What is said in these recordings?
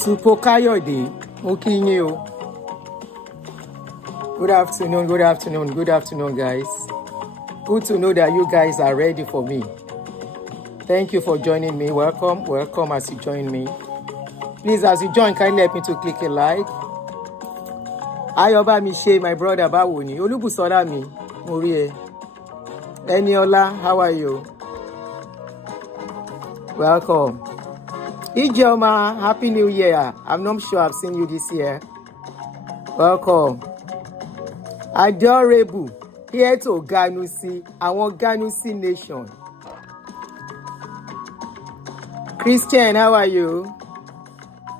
Supokayode, Mokinyo. Good afternoon, guys. Good to know that you guys are ready for me. Thank you for joining me. Welcome as you join me. Please, as you join, kindly help me to click a like. Ayoba Mishe, my brother, Bawoni. Olubusola mi, Morie. Eniola, how are you? Welcome. Ijoma, Happy New Year. I'm not sure I've seen you this year. Welcome. Adorable. Here to Ganusi. I want Ganusi Nation. Christian, how are you?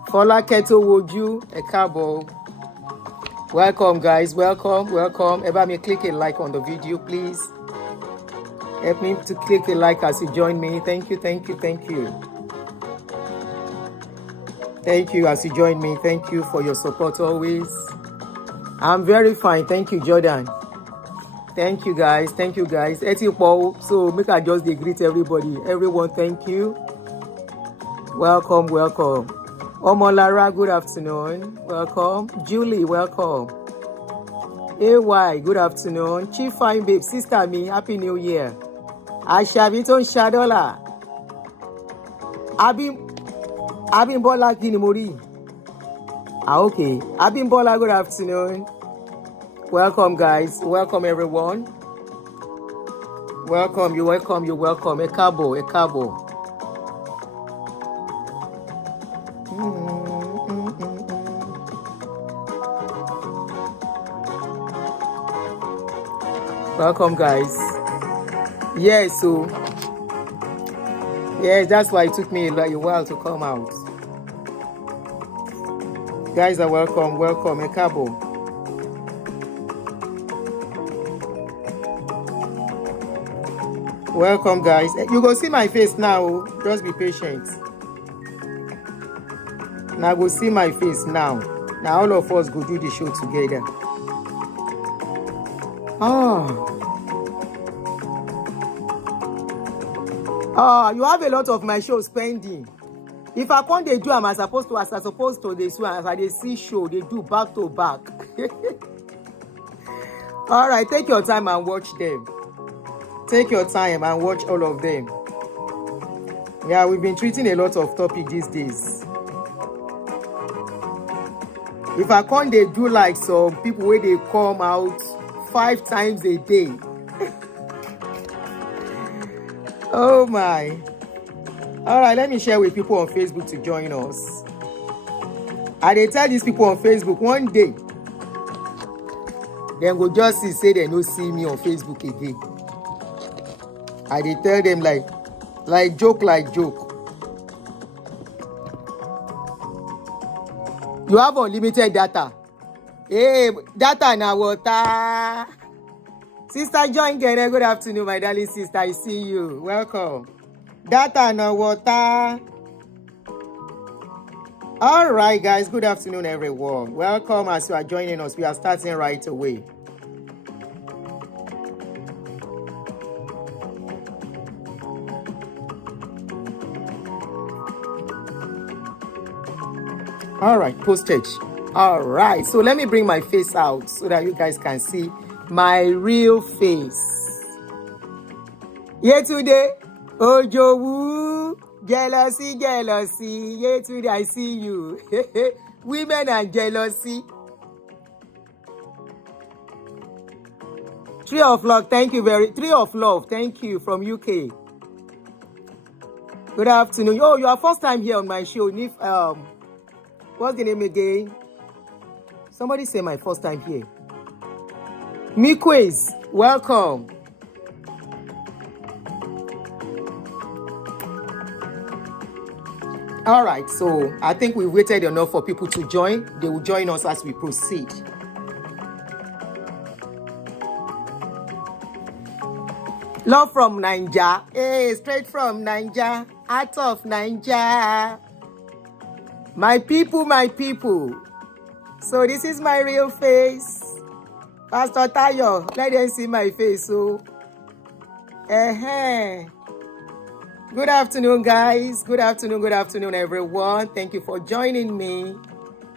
Fola Keto Woju, Ekabo. Welcome, guys. Welcome. Eba me click a like on the video, please. Help me to click a like as you join me. Thank you. Thank you as you join me. Thank you for your support always. I'm very fine. Thank you, Jordan. Thank you, guys. Eti Paul. So make I just greet everybody. Everyone, thank you. Welcome. Omolara, good afternoon. Welcome. Julie, welcome. AY, good afternoon. Chief Fine Babe, Sister Me, Happy New Year. Ashabiton Shadola. Abimbola Kinimori. Okay. Abimbola, good afternoon. Welcome, guys. Welcome, everyone. Welcome. Ekabo. Welcome, guys. Yes, that's why it took me a while to come out. Guys are welcome. Ekabo. Welcome, guys. You go see my face now. Just be patient. Now go see my face now. Now all of us go do the show together. You have a lot of my shows pending. If I can't do them as I supposed to this one, as I see show, they do back to back. All right, take your time and watch them. Take your time and watch all of them. Yeah, we've been treating a lot of topics these days. If I can't do like some people where they come out 5 times a day. Oh my. All right, let me share with people on Facebook to join us. They tell these people on Facebook one day, then go just say they no see me on Facebook again. They tell them like joke. You have unlimited data. Hey, data na water. Sister Join Gene, good afternoon, my darling sister. I see you. Welcome. Data na water. All right, guys. Good afternoon, everyone. Welcome as you are joining us. We are starting right away. All right, postage. All right, so let me bring my face out so that you guys can see my real face. Yeah, today, Ojowu, jealousy. Yeah, today I see you. Women and jealousy. Tree of Love, thank you from UK. Good afternoon. Oh, you are first time here on my show. What's the name again? Somebody say my first time here. Mikways, welcome. All right, so I think we waited enough for people to join. They will join us as we proceed. Love from Niger. Hey, straight from Niger. Out of Niger. My people. So this is my real face. Pastor Tayo, let them see my face. So, Good afternoon, guys. Good afternoon, everyone. Thank you for joining me.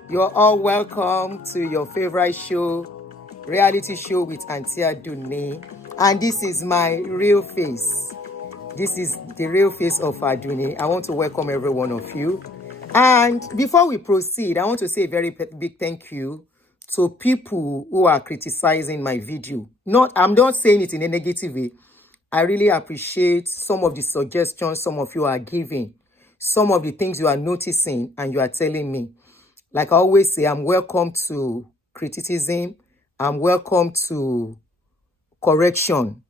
You're all welcome to your favorite show, reality show with Aunty Aduni. And this is my real face. This is the real face of Aduni. I want to welcome every one of you. And before we proceed, I want to say a very big thank you to people who are criticizing my video. I'm not saying it in a negative way. I really appreciate some of the suggestions some of you are giving, some of the things you are noticing and you are telling me. Like I always say, I'm welcome to criticism. I'm welcome to correction.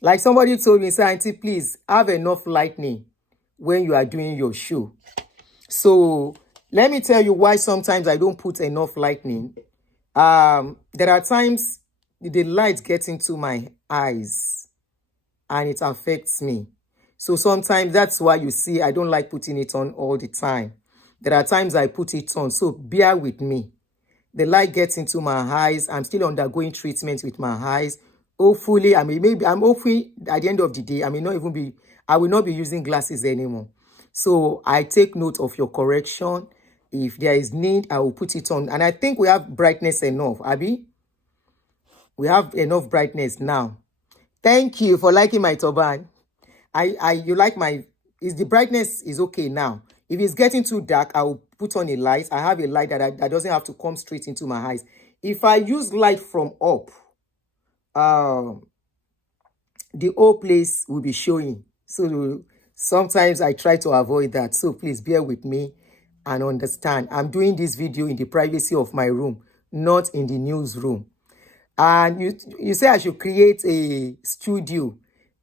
Like somebody told me, say, Aunty, please have enough lightning when you are doing your show. So let me tell you why sometimes I don't put enough lightning. There are times the light gets into my eyes and it affects me. So sometimes that's why you see I don't like putting it on all the time. There are times I put it on, so bear with me. The light gets into my eyes. I'm still undergoing treatment with my eyes. Hopefully, I'm hoping at the end of the day, I will not be using glasses anymore. So I take note of your correction. If there is need, I will put it on. And I think we have brightness enough, Abby. We have enough brightness now. Thank you for liking my turban. You like the brightness is okay now. If it's getting too dark, I will put on a light. I have a light that doesn't have to come straight into my eyes. If I use light from up, the whole place will be showing. So sometimes I try to avoid that. So please bear with me and understand. I'm doing this video in the privacy of my room, not in the newsroom. And you say I should create a studio.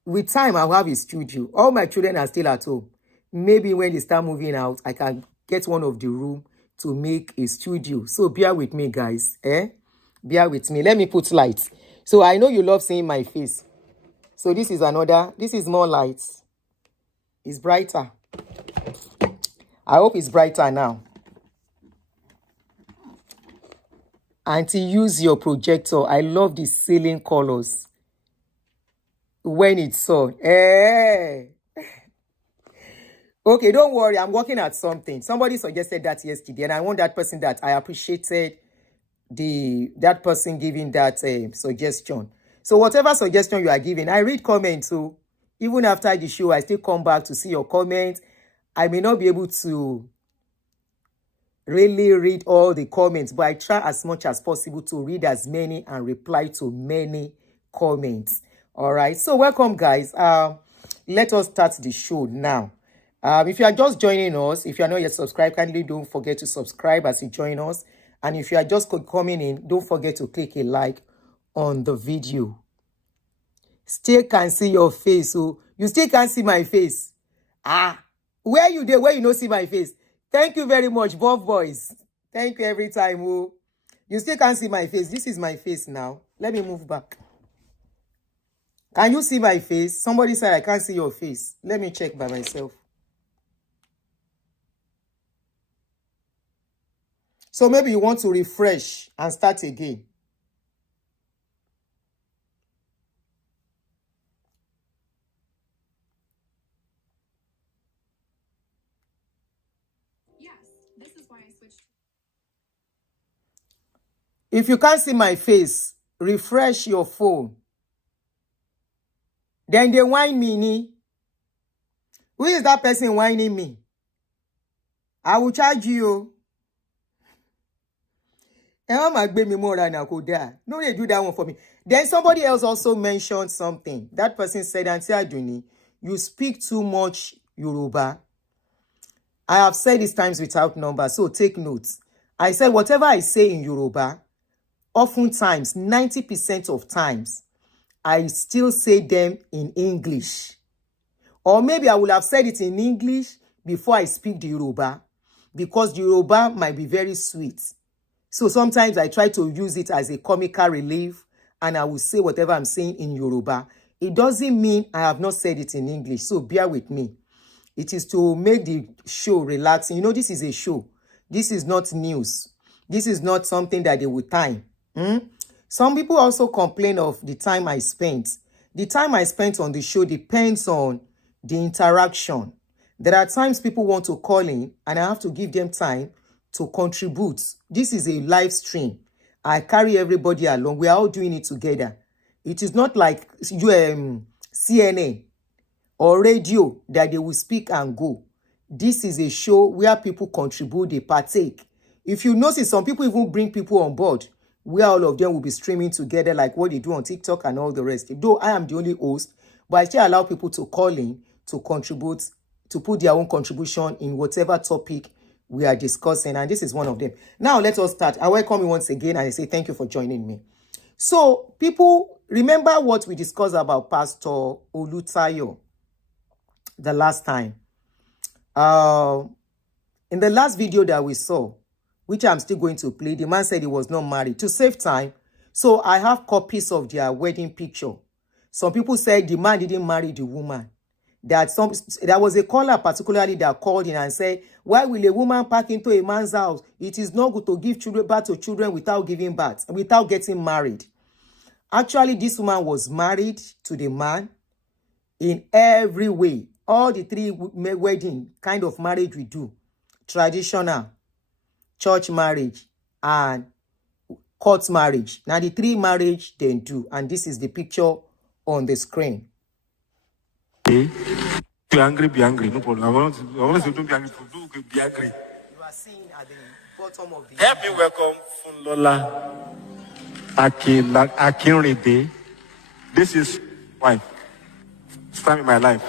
With time, I'll have a studio. All my children are still at home. Maybe when they start moving out, I can get one of the room to make a studio. So bear with me, guys. Bear with me. Let me put lights. So I know you love seeing my face. So this is more light. It's brighter. I hope it's brighter now. Aunty, use your projector. I love the ceiling colors. When it's on. Okay, don't worry. I'm working at something. Somebody suggested that yesterday, and I want that person that I appreciated that person giving that suggestion. So whatever suggestion you are giving, I read comments. So even after the show, I still come back to see your comments. I may not be able to really read all the comments, but I try as much as possible to read as many and reply to many comments. All right, so welcome, guys. Let us start the show now. If you are just joining us, if you are not yet subscribed, kindly don't forget to subscribe as you join us. And if you are just coming in, don't forget to click a like on the video. Still can see your face, so you still can't see my face. Where you there? Where you no see my face? Thank you very much, Bob Boys. Thank you every time. Oh, you still can't see my face. This is my face now. Let me move back. Can you see my face? Somebody said I can't see your face. Let me check by myself. So maybe you want to refresh and start again. Yes, this is why I switched. If you can't see my face, refresh your phone. Then they whine me. Who is that person whining me? I will charge you. No, they do that one for me. Then somebody else also mentioned something. That person said, Aunty Aduni, you speak too much Yoruba. I have said this times without number, so take notes. I said whatever I say in Yoruba, oftentimes, 90% of times, I still say them in English. Or maybe I would have said it in English before I speak the Yoruba, because the Yoruba might be very sweet. So sometimes I try to use it as a comical relief, and I will say whatever I'm saying in Yoruba. It doesn't mean I have not said it in English, so bear with me. It is to make the show relaxing. You know, this is a show. This is not news. This is not something that they will time. Some people also complain of the time I spent. The time I spent on the show depends on the interaction. There are times people want to call in and I have to give them time to contribute. This is a live stream. I carry everybody along. We are all doing it together. It is not like CNN or radio that they will speak and go. This is a show where people contribute, they partake. If you notice, some people even bring people on board where all of them will be streaming together like what they do on TikTok and all the rest. Though I am the only host, but I still allow people to call in, to contribute, to put their own contribution in whatever topic we are discussing. And this is one of them. Now, let us start. I welcome you once again and I say thank you for joining me. So, people, remember what we discussed about Pastor Olutayo the last time. In the last video that we saw, which I'm still going to play, the man said he was not married. To save time, so I have copies of their wedding picture. Some people said the man didn't marry the woman. There was a caller particularly that called in and said, why will a woman pack into a man's house? It is not good to give birth to children without giving birth, without getting married. Actually, this woman was married to the man in every way. All the three wedding kind of marriage we do. Traditional, church marriage, and court marriage. Now, the three marriage they do. And this is the picture on the screen. Be angry, be angry. No problem. I want to be angry. Be angry. You are seeing at the bottom of the... Help me welcome Funlola Akinride. This is wife. It's time in my life.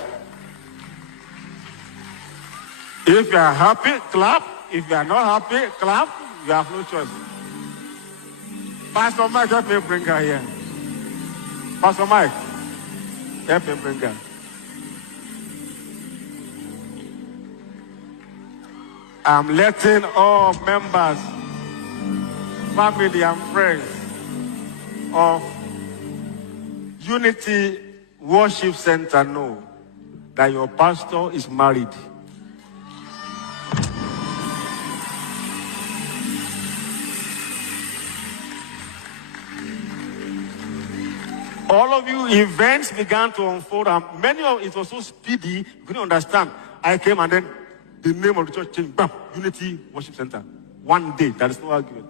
If you are happy, clap. If you are not happy, clap. You have no choice. Pastor Mike, help me bring her here. Pastor Mike, help me bring her. I'm letting all members, family and friends of Unity Worship Center know that your pastor is married. All of you, events began to unfold, and many of it was so speedy, you couldn't understand. I came and then the name of the church changed. Bam! Unity Worship Center. One day, there is no argument.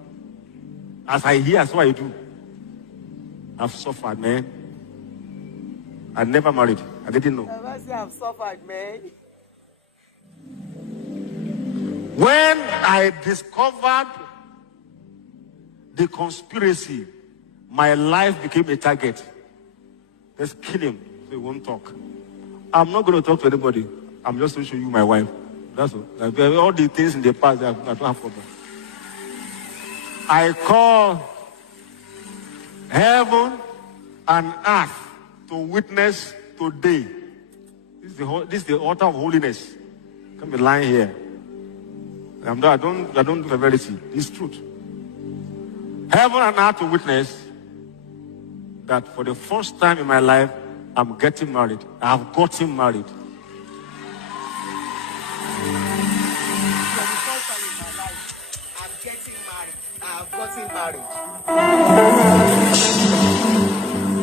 As I hear, that's what I do. I've suffered, man. I never married. I didn't know. I've suffered, man. When I discovered the conspiracy, my life became a target. Let's kill him. They won't talk. I'm not going to talk to anybody. I'm just going to show you my wife. That's all. Like, all the things in the past, I don't have problem. I call heaven and earth to witness today. This is the altar of holiness. Come be lying here. I don't do verity. It's truth. Heaven and earth to witness that for the first time in my life, I'm getting married. I have gotten married.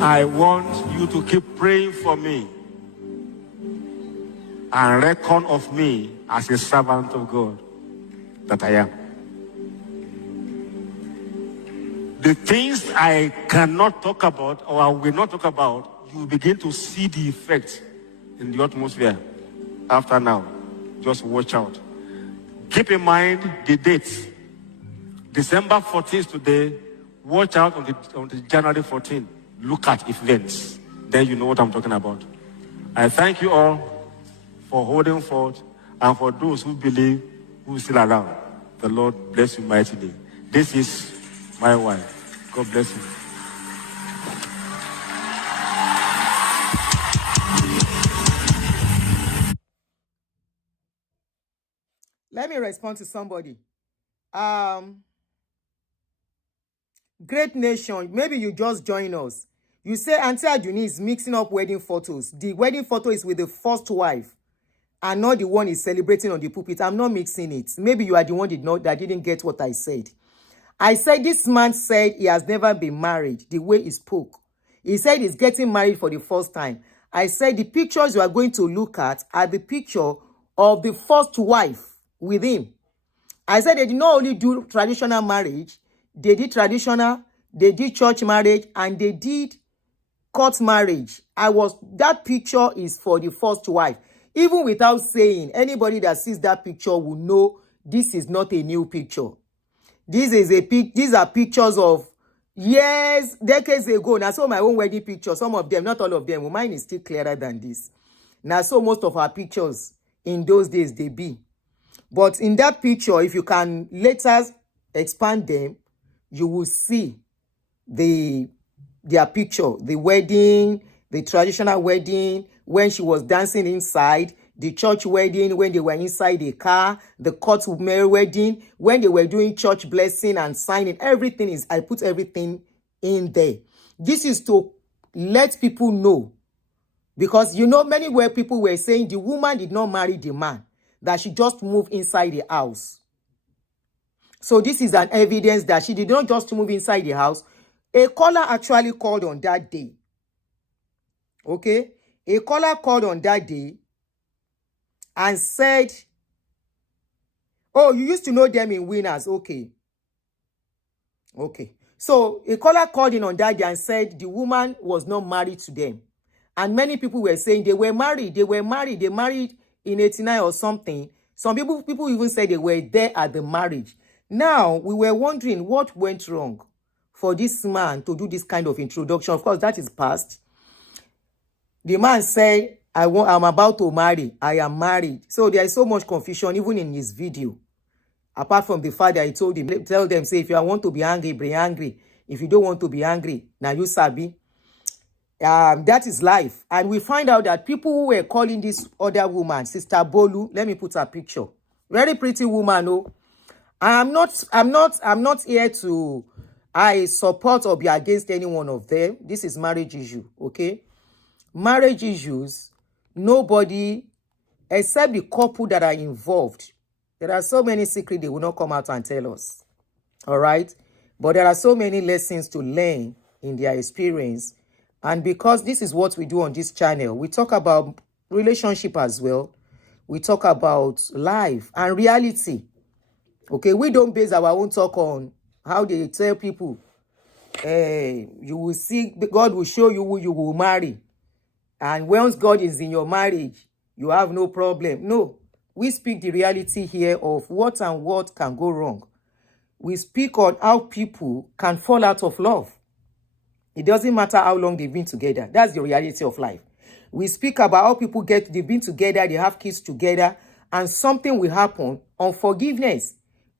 I want you to keep praying for me and reckon of me as a servant of God that I am. The things I cannot talk about or I will not talk about, you will begin to see the effect in the atmosphere after now. Just watch out. Keep in mind the dates. December 14th today. Watch out on the January 14th. Look at events. Then you know what I'm talking about. I thank you all for holding forth, and for those who believe, who are still around. The Lord bless you mightily. This is my wife. God bless you. Let me respond to somebody. Great Nation, maybe you just join us. You say Aunty Aduni is mixing up wedding photos. The wedding photo is with the first wife and not the one is celebrating on the pulpit. I'm not mixing it. Maybe you are the one that didn't get what I said. I said this man said he has never been married the way he spoke. He said he's getting married for the first time. I said the pictures you are going to look at are the picture of the first wife with him. I said they did not only do traditional marriage, they did traditional, they did church marriage, and they did court marriage. That picture is for the first wife. Even without saying, anybody that sees that picture will know this is not a new picture. These are pictures of years, decades ago. Now, so my own wedding picture, some of them, not all of them, mine is still clearer than this. Now, so most of our pictures in those days, they be. But in that picture, if you can later expand them, you will see their picture, the wedding, the traditional wedding, when she was dancing inside, the church wedding, when they were inside the car, the court wedding, when they were doing church blessing and signing. Everything is, I put everything in there. This is to let people know, because many where people were saying the woman did not marry the man, that she just moved inside the house. So this is an evidence that she did not just move inside the house. A caller actually called on that day. Okay? A caller called on that day and said, oh, you used to know them in Winners. Okay. Okay. So a caller called in on that day and said the woman was not married to them. And many people were saying they were married. They married in 89 or something. Some people even said they were there at the marriage. Now, we were wondering what went wrong for this man to do this kind of introduction. Of course, that is past. The man said, I'm about to marry. I am married. So there is so much confusion, even in his video. Apart from the fact that he told him, tell them, say, if you want to be angry, be angry. If you don't want to be angry, now you sabi. That is life. And we find out that people who were calling this other woman, Sister Bolu, let me put her picture. Very pretty woman, oh. I'm not here to I support or be against any one of them. This is marriage issue, okay? Marriage issues, nobody, except the couple that are involved. There are so many secrets they will not come out and tell us. All right? But there are so many lessons to learn in their experience. And because this is what we do on this channel, we talk about relationship as well. We talk about life and reality. Okay, we don't base our own talk on how they tell people, you will see, God will show you who you will marry. And once God is in your marriage, you have no problem. No, we speak the reality here of what and what can go wrong. We speak on how people can fall out of love. It doesn't matter how long they've been together. That's the reality of life. We speak about how people they've been together, they have kids together, and something will happen, unforgiveness.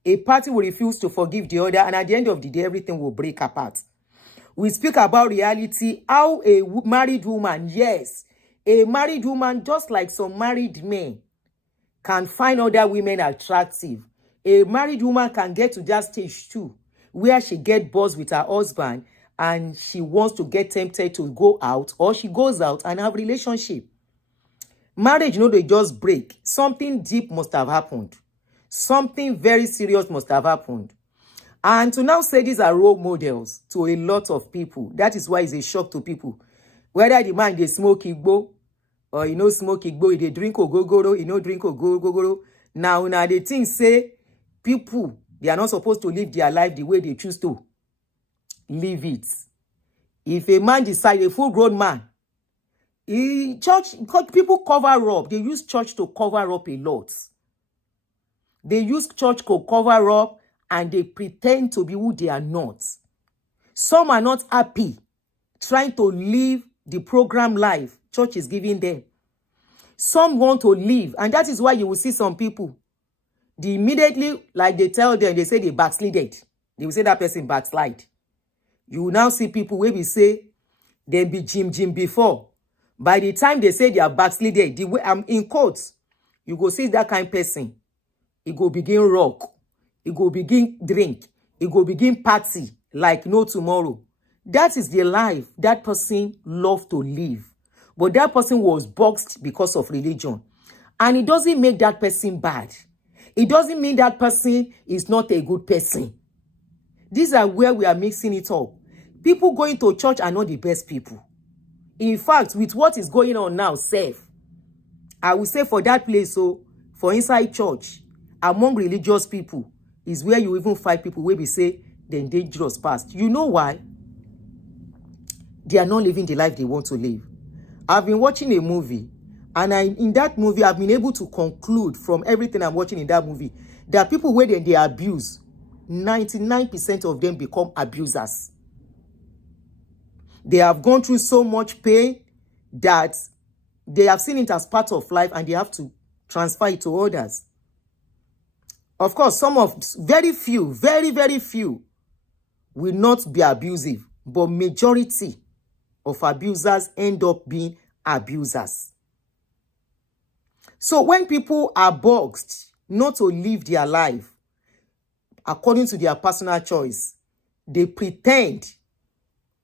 A party will refuse to forgive the other, and at the end of the day, everything will break apart. We speak about reality, how a married woman, yes, a married woman, just like some married men, can find other women attractive. A married woman can get to that stage too, where she gets buzzed with her husband, and she wants to get tempted to go out, or she goes out and have a relationship. Marriage, they just break. Something deep must have happened. Something very serious must have happened. And to now say these are role models to a lot of people, that is why it's a shock to people. Whether the man, they smoke igbo, or smoke igbo, they drink ogogoro, drink ogogoro. Now they think, say, people, they are not supposed to live their life the way they choose to live it. If a man decides, a full-grown man, people cover up. They use church to cover up a lot. They use church to cover up, and they pretend to be who they are not. Some are not happy trying to live the program life church is giving them. Some want to live, and that is why you will see some people, they immediately, like they tell them, they say they backslided. They will say that person backslide. You will now see people where we say they be gym before. By the time they say they are backslided, the way I'm in quotes, you go see that kind of person. He go begin rock. He go begin drink. He go begin party like no tomorrow. That is the life that person loved to live. But that person was boxed because of religion. And it doesn't make that person bad. It doesn't mean that person is not a good person. These are where we are mixing it up. People going to church are not the best people. In fact, with what is going on now, safe, I will say for that place, so for inside church, among religious people, is where you even find people where we say they're dangerous past. You know why? They are not living the life they want to live. I've been watching a movie, and in that movie, I've been able to conclude from everything I'm watching in that movie that people where they abuse, 99% of them become abusers. They have gone through so much pain that they have seen it as part of life and they have to transfer it to others. Of course, very few, very, very few will not be abusive, but majority of abusers end up being abusers. So when people are boxed not to live their life according to their personal choice, they pretend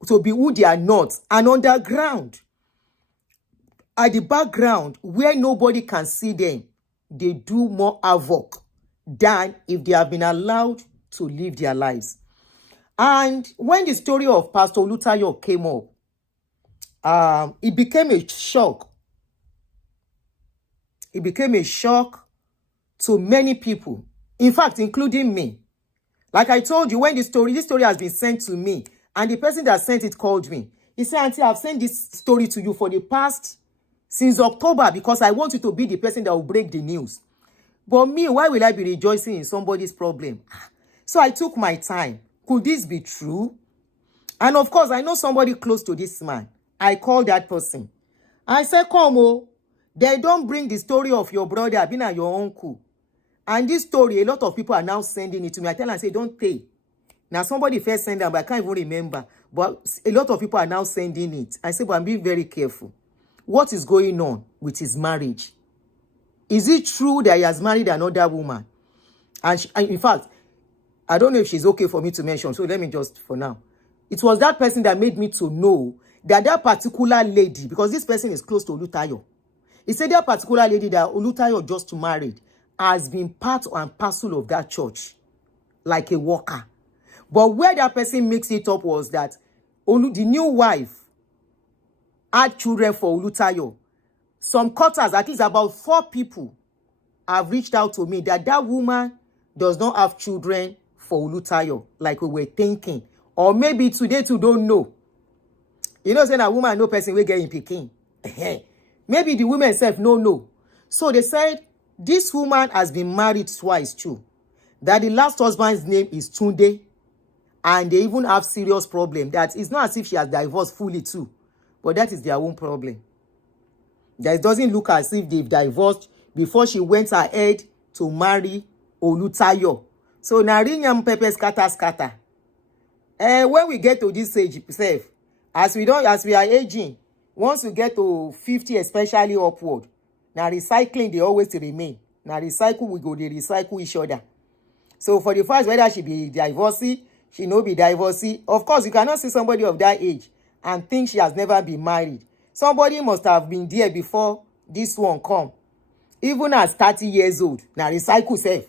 to be who they are not. And underground, at the background, where nobody can see them, they do more havoc than if they have been allowed to live their lives. And when the story of Pastor Olutayo came up, it became a shock. It became a shock to many people, in fact, including me. Like I told you, when this story has been sent to me, and the person that sent it called me. He said, Aunty, I've sent this story to you for the past, since October, because I want you to be the person that will break the news. But me, why will I be rejoicing in somebody's problem? So I took my time. Could this be true? And of course, I know somebody close to this man. I called that person. I said, come, oh, they don't bring the story of your brother, Abina, your uncle. And this story, a lot of people are now sending it to me. I tell them, I say, don't take. Now, somebody first sent them, but I can't even remember. But a lot of people are now sending it. I say, but I'm being very careful. What is going on with his marriage? Is it true that he has married another woman? And in fact, I don't know if she's okay for me to mention, so let me just, for now. It was that person that made me to know that that particular lady, because this person is close to Olutayo, he said that particular lady that Olutayo just married has been part and parcel of that church, like a worker. But where that person mixed it up was that the new wife had children for Olutayo. Some quarters, at least about 4 people, have reached out to me that that woman does not have children for Olutayo, like we were thinking. Or maybe today too don't know. You know, saying a woman, no person will get in Peking. Maybe the woman herself no know. So they said this woman has been married twice too. That the last husband's name is Tunde. And they even have serious problem. That it's not as if she has divorced fully too. But that is their own problem. That it doesn't look as if they've divorced before she went ahead to marry Olutayo. So now Rinyam Pepe scatter. When we get to this age, as we are aging, once we get to 50, especially upward, now recycling they always remain. Now recycle, we go they recycle each other. So for the first, whether she be divorcee, she no be divorcee. Of course, you cannot see somebody of that age and think she has never been married. Somebody must have been there before this one come. Even as 30 years old, now recycle self.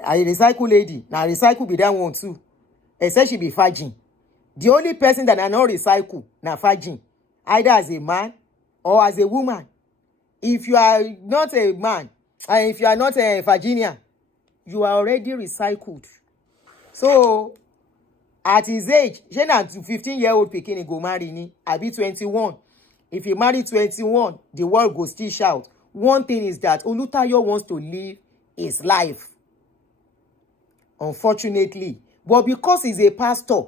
A recycle lady, now recycle be that one too. Except she be virgin. The only person that I not recycle, now virgin. Either as a man or as a woman. If you are not a man, and if you are not a Virginia, you are already recycled. So, at his age, she na 15-year-old pikin go marry ni, I be 21. If you marry 21, the world go still shout. One thing is that Olutayo wants to live his life. Unfortunately. But because he's a pastor,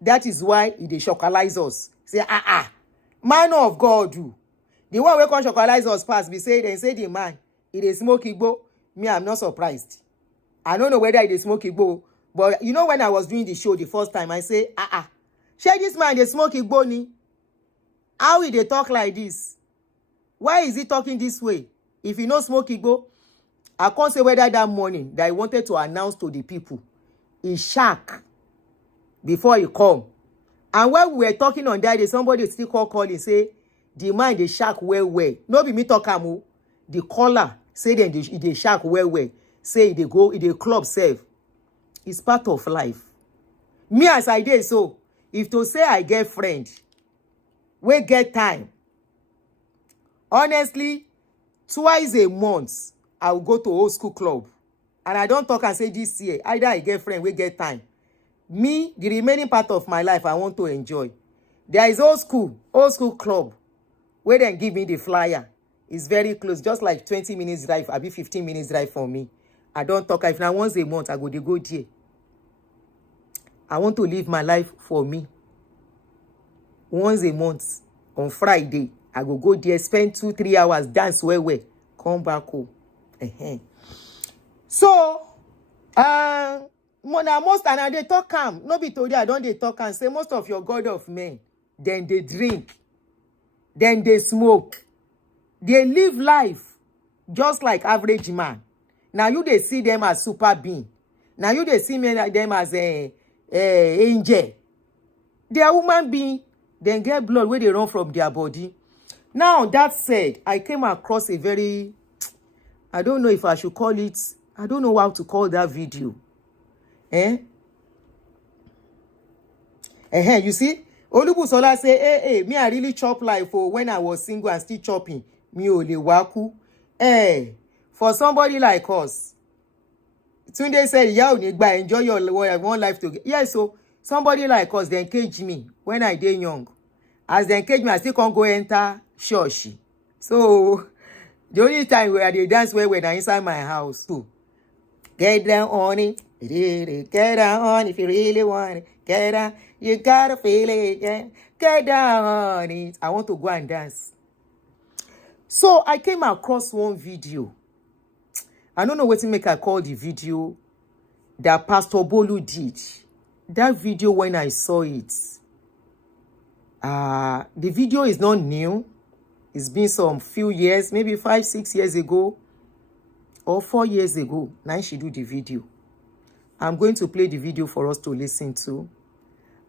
that is why he dey chocolize us. Say, man of God do. The one wey come chocolize us pass, they say the man, he dey smoke igbo. Me, I'm not surprised. I don't know whether he dey smoke igbo. But you know, when I was doing the show the first time, I say, shey this man dey smoke igbo ni? How he dey talk like this? Why is he talking this way? If he no smoke igbo, I can't say whether that morning that he wanted to announce to the people, he shack before he come. And when we were talking on that day, somebody still call and say, the man dey shack well. No be me talk am. The caller say then they shack well. Say they go, they club self. It's part of life. Me as I did so, if to say I get friend, we get time. Honestly, twice a month, I will go to old school club. And I don't talk and say this year, either I get friend, we get time. Me, the remaining part of my life, I want to enjoy. There is old school club, where they give me the flyer. It's very close, just like 20 minutes drive, I'll be 15 minutes drive for me. I don't talk, if now once a month, I go there. I want to live my life for me. Once a month, on Friday, I go there, spend 2-3 hours, dance well, come back home. So, most and they talk am. No be told you I don't they talk and say most of your God of men, then they drink, then they smoke, they live life just like average man. Now you they see them as super being. Now you they see them as a angel. They are human being. Then get blood where they run from their body. Now that said, I came across a very, I don't know if I should call it, I don't know how to call that video. You see, Olubusola say, hey, me I really chop life for when I was single and still chopping. Me only waku. For somebody like us, Tunde said, yeah, enjoy your one life together. Yes, so somebody like us, they engage me when I dey young. As they engage me, I still can't go enter church. So the only time where they dance when I'm inside my house too. Get down on it. Get down on it if you really want it. Get down. You gotta feel it. Get down on it. I want to go and dance. So I came across one video. I don't know what to make I call the video that Pastor Bolu did. That video, when I saw it, the video is not new. It's been some few years, maybe 5-6 years ago or 4 years ago. Now she do the video. I'm going to play the video for us to listen to.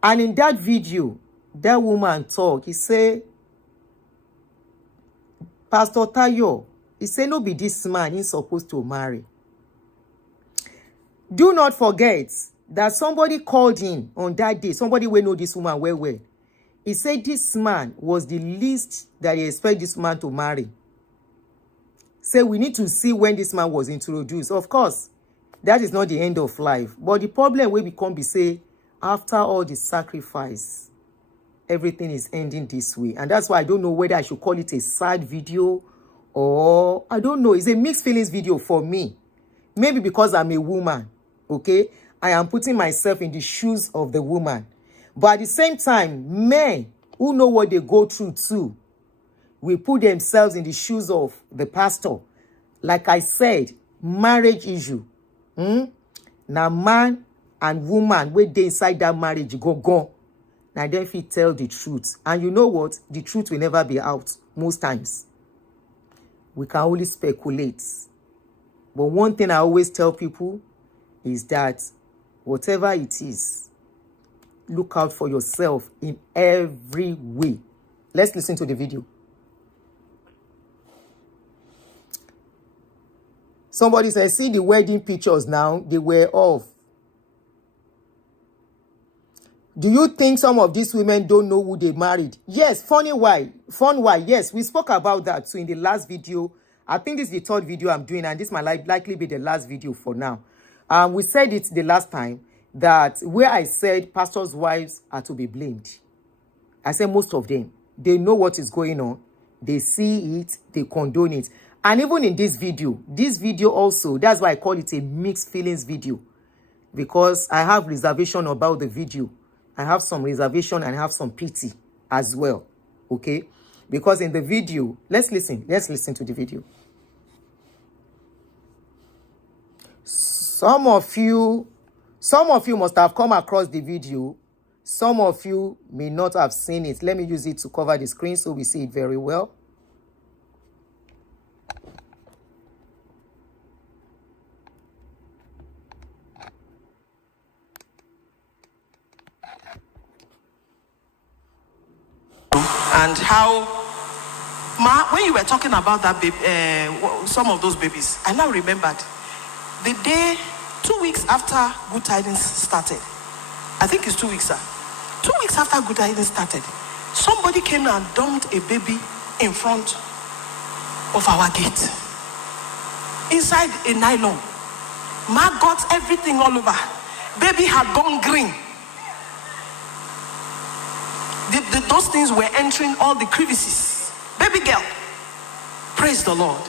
And in that video, that woman talk. He say, Pastor Tayo, he say, no be this man he's supposed to marry. Do not forget that somebody called in on that day. Somebody will know this woman well. He said this man was the least that he expect this man to marry. Say we need to see when this man was introduced. Of course, that is not the end of life. But the problem will become be say, after all the sacrifice, everything is ending this way. And that's why I don't know whether I should call it a sad video or I don't know. It's a mixed feelings video for me. Maybe because I'm a woman, okay? I am putting myself in the shoes of the woman. But at the same time, men who know what they go through too will put themselves in the shoes of the pastor. Like I said, marriage issue. Now man and woman, where they inside that marriage go. Now then if he tell the truth. And you know what? The truth will never be out most times. We can only speculate. But one thing I always tell people is that whatever it is, look out for yourself in every way. Let's listen to the video. Somebody says, see the wedding pictures now, they were off. Do you think some of these women don't know who they married? Yes, fun why? Yes, we spoke about that too in the last video. I think this is the third video I'm doing, and this might likely be the last video for now. We said it the last time that where I said pastors' wives are to be blamed. I said most of them, they know what is going on. They see it, they condone it. And even in this video also, that's why I call it a mixed feelings video. Because I have reservation about the video. I have some reservation and I have some pity as well. Okay? Because in the video, let's listen to the video. Some of you must have come across the video. Some of you may not have seen it. Let me use it to cover the screen so we see it very well. And how, when you were talking about that baby, some of those babies, I now remembered the day, 2 weeks after Good Tidings started. I think it's 2 weeks, sir. 2 weeks after Good Tidings started, Somebody came and dumped a baby in front of our gate. Inside a nylon. Maggots, everything all over. Baby had gone green. Those things were entering all the crevices. Baby girl. Praise the Lord.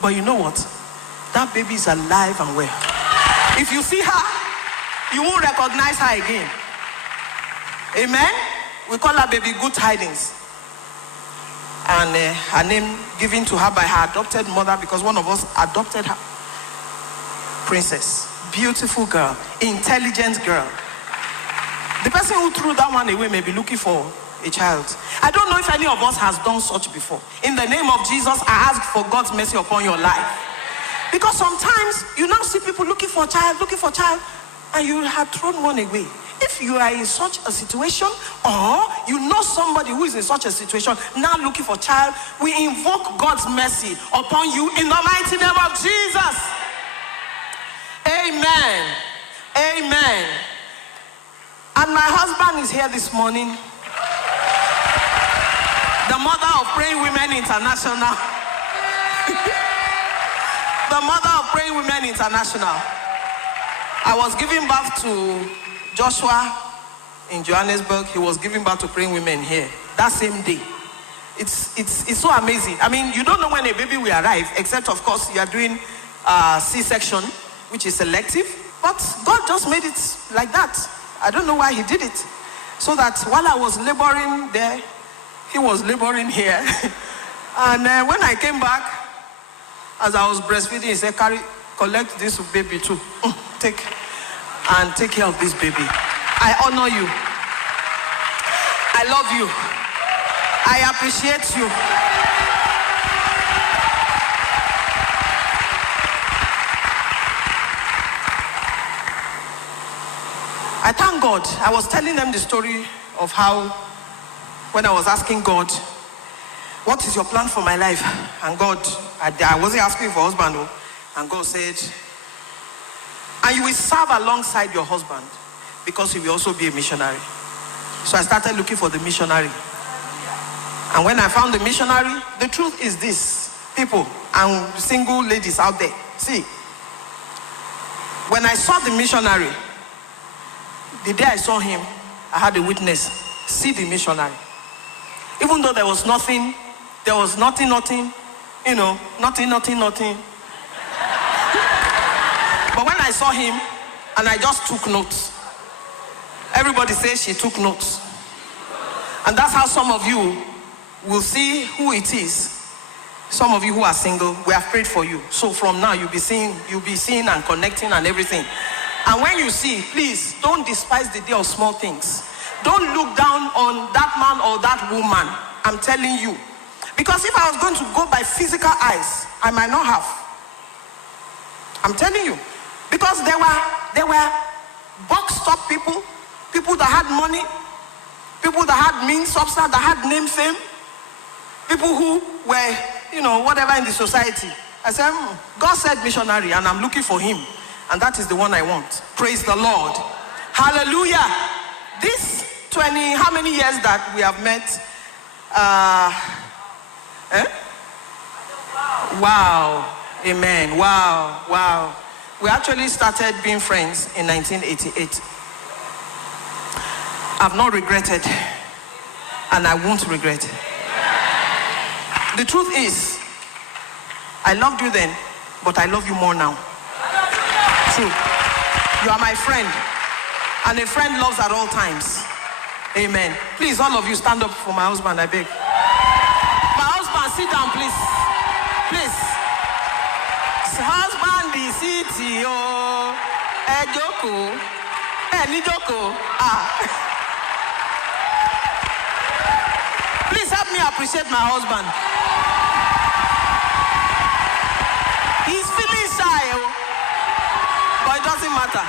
But you know what? That baby is alive and well. If you see her, you won't recognize her again. Amen? We call her baby Good Tidings. And her name given to her by her adopted mother, because one of us adopted her. Princess. Beautiful girl. Intelligent girl. The person who threw that one away may be looking for a child. I don't know if any of us has done such before. In the name of Jesus, I ask for God's mercy upon your life. Because sometimes you now see people looking for a child, and you have thrown one away. If you are in such a situation, or you know somebody who is in such a situation, now looking for a child, we invoke God's mercy upon you in the mighty name of Jesus. Amen. Amen. And my husband is here this morning. The mother of Praying Women International. The mother of Praying Women International. I was giving birth to Joshua in Johannesburg. He was giving birth to Praying Women here that same day. It's so amazing. I mean, you don't know when a baby will arrive, except of course you are doing C-section, which is selective. But God just made it like that. I don't know why he did it. So that while I was laboring there, he was laboring here. And when I came back, as I was breastfeeding, he said, collect this baby too. Take care of this baby. I honor you. I love you. I appreciate you. I thank God. I was telling them the story of how, when I was asking God, what is your plan for my life? And God, I wasn't asking for husband, and God said, and you will serve alongside your husband, because he will also be a missionary. So I started looking for the missionary. And when I found the missionary, the truth is this, people and single ladies out there, see, when I saw the missionary, the day I saw him, I had a witness. See the missionary. Even though there was nothing, you know, nothing. But when I saw him, and I just took notes. Everybody says she took notes. And that's how some of you will see who it is. Some of you who are single, we have prayed for you. So from now, you'll be seeing and connecting and everything. And when you see, please, don't despise the day of small things. Don't look down on that man or that woman. I'm telling you. Because if I was going to go by physical eyes, I might not have. I'm telling you. Because there were boxed up people that had money, people that had means, substance, that had name, fame, people who were, you know, whatever in the society. I said, God said missionary, and I'm looking for him. And that is the one I want. Praise the Lord. Hallelujah. This 20, how many years that we have met? Wow. Amen. Wow. We actually started being friends in 1988. I've not regretted, and I won't regret. The truth is, I loved you then, but I love you more now. True. You are my friend, and a friend loves at all times. Amen. Please, all of you, stand up for my husband, I beg. My husband, sit down, please. Please. Husband, the city, oh, Joko, Nijoko. Please help me appreciate my husband. He's feeling shy, but it doesn't matter.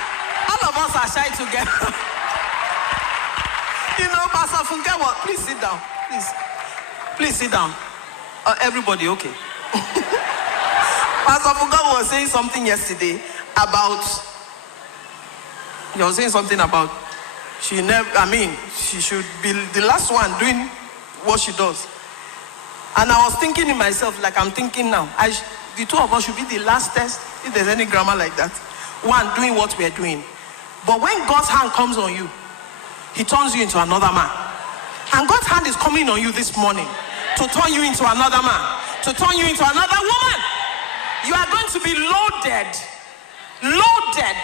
All of us are shy together. You know, Pastor Funke, what? Please sit down. Please sit down. Everybody, okay. Pastor Funke was saying something yesterday about, she should be the last one doing what she does. And I was thinking in myself, like I'm thinking now, the two of us should be the last test, if there's any grammar like that. One, doing what we're doing. But when God's hand comes on you, he turns you into another man. And God's hand is coming on you this morning to turn you into another man, to turn you into another woman. You are going to be loaded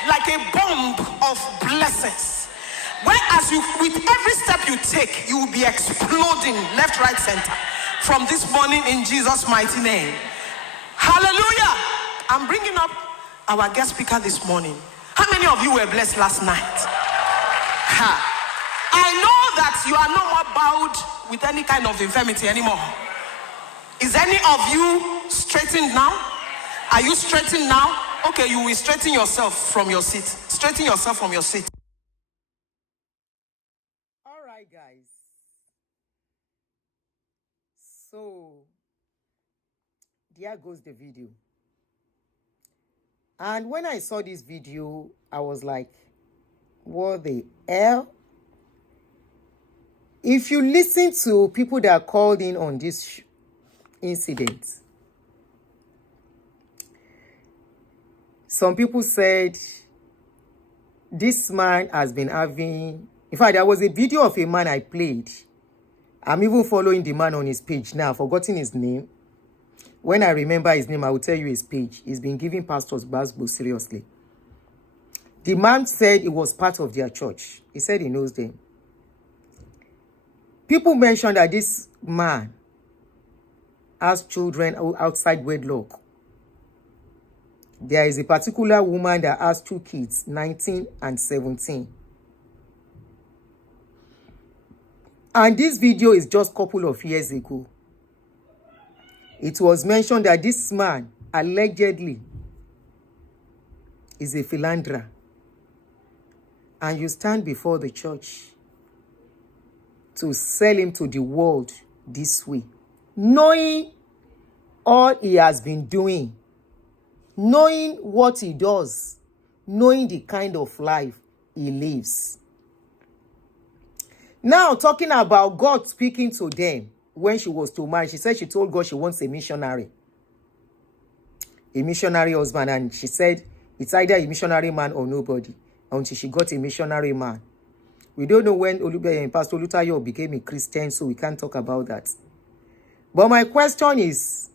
like a bomb of blessings. Whereas with every step you take, you will be exploding left, right, center from this morning in Jesus' mighty name. Hallelujah. I'm bringing up our guest speaker this morning. How many of you were blessed last night? I know that you are no more bowed with any kind of infirmity anymore. Is any of you straightened now? Are you straightened now? Okay, you will straighten yourself from your seat. Straighten yourself from your seat. All right, guys. So, there goes the video. And when I saw this video, I was like, what the hell? If you listen to people that are called in on this incident, some people said this man has been having... In fact, there was a video of a man I played. I'm even following the man on his page now. I've forgotten his name. When I remember his name, I will tell you his page. He's been giving pastors basbo seriously. The man said it was part of their church. He said he knows them. People mentioned that this man has children outside wedlock. There is a particular woman that has 2 kids, 19 and 17. And this video is just a couple of years ago. It was mentioned that this man allegedly is a philanderer. And you stand before the church to sell him to the world this way, knowing all he has been doing, knowing what he does, knowing the kind of life he lives. Now, talking about God speaking to them when she was to marry, she said she told God she wants a missionary husband, and she said it's either a missionary man or nobody, until she got a missionary man. We don't know when Pastor Olutayo'S became a Christian, so we can't talk about that. But my question is,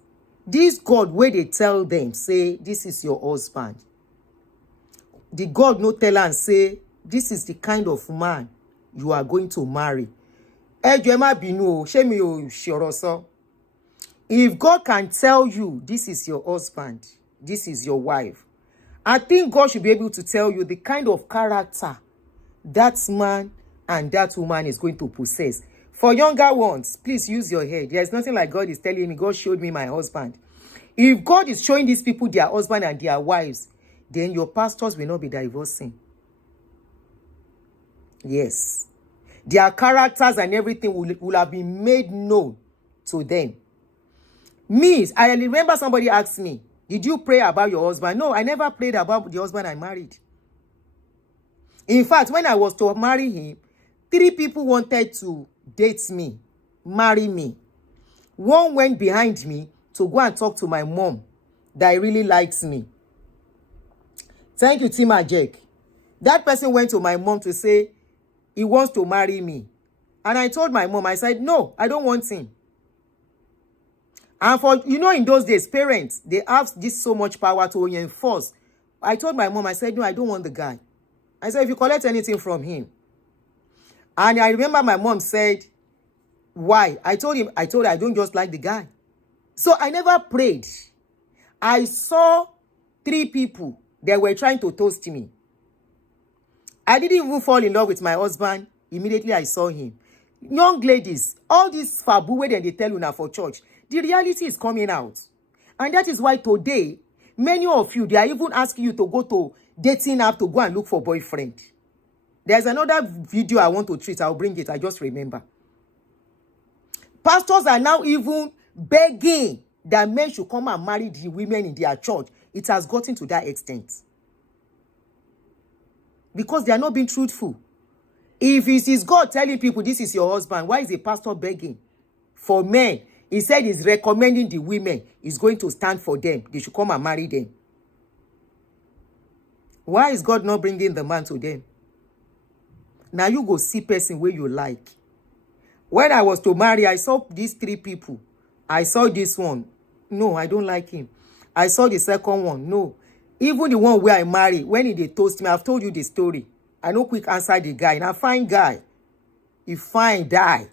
this God, where they tell them, say, this is your husband, the God no tell and say, this is the kind of man you are going to marry. If God can tell you, this is your husband, this is your wife, I think God should be able to tell you the kind of character that man and that woman is going to possess. For younger ones, please use your head. There is nothing like God is telling me, God showed me my husband. If God is showing these people their husband and their wives, then your pastors will not be divorcing. Yes. Their characters and everything will have been made known to them. Me, I remember somebody asked me, did you pray about your husband? No, I never prayed about the husband I married. In fact, when I was to marry him, 3 people wanted to date me, marry me. One went behind me to go and talk to my mom that he really likes me. Thank you, Tima Jack. That person went to my mom to say he wants to marry me. And I told my mom, I said, no, I don't want him. And for, in those days, parents, they have this so much power to enforce. I told my mom, I said, no, I don't want the guy. I said, if you collect anything from him. And I remember my mom said, why? I told her, I don't just like the guy. So I never prayed. I saw 3 people that were trying to toast me. I didn't even fall in love with my husband. Immediately I saw him. Young ladies, all this fabu wey they tell you now for church, the reality is coming out. And that is why today, many of you, they are even asking you to go to dating app to go and look for boyfriend. There's another video I want to treat. I'll bring it. I just remember. Pastors are now even begging that men should come and marry the women in their church. It has gotten to that extent. Because they are not being truthful. If it is God telling people this is your husband, why is a pastor begging? For men, he said he's recommending the women. He's going to stand for them. They should come and marry them. Why is God not bringing the man to them? Now you go see person where you like. When I was to marry, I saw these 3 people. I saw this one. No, I don't like him. I saw the second one. No. Even the one where I marry, when they toast me, I've told you the story. I no quick answer the guy. Now fine guy. He fine die.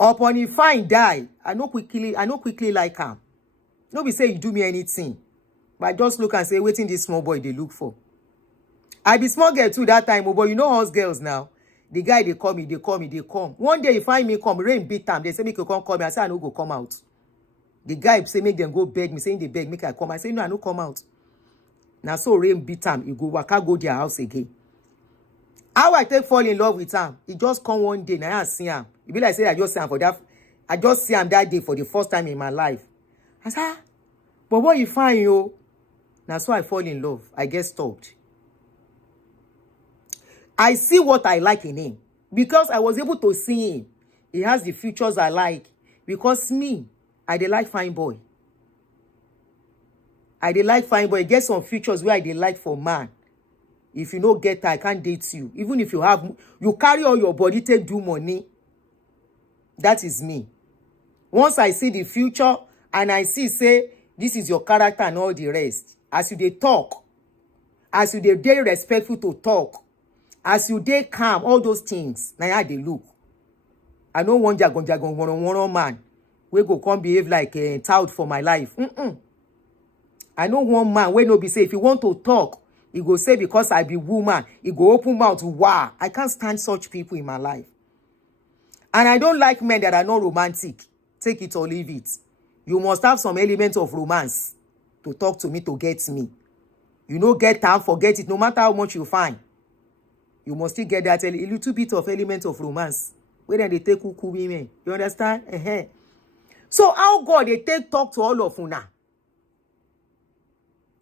Upon he fine die, I no quickly like him. No be say you do me anything. But I just look and say, waiting this small boy they look for. I be small girl too that time, but you know us girls now. The guy they call me. One day he find me come, rain beat time. They say make you come call me. I say I no go come out. The guy say make them go beg me, saying they beg, make I come. I say no, I no come out. Now so rain beat time, you go waka go their house again. How I take fall in love with him? He just come one day, now I see him. It be like say I just see him for that. I just see him that day for the first time in my life. I say, but what you find yo? Now so I fall in love. I get stopped. I see what I like in him because I was able to see him. He has the features I like. Because me, I dey like fine boy. I dey like fine boy. Get some features where I dey like for man. If you no get I can't date you. Even if you carry all your body, take do money. That is me. Once I see the future and I see, say, this is your character and all the rest. As you dey talk, as you dey respectful to talk, as you dey calm, all those things, now how they look. I don't want one man. We go come behave like a tout for my life. I know one man wey no be say if you want to talk, he go say because I be woman, he go open mouth. Wow, I can't stand such people in my life. And I don't like men that are not romantic. Take it or leave it. You must have some element of romance to talk to me, to get me. You no get time, forget it. No matter how much you find, you must still get that a little bit of element of romance. Where they take kuku women. You understand? So how God they take talk to all of una?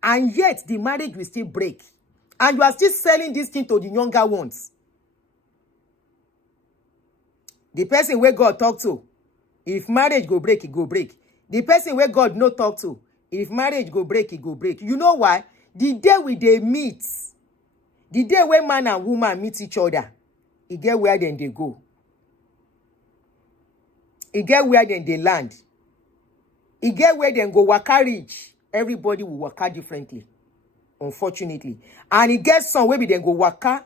And yet the marriage will still break. And you are still selling this thing to the younger ones. The person where God talk to, if marriage go break, it go break. The person where God no talk to, if marriage go break, it go break. You know why? The day we they meet, the day when man and woman meet each other, it get where then they go. It get where then they land. It get where then go waka reach. Everybody will waka differently, unfortunately. And it gets some where we then go waka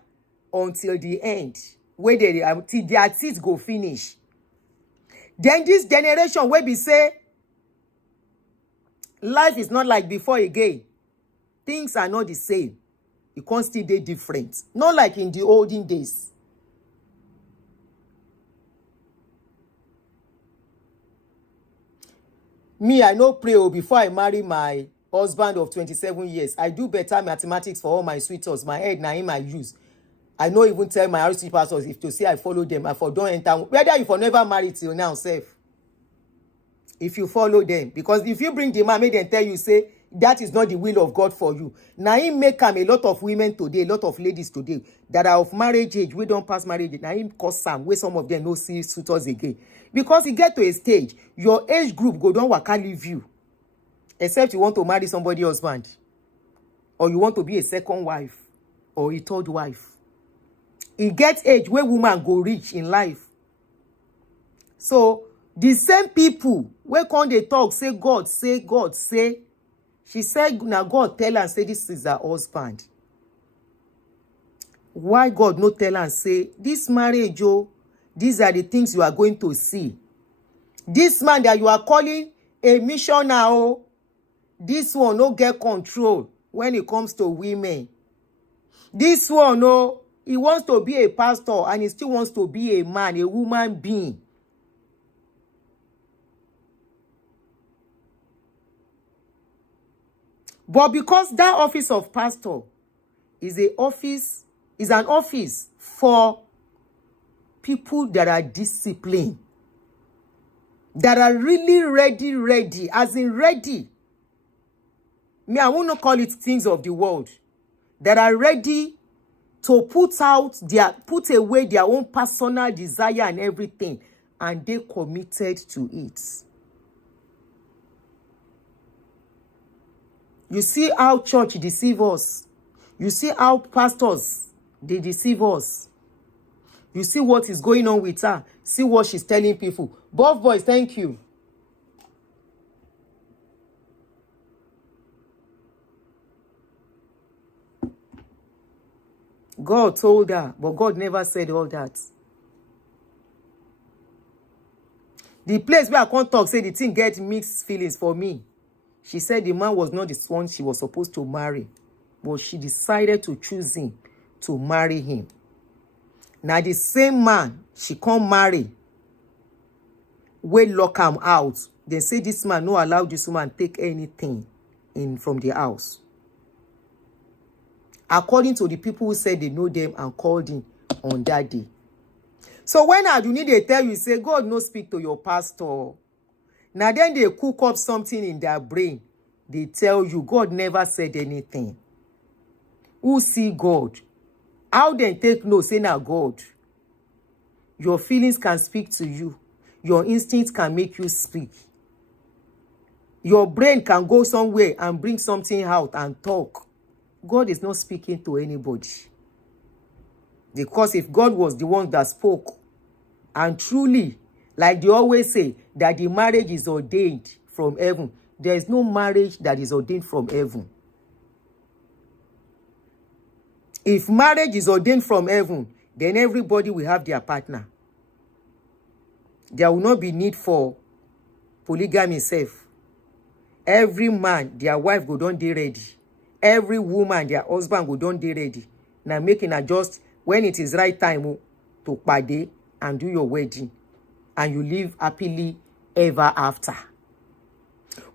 until the end, where they until their teeth go finish. Then this generation where we say life is not like before again. Things are not the same. It can't still be different. Not like in the olden days. Me, I no pray before I marry my husband of 27 years. I do better mathematics for all my sweethearts. My head now in my use. I no even tell my RC pastors if to say I follow them. I for don't enter. Whether you for never married till now, safe. If you follow them. Because if you bring the man, make them tell you, say, that is not the will of God for you. Now him make a lot of women today, a lot of ladies today that are of marriage age. We don't pass marriage age. Now him cause some where some of them no see suitors again. Because he get to a stage, your age group go down waka leave you. Except you want to marry somebody husband. Or you want to be a second wife. Or a third wife. He gets age where woman go reach in life. So the same people where come they talk, say God, say God, say. She said, now God tell her and say this is her husband. Why God no tell her and say, this marriage, oh, these are the things you are going to see. This man that you are calling a missioner, oh, this one no get control when it comes to women. This one, no, he wants to be a pastor and he still wants to be a man, a woman being. But because that office of pastor is an office for people that are disciplined, that are really ready, as in ready. Me, I won't call it things of the world. That are ready to put away their own personal desire and everything and they committed to it. You see how church deceive us. You see how pastors, they deceive us. You see what is going on with her. See what she's telling people. Buff boys, thank you. God told her, but God never said all that. The place where I can't talk, say the thing get mixed feelings for me. She said the man was not the one she was supposed to marry, but she decided to choose him to marry him. Now the same man she can't marry, we lock him out. They say this man no allow this woman take anything in from the house. According to the people who said they know them and called him on that day. So when Aduni they tell you, say God no speak to your pastor. Now then they cook up something in their brain. They tell you God never said anything. Who see God? How they take no say now God? Your feelings can speak to you. Your instincts can make you speak. Your brain can go somewhere and bring something out and talk. God is not speaking to anybody. Because if God was the one that spoke, and truly, like they always say, that the marriage is ordained from heaven, there is no marriage that is ordained from heaven. If marriage is ordained from heaven, then everybody will have their partner. There will not be need for polygamy self. Every man, their wife go don dey ready. Every woman, their husband go don dey ready. Now making adjust when it is right time to pade and do your wedding. And you live happily ever after.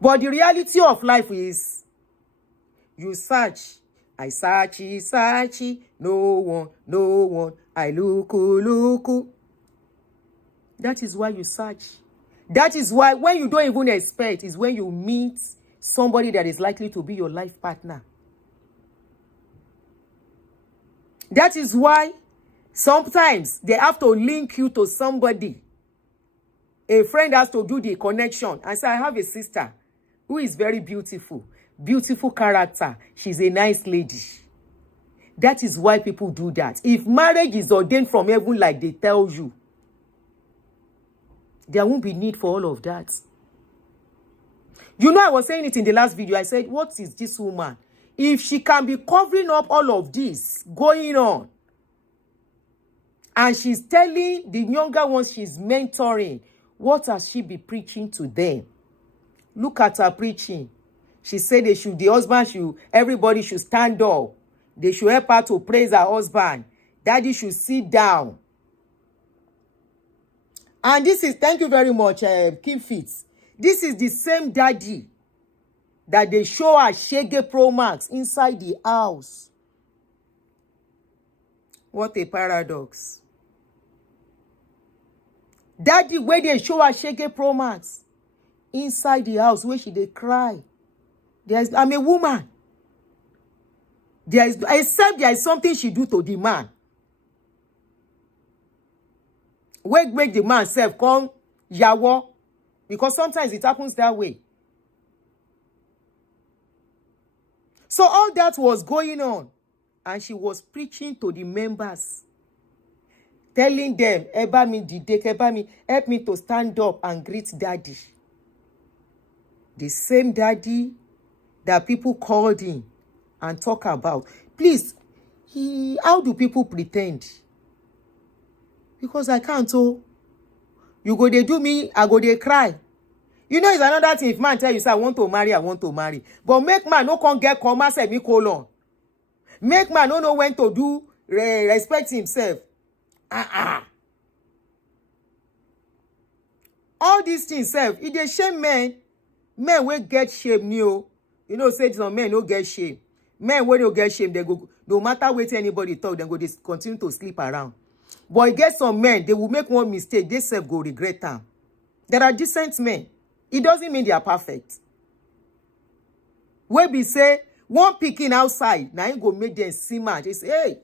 But the reality of life is, you search. I search, no one. I look. That is why you search. That is why when you don't even expect is when you meet somebody that is likely to be your life partner. That is why sometimes they have to link you to somebody. A friend has to do the connection and say, I have a sister who is very beautiful. Beautiful character. She's a nice lady. That is why people do that. If marriage is ordained from heaven like they tell you, there won't be need for all of that. You know, I was saying it in the last video. I said, what is this woman? If she can be covering up all of this going on, and she's telling the younger ones she's mentoring, what has she be preaching to them? Look at her preaching. She said everybody should stand up. They should help her to praise her husband. Daddy should sit down. And this is, thank you very much, Kim Fitz. This is the same daddy that they show her Shege Pro Max inside the house. What a paradox. Daddy, where they show her Shege Pro Max inside the house, where she they cry. I'm a woman. Except there is something she do to the man. Where make the man self come yawo, because sometimes it happens that way. So all that was going on, and she was preaching to the members, telling them, help me to stand up and greet daddy. The same daddy that people called in and talk about. Please, how do people pretend? Because I can't. Oh, you go they do me, I go they cry. You know, it's another thing if man tell you say I want to marry. But make man no can get comma semicolon. Make man no know when to do respect himself. All these things self, it dey shame men. Men will get shame new. You know, say some men no get shame. Men when you get shame, they go, no matter what anybody talk, they go they continue to sleep around. But get some men, they will make one mistake, they self go regret them. There are decent men. It doesn't mean they are perfect. When we say one picking outside, now you go make them see mad. They say, hey,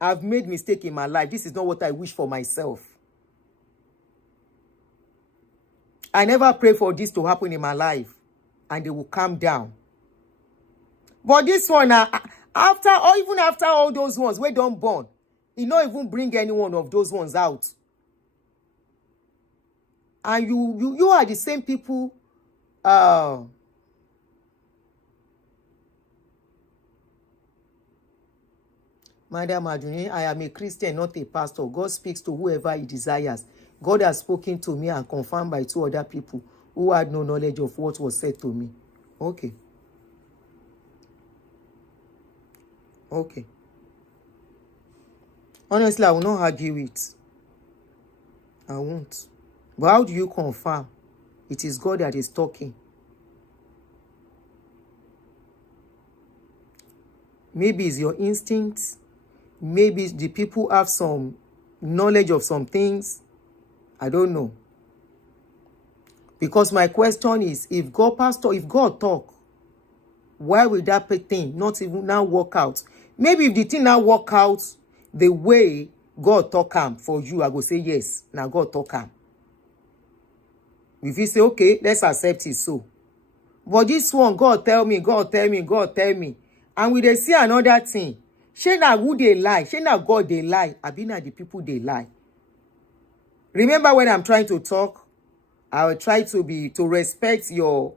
I've made mistake in my life. This is not what I wish for myself. I never pray for this to happen in my life. And they will calm down. But this one, after, or even after all those ones, we don't born, it not even bring any one of those ones out. And you are the same people. Madam Aduni, I am a Christian, not a pastor. God speaks to whoever he desires. God has spoken to me and confirmed by 2 other people who had no knowledge of what was said to me. Okay. Okay. Honestly, I will not argue it. I won't. But how do you confirm it is God that is talking? Maybe it's your instincts. Maybe the people have some knowledge of some things. I don't know. Because my question is, if God talk, why will that thing not even now work out? Maybe if the thing now work out the way God talk am for you, I go say yes. Now God talk am. If you say, okay, let's accept it so. But this one, God tell me. And we dey see another thing. Shey na who dey lie? Shey na God dey lie? Abi na the people dey lie? Remember when I'm trying to talk, I will try to respect your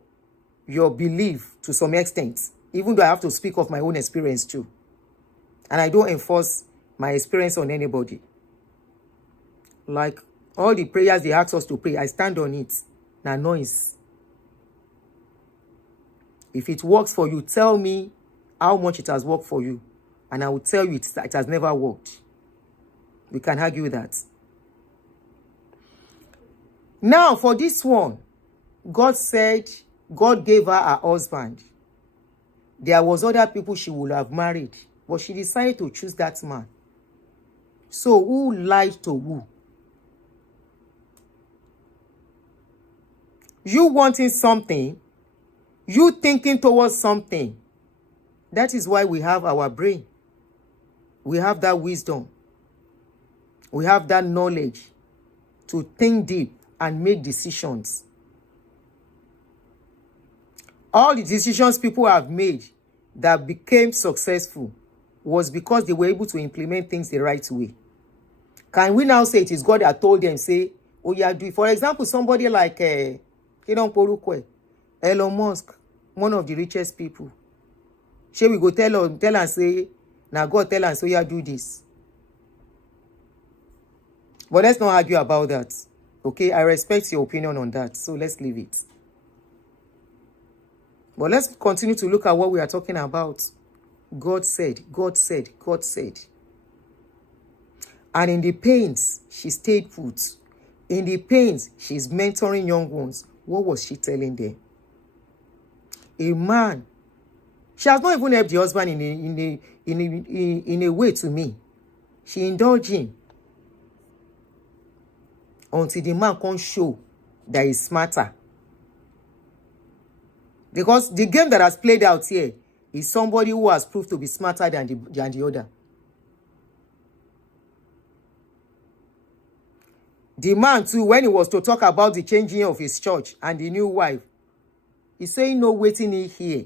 belief to some extent, even though I have to speak of my own experience too. And I don't enforce my experience on anybody. Like all the prayers they ask us to pray, I stand on it. Na noise. If it works for you, tell me how much it has worked for you. And I will tell you it has never worked. We can argue that. Now, for this one, God said God gave her a husband. There was other people she would have married, but she decided to choose that man. So who lied to who? You wanting something, you thinking towards something. That is why we have our brain. We have that wisdom. We have that knowledge to think deep and make decisions. All the decisions people have made that became successful was because they were able to implement things the right way. Can we now say it is God that told them, say, oh yeah, do it? For example, somebody like Elon Musk, one of the richest people. Shall we go tell and say, now God tell and say, yeah, do this. But let's not argue about that. Okay, I respect your opinion on that, so let's leave it. But let's continue to look at what we are talking about. God said, God said, God said. And in the pains, she stayed put. In the pains, she's mentoring young ones. What was she telling them? A man. She has not even helped the husband in a way to me. She indulged him until the man can show that he's smarter. Because the game that has played out here is somebody who has proved to be smarter than the other. The man too, when he was to talk about the changing of his church and the new wife, he saying no waiting in here.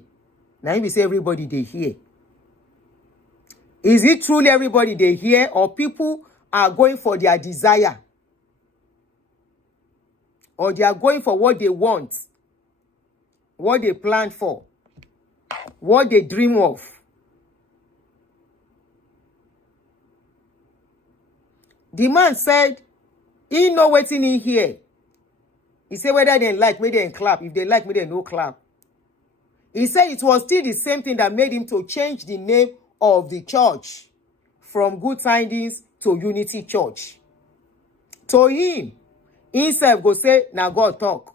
Now he say everybody they hear. Is it truly everybody they hear, or people are going for their desire? Or they are going for what they want, what they plan for, what they dream of? The man said, he know waiting in here. He said whether they like, maybe they clap. If they like, maybe they no clap. He said it was still the same thing that made him to change the name of the church from Good Tidings to Unity Church. To him, himself go say, now God talk.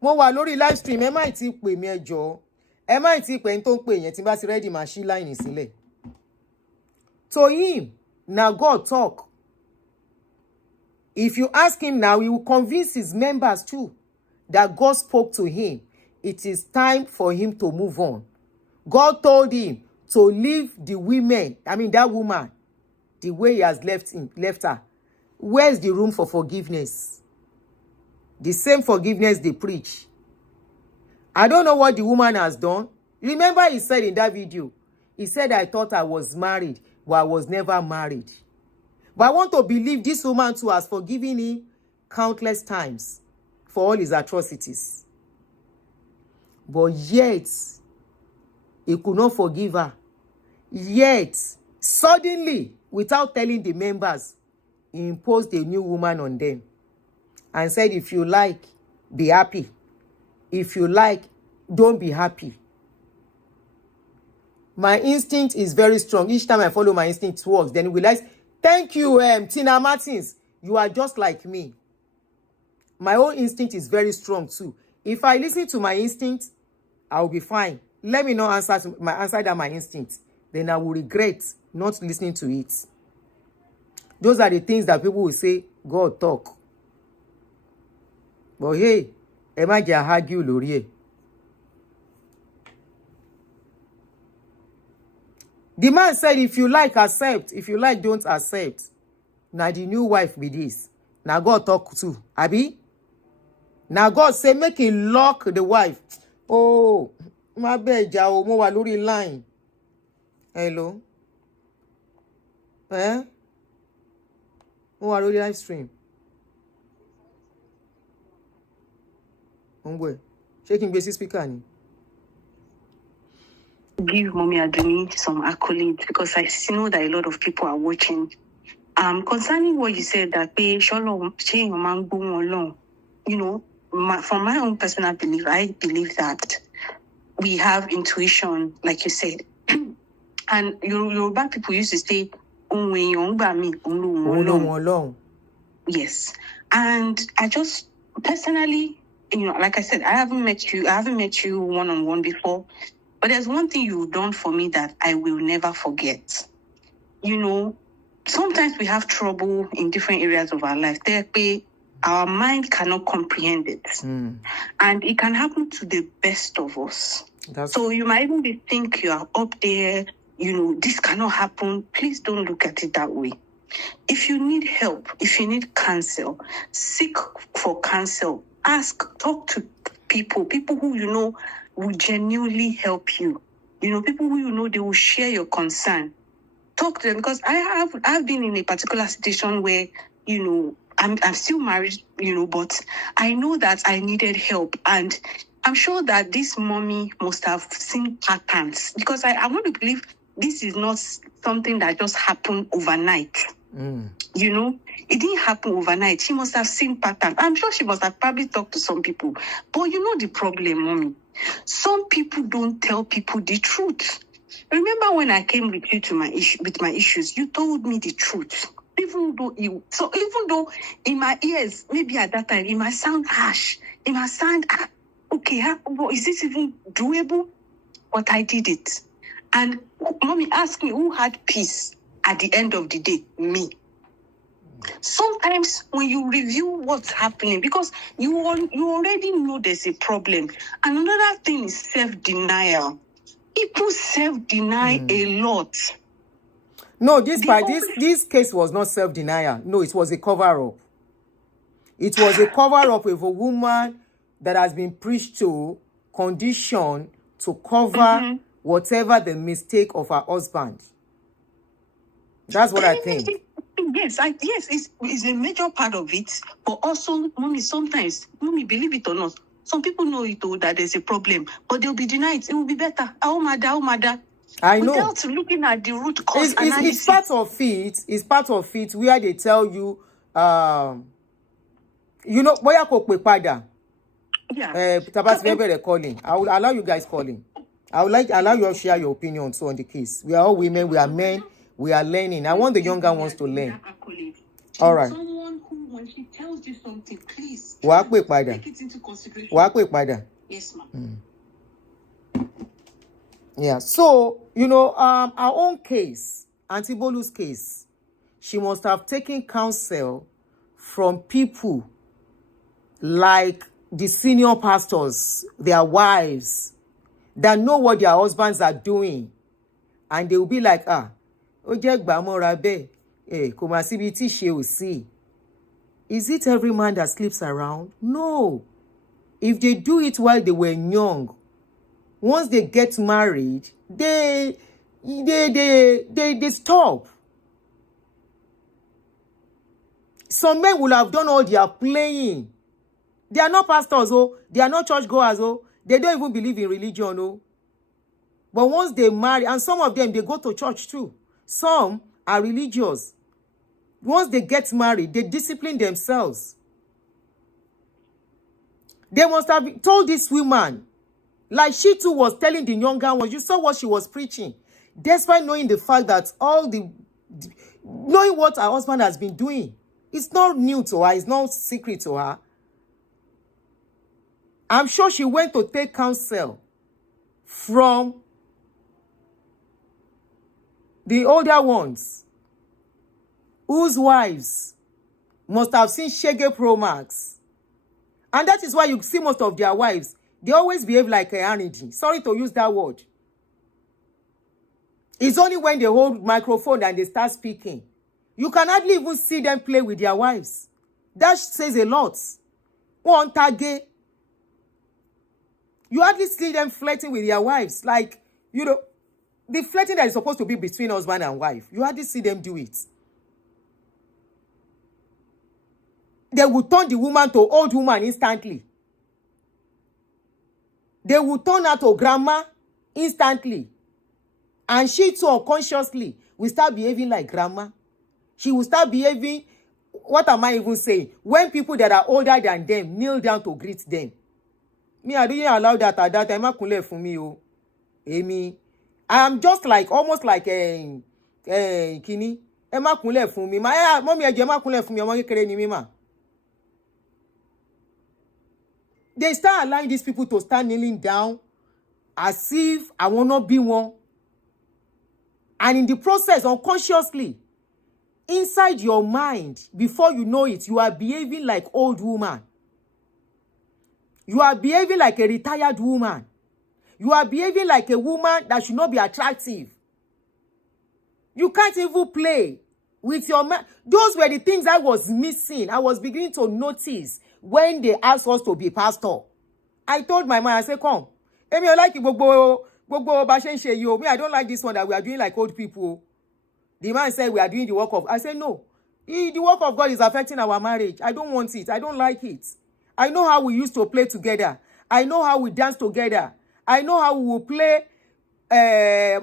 Mo wà lórí live stream, ẹ má tí pè mí ẹ jọ̀ọ́. Ẹ má tí pè ń tó ń pè yẹn tí bá ti ready máa ṣí line sílẹ̀. To him, now God talk. If you ask him now, he will convince his members too that God spoke to him. It is time for him to move on. God told him to leave the women, that woman, the way he has left her. Where's the room for forgiveness? The same forgiveness they preach. I don't know what the woman has done. Remember he said in that video, he said, I thought I was married, but I was never married. But I want to believe this woman too has forgiven him countless times for all his atrocities. But yet, he could not forgive her. Yet, suddenly, without telling the members, he imposed a new woman on them and said, if you like, be happy. If you like, don't be happy. My instinct is very strong. Each time I follow my instinct, it works. Then we realize, thank you, Tina Martins. You are just like me. My own instinct is very strong too. If I listen to my instinct, I will be fine. Let me not answer than my instinct. Then I will regret not listening to it. Those are the things that people will say, God talk. But hey, ẹ má jẹ́ argue lórí ẹ̀. The man said, if you like, accept. If you like, don't accept. Now the new wife be this. Now God talk too. Abi? Now God say, make him lock the wife. Oh, my bad, Jao, mo wà lórí line. Hello? Mo wà lórí live stream. Ongwe. Shaking basic speaker ni. Give Mommy Aduni some accolades because I know that a lot of people are watching. Concerning what you said that you know, from my own personal belief, I believe that we have intuition, like you said. And Yoruba people used to say, yes. And I just personally, like I said, I haven't met you one-on-one before. But there's one thing you've done for me that I will never forget. Sometimes we have trouble in different areas of our life. Our mind cannot comprehend it. And it can happen to the best of us. So you might even think you are up there, this cannot happen. Please don't look at it that way. If you need help, if you need counsel, seek for counsel. Talk to people who will genuinely help you. People who they will share your concern. Talk to them because I've been in a particular situation where, I'm still married, but I know that I needed help. And I'm sure that this mommy must have seen patterns because I want to believe this is not something that just happened overnight. It didn't happen overnight. She must have seen patterns. I'm sure she must have probably talked to some people. But the problem, mommy. Some people don't tell people the truth. Remember when I came with you with my issues, you told me the truth. Even though in my ears, maybe at that time, it might sound harsh. It might sound, okay, is this even doable? But I did it. And mommy asked me who had peace at the end of the day? Me. Sometimes when you review what's happening, because you already know there's a problem. And another thing is self-denial. People self-deny a lot. No, this case was not self-denial. No, it was a cover-up. It was a cover-up of a woman that has been preached to, conditioned to cover whatever the mistake of her husband. That's what I think. Yes, it's a major part of it. But also, mommy, sometimes, believe it or not, some people know it all that there's a problem, but they'll be denied. It will be better. Oh, mother. I know. Without looking at the root cause it's part of it. It's part of it where they tell you, boya ko pe pada. Yeah. Calling. I will allow you guys calling. I would allow you to share your opinion too on the case. We are all women. We are men. We are learning. I want the younger ones to learn. All right. Someone who, when she tells you something, please take it into consideration. Yes, ma'am. Yeah. So, our own case, Aunty Bolu's case, she must have taken counsel from people like the senior pastors, their wives, that know what their husbands are doing. And they will be like, ó jẹ́ gbà mọ́ra bẹ́ẹ̀ kò mà síbi tí ṣe ò sí Is it every man that sleeps around? No. If they do it while they were young, once they get married, they stop. Some men will have done all their playing. They are not pastors, oh. They are not churchgoers, oh. They don't even believe in religion, oh. But once they marry, and some of them, they go to church too. Some are religious. Once they get married, they discipline themselves. They must have told this woman, like she too was telling the younger ones, you saw what she was preaching. Despite knowing the fact that knowing what her husband has been doing, it's not new to her, it's not secret to her. I'm sure she went to take counsel from the older ones, whose wives must have seen Shege Pro Max. And that is why you see most of their wives, they always behave like a Aunty. Sorry to use that word. It's only when they hold microphone and they start speaking. You can hardly even see them play with their wives. That says a lot. One target. You hardly see them flirting with their wives. Like, you know, the flirting that is supposed to be between husband and wife. You hardly see them do it. They will turn the woman to old woman instantly. They will turn her to grandma instantly. And she too unconsciously will start behaving like grandma. She will start behaving, what am I even saying? When people that are older than them kneel down to greet them. Me, I didn't allow that at that time. I couldn't for me, oh. Amy. I am just like, almost like Kini. Emma couldn't for me. My mommy, I couldn't for me. I'm going to ma. They start allowing these people to start kneeling down as if I will not be one. And in the process, unconsciously, inside your mind, before you know it, you are behaving like old woman. You are behaving like a retired woman. You are behaving like a woman that should not be attractive. You can't even play with your man. Those were the things I was missing. I was beginning to notice when they asked us to be pastor. I told my man, I said, come. Emi, I like you, gbogbo bashen yo. Me, I don't like this one that we are doing like old people. The man said we are doing the work of. I said, no. The work of God is affecting our marriage. I don't want it. I don't like it. I know how we used to play together. I know how we dance together. I know how we will play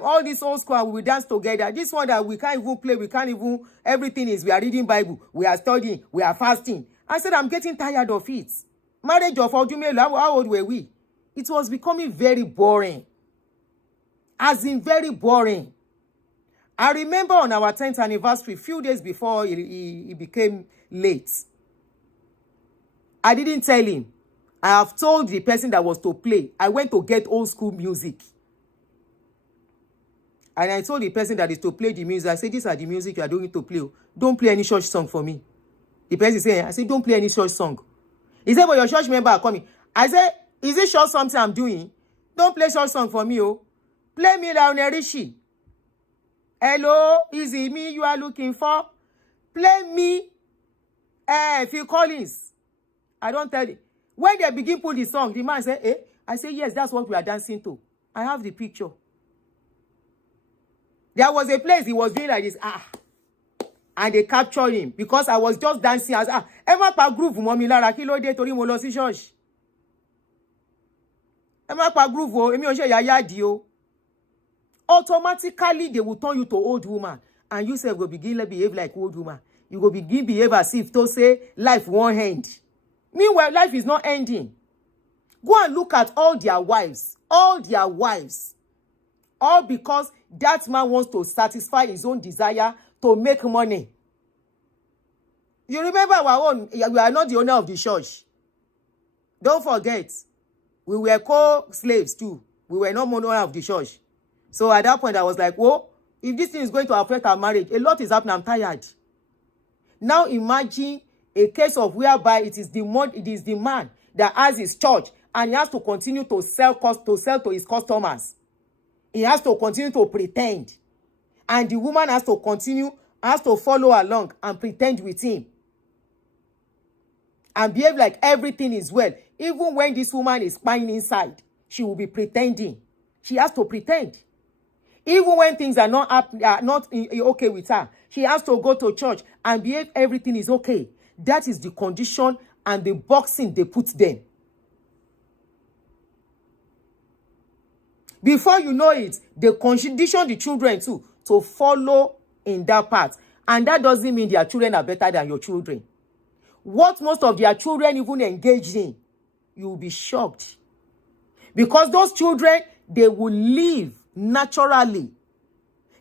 all this old school and we will dance together. This one that we can't even play, we can't even, everything is, we are reading Bible, we are studying, we are fasting. I said, I'm getting tired of it. Marriage of Odumelo, how old were we? It was becoming very boring. As in very boring. I remember on our 10th anniversary, a few days before he became late, I didn't tell him. I have told the person that was to play. I went to get old school music. And I told the person that is to play the music. I said, these are the music you are doing to play. Don't play any church song for me. The person said, I said, don't play any church song. He said, but your church member are coming. I said, is it church something I'm doing? Don't play church song for me, oh. Play me Lionel Richie. Hello, is it me you are looking for? Play me Phil Collins. I don't tell you. When they begin pull the song, the man say, eh? I say, yes, that's what we are dancing to. I have the picture. There was a place he was doing like this. And they captured him because I was just dancing as Emma pa groove mommy Lara kilo de tori mo lọ sí church. Emma pa groove o èmi ò ṣe yaya di o. Automatically they will turn you to old woman and you self go begin to behave like old woman. You go begin behave as if to say life won't end. Meanwhile, life is not ending. Go and look at all their wives. All their wives. All because that man wants to satisfy his own desire to make money. You remember our own, we are not the owner of the church. Don't forget, we were co-slaves too. We were not owner of the church. So at that point, I was like, whoa, if this thing is going to affect our marriage, a lot is happening, I'm tired. Now imagine a case of whereby it is the man that has his church and he has to continue to sell to his customers. He has to continue to pretend. And the woman has to follow along and pretend with him. and behave like everything is well. Even when this woman is crying inside, she will be pretending. She has to pretend. Even when things are not okay with her, she has to go to church and behave everything is okay. That is the condition and the boxing they put them. Before you know it, they condition the children too to follow in that path. And that doesn't mean their children are better than your children. What most of their children even engage in, you will be shocked. Because those children, they will live naturally.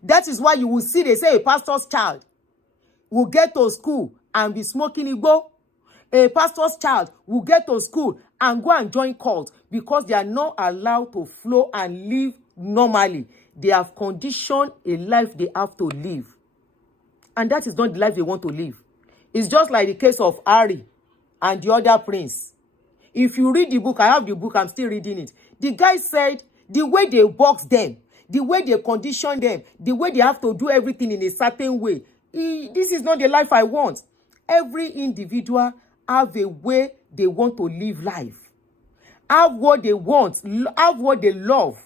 That is why you will see, they say a pastor's child will get to school and be smoking igbo. A pastor's child will get to school and go and join cult because they are not allowed to flow and live normally. They have conditioned a life they have to live. And that is not the life they want to live. It's just like the case of Harry and the other prince. If you read the book, I have the book, I'm still reading it. The guy said the way they box them, the way they condition them, the way they have to do everything in a certain way, this is not the life I want. Every individual have a way they want to live life. Have what they want, have what they love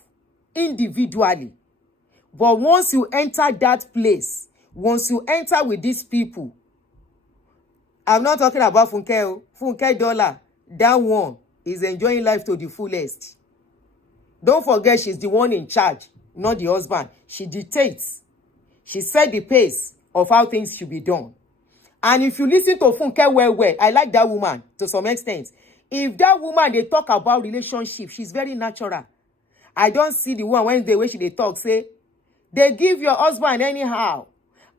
individually. But once you enter that place, once you enter with these people, I'm not talking about Funke Dollar. That one is enjoying life to the fullest. Don't forget, she's the one in charge, not the husband. She dictates. She set the pace of how things should be done. And if you listen to Funke well, I like that woman to some extent. If that woman, they talk about relationship, she's very natural. I don't see the one when she talk, say, they give your husband anyhow.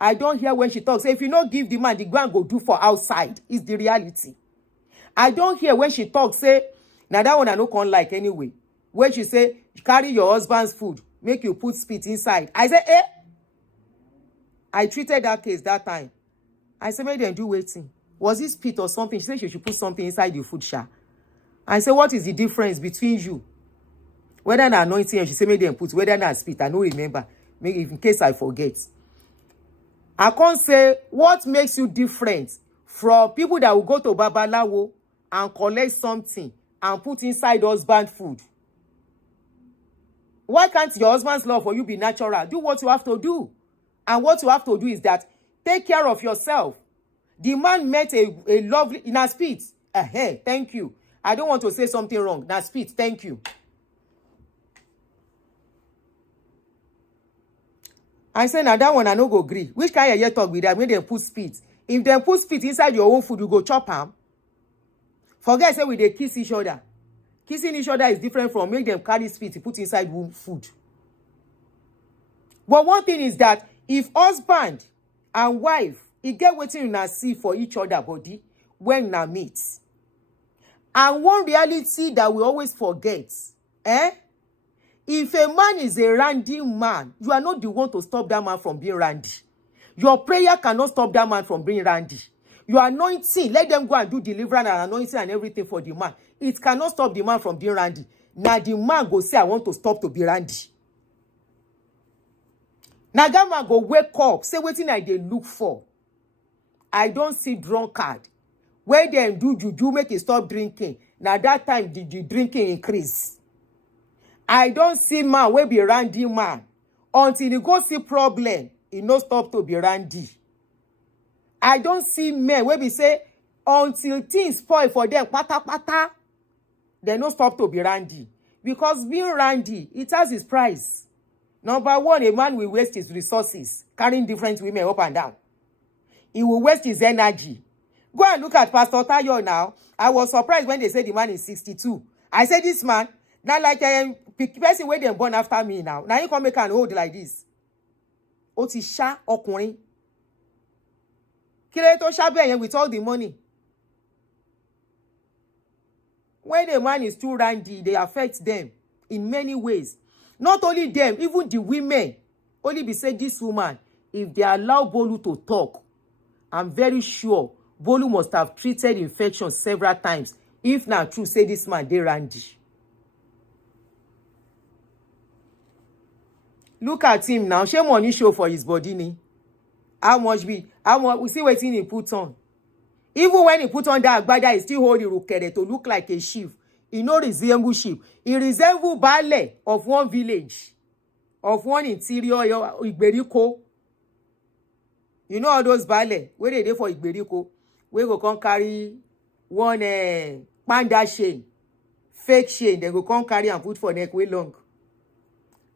I don't hear when she talks, say, if you don't give the man, the man go do for outside. It's the reality. I don't hear when she talks, say, now that one I don't like anyway. When she say, carry your husband's food, make you put spit inside. I say, I treated that case that time. I said, make them do waiting. Was it spit or something? She said she should put something inside the food, sha. I said, what is the difference between you? Whether an anointing, she said, make them put, whether not spit, I don't remember. Maybe in case I forget. I can't say, what makes you different from people that will go to Babalawo and collect something and put inside husband food? Why can't your husband's love for you be natural? Do what you have to do. And what you have to do is that take care of yourself. The man met a lovely, in a spit. Thank you. I don't want to say something wrong. Na spit, thank you. I say, now that one I no go agree. Which kind of you talk with that? When they put spit. If they put spit inside your own food, you go chop them. Forget, say, we they kiss each other. Kissing each other is different from make them carry spit to put inside food. But one thing is that if husband and wife, it get waiting in a see for each other body when na meet. And one reality that we always forget, if a man is a randy man, you are not the one to stop that man from being randy. Your prayer cannot stop that man from being randy. Your anointing, let them go and do deliverance and anointing and everything for the man. It cannot stop the man from being randy. Now the man go say, I want to stop to be randy. Now that man go wake up, say wetin I dey look for. I don't see drunkard. Where them do juju make it stop drinking. Now that time the drinking increase. I don't see man wey be randy man. Until he go see problem, he no stop to be randy. I don't see men wey be say until things spoil for them, pata, they no stop to be randy. Because being randy, it has its price. Number one, a man will waste his resources, carrying different women up and down. He will waste his energy. Go and look at Pastor Tayo now. I was surprised when they said the man is 62. I said, this man, not like a person where they born after me now. Now you come make an hold like this. Otisha Okurin. Kileto Shabe with all the money. When a man is too randy, they affect them in many ways. Not only them, even the women. Only be said this woman, if they allow Bolu to talk, I'm very sure Bolu must have treated infection several times. If not true, say this man, they randy. Look at him now. Shame money show for his body. Ni. How much we see what he put on. Even when he put on that agbada, he still hold irukere to look like a chief. He no resemble chief. He resemble baale of one village, of one interior Igberiko. You know all those baale where they dey for Igberiko, we go come carry one panda chain, fake chain, they go come carry and put for neck way long.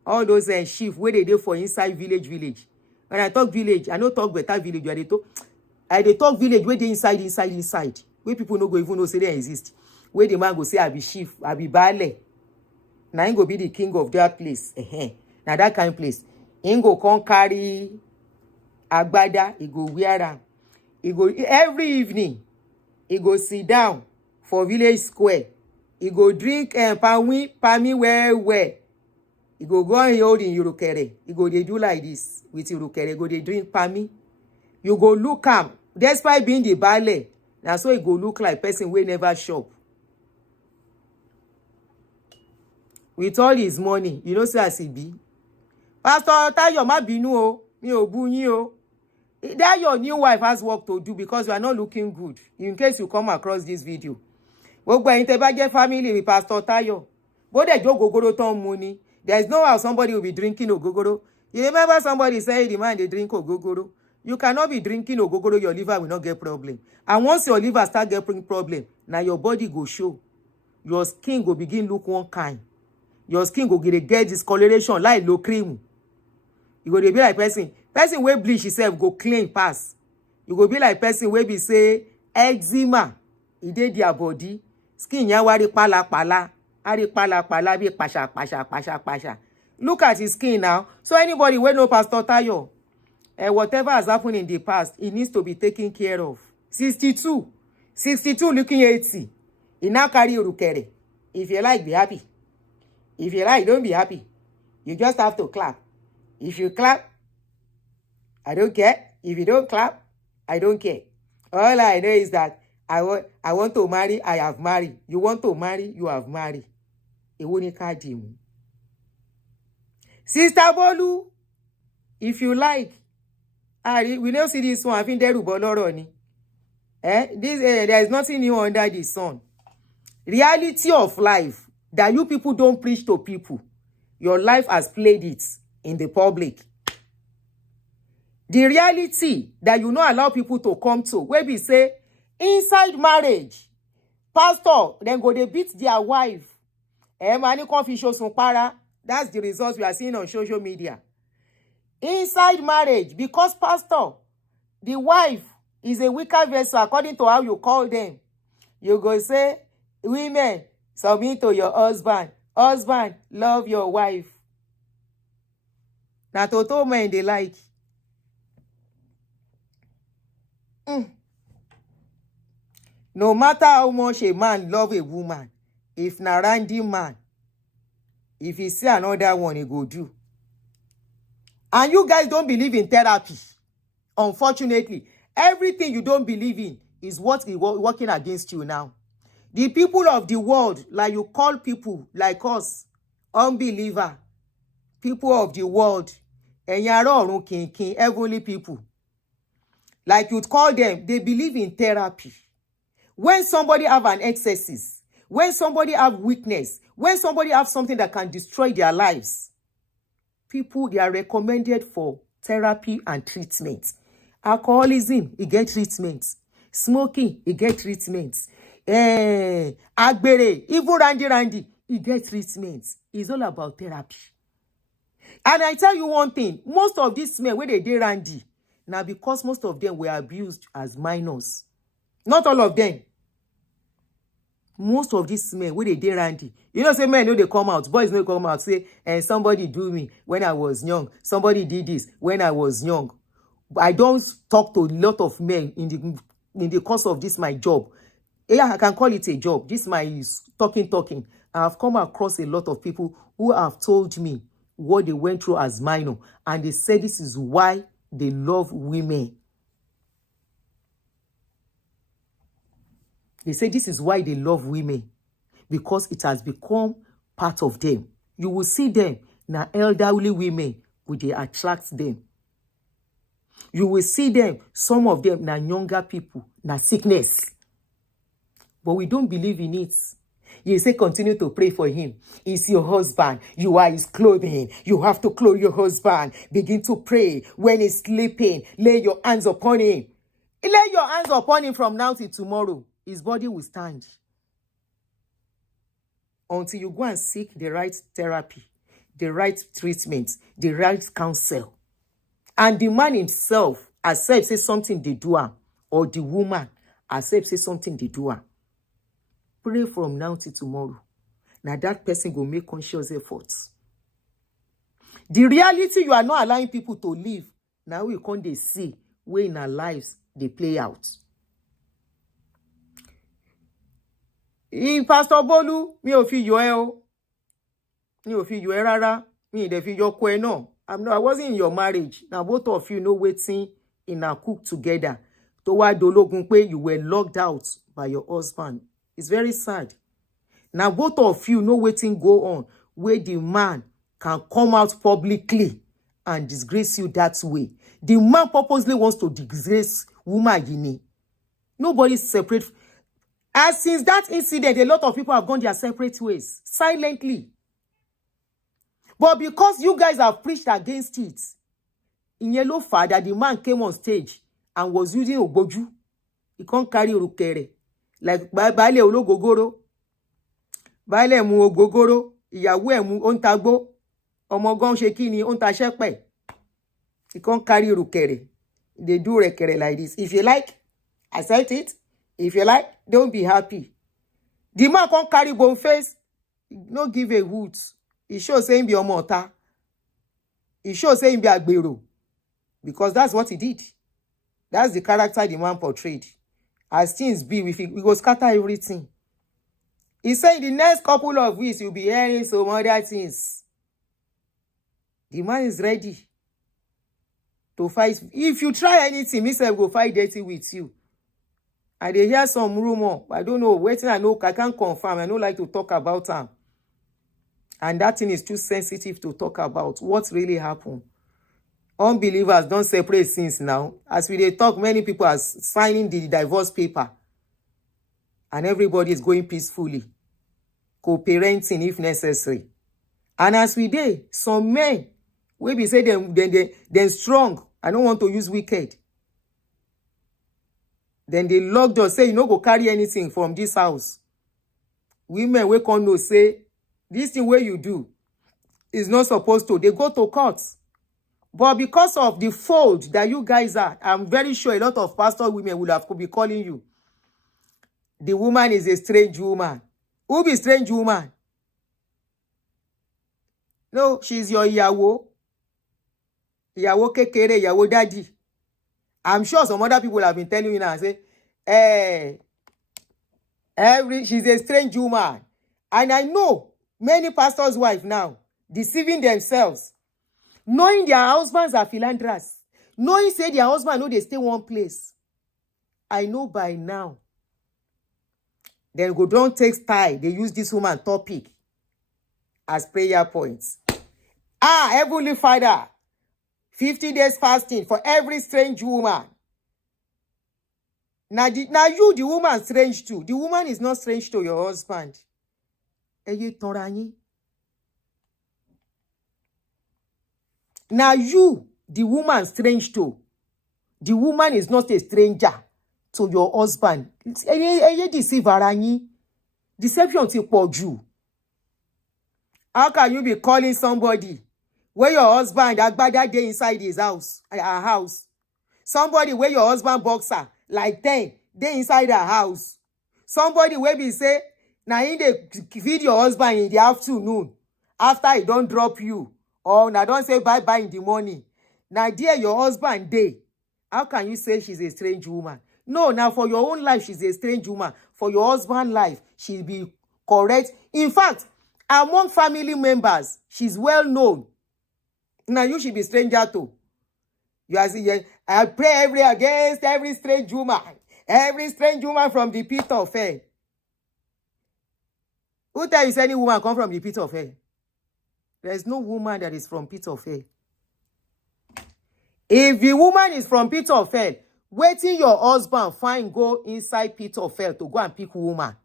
All those chief where they dey for inside village. When I talk village, I no talk better village. I dey talk village where they inside. Where people no go even know say they exist. Where the man go say I be chief, I be baale. Now he go be the king of that place. Now that kind of place. He go come carry agbada, he go wear am. He go every evening, he go sit down for village square. He go drink pami well. He go and hold in Urukere. He go dey do like this with Urukere. Go dey drink pami. You go look am. Despite being the baale, now so he go look like person wey never shop. With all his money, you know say as he be. Pastor Tayo ma binu o, mi ò bú yín o. That your new wife has work to do because you are not looking good. In case you come across this video. Gbogbo ẹ̀yin tẹ́ bá jẹ́ family with Pastor Tayo. Bó dẹ̀ jó gogoro tán mu ni. There is no how somebody will be drinking ogogoro. You remember somebody saying the man they drink ogogoro. You cannot be drinking ogogoro, your liver will not get problem. And once your liver start getting problem, now your body go show. Your skin go begin look one kind. Your skin go get discoloration like low cream. You go be like person wey bleach itself go clean pass. You go be like person wey be say eczema e dey their body. Skin yan wari pala be pasha. Look at his skin now. So anybody wey know Pastor Tayo, whatever has happened in the past, it needs to be taken care of. 62 looking 80. He now carry Urukere. If you like, be happy. If you like, don't be happy. You just have to clap. If you clap, I don't care. If you don't clap, I don't care. All I know is that I want to marry, I have married. You want to marry, you have married. Sister Bolu, if you like, we don't see this one. I think there is nothing new under the sun. Reality of life that you people don't preach to people. Your life has played it in the public. The reality that you not allow people to come to, where we say, inside marriage, pastor, then go they beat their wife. That's the results we are seeing on social media. Inside marriage, because pastor, the wife is a weaker vessel according to how you call them. You go say, women, submit to your husband. Husband, love your wife. Now, total men, they like. No matter how much a man love a woman, if na randy man, if he see another one, he go do. And you guys don't believe in therapy. Unfortunately, everything you don't believe in is what is working against you now. The people of the world, like you call people like us, unbeliever, people of the world, heavenly people, like you'd call them, they believe in therapy. When somebody have an excesses, when somebody have weakness, when somebody have something that can destroy their lives, people, they are recommended for therapy and treatment. Alcoholism, it get treatment. Smoking, it get treatment. Agbere, even randy, it get treatment. It's all about therapy. And I tell you one thing, most of these men, when they randy, now because most of them were abused as minors. Not all of them. Most of these men, when they randy, you know, say men know they come out, boys know they come out, say, and somebody do me when I was young. Somebody did this when I was young. I don't talk to a lot of men in the course of this my job. Yeah, I can call it a job. This my talking. I've come across a lot of people who have told me what they went through as minor, and they said this is why they love women. They say this is why they love women, because it has become part of them. You will see them now, elderly women, would they attract them? You will see them, some of them, na younger people, na sickness. But we don't believe in it. You say continue to pray for him. He's your husband. You are his clothing. You have to clothe your husband. Begin to pray when he's sleeping. Lay your hands upon him. Lay your hands upon him from now till tomorrow. His body will stand. Until you go and seek the right therapy, the right treatment, the right counsel. And the man himself accepts say something they do am, or the woman accepts say something they do am. Pray from now till tomorrow. Now that person will make conscious efforts. The reality you are not allowing people to live, now we can't they see where in our lives they play out. In Pastor Bolu, mi ò fi yọ ẹ́ o. Mi ò fi yọ ẹ́ rárá. Mi ì fi yọ kọ ẹ́ náà. I wasn't in your marriage. Now both of you know waiting in a cook together. To wá dologun pé you were locked out by your husband. It's very sad. Now both of you know waiting go on where the man can come out publicly and disgrace you that way. The man purposely wants to disgrace woman Yini. Nobody separate. And since that incident, a lot of people have gone their separate ways, silently. But because you guys have preached against it, in Yellow Father, the man came on stage and was using Ogboju. He can't carry Urukere. Like Baile Ologogoro. Baile mu Ogogoro. Ìyàwó ẹ̀ mu Ontagbo. Ọmọ gan ṣe kíni Onta Shepe. He can't carry Urukere. They do Rekere like this. If you like, accept it. If you like, don't be happy. The man can't carry bone face. No give a hoot. He shows saying be Omota. He shows saying be Agbero. Because that's what he did. That's the character the man portrayed. As things be, we go scatter everything. He said in the next couple of weeks, you'll be hearing some other things. The man is ready to fight. If you try anything, Mr. will fight dirty with you. And they hear some rumor. I don't know. Waiting, I know. I can't confirm. I don't like to talk about them. And that thing is too sensitive to talk about. What really happened? Unbelievers don't separate sins now. As we talk, many people are signing the divorce paper. And everybody is going peacefully. Co-parenting if necessary. And as we did, some men, we be say them strong. I don't want to use wicked. Then they locked us, say, you no go carry anything from this house. Women, we can't know, say, this thing where you do is not supposed to. They go to court. But because of the fold that you guys are, I'm very sure a lot of pastor women will have to be calling you. The woman is a strange woman. Who be strange woman? No, she's your Ìyàwó. Ìyàwó kékeré, Ìyàwó daddy. I'm sure some other people have been telling you now, say, she's a strange woman. And I know many pastors' wives now deceiving themselves, knowing their husbands are philanthropists, knowing say their husband know they stay one place. I know by now. Then go don't take style. They use this woman topic as prayer points. Heavenly Father, 50 days fasting for every strange woman. Now you, the woman, strange too. The woman is not strange to your husband. Now you, the woman, strange too. The woman is not a stranger to your husband. Deception ti pọ̀jù. How can you be calling somebody where your husband agbada dey inside his house, her house? Somebody where your husband boxer like 10 dey inside her house. Somebody where be say na him dey feed your husband in the afternoon after he don't drop you, or na don't say bye bye in the morning. Now there your husband dey. How can you say she's a strange woman? No, now for your own life, she's a strange woman. For your husband's life, she'll be correct. In fact, among family members, she's well known. Now you should be stranger too. You are saying, I pray against every strange woman. Every strange woman from the pit of hell. Who tell you any woman come from the pit of hell? There is no woman that is from pit of hell. If the woman is from pit of hell, waiting your husband find go inside pit of hell to go and pick woman.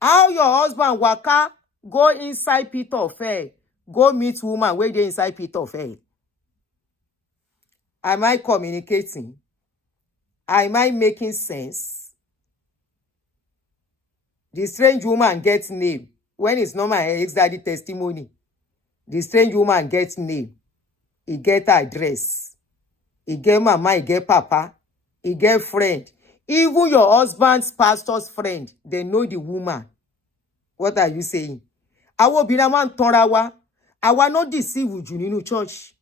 How your husband waka go inside pit of hell, go meet woman where they inside pit of hell? Am I communicating? Am I making sense? The strange woman gets name. When it's not my ex-daddy testimony, the strange woman gets name. He get address. He get mama, he get papa. He get friend. Even your husband's pastor's friend, they know the woman. What are you saying? Awo binaman torawa. Awa not deceive you in church.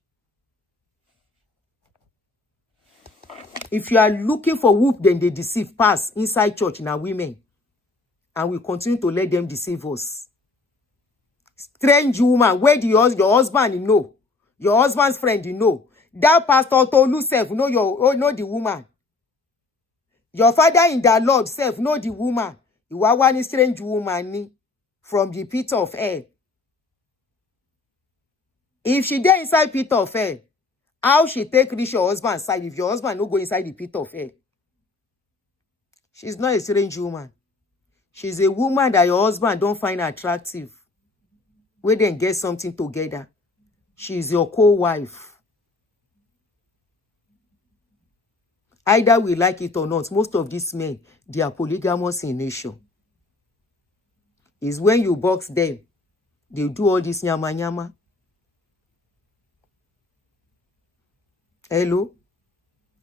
If you are looking for who then they deceive pass inside church now women, and we continue to let them deceive us. Strange woman, where do your husband you know? Your husband's friend you know. That pastor Tolu self know the woman. Your father in the Lord self know the woman. You are one strange woman from the pit of hell. If she there inside pit of hell, how she take reach your husband's side if your husband no go inside the pit of hell? She's not a strange woman. She's a woman that your husband don't find attractive. We then get something together. She's your co-wife. Either we like it or not, most of these men, they are polygamous in nature. It's when you box them, they do all this nyama nyama. Hello?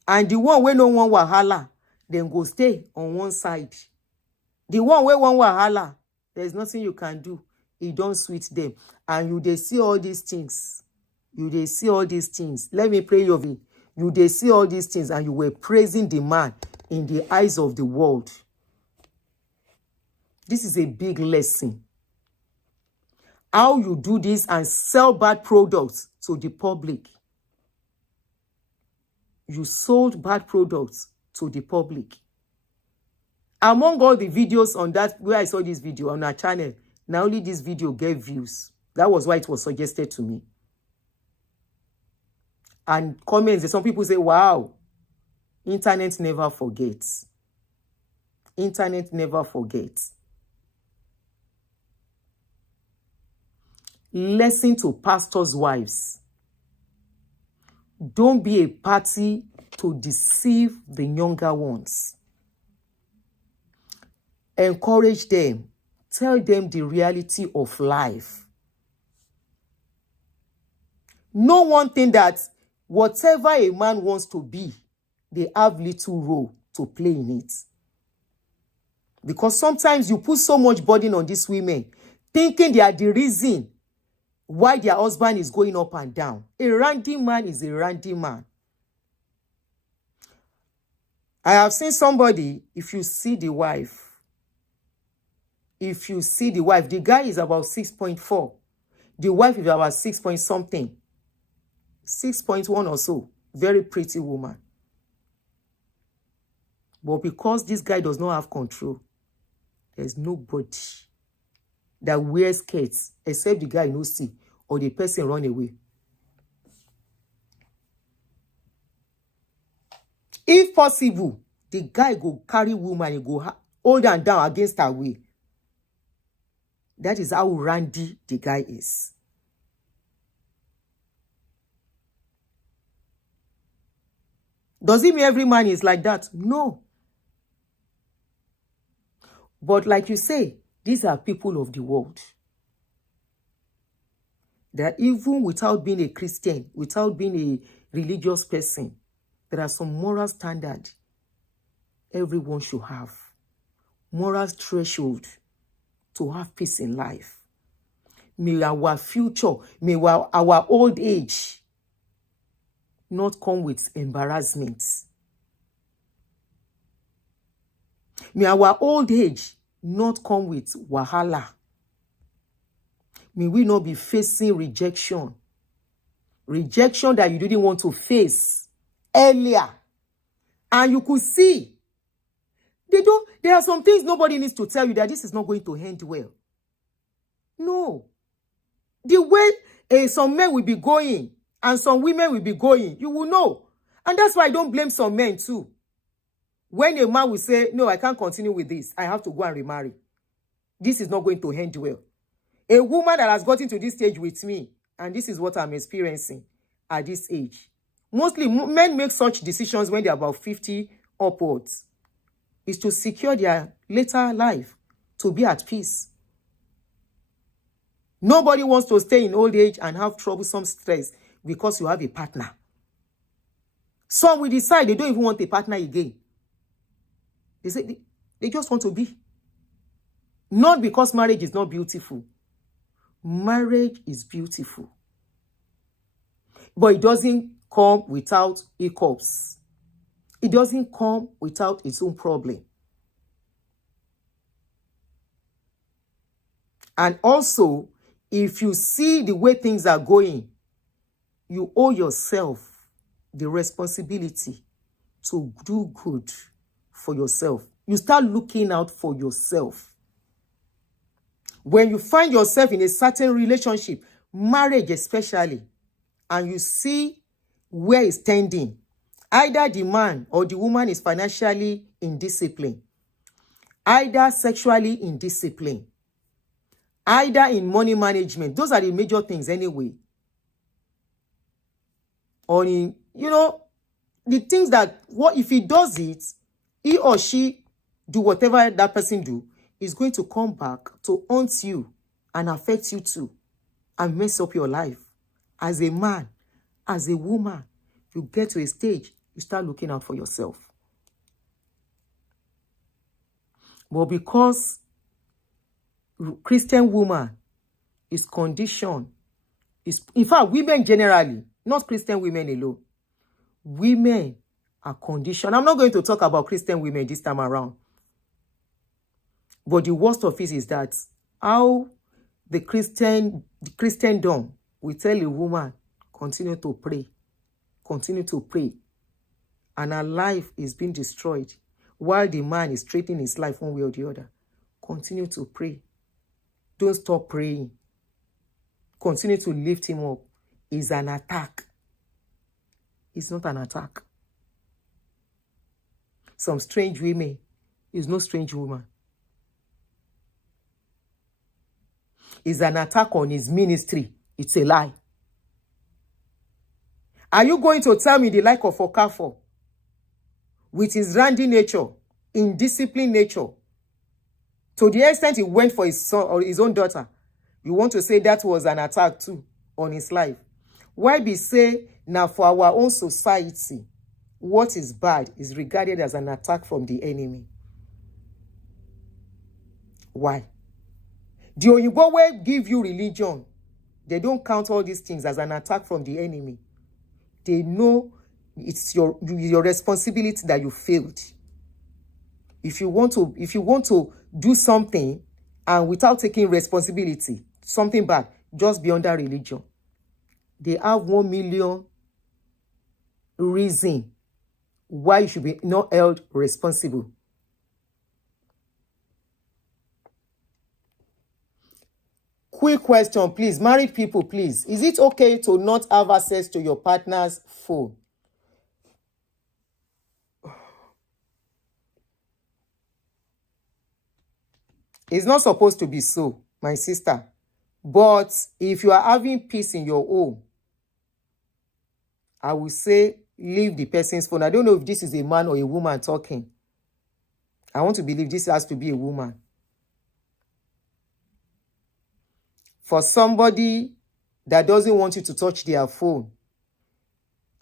And the one where no one wahala, then go stay on one side. The one where one wahala, there's nothing you can do. It don't sweet them. And you they see all these things. You they see all these things. Let me pray of it. You they see all these things and you were praising the man in the eyes of the world. This is a big lesson. How you do this and sell bad products to the public. You sold bad products to the public. Among all the videos on that, where I saw this video on our channel, now only this video gave views. That was why it was suggested to me. And comments, some people say, wow, internet never forgets. Internet never forgets. Lesson to pastors' wives. Don't be a party to deceive the younger ones. Encourage them. Tell them the reality of life. Know one thing, that whatever a man wants to be, they have little role to play in it. Because sometimes you put so much burden on these women, thinking they are the reason why their husband is going up and down. A randy man is a randy man. I have seen somebody, if you see the wife, the guy is about 6.4. The wife is about 6 point something. 6.1 or so. Very pretty woman. But because this guy does not have control, there's nobody that wears skirts except the guy no see or the person run away. If possible, the guy go carry woman and go hold her down against her will. That is how randy the guy is. Does it mean every man is like that? No. But like you say, these are people of the world. That even without being a Christian, without being a religious person, there are some moral standards everyone should have. Moral threshold to have peace in life. May our future, may our old age not come with embarrassment. May our old age not come with wahala. May we not be facing rejection. Rejection that you didn't want to face earlier. And you could see. There are some things nobody needs to tell you that this is not going to end well. No. The way some men will be going And some women will be going. You will know. And that's why I don't blame some men too. When a man will say, no, I can't continue with this, I have to go and remarry. This is not going to end well. A woman that has gotten to this stage with me, and this is what I'm experiencing at this age. Mostly men make such decisions when they're about 50 upwards. Is to secure their later life, to be at peace. Nobody wants to stay in old age and have troublesome stress because you have a partner. Some will decide they don't even want a partner again. They say they just want to be. Not because marriage is not beautiful. Marriage is beautiful. But it doesn't come without hiccups. It doesn't come without its own problem. And also, if you see the way things are going, you owe yourself the responsibility to do good for yourself. You start looking out for yourself. When you find yourself in a certain relationship, marriage especially, and you see where it's tending, either the man or the woman is financially indisciplined, either sexually indisciplined, either in money management. Those are the major things anyway. Or in, the things that, what if he does it, he or she do whatever that person do, is going to come back to haunt you and affect you too and mess up your life. As a man, as a woman, you get to a stage, you start looking out for yourself. But because Christian woman is conditioned, in fact, women generally, not Christian women alone, women are conditioned. I'm not going to talk about Christian women this time around. But the worst of it is that how the Christendom will tell a woman, continue to pray, and her life is being destroyed, while the man is treating his life one way or the other. Continue to pray. Don't stop praying. Continue to lift him up. It's an attack. It's not an attack. Some strange women is no strange woman. It's an attack on his ministry. It's a lie. Are you going to tell me the like of Okafor, with his randy nature, indisciplined nature, to the extent he went for his son or his own daughter, you want to say that was an attack too on his life? Why be say now for our own society, what is bad is regarded as an attack from the enemy? Why? The Oyinbo way give you religion, they don't count all these things as an attack from the enemy. They know it's your responsibility that you failed. If you want to do something and without taking responsibility, something bad, just be under religion. They have 1 million reasons why you should be not held responsible. Quick question, please. Married people, please. Is it okay to not have access to your partner's phone? It's not supposed to be so, my sister. But if you are having peace in your home, I will say leave the person's phone. I don't know if this is a man or a woman talking. I want to believe this has to be a woman. For somebody that doesn't want you to touch their phone,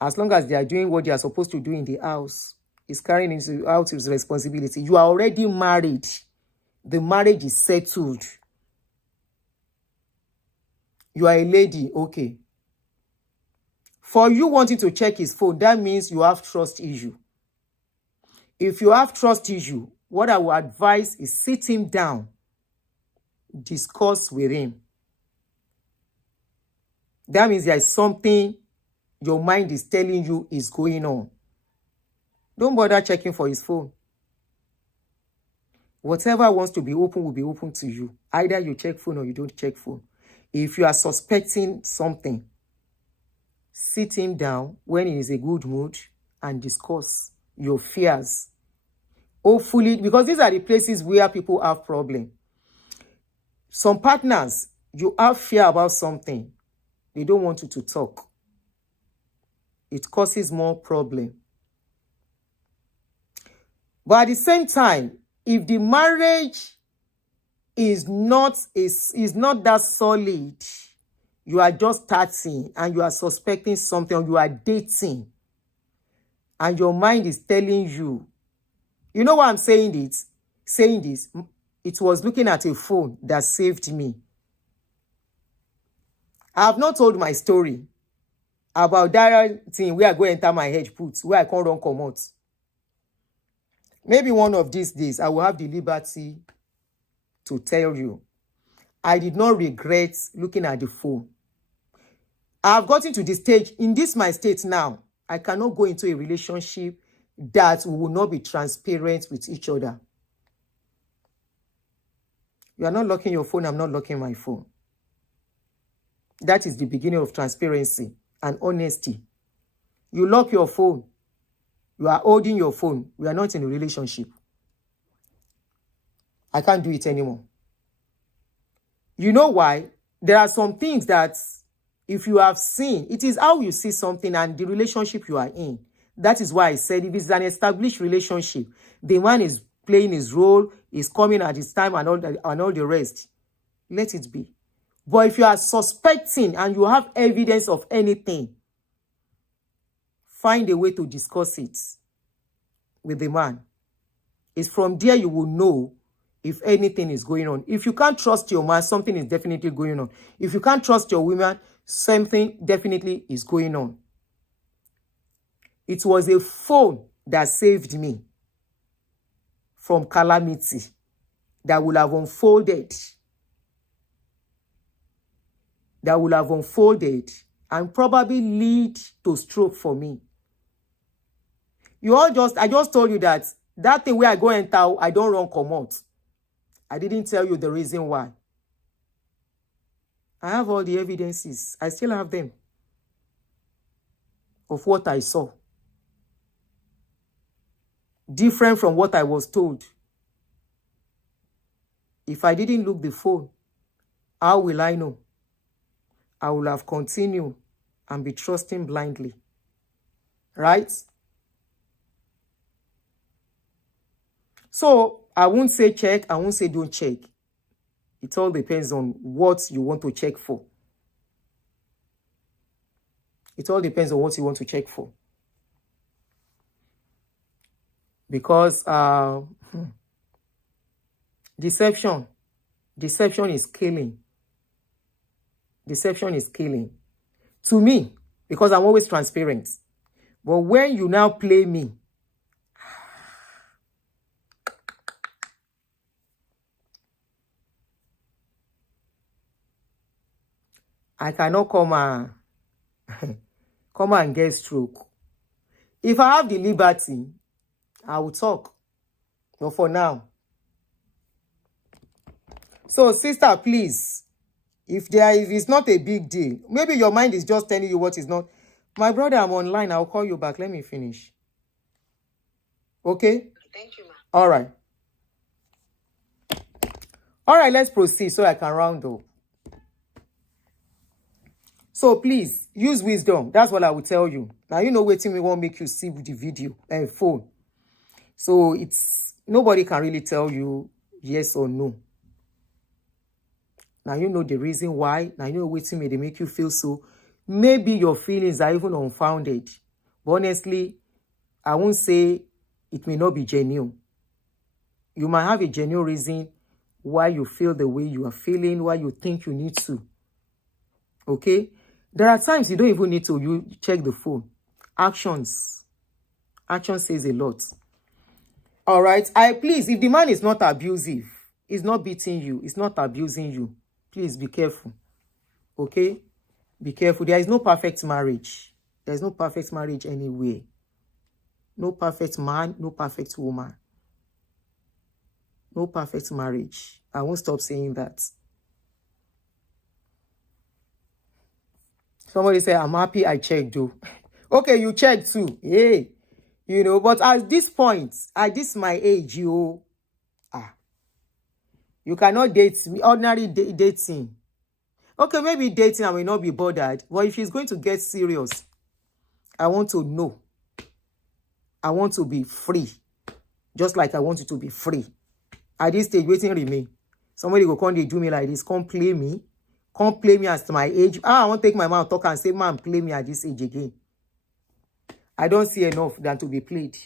as long as they are doing what they are supposed to do in the house, is carrying out his responsibility. You are already married. The marriage is settled. You are a lady, okay. For you wanting to check his phone, that means you have trust issue. If you have trust issue, what I would advise is sit him down, discuss with him. That means there is something your mind is telling you is going on. Don't bother checking for his phone. Whatever wants to be open will be open to you. Either you check phone or you don't check phone. If you are suspecting something, sit him down when he is a good mood and discuss your fears. Hopefully, because these are the places where people have problem. Some partners, you have fear about something. They don't want you to talk. It causes more problem. But at the same time, if the marriage is not that solid, you are just starting and you are suspecting something, or you are dating, and your mind is telling you, you know why I'm saying this? It was looking at a phone that saved me. I have not told my story about that thing where I go enter my head put, where I can't run come out. Maybe one of these days, I will have the liberty to tell you. I did not regret looking at the phone. I have gotten to the stage, in this my state now, I cannot go into a relationship that we will not be transparent with each other. You are not locking your phone, I'm not locking my phone. That is the beginning of transparency and honesty. You lock your phone, you are holding your phone, we are not in a relationship. I can't do it anymore. You know why? There are some things that if you have seen, it is how you see something and the relationship you are in. That is why I said if it's an established relationship, the man is playing his role, is coming at his time and all the rest. Let it be. But if you are suspecting and you have evidence of anything, find a way to discuss it with the man. It's from there you will know if anything is going on. If you can't trust your man, something is definitely going on. If you can't trust your woman, something definitely is going on. It was a phone that saved me from calamity that would have unfolded. That would have unfolded and probably lead to stroke for me. I just told you that thing where I go enter, I don't run come out. I didn't tell you the reason why. I have all the evidences. I still have them of what I saw. Different from what I was told. If I didn't look the phone, how will I know? I will have continued and be trusting blindly. Right? So, I won't say check, I won't say don't check. It all depends on what you want to check for. It all depends on what you want to check for. Because deception is killing. Deception is killing. To me, because I'm always transparent. But when you now play me, I cannot come and get stroke. If I have the liberty, I will talk. But for now. So, sister, please, if it's not a big deal, maybe your mind is just telling you what is not. My brother, I'm online. I'll call you back. Let me finish. Okay? Thank you, ma. All right. All right, let's proceed so I can round up. So please, use wisdom. That's what I will tell you. Now, you know what we won't make you see with the video and phone. So nobody can really tell you yes or no. Now, you know the reason why. Now, you know what they make you feel so. Maybe your feelings are even unfounded. But honestly, I won't say it may not be genuine. You might have a genuine reason why you feel the way you are feeling, why you think you need to. Okay? There are times you don't even need to you check the phone. Actions. Action says a lot. All right? Please, if the man is not abusive, he's not beating you, he's not abusing you, please be careful. Okay? Be careful. There is no perfect marriage. There is no perfect marriage anywhere. No perfect man, no perfect woman. No perfect marriage. I won't stop saying that. Somebody say, I'm happy I checked, though. Okay, you checked too. Hey, you know, but at this point, at this my age, you cannot date me. Ordinary dating. Okay, maybe dating, I will not be bothered. But if he's going to get serious, I want to know. I want to be free. Just like I want you to be free. At this stage, waiting remain. Somebody go come, they do me like this. Come play me. Come play me as to my age. I want to take my mouth, talk and say, man, play me at this age again. I don't see enough than to be played.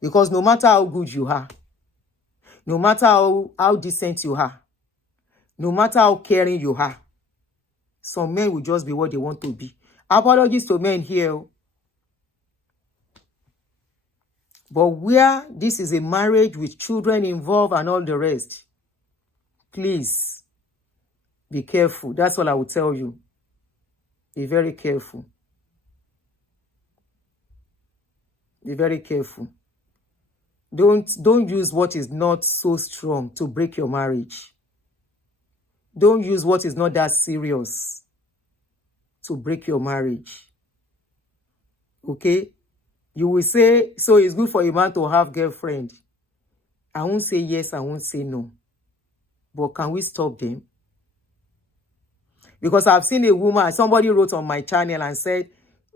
Because no matter how good you are, no matter how decent you are, no matter how caring you are, some men will just be what they want to be. Apologies to men here. But where this is a marriage with children involved and all the rest, please be careful. That's all I will tell you. Be very careful. Be very careful. Don't use what is not so strong to break your marriage. Don't use what is not that serious to break your marriage. Okay? You will say, so it's good for a man to have girlfriend. I won't say yes, I won't say no. But can we stop them? Because I've seen a woman, somebody wrote on my channel and said,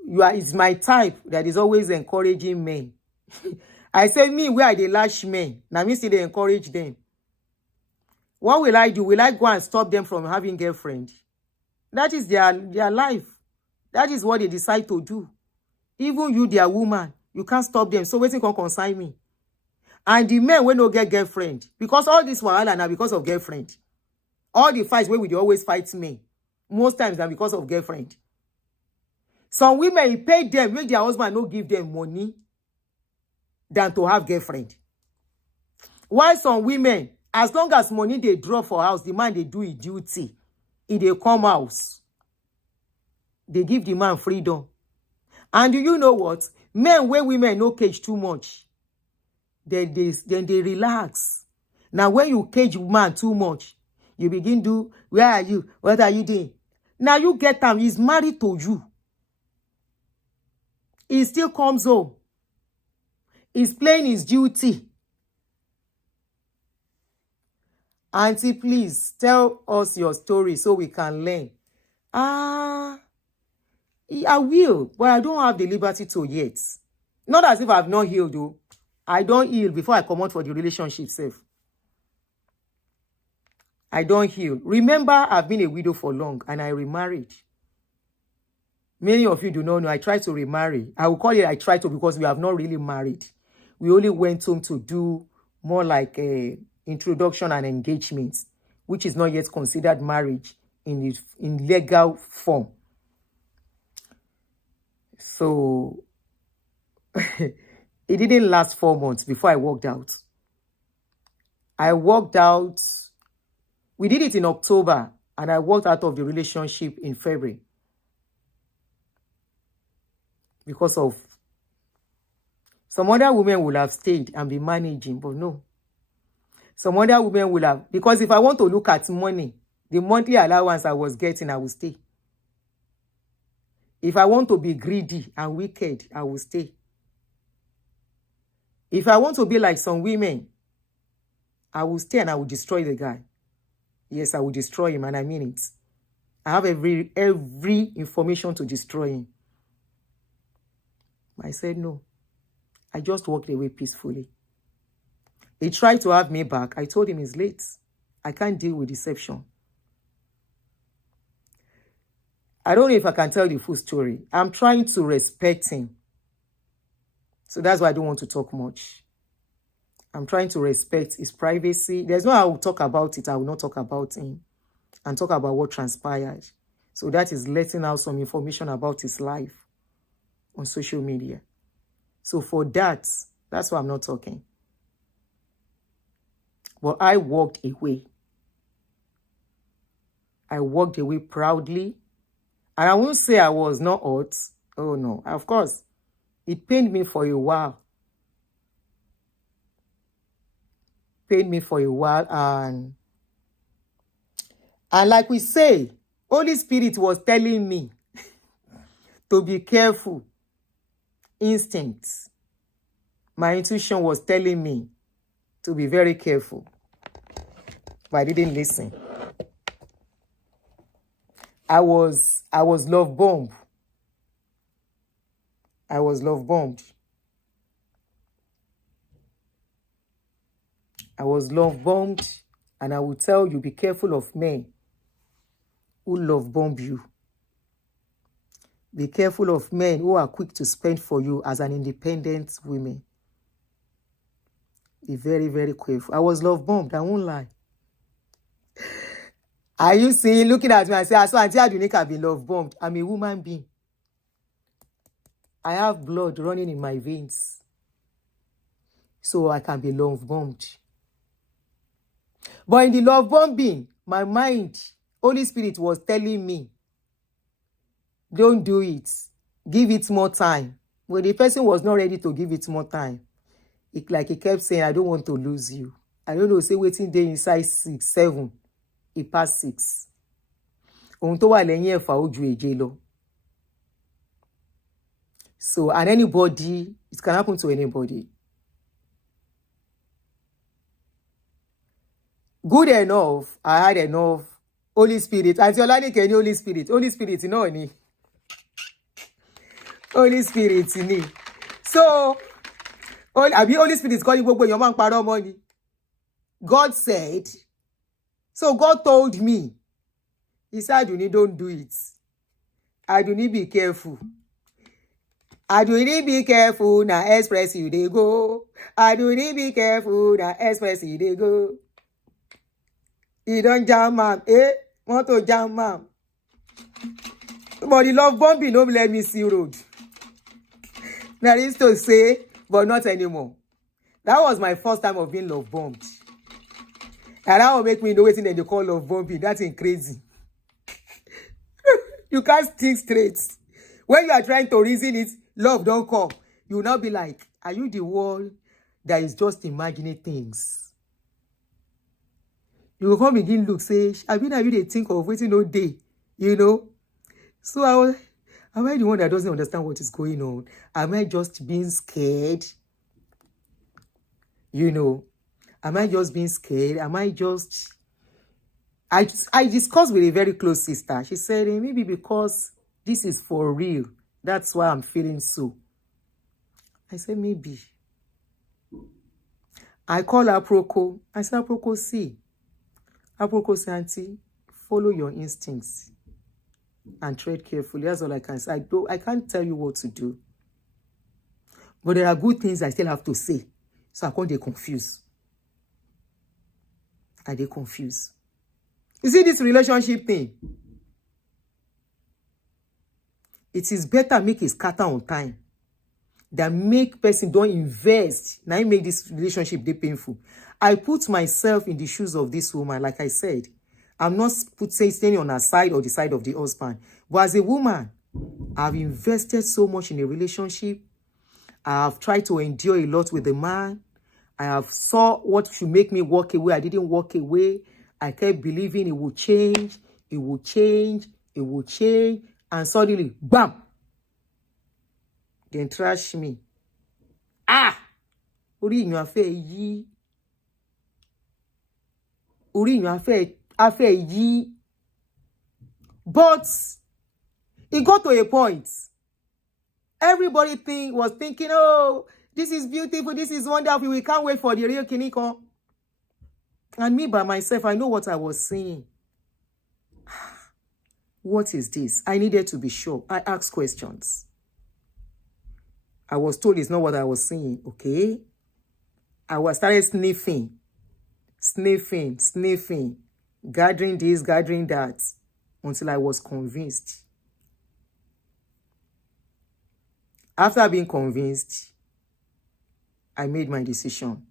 it's my type that is always encouraging men. I say, me, where are the lash men? Now, me see they encourage them. What will I do? Will I go and stop them from having girlfriend? That is their life. That is what they decide to do. Even you, their woman, you can't stop them. So waiting can consign me. And the men will not get girlfriend. Because all this wahala now because of girlfriend. All the fights where we always fight men. Most times than because of girlfriend. Some women pay them, make their husband not give them money than to have girlfriend. While some women, as long as money they draw for house, the man they do his duty. If they come house, they give the man freedom. And do you know what? Men when women no cage too much, then they relax. Now when you cage man too much, you begin to, where are you? What are you doing? Now you get him, he's married to you. He still comes home. He's playing his duty. Auntie, please tell us your story so we can learn. I will, but I don't have the liberty to yet. Not as if I've not healed, though. I don't heal before I come out for the relationship self. I don't heal. Remember, I've been a widow for long and I remarried. Many of you do not know. I tried to remarry. I will call it I tried to because we have not really married. We only went home to do more like a introduction and engagement, which is not yet considered marriage in legal form. So it didn't last 4 months before I walked out. I walked out. We did it in October and I walked out of the relationship in February. Because of some other women will have stayed and be managing, but no. Some other women will have, because if I want to look at money, the monthly allowance I was getting, I will stay. If I want to be greedy and wicked, I will stay. If I want to be like some women, I will stay and I will destroy the guy. Yes, I will destroy him, and I mean it. I have every information to destroy him. I said no. I just walked away peacefully. He tried to have me back. I told him it's late. I can't deal with deception. I don't know if I can tell the full story. I'm trying to respect him. So that's why I don't want to talk much. I'm trying to respect his privacy. There's no how I will talk about it. I will not talk about him and talk about what transpired. So that is letting out some information about his life on social media. So for that, that's why I'm not talking. But I walked away. I walked away proudly. And I won't say I was not hurt. Oh no, of course. It pained me for a while. Pained me for a while. And like we say, Holy Spirit was telling me to be careful. Instincts. My intuition was telling me to be very careful. But I didn't listen. I was love bombed. I was love bombed. I was love bombed, and I will tell you, be careful of men who love bomb you. Be careful of men who are quick to spend for you as an independent woman. Be very, very careful. I was love bombed. I won't lie. Are you seeing, looking at me and say, so Aunty Aduni can be love bombed? I'm a woman being. I have blood running in my veins. So I can be love bombed. But in the love bombing, my mind, Holy Spirit was telling me, don't do it. Give it more time. When the person was not ready to give it more time, like he kept saying, I don't want to lose you. I don't know, say waiting there inside 6, 7. It passed 6. So, and anybody, it can happen to anybody. Good enough, I had enough Holy Spirit. As you're learning, can Holy Spirit? Holy Spirit, you know, Holy Spirit, you need. So, Holy Spirit is calling your man paro money. God said, so God told me, he said, Aduni, don't do it. Aduni, be careful. Aduni, be careful, na express you they go. Aduni, be careful, na express you they go. You don't jam, ma'am. Want to jam, ma'am. But the love bombing don't let me see road. That is to say, but not anymore. That was my first time of being love bombed. And that will make me know what they call love bombing. That's crazy. You can't think straight. When you are trying to reason it, love don't come. You will not be like, are you the one that is just imagining things? You will come begin look, say, I mean, they think of waiting all day, you know? So am I the one that doesn't understand what is going on? Am I just being scared? You know, am I just being scared? Am I just... I discussed with a very close sister. She said, maybe because this is for real. That's why I'm feeling so. I said, maybe. I call Aproko. I said, Aproko, see. Aproko said, Aunty, follow your instincts and tread carefully. That's all I can say. I can't tell you what to do. But there are good things I still have to say. So I can't get confused. I get confused. You see this relationship thing? It is better make it scatter on time than make person don't invest. Now make this relationship dey painful. I put myself in the shoes of this woman, like I said. I'm not staying on her side or the side of the husband. But as a woman, I've invested so much in a relationship. I have tried to endure a lot with the man. I have saw what should make me walk away. I didn't walk away. I kept believing it would change. It would change. It would change. And suddenly, bam! Then trash me. Ah! Ori inu afe yi. Ori inu afe yi. But it got to a point. Everybody was thinking, oh, this is beautiful, this is wonderful, we can't wait for the real Kiniko. And me by myself, I know what I was saying. What is this? I needed to be sure. I asked questions. I was told it's not what I was saying, okay? I started sniffing, gathering this, gathering that, until I was convinced. After being convinced, I made my decision.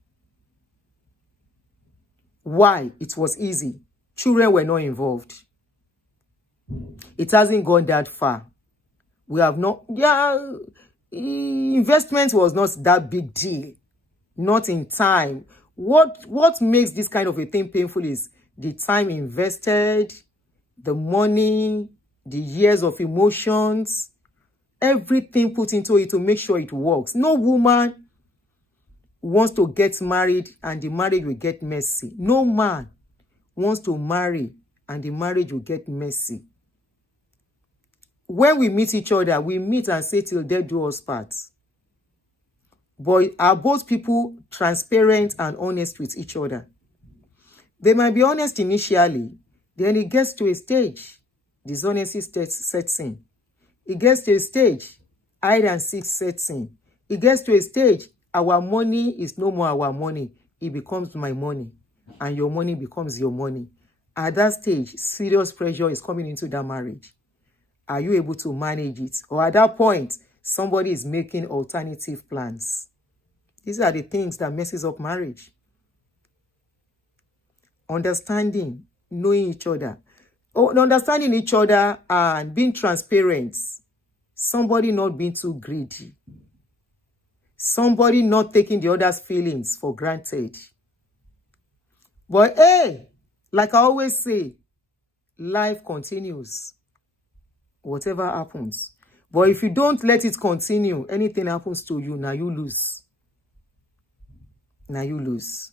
Why? It was easy. Children were not involved. It hasn't gone that far. We have not... Yeah, investment was not that big deal. Not in time. What makes this kind of a thing painful is the time invested, the money, the years of emotions, everything put into it to make sure it works. No woman wants to get married and the marriage will get messy. No man wants to marry and the marriage will get messy. When we meet each other, we meet and say till death do us part. But are both people transparent and honest with each other? They might be honest initially, then it gets to a stage, dishonesty sets in. It gets to a stage, hide and seek sets in. It gets to a stage, our money is no more our money. It becomes my money. And your money becomes your money. At that stage, serious pressure is coming into that marriage. Are you able to manage it? Or at that point, somebody is making alternative plans. These are the things that messes up marriage. Understanding, knowing each other. Understanding each other and being transparent. Somebody not being too greedy. Somebody not taking the other's feelings for granted. But hey, like I always say, life continues. Whatever happens. But if you don't let it continue, anything happens to you, now you lose. Now you lose.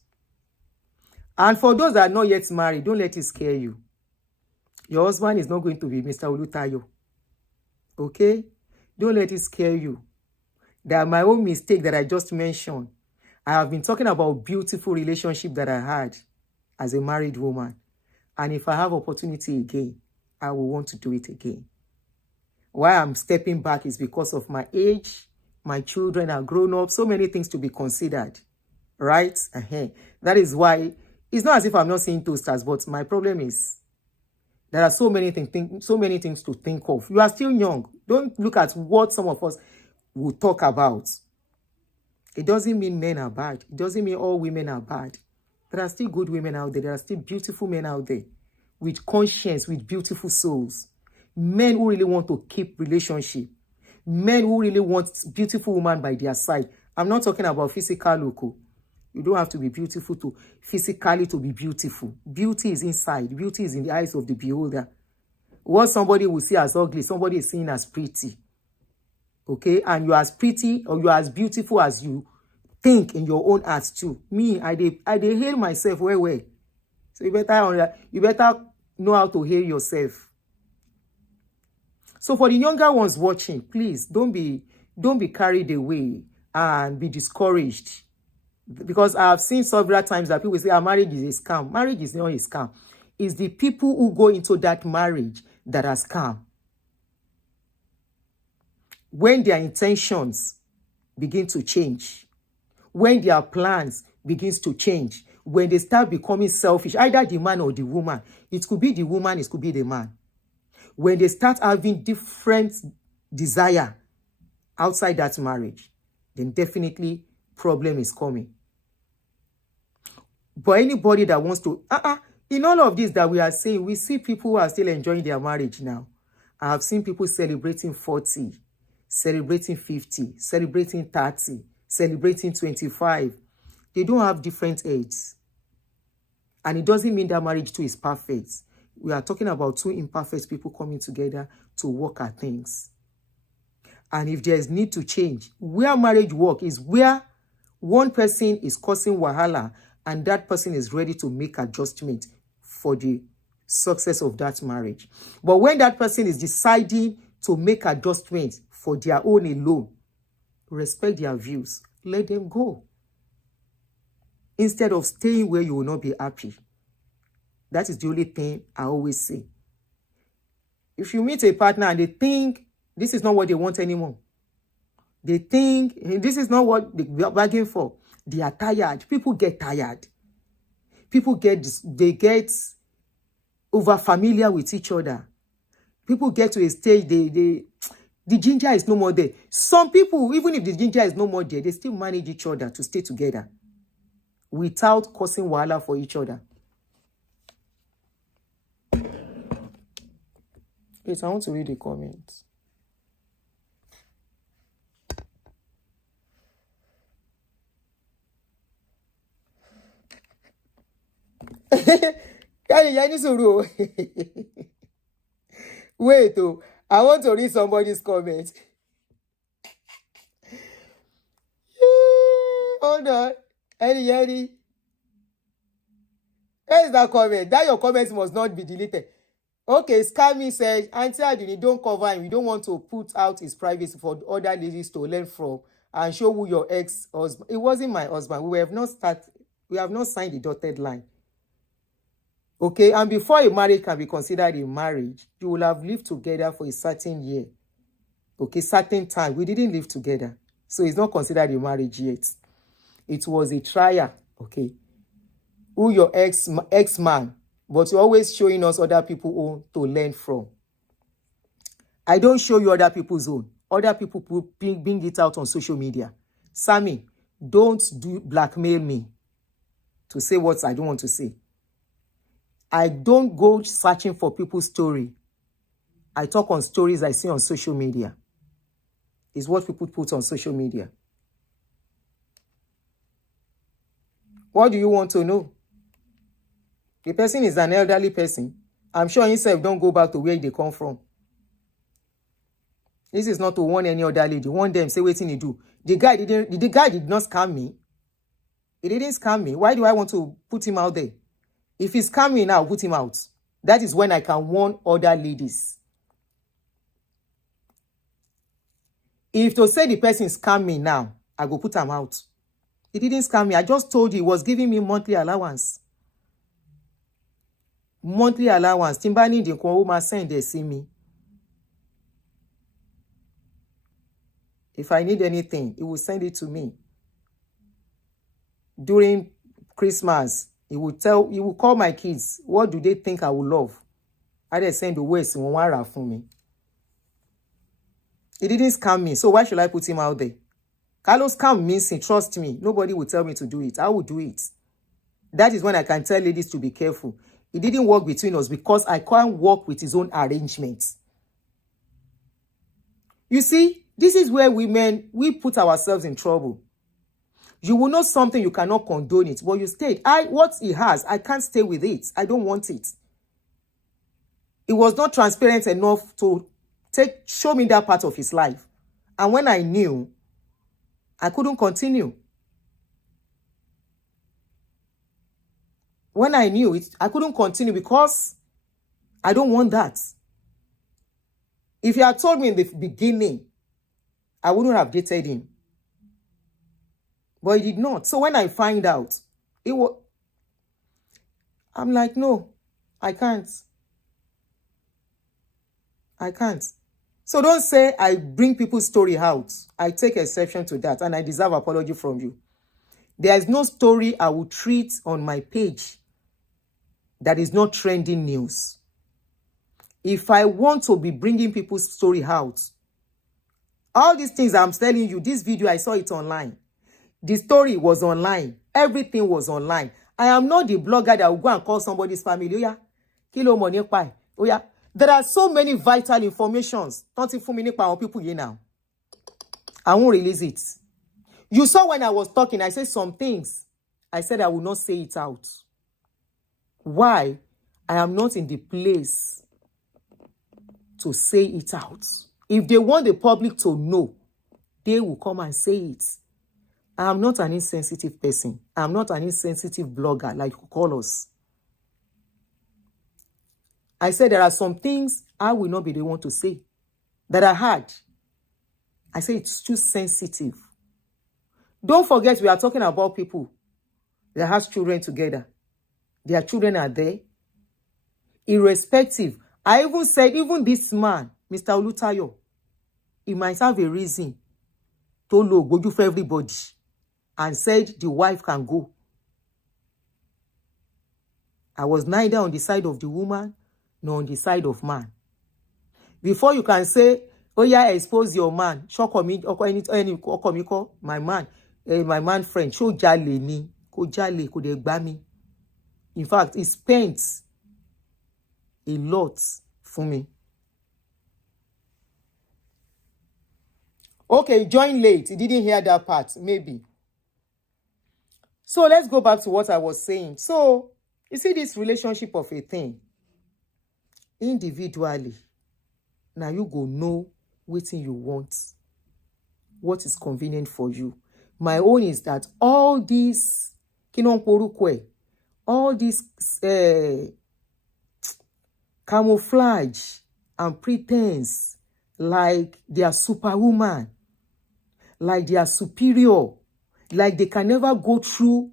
And for those that are not yet married, don't let it scare you. Your husband is not going to be Mr. Olutayo. Okay? Don't let it scare you. That my own mistake that I just mentioned. I have been talking about beautiful relationship that I had as a married woman. And if I have opportunity again, I will want to do it again. Why I'm stepping back is because of my age. My children are grown up. So many things to be considered. Right? That is why it's not as if I'm not seeing toasters, but my problem is there are so many things to think of. You are still young. Don't look at what some of us will talk about. It doesn't mean men are bad. It doesn't mean all women are bad. There are still good women out there. There are still beautiful men out there with conscience, with beautiful souls. Men who really want to keep relationship. Men who really want beautiful women by their side. I'm not talking about physical look. You don't have to be beautiful to physically to be beautiful. Beauty is inside. Beauty is in the eyes of the beholder. What somebody will see as ugly, somebody is seeing as pretty. Okay? And you're as pretty or you're as beautiful as you think in your own heart too. Me, I hail myself well. So you better know how to hail yourself. So for the younger ones watching, please don't be carried away and be discouraged. Because I have seen several times that people say, marriage is a scam. Marriage is not a scam. It's the people who go into that marriage that are scam. When their intentions begin to change, when their plans begins to change, when they start becoming selfish, either the man or the woman, it could be the woman, it could be the man. When they start having different desire outside that marriage, then definitely problem is coming. But anybody that wants to, in all of this that we are saying, we see people who are still enjoying their marriage now. I have seen people celebrating 40, celebrating 50, celebrating 30, celebrating 25. They don't have different ages. And it doesn't mean that marriage too is perfect. We are talking about two imperfect people coming together to work at things. And if there is need to change, where marriage work is where one person is causing wahala and that person is ready to make adjustment for the success of that marriage. But when that person is deciding to make adjustments for their own alone, respect their views, let them go. Instead of staying where you will not be happy. That is the only thing I always say. If you meet a partner and they think this is not what they want anymore, they think this is not what they are begging for, they are tired. People get tired. People get over familiar with each other. People get to a stage, the ginger is no more there. Some people, even if the ginger is no more there, they still manage each other to stay together without causing wahala for each other. Wait, I want to read the comments. Wait, oh, I want to read somebody's comment. Hold on. Eddie. Where is that comment? That your comment must not be deleted. Okay, Scammy said, Aunty Aduni, don't cover him. We don't want to put out his privacy for other ladies to learn from and show who your ex-husband. It wasn't my husband. We have not signed the dotted line. Okay, and before a marriage can be considered a marriage, you will have lived together for a certain year. Okay, certain time. We didn't live together. So it's not considered a marriage yet. It was a trial. Okay. Who your ex-man, but you're always showing us other people's own to learn from. I don't show you other people's own. Other people bring it out on social media. Sammy, don't blackmail me to say what I don't want to say. I don't go searching for people's story. I talk on stories I see on social media. It's what people put on social media. What do you want to know? The person is an elderly person. I'm sure himself don't go back to where they come from. This is not to warn any other lady. Warn them, say waiting he do. The guy did not scam me. He didn't scam me. Why do I want to put him out there? If he's scamming now, put him out. That is when I can warn other ladies. If to say the person scam me now, I go put him out. He didn't scam me. I just told you he was giving me monthly allowance. Monthly allowance. Timbani di kon ma send they see me. If I need anything, he will send it to me. During Christmas, he will call my kids. What do they think I will love? I just send the waste in one for me. He didn't scam me, so why should I put him out there? Carlos scam means he trust me. Nobody will tell me to do it. I will do it. That is when I can tell ladies to be careful. It didn't work between us because I can't work with his own arrangements. You see, this is where we put ourselves in trouble. You will know something, you cannot condone it, but you stayed. What he has, I can't stay with it. I don't want it. It was not transparent enough to show me that part of his life. And when I knew, I couldn't continue. When I knew it, I couldn't continue because I don't want that. If you had told me in the beginning, I wouldn't have dated him. But he did not. So when I find out, I'm like, no, I can't. I can't. So don't say I bring people's story out. I take exception to that and I deserve apology from you. There is no story I will treat on my page that is not trending news. If I want to be bringing people's story out, all these things I'm telling you, this video, I saw it online. The story was online. Everything was online. I am not the blogger that will go and call somebody's family. Oh yeah, kilo money pie. Oh yeah, there are so many vital informations. Don't for me on people here now. I won't release it. You saw when I was talking, I said some things. I said I will not say it out. Why? I am not in the place to say it out. If they want the public to know, they will come and say it. I am not an insensitive person. I am not an insensitive blogger like you call us. I said there are some things I will not be the one to say that I had. I say it's too sensitive. Don't forget we are talking about people that has children together. Their children are there. Irrespective. I even said, even this man, Mr. Olutayo, he might have a reason to know, go do for everybody. And said the wife can go. I was neither on the side of the woman nor on the side of man. Before you can say, oh yeah, expose your man, my man friend, show jale ni, ko jale, ko de gba mi. In fact, he spent a lot for me. Okay, he joined late. He didn't hear that part, maybe. So let's go back to what I was saying. So, you see this relationship of a thing, individually, now you go know wetin you want, what is convenient for you. My own is that all these all this camouflage and pretense, like they are superwoman, like they are superior, like they can never go through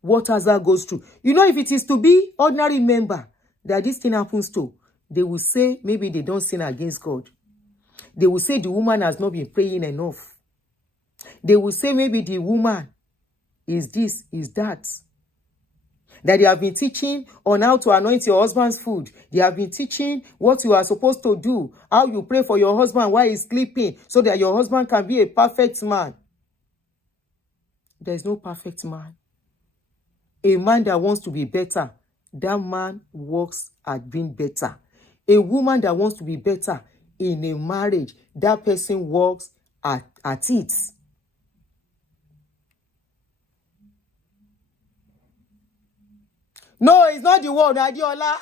what Hazard goes through. You know, if it is to be ordinary member that this thing happens to, they will say maybe they don't sin against God. They will say the woman has not been praying enough. They will say maybe the woman is this, is that. That they have been teaching on how to anoint your husband's food. They have been teaching what you are supposed to do, how you pray for your husband while he's sleeping, so that your husband can be a perfect man. There is no perfect man. A man that wants to be better, that man works at being better. A woman that wants to be better in a marriage, that person works at it. No, it's not the word, Adiola.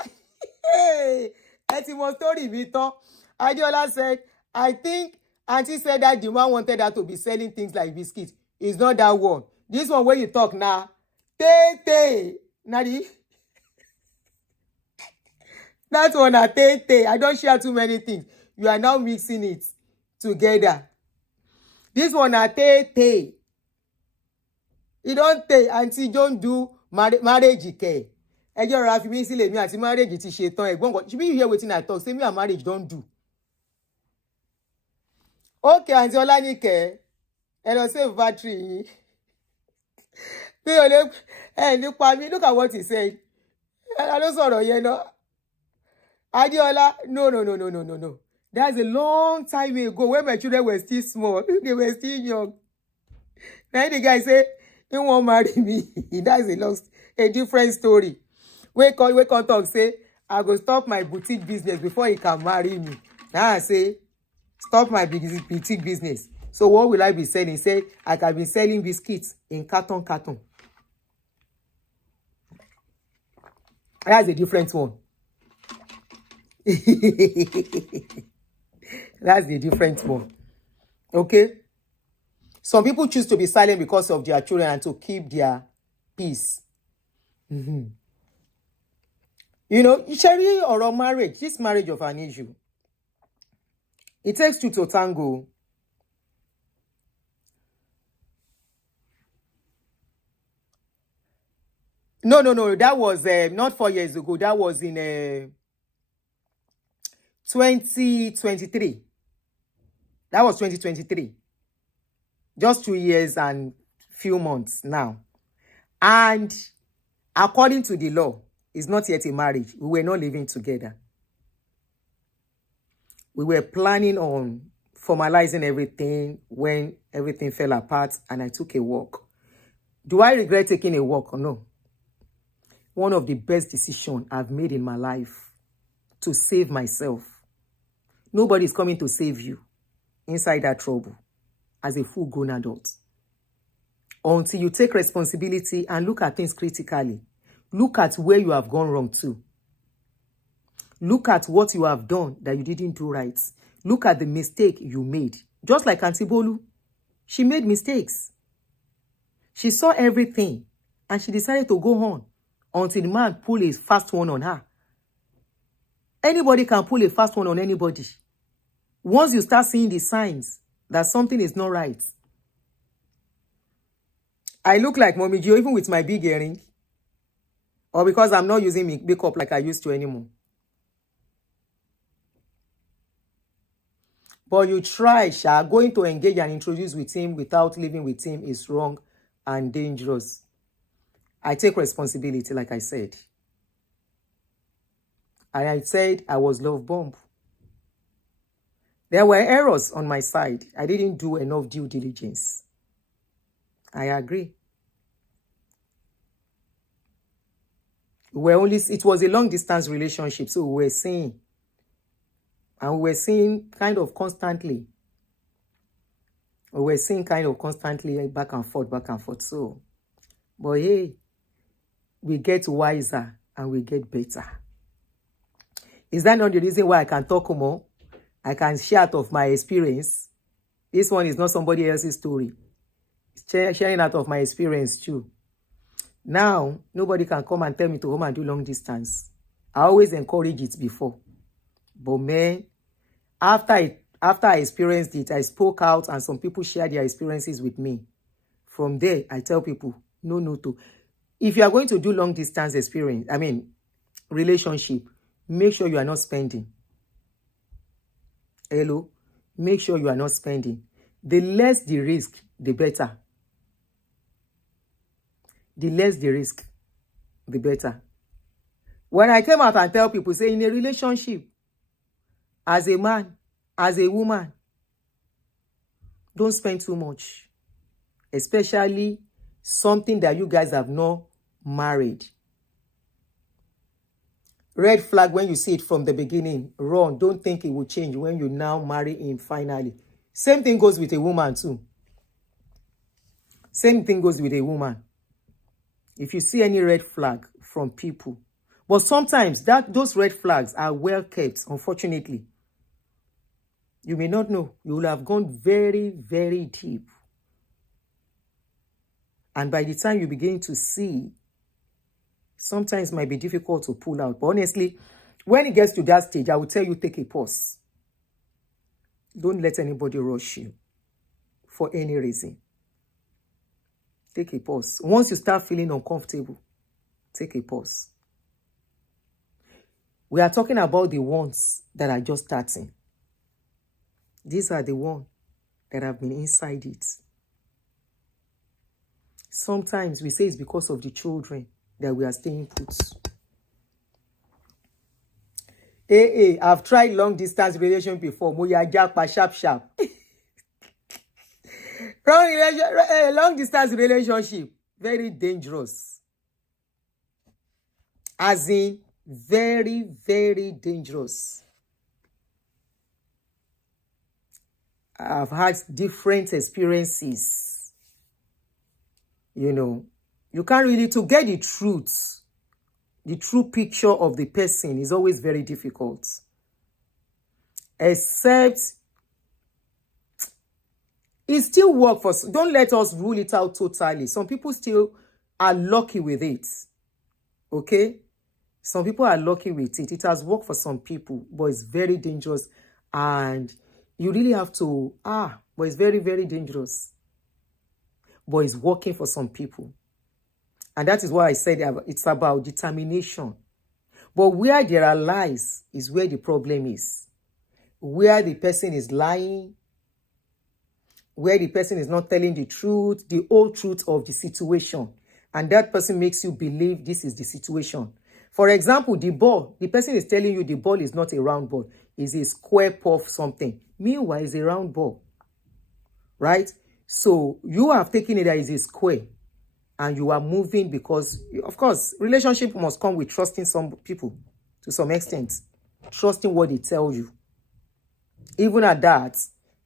Hey, Etimo story, Vito. Adiola said, I think Aunty said that the man wanted her to be selling things like biscuits. It's not that one. This one where you talk now. Tete. Nadi. That one, tete. I don't share too many things. You are now mixing it together. This one, tete. You don't take, Aunty, don't do marriage care. Ẹjọ́ rọra fi mí sílẹ̀ mi àti marriage ti ṣe tán ẹ̀gbọ́n kan. Ṣebí you hear wetin I talk? Say me and marriage don't do. Okay, Aunty Olanike. Ẹ lọ save battery yín. Mi ò lè nípa mi. Look at what he said. I don't sọ̀rọ̀ yẹn náà. Adiola, no. That's a long time ago when my children were still small. They were still young. Now the guy say, he won't marry me. That's a different story. We can talk, say, I go stop my boutique business before he can marry me. Now I say, stop my boutique business. So what will I be selling? He said, I can be selling biscuits in carton. That's a different one. That's the different one. Okay? Some people choose to be silent because of their children and to keep their peace. You know, Sherry or a marriage, this marriage of an issue. It takes two to tango. No. That was not 4 years ago. That was in 2023. That was 2023. Just 2 years and few months now. And according to the law, it's not yet a marriage. We were not living together. We were planning on formalizing everything when everything fell apart and I took a walk. Do I regret taking a walk? No. One of the best decisions I've made in my life to save myself. Nobody's coming to save you inside that trouble as a full-grown adult. Until you take responsibility and look at things critically. Look at where you have gone wrong too. Look at what you have done that you didn't do right. Look at the mistake you made. Just like Aunty Bolu, she made mistakes. She saw everything and she decided to go on until the man pulled a fast one on her. Anybody can pull a fast one on anybody. Once you start seeing the signs that something is not right. I look like Mommy Gio even with my big earring. Or because I'm not using makeup like I used to anymore. But you try, Sha, going to engage and introduce with him without living with him is wrong and dangerous. I take responsibility, like I said. And I said I was love bomb. There were errors on my side. I didn't do enough due diligence. I agree. It was a long distance relationship, so we were seeing. And we were seeing kind of constantly. We were seeing kind of constantly back and forth. So, but hey, we get wiser and we get better. Is that not the reason why I can talk more? I can share out of my experience. This one is not somebody else's story. It's sharing out of my experience too. Now, nobody can come and tell me to come and do long distance. I always encourage it before. But man, after I experienced it, I spoke out and some people shared their experiences with me. From there, I tell people, no to. If you are going to do long distance relationship, make sure you are not spending. Hello? Make sure you are not spending. The less the risk, the better. The less the risk, the better. When I came out and tell people, say in a relationship, as a man, as a woman, don't spend too much. Especially something that you guys have not married. Red flag when you see it from the beginning. Run. Don't think it will change when you now marry him finally. Same thing goes with a woman too. Same thing goes with a woman. If you see any red flag from people. But sometimes those red flags are well kept, unfortunately. You may not know. You will have gone very, very deep. And by the time you begin to see, sometimes it might be difficult to pull out. But honestly, when it gets to that stage, I will tell you, take a pause. Don't let anybody rush you for any reason. Take a pause. Once you start feeling uncomfortable, take a pause. We are talking about the ones that are just starting. These are the ones that have been inside it. Sometimes we say it's because of the children that we are staying put. I've tried long distance relationship before. Moya japa sharp. Long distance relationship, very dangerous. As in, very, very dangerous. I've had different experiences. You know, you can't really, to get the truth, the true picture of the person is always very difficult. Except, it still works for, don't let us rule it out totally. Some people still are lucky with it. Okay? Some people are lucky with it. It has worked for some people, but it's very dangerous. And you really have to, but it's very, very dangerous. But it's working for some people. And that is why I said it's about determination. But where there are lies is where the problem is. Where the person is lying, where the person is not telling the truth, the whole truth of the situation. And that person makes you believe this is the situation. For example, the ball, the person is telling you the ball is not a round ball. It's a square puff something. Meanwhile, it's a round ball. Right? So you have taken it as a square. And you are moving because, of course, relationship must come with trusting some people to some extent. Trusting what they tell you. Even at that,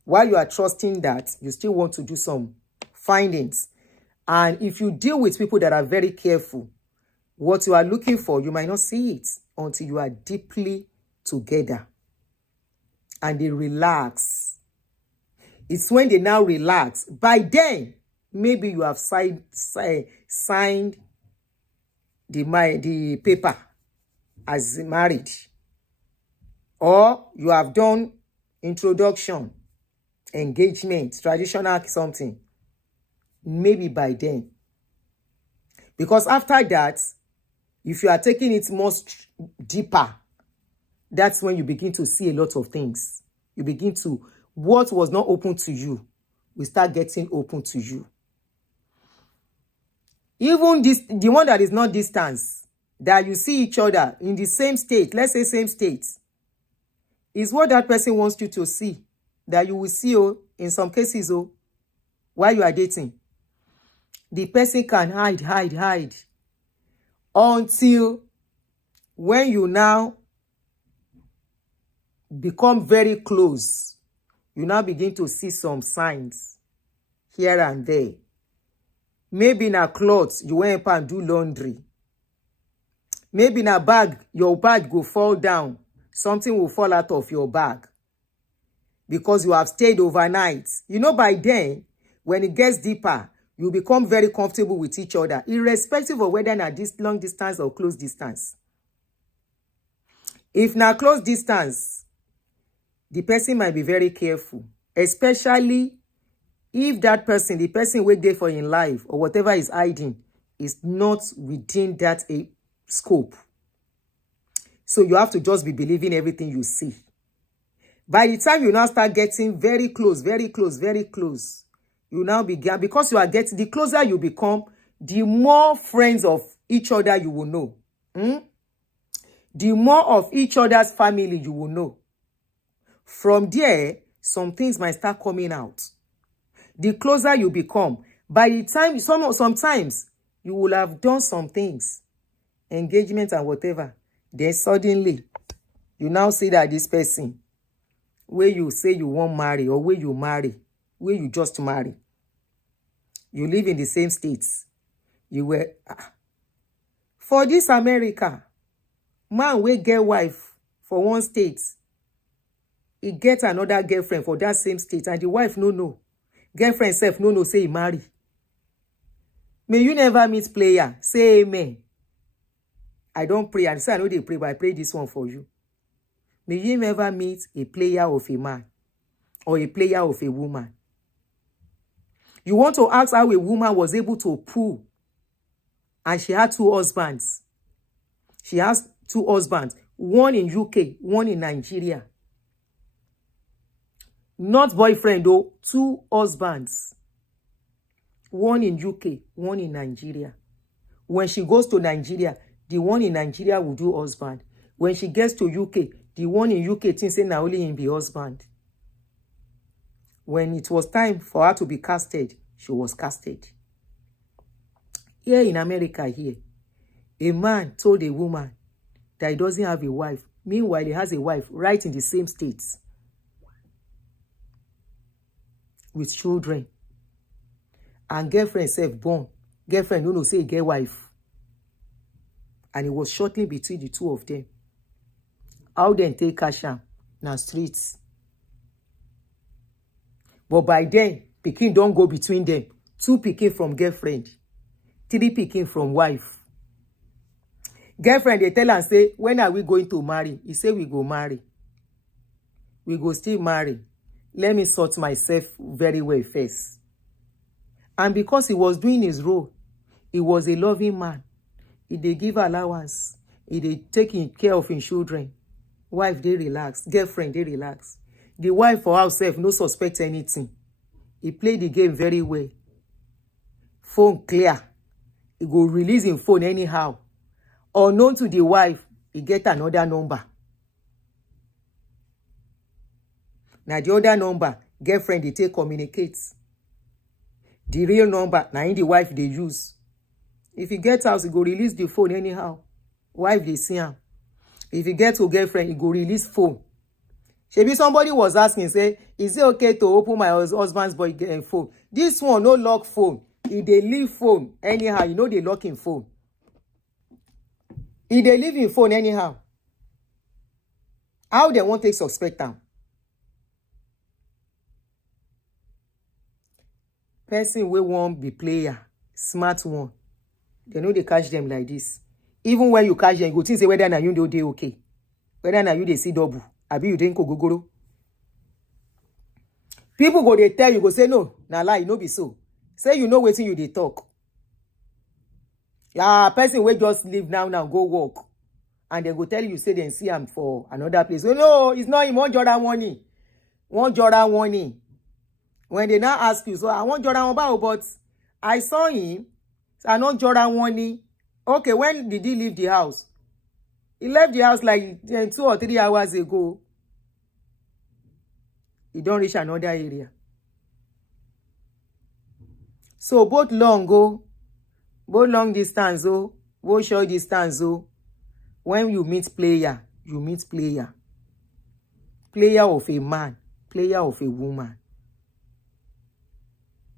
while you are trusting that, you still want to do some findings. And if you deal with people that are very careful, what you are looking for, you might not see it until you are deeply together. And they relax. It's when they now relax. By then, maybe you have signed the paper as marriage. Or you have done introduction, engagement, traditional something. Maybe by then. Because after that, if you are taking it most deeper, that's when you begin to see a lot of things. You begin to, what was not open to you, will start getting open to you. Even this, the one that is not distance, that you see each other in the same state, let's say same state, is what that person wants you to see. That you will see, in some cases, while you are dating. The person can hide. Until when you now become very close, you now begin to see some signs here and there. Maybe in a clothes, you went up and do laundry. Maybe in a bag, your bag will fall down. Something will fall out of your bag. because you have stayed overnight. You know, by then, when it gets deeper, you become very comfortable with each other, irrespective of whether na this long distance or close distance. If na close distance, the person might be very careful, especially if that person, the person wait there for in life or whatever is hiding, is not within that scope. So you have to just be believing everything you see. By the time you now start getting very close, very close, very close, you now begin, because you are getting, the closer you become, the more friends of each other you will know. The more of each other's family you will know. From there, some things might start coming out. The closer you become, by the time, sometimes you will have done some things, engagement and whatever, then suddenly, you now see that this person, where you say you won't marry, or where you marry, where you just marry, you live in the same states. You were, for this America, man will get wife for one state, he get another girlfriend for that same state, and the wife no. Girlfriend self no, say he marry. May you never meet player. Say amen. I don't pray. I say I know they pray, but I pray this one for you. May you never meet a player of a man or a player of a woman. You want to ask how a woman was able to pull, and she had 2 husbands. She has 2 husbands, one in UK, one in Nigeria. Not boyfriend though, 2 husbands. One in UK, one in Nigeria. When she goes to Nigeria, the one in Nigeria will do husband. When she gets to UK, the one in UK thinks say na only him be husband. When it was time for her to be casted, she was casted. Here in America, here, a man told a woman that he doesn't have a wife. Meanwhile, he has a wife right in the same states with children. And girlfriend self born. Girlfriend no say he get wife. And it was shortly between the 2 of them. How then take cash am? Na streets. But by then, pikin don't go between them. 2 pikin from girlfriend. 3 pikin from wife. Girlfriend, they tell and say, when are we going to marry? He say, we go marry. We go still marry. Let me sort myself very well first. And because he was doing his role, he was a loving man. He dey give allowance. He dey taking care of his children. Wife, they relax. Girlfriend, they relax. The wife for herself no suspect anything. He played the game very well. Phone clear. He go release him phone anyhow. Unknown to the wife, he get another number. Now the other number, girlfriend, they take communicates. The real number, now in the wife they use. If he get house, he go release the phone anyhow. Wife, they see him. If he get to girlfriend, he go release phone. Maybe somebody was asking, say, is it okay to open my husband's phone? This one, no lock phone. If they leave phone anyhow, you know they lock in phone. If they leave in phone anyhow, how they won't take suspect them? Person we won't be player, smart one. They know they catch them like this. Even when you catch them, you go think say whether na you dey okay. Whether na you dey see double. Abi you didn't go gogoro. People go they tell you, go say no, na lie, no be so. Say you know wetin you dey talk. Yeah, person wey just leave now go work. And they go tell you, say they see him for another place. Oh no, it's not him, one Jordan warning. One Jordan warning. When they now ask you, so I want Jordan about, but I saw him. So I know Jordan warning. Okay, when did he leave the house? He left the house like 2 or 3 hours ago. He don't reach another area. So both long distance, both short distance, when you meet player, you meet player. Player of a man, player of a woman.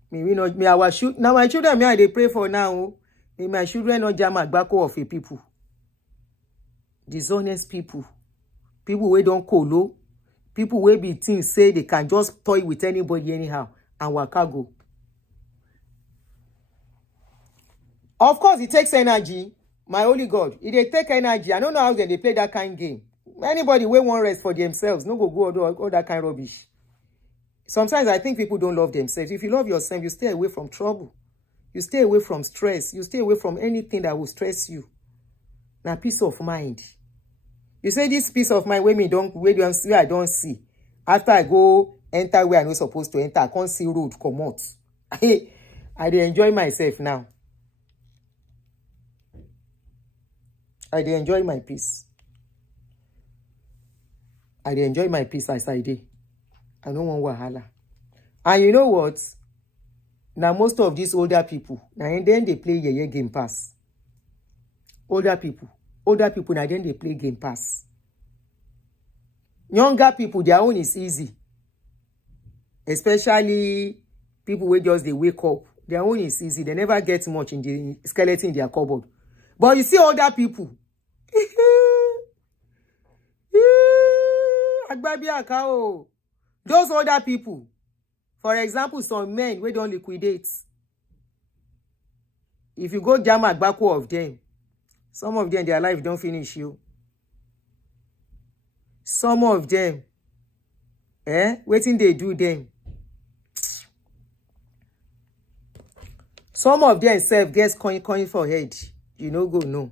Now my children, they pray for now. May my children not jam agbako of a people. Dishonest people. People who don't colo. People will be things say they can just toy with anybody anyhow and waka go. Of course, it takes energy. My holy God, it they take energy. I don't know how they play that kind of game. Anybody will want rest for themselves. No go all that kind of rubbish. Sometimes I think people don't love themselves. If you love yourself, you stay away from trouble. You stay away from stress. You stay away from anything that will stress you. Now, peace of mind. You say this peace of mind where I don't see. After I go enter where I'm not supposed to enter, I can't see road come out. I dey enjoy myself now. I dey enjoy my peace. I dey enjoy my peace as I dey. I don't want wahala. And you know what? Now most of these older people, now and then they play yeye game pass. Older people now then they play game pass. Younger people, their own is easy. Especially people who just they wake up. Their own is easy. They never get much in the skeleton in their cupboard. But you see older people. Those older people. For example, some men we don't liquidate. If you go jam at back of them, some of them, their life don't finish you. Some of them, waiting they do them. Some of them self gets coin for head. You know go no.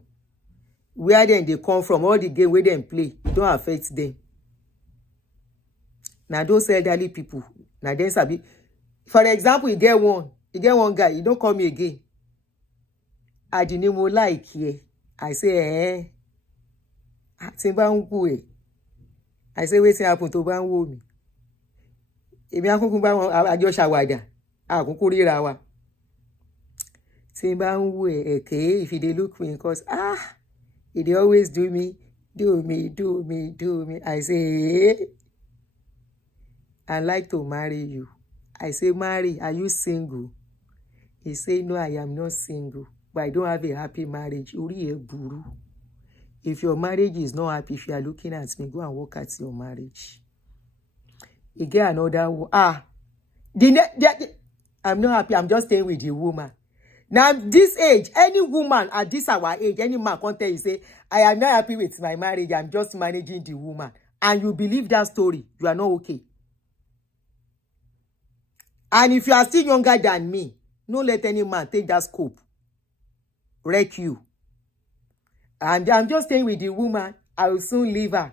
Where then they come from, all the game where them play, it don't affect them. Now those elderly people, now then sabi. For example, you get one guy, you don't call me again. Aduni mo like here. I say, Timba unku I say, wait happen to ban wo mi. Èmi akúnkún bá wọn àjọ ṣàwàdà. Akúnkún ríra wa. Timba unku okay, if they look me, because they always do me. I say, I'd like to marry you. I say, marry, are you single? He say, no, I am not single. But I don't have a happy marriage. If your marriage is not happy, if you are looking at me, go and work at your marriage. You get another one. I'm not happy. I'm just staying with the woman. Now, this age, any woman at this our age, any man can tell you, say, I am not happy with my marriage. I'm just managing the woman. And you believe that story, you are not okay. And if you are still younger than me, don't let any man take that scope. Wreck you. And I'm just staying with the woman. I will soon leave her.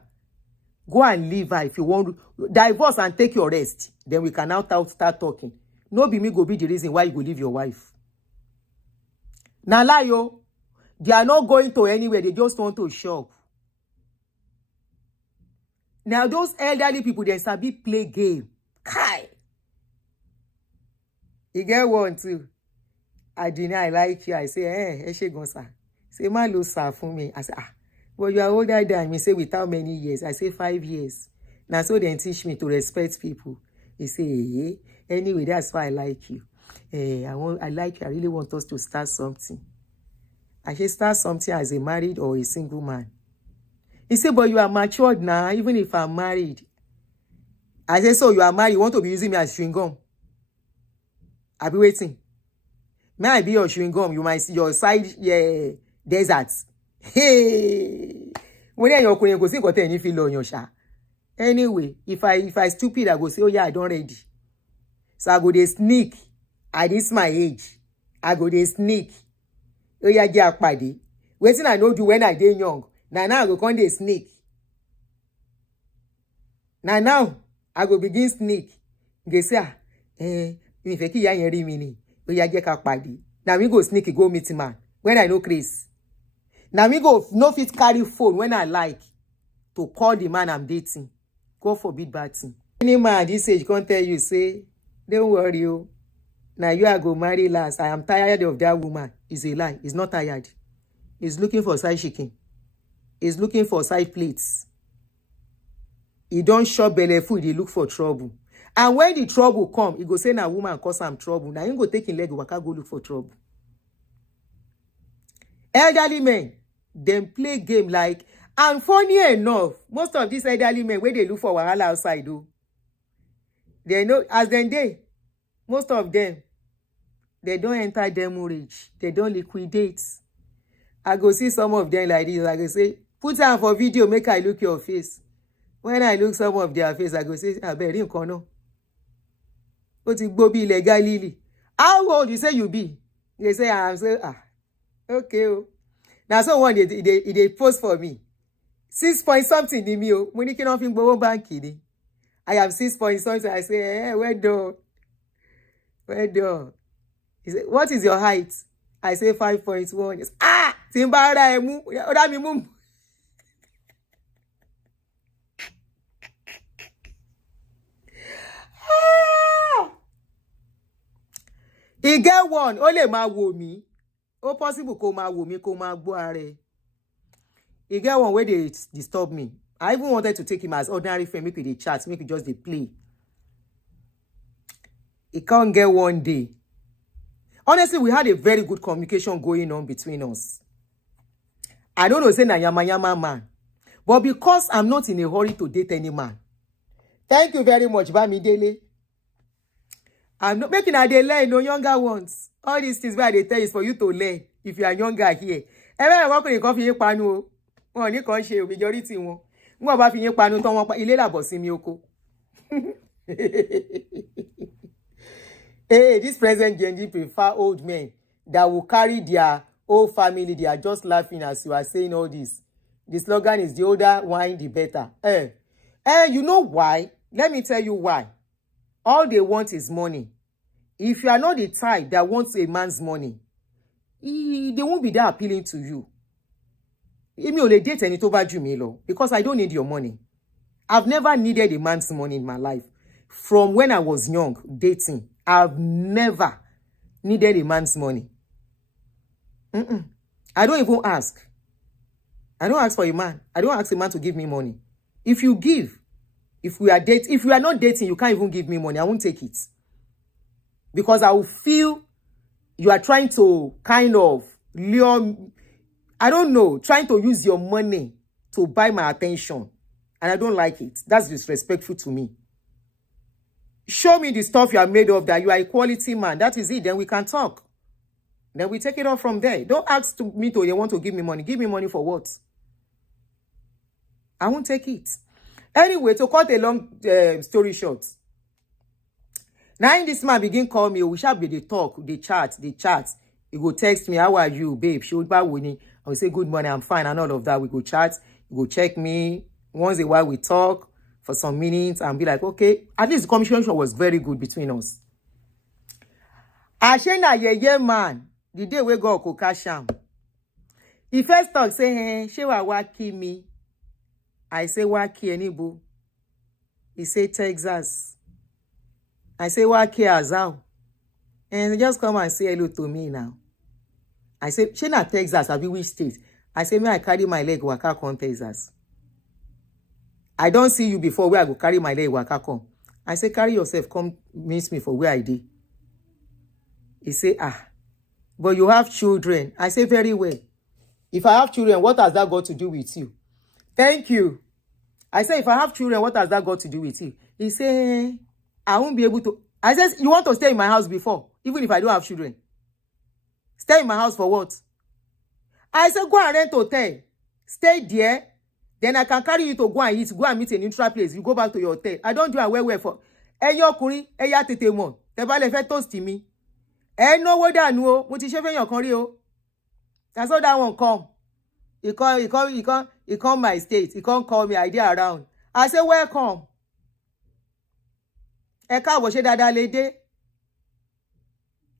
Go and leave her if you want to. Divorce and take your rest. Then we can now start talking. No be me go be the reason why you go leave your wife. Now lie yo. They are not going to anywhere. They just want to shop. Now those elderly people, they sabi play game. Kai. You get one too. Aduni, I like you. I say, she gonsa. Say, man, lo sir for me. I say, but you are older than me. Say, with how many years? I say, 5 years. Now, so they teach me to respect people. He say, anyway, that's why I like you. I like you. I really want us to start something. I should start something as a married or a single man. He say, but you are matured now, even if I'm married. I say, so you are married. You want to be using me as chewing gum? I'll be waiting. May I be your chewing gum? You might see your side deserts. Hey, when you're going to go see any feel on your sha. Anyway, if I stupid, I go say, oh yeah, I don't ready. So I go they sneak. At this my age, I go they sneak. Oh yeah, Jack paddy. Waiting I know do when I dey young. Now I go come they sneak. Now I go begin sneak. They say, if I keep hearing me, we are get party. Now we go sneaky go meet man when I know Chris. Now we go no fit carry phone when I like to call the man I'm dating. God forbid bad thing. Any man at this age can't tell you say, don't worry you. Now you are go marry last. I am tired of that woman. It's a lie. He's not tired. He's looking for side chicken. He's looking for side plates. He don't shop belly food. He look for trouble. And when the trouble come, he go say na woman cause some trouble. Now he go take in leg waka go look for trouble. Elderly men, them play game like, And funny enough, most of these elderly men, where they look for wahala outside, though, they know, as then they, most of them, they don't enter demurrage. They don't liquidate. I go see some of them like this. I go say, put on for video, make I look your face. When I look some of their face, I go say, I bet you can't know. But it go be legally. How old you say you be? They say, I'm say, okay. Oh. Now, so one, they post for me. 6 point something in me. When you cannot think about banking, I am 6 point something. I say, where do? He said, what is your height? I say 5.1. He says, Timbara emu. Oda mi mum. He get one. Ole ma wo mi. O possible ko ma wo mi ko ma gbo are. He get one where they disturb me. I even wanted to take him as ordinary friend, make we chat, make we just dey play. He can't get one day. Honestly, we had a very good communication going on between us. I don't know, say na yama man. But because I'm not in a hurry to date any man. Thank you very much, Bamidele. I'm not making a delay, no younger ones. All these things where they tell is for you to learn if you are younger here. Everyone walking in coffee panu. One you can share majority one. Mo ba fi yin panu ton won pa ile labo sinmi oko. Hey, this present Gen Z prefer old men that will carry their whole family. They are just laughing as you are saying all this. The slogan is the older wine, the better. You know why? Let me tell you why. All they want is money. If you are not the type that wants a man's money, they won't be that appealing to you. Emi ò lè date ẹni tó bá jù mí lọ because I don't need your money. I've never needed a man's money in my life. From when I was young, dating, I've never needed a man's money. I don't even ask. I don't ask for a man. I don't ask a man to give me money. If you give, if we are not dating, you can't even give me money. I won't take it. Because I will feel you are trying to kind of lure, I don't know, trying to use your money to buy my attention. And I don't like it. That's disrespectful to me. Show me the stuff you are made of, that you are a quality man. That is it. Then we can talk. Then we take it off from there. Don't ask me to, you want to give me money. Give me money for what? I won't take it. Anyway, to cut a long story short. Now this man begin call me. We shall be the talk, the chat. He go text me, how are you, babe? She would buy winning. I will say, good morning, I'm fine, and all of that. We go chat. He go check me. Once in a while, we talk for some minutes and be like, okay. At least the communication was very good between us. Ashena yeye man, the day we go Kokasham. He first talk, say, hey, she wa waki me. I say, waki enibu. He say, Texas. I say, waki azao. And just come and say hello to me now. I say, she na Texas, I be which state? I say, may I carry my leg waka come Texas. I don't see you before where I go carry my leg waka come. I say, carry yourself, come meet me for where I did. He say, but you have children. I say, very well. If I have children, what has that got to do with you? Thank you. I say, if I have children, what has that got to do with you? He say, I won't be able to. I said, you want to stay in my house before, even if I don't have children? Stay in my house for what? I said, go and rent hotel. Stay there. Then I can carry you to go and eat. Go and meet a neutral place. You go back to your hotel. I don't do a well for. Eyo ọkùnrin, eya tètè mọ̀. Tẹ́ bá lè fẹ́ toast mi. No wo dànù o. Mo ti ṣe fẹ́yàn kan rí o. That's how that one come. He come my state. He come call me. I dey around. I say, welcome. Ẹ káàbọ̀, ṣe dáadáa lè dé.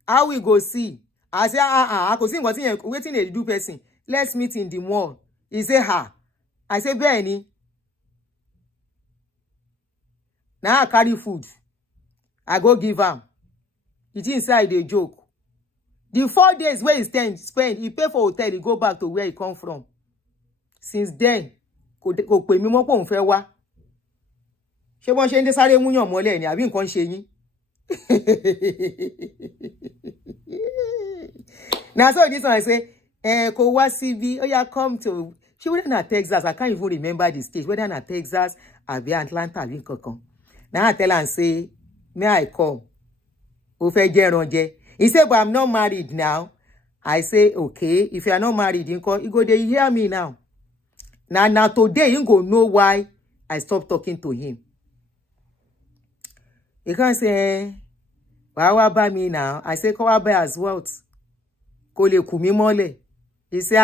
How we go see? I say, I could see what waiting a do person. Let's meet in the mall. He say, ha. I say, Benny. Now I carry food. I go give him. It's inside the joke. The 4 days where he spend, he pay for hotel, he go back to where he come from. Since then, kò pè mí mọ́ pé òun fẹ́ wá. Ṣé wọ́n ṣe ń dé sáré múyàn mọ́lẹ̀ ni àbí nǹkan ṣe yín? Now so this one I say, kò wá síbí, ó yá come to She whether na Texas, I can't even remember the state, whether na Texas, or be Atlanta, or kankan. Now I tell her and say, may I come? He said, but I'm not married now. I say, okay, if you are not married, you go there, you hear me now. Now today, you go know why I stopped talking to him. He can't say, why buy me now? I say, come buy as well. Kole kumi mole. He say,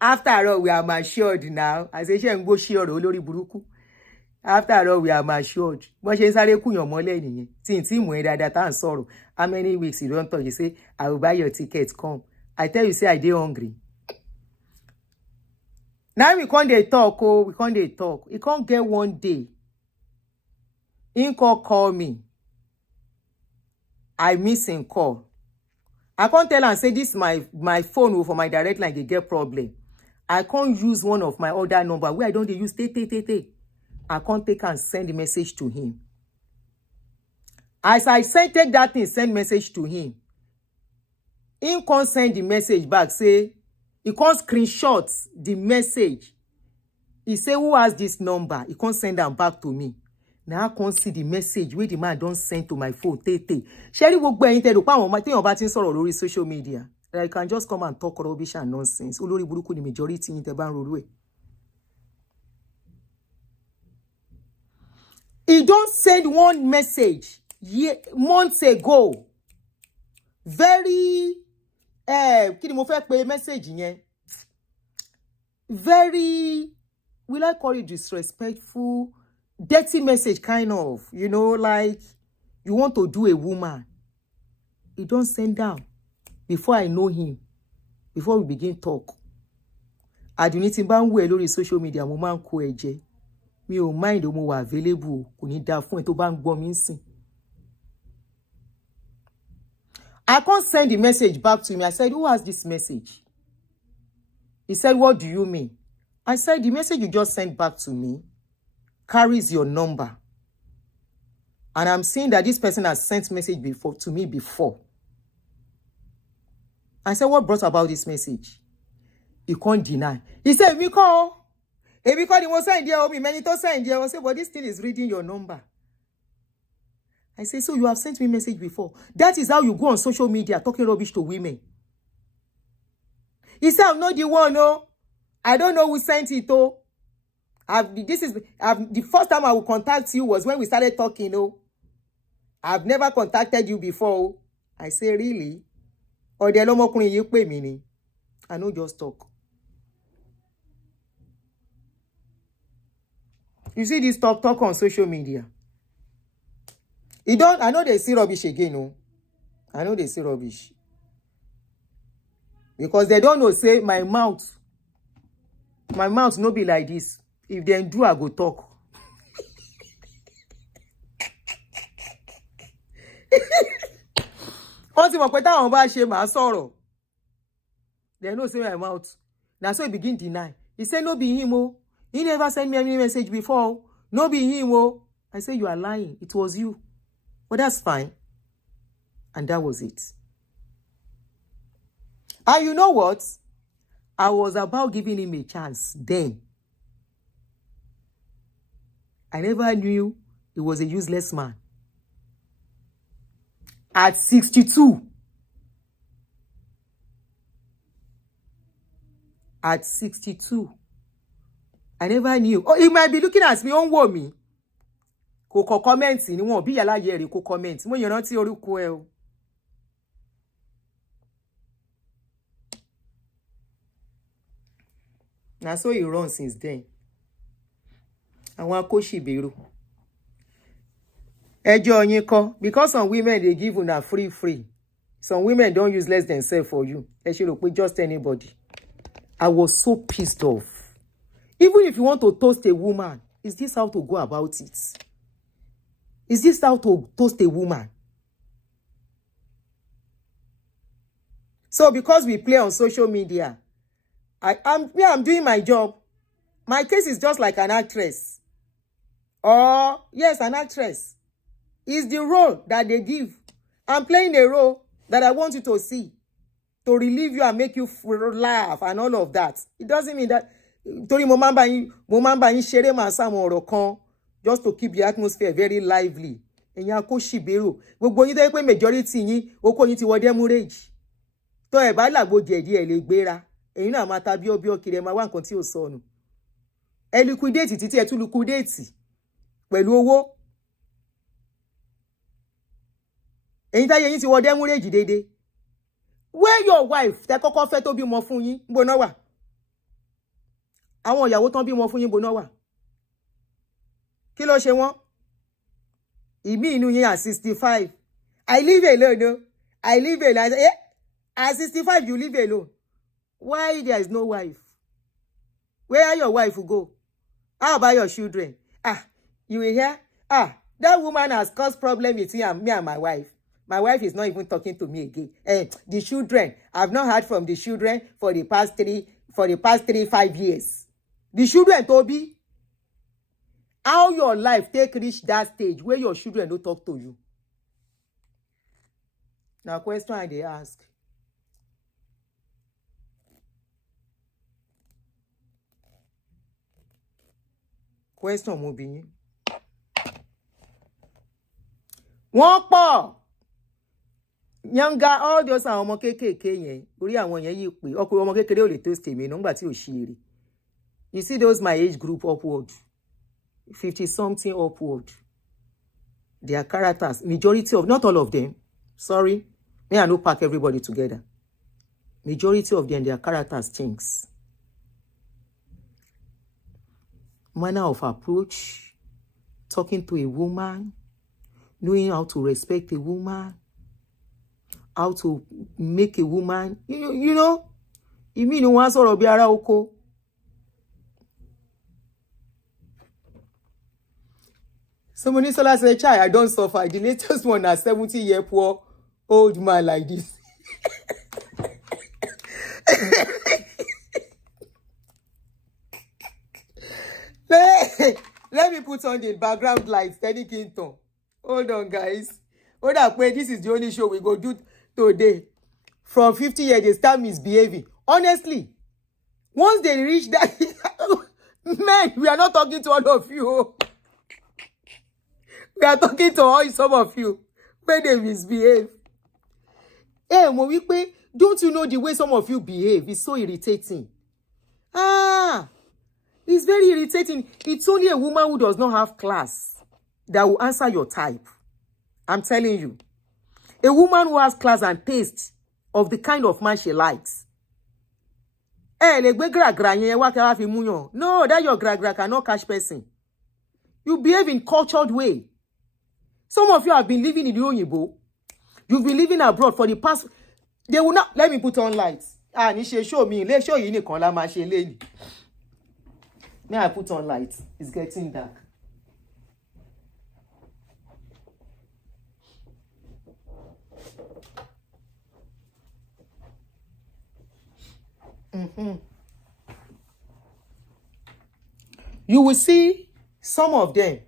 after all, we are matured now. I say, she go sure olori buruku. After all, we are matured. But she sare kuyan mole niyen. Tin mo dada ta sọ̀rọ̀. How many weeks you don't talk? You say, I will buy your ticket, come. I tell you, say, I dey hungry. Now we can't dey talk, we can't dey talk. He can't get one day. He call me. I miss him call. I can't tell and say this my phone for my direct line, they get problem. I can't use one of my other number where I don't use I can't take and send a message to him. As I take that thing, send message to him. He can't send the message back, say, he can't screenshot the message. He say, who has this number? He can't send them back to me. Now I can't see the message where the man don't send to my phone. Sherry will go into the social media. I can just come and talk rubbish and nonsense. Olori buruku the majority in the ban roadway. He don't send one message months ago. Very kí ni mo fẹ́ pè message yẹn. Very, will I call it disrespectful, dirty message kind of, you know, like you want to do a woman. He don't send down before I know him, before we begin talk. Aduni tí bá ń wò ẹ́ lórí social media, mo máa ń kó ẹ jẹ. Mi ò mind o, mo wà available, kò ní dá fún ẹ tó bá ń gbọ́ mi nsìn. I can't send the message back to him. I said, who has this message? He said, what do you mean? I said, the message you just sent back to me carries your number. And I'm seeing that this person has sent message to me before. I said, what brought about this message? He can't deny. He said, if you call, he won't send you, many to send you. I said, but this thing is reading your number. I say, so you have sent me message before. That is how you go on social media talking rubbish to women. He said, I'm not the one, no. I don't know who sent it, oh. The first time I will contact you was when we started talking, oh. I've never contacted you before. I say, really? Or the lomokunrin you pay me. I know just talk. You see this talk on social media. I know they see rubbish again, no. I know they see rubbish. Because they don't know, say, my mouth no be like this. If they do, I go talk. They know, say, my mouth. Now, so he begin deny. He said, no be him, oh. He never sent me any message before. No be him, oh. I say, you are lying. It was you. But that's fine. And that was it. And you know what? I was about giving him a chance then. I never knew he was a useless man. At 62. At 62. I never knew. Oh, he might be looking at me on me. Kò comment ni wọ́n bí yàlá yẹ̀rì kò comment. Mo yẹn rántí orúkọ ẹ o. Na so he run since then. Àwọn akóṣìbèrò. Ẹjọ́ yín kọ́. Because some women, they give una free. Some women don't use less than self for you. Ẹ ṣe rò pé just anybody. I was so pissed off. Even if you want to toast a woman, is this how to go about it? Is this how to toast a woman? So because we play on social media, I'm doing my job. My case is just like an actress. Or, yes, an actress. It's the role that they give. I'm playing a role that I want you to see. To relieve you and make you laugh and all of that. It doesn't mean that torí mo máa ń bá yín ṣeré màá sáwọn ọ̀rọ̀ kan just to keep the atmosphere very lively. Ẹ̀yin akóṣìbérò gbogbo yín tẹ́ pé majority yín oko yín ti wọ demurrage tó ẹ̀ bá làgbo jẹ̀dí ẹ̀ lè gbéra ẹ̀yin náà máa ta bíọ́bíọ́ kiri ẹ̀ máa wá nǹkan tí ò sọnù ẹ liquidate títí ẹ tún liquidate pẹ̀lú owó ẹ̀yin táyé yín ti wọ demurrage déédéé where your wife tẹ́ kọ́kọ́ fẹ́ tó bímọ fún yín níbo náà wà àwọn ìyàwó tán bímọ fún yín níbo náà wà kí ló ṣe wọ́n ìmí inú yín at 65 I live alone no I live alone at 65 you live alone why there is no wife where your wife go how about your children you will hear that woman has caused problem between me and my wife is not even talking to me again the children I've not heard from the children for the past 5 years the children Toby how your life take reach that stage where your children don't talk to you now question I dey ask question mo bi yín wọ́n pọ̀ yanga all those àwọn ọmọ kéékèèké yẹn orí àwọn yẹn yìí pé ọkùnrin ọmọ kékeré ò lè tó stèmí nígbà tí ò ṣí èrè you see those my age group upward 50 something upward their characters majority of not all of them sorry may I no pack everybody together majority of them their characters stinks manner of approach talking to a woman knowing how to respect a woman how to make a woman you know ìmí ni wọ́n sọ̀rọ̀ bí ará oko somebody say child I don't suffer the latest one na 70-year poor old man like this let me put on the background lights Teddy Kington hold on guys hold up wait this is the only show we go do today from 50 years they start misbehaving honestly once they reach that men we are not talking to all of you we are talking to all some of you when they misbehave mo wí pé don't you know the way some of you behave is so irritating it's very irritating it's only a woman who does not have class that will answer your type I'm telling you a woman who has class and taste of the kind of man she likes lè gbé gragra yẹn wá kí wá fi mú yàn no that your gragra cannot catch person you behave in cultured way some of you have been living in the òyìnbó you've been living abroad for the past they will not let me put on lights ní ṣe show mi ilé show yìí nìkan la máa ṣe lẹ́yìn may I put on lights it's getting dark you will see some of them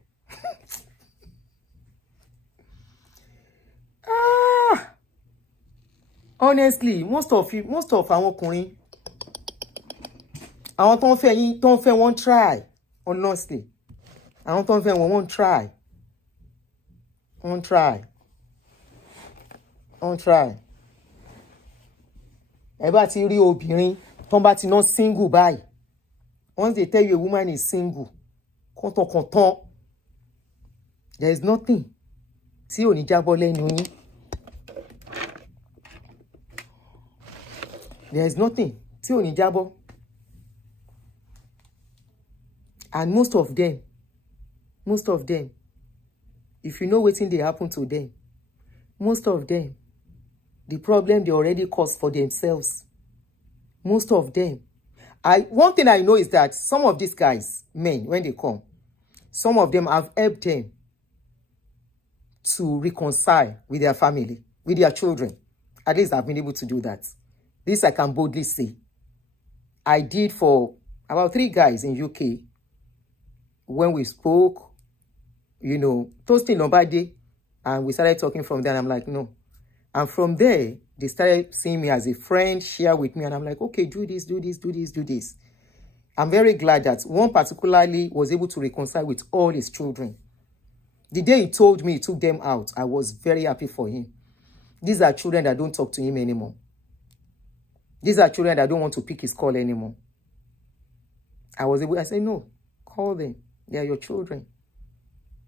honestly most of àwọn ọkùnrin àwọn tó ń fẹ́ wọ́n try honestly àwọn tó ń fẹ́ wọ́n try ẹ bá ti rí obìnrin tó bá ti ná single báyìí once they tell you a woman is single kọ́ntọ̀kọ̀ntọ̀ there is nothing tí ò ní jábọ́ lẹ́nu yín there is nothing tí ò ní jábọ́ and most of them if you know wetin dey happen to them most of them the problem they already caused for themselves most of them one thing I know is that some of these guys men when they come some of them have helped them to reconcile with their family with their children at least I've been able to do that this I can boldly say I did for about 3 guys in UK when we spoke toasting nobody and we started talking from there and I'm like no and from there they started seeing me as a friend share with me and I'm like okay do this I'm very glad that one particularly was able to reconcile with all his children. The day he told me he took them out, I was very happy for him. These are children that don't talk to him anymore. These are children that don't want to pick his call anymore. I said, no, call them. They are your children.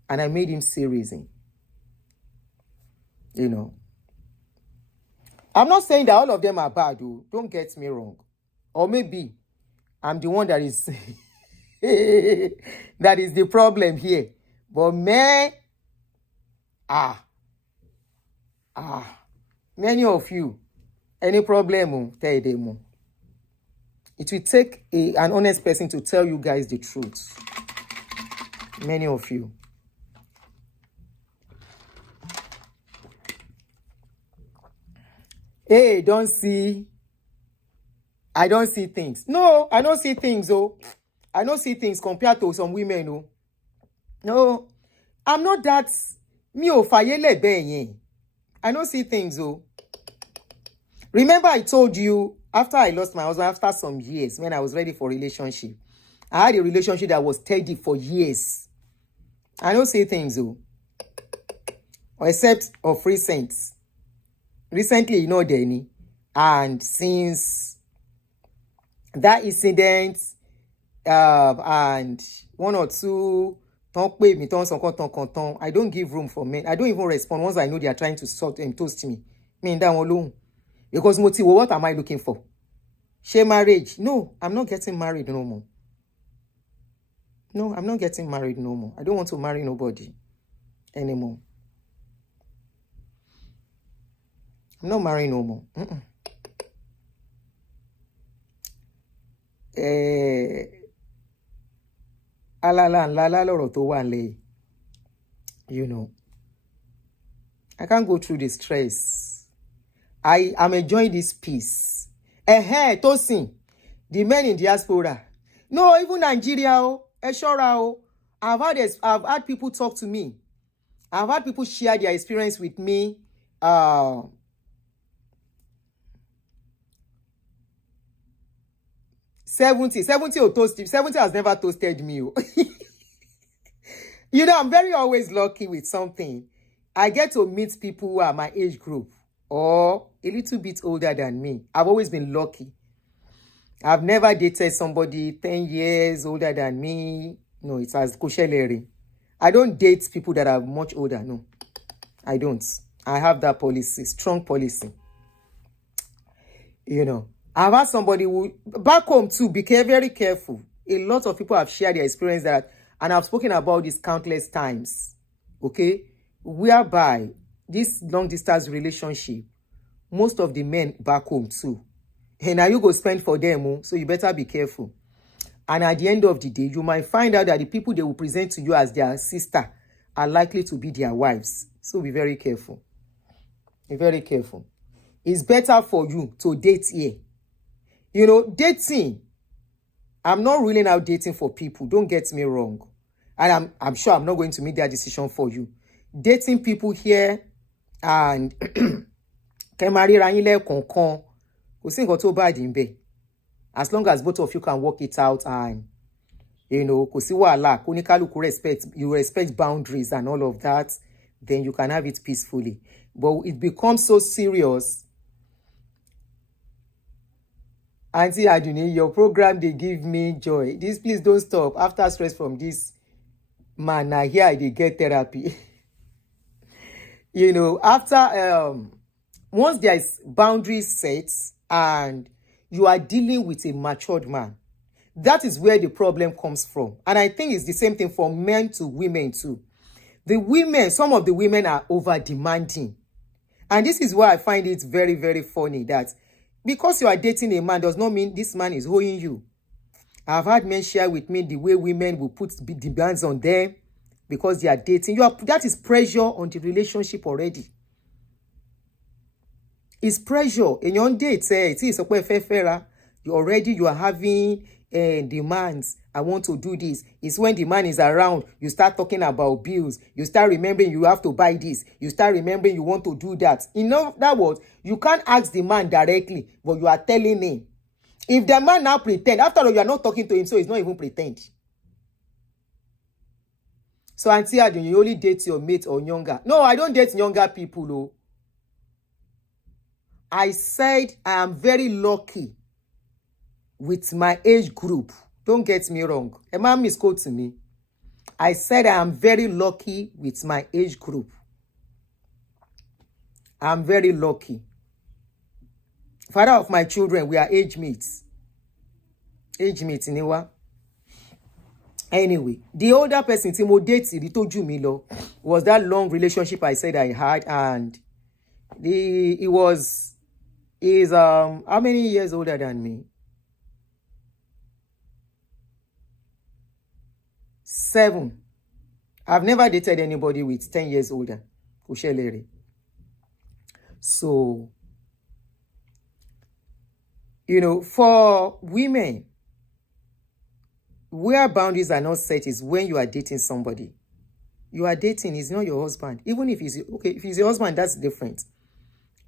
And I made him say reason. You know. I'm not saying that all of them are bad, though. Don't get me wrong. Or maybe I'm the one that is that is the problem here. But man, many of you, any problem, tell them. It will take an honest person to tell you guys the truth. Many of you. Hey, I don't see things. No, I don't see things, oh. I don't see things compared to some women, oh. No, I'm not that. I don't see things, oh. Remember I told you, after I lost my husband, after some years, when I was ready for a relationship, I had a relationship that was steady for years. I don't see things, oh. Except of recent. Recently, you know, Danny. And since that incident, and one or two, I don't give room for men. I don't even respond once I know they are trying to sort and toast me. Because what am I looking for? Share marriage? No, I'm not getting married no more. No, I'm not getting married no more. I don't want to marry nobody anymore. I'm not marrying no more. You know, I can't go through the stress. I am enjoying this peace. Tosin, the men in diaspora. No, even Nigeria, I've had people talk to me. I've had people share their experience with me. 70 will toast him. 70 has never toasted me. You know, I'm very always lucky with something. I get to meet people who are my age group or a little bit older than me. I've always been lucky. I've never dated somebody 10 years older than me. No, it's as kosheleri. I don't date people that are much older. No, I don't. I have that policy, strong policy. You know, I've had somebody who, back home too, be very careful. A lot of people have shared their experience that, and I've spoken about this countless times. Okay? Whereby this long distance relationship, most of the men back home too. And now you go spend for them, so you better be careful. And at the end of the day, you might find out that the people they will present to you as their sister are likely to be their wives. So be very careful. Be very careful. It's better for you to date here. You know, dating. I'm not ruling out dating for people. Don't get me wrong. And I'm sure I'm not going to make that decision for you. Dating people here and as long as both of you can work it out and you know, you respect boundaries and all of that, then you can have it peacefully. But it becomes so serious. Aunty Aduni, your program, they give me joy. This, please don't stop. After stress from this man, now here they get therapy. You know, after once there is boundaries set and you are dealing with a matured man, that is where the problem comes from. And I think it's the same thing for men to women too. The women, some of the women are over demanding. And this is why I find it very, very funny that because you are dating a man does not mean this man is owing you. I've had men share with me the way women will put demands on them because they are dating. That is pressure on the relationship already. It's pressure. In your date, you are having demands. I want to do this. It's when the man is around, you start talking about bills. You start remembering you have to buy this. You start remembering you want to do that. In other words, you can't ask the man directly, but you are telling him. If the man now pretend, after all, you are not talking to him, so he's not even pretend. So Aunty Aduni, you only date your mate or younger. No, I don't date younger people, though. I said I am very lucky with my age group. Don't get me wrong. A man misquotes me. I said I am very lucky with my age group. I'm very lucky. Father of my children, we are age mates. Age mates, Niwa. Anyway, the older person, Timo dated, he told you, Milo, was that long relationship I said I had, and he is how many years older than me? 7. I've never dated anybody with 10 years older. So, you know, for women, where boundaries are not set is when you are dating somebody. You are dating, he's not your husband. Even if he's okay, if he's your husband, that's different.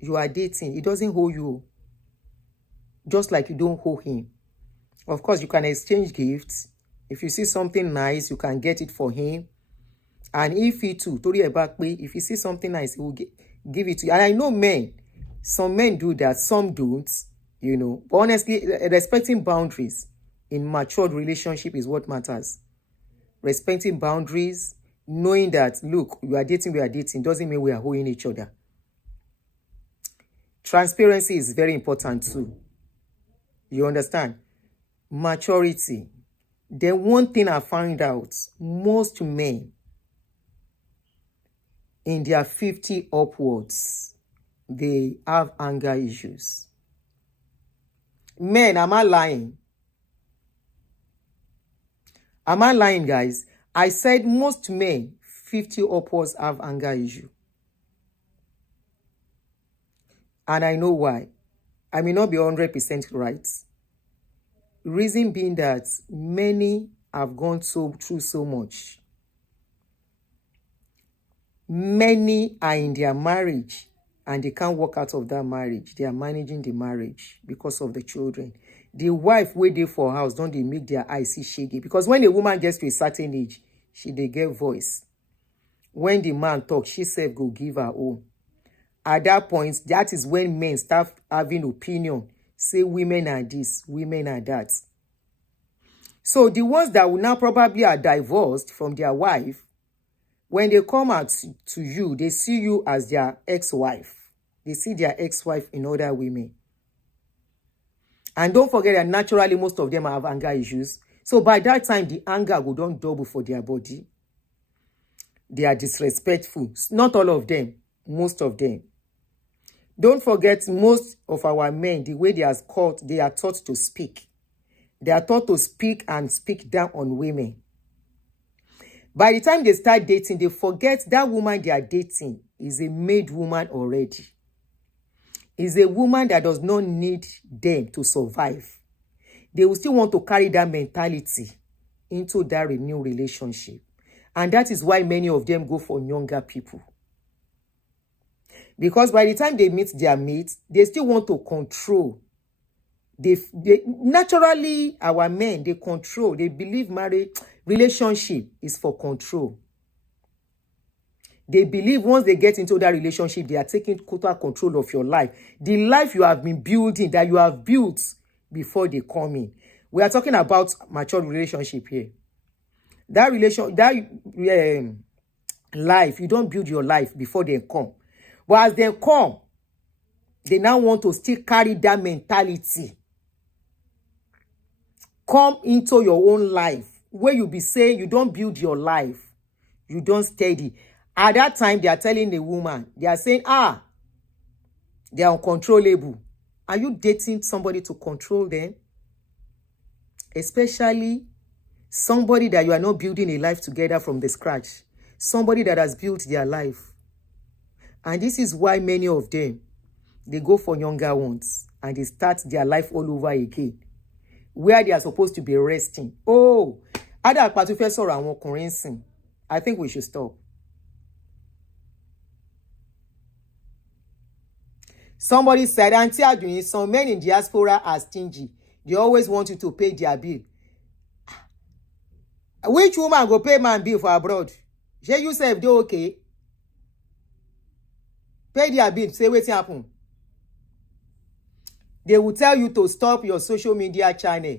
You are dating, he doesn't hold you. Just like you don't hold him. Of course, you can exchange gifts. If you see something nice, you can get it for him. And if he too, if you see something nice, he will give it to you. And I know men, some men do that, some don't, you know. But honestly, respecting boundaries in matured relationship is what matters. Respecting boundaries, knowing that, look, we are dating, doesn't mean we are holding each other. Transparency is very important too. You understand? Maturity. Then one thing I found out, most men in their 50 upwards, they have anger issues. Men, am I lying? Am I lying, guys? I said most men 50 upwards have anger issue. And I know why. I may not be 100% right. Reason being that many have gone through so much. Many are in their marriage and they can't walk out of that marriage. They are managing the marriage because of the children. The wife waiting for house, don't they make their eyes see shaggy? Because when a woman gets to a certain age, they get voice. When the man talks, she said go give her own. At that point, that is when men start having opinion. Say women are this, women are that. So the ones that will now probably are divorced from their wife, when they come out to you, they see you as their ex-wife. They see their ex-wife in other women. And don't forget that naturally most of them have anger issues. So by that time, the anger will don't double for their body. They are disrespectful. Not all of them, most of them. Don't forget, most of our men, the way they are taught to speak. They are taught to speak and speak down on women. By the time they start dating, they forget that woman they are dating is a made woman already. Is a woman that does not need them to survive. They will still want to carry that mentality into that new relationship. And that is why many of them go for younger people. Because by the time they meet their mates, they still want to control. They naturally, our men, they control. They believe marriage relationship is for control. They believe once they get into that relationship, they are taking total control of your life. The life you have been building, that you have built before they come in. We are talking about mature relationship here. That life, you don't build your life before they come. But as they come, they now want to still carry that mentality. Come into your own life, where you be saying you don't build your life, you don't steady. At that time, they are telling the woman, they are saying, they are uncontrollable. Are you dating somebody to control them? Especially somebody that you are not building a life together from the scratch. Somebody that has built their life. And this is why many of them, they go for younger ones and they start their life all over again. Where they are supposed to be resting. I think we should stop. Somebody said, Aunty Aduni, some men in diaspora are stingy. They always want you to pay their bill. Which woman go pay man bill for abroad? Shey you sef dey okay? Pay their bill, say wetin happen. They will tell you to stop your social media channel.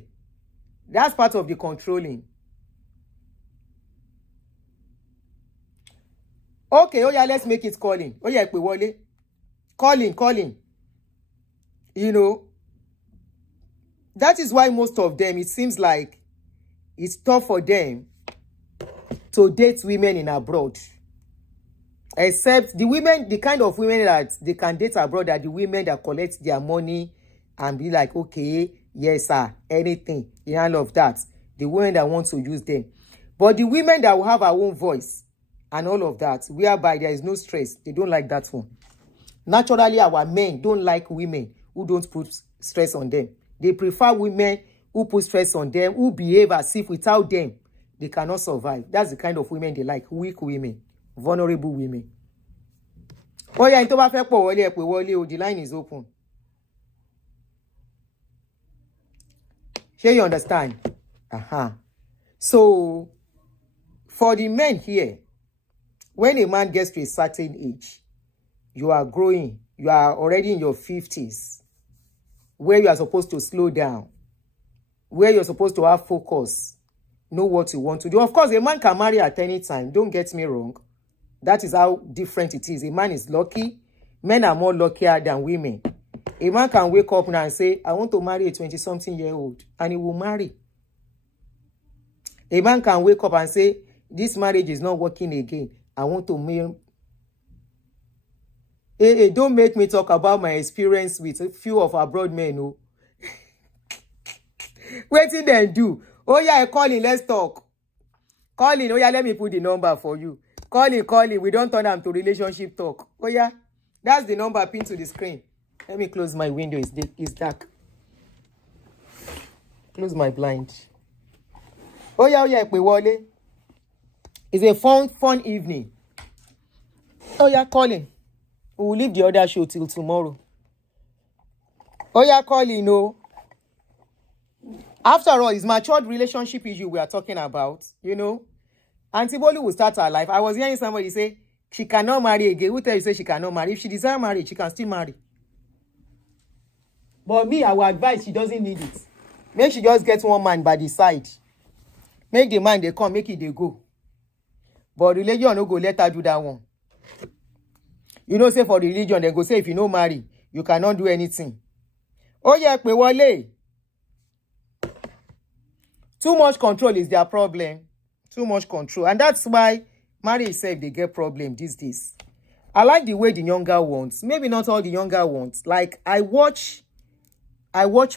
That's part of the controlling. Okay, oh yeah, let's make it calling. Oh yeah, calling. You know, that is why most of them, it seems like it's tough for them to date women in abroad. Except the women, the kind of women that they can date abroad are the women that collect their money and be like, okay, yes, sir, anything, in all of that. The women that want to use them. But the women that will have our own voice and all of that, whereby there is no stress, they don't like that one. Naturally, our men don't like women who don't put stress on them. They prefer women who put stress on them, who behave as if without them, they cannot survive. That's the kind of women they like, weak women, vulnerable women. Oh yeah, into the line is open. Here you understand? So, for the men here, when a man gets to a certain age, you are growing, you are already in your 50s, where you are supposed to slow down, where you're supposed to have focus, know what you want to do. Of course, a man can marry at any time. Don't get me wrong. That is how different it is. A man is lucky. Men are more luckier than women. A man can wake up now and say, I want to marry a 20-something-year-old, and he will marry. A man can wake up and say, this marriage is not working again. I want to marry. Hey, don't make me talk about my experience with a few of abroad men. Oh. What did they do? Oh yeah, calling, let's talk. Calling, oh yeah, let me put the number for you. Calling, we don't turn them to relationship talk. Oh yeah, that's the number pinned to the screen. Let me close my window, it's dark. Close my blind. Oh yeah, Wale. It's a fun evening. Oh yeah, calling. We will leave the other show till tomorrow. Oh yeah, calling, no. After all, it's matured relationship issue we are talking about, you know. Aunty Bolu will start her life. I was hearing somebody say she cannot marry again. Who tell you say she cannot marry? If she desires marriage, she can still marry. But me, I will advise she doesn't need it. Make she just get one man by the side. Make the man they come, make it they go. But religion no go let her do that one. You know, say for religion, they go say if you no marry, you cannot do anything. Oh yeah, Wale. Too much control is their problem. Too much control. And that's why marriage itself, they get problem these days. I like the way the younger ones, maybe not all the younger ones. Like I watch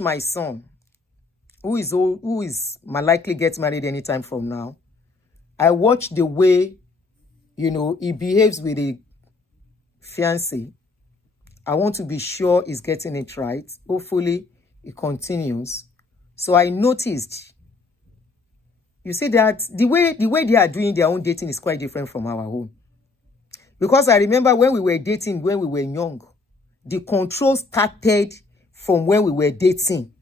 my son, who is likely get married anytime from now. I watch the way, you know, he behaves with a fiancé. I want to be sure he's getting it right. Hopefully, it continues. So I noticed, you see that the way they are doing their own dating is quite different from our own. Because I remember when we were dating, when we were young, the control started from when we were dating.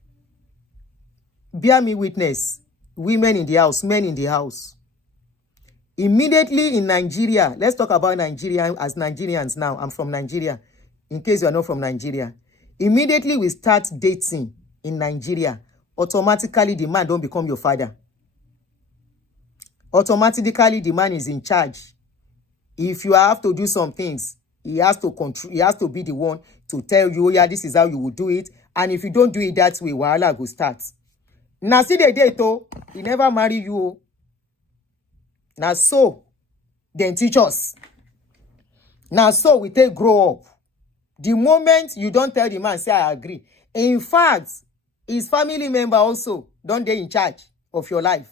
Bear me witness, women in the house, men in the house. Immediately in Nigeria, let's talk about Nigeria as Nigerians now. I'm from Nigeria, in case you are not from Nigeria. Immediately we start dating in Nigeria, automatically the man don't become your father. Automatically the man is in charge. If you have to do some things, he has to control. He has to be the one to tell you, oh yeah, this is how you will do it. And if you don't do it that way, wahala go start. Now see the date, oh, he never marry you. Now so, then teach us. Now so we take grow up. The moment you don't tell the man, say I agree. In fact, his family member also don't they in charge of your life.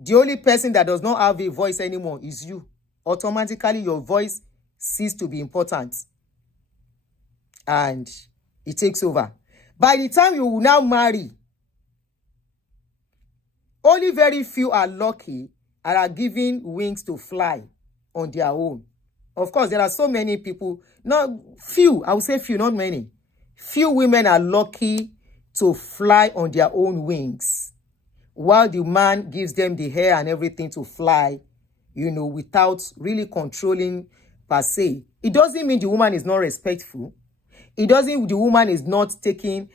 The only person that does not have a voice anymore is you. Automatically, your voice ceases to be important. And it takes over. By the time you will now marry, only very few are lucky and are given wings to fly on their own. Of course, there are so many people, not few, I would say few, not many. Few women are lucky to fly on their own wings, while the man gives them the hair and everything to fly, without really controlling per se. It doesn't mean the woman is not respectful. It doesn't mean the woman is not doing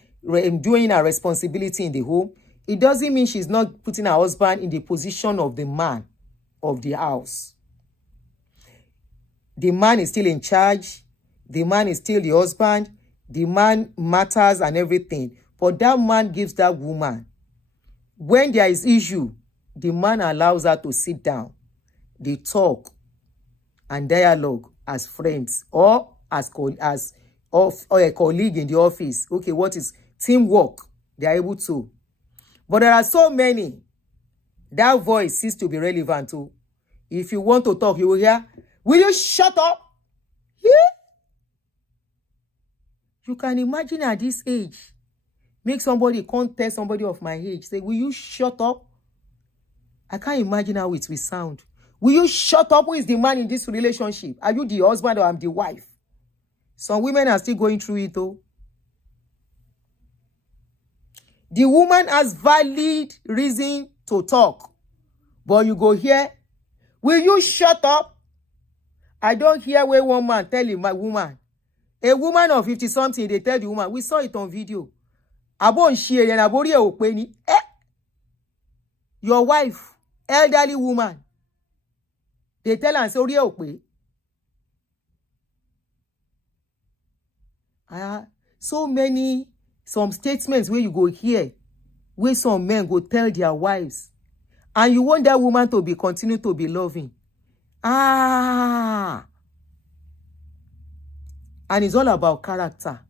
her responsibility in the home. It doesn't mean she's not putting her husband in the position of the man of the house. The man is still in charge. The man is still the husband. The man matters and everything. But that man gives that woman, when there is issue, the man allows her to sit down. They talk and dialogue as friends or as a colleague in the office. Okay, what is teamwork? They are able to. But there are so many. That voice ceases to be relevant too. If you want to talk, you will hear, will you shut up? Yeah. You can imagine at this age, make somebody contest somebody of my age, say, will you shut up? I can't imagine how it will sound. Will you shut up? Who is the man in this relationship? Are you the husband or I'm the wife? Some women are still going through it though. The woman has valid reason to talk. But you go here, will you shut up? I don't hear where one man tell him, my woman. A woman of 50-something, they tell the woman, we saw it on video. Your wife, elderly woman, they tell her, so many, some statements where you go here, where some men go tell their wives, and you want that woman to be continue to be loving. And it's all about character.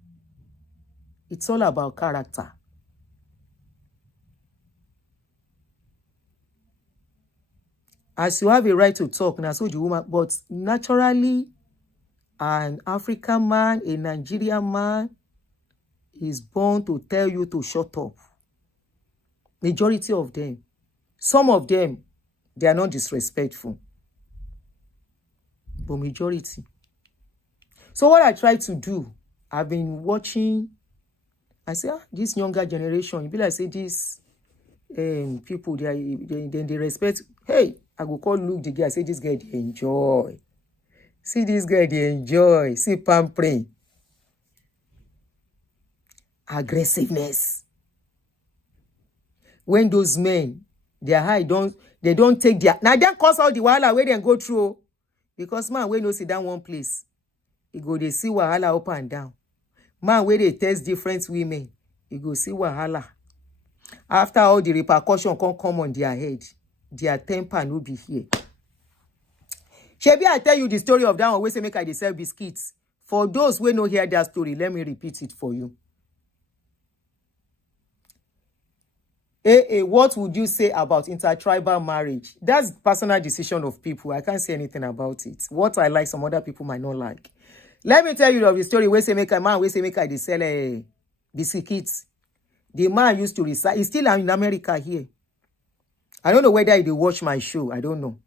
It's all about character. As you have a right to talk, now so the woman, but naturally, an African man, a Nigerian man, is born to tell you to shut up. Majority of them. Some of them, they are not disrespectful. But majority. So what I try to do, I've been watching, I say, this younger generation, you be like, say, these people, they respect, hey, I go call Luke the guy, I say, this guy, they enjoy. See this guy, they enjoy. See pampering. Aggressiveness. When those men, their high they don't take their, now they cause all the wahala where they go through. Because man, when no sit down one place, you go they see wahala up and down. Man, where they test different women, you go see wahala. After all the repercussion come on their head, their temper no be here. Shebi, I tell you the story of that one, where say make I dey sell biscuits. For those who no hear that story, let me repeat it for you. What would you say about intertribal marriage? That's personal decision of people. I can't say anything about it. What I like, some other people might not like. Let me tell you of the story where say make a man, where say make I dey sell biscuits. The man used to reside. He's still in America here. I don't know whether he watch my show. I don't know.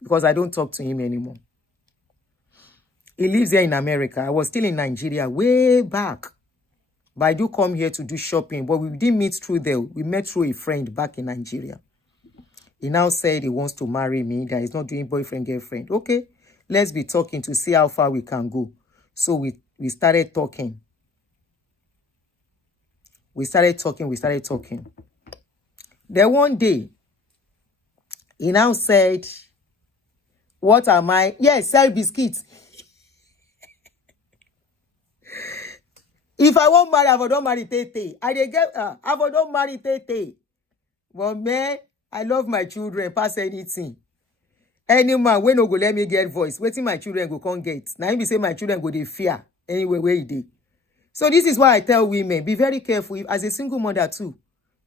Because I don't talk to him anymore. He lives here in America. I was still in Nigeria way back. But I do come here to do shopping. But we didn't meet through there. We met through a friend back in Nigeria. He now said he wants to marry me. That he's not doing boyfriend, girlfriend. Okay, let's be talking to see how far we can go. So we started talking. We started talking. Then one day, he now said, what am I? Yes, sell biscuits. If I won't marry, I don't marry Tete. I don't marry Tete. But man, I love my children past anything. Any man, when no go let me get voice, waiting my children go come get. Now he say my children go they fear anyway where he dey. So this is why I tell women, be very careful. As a single mother too,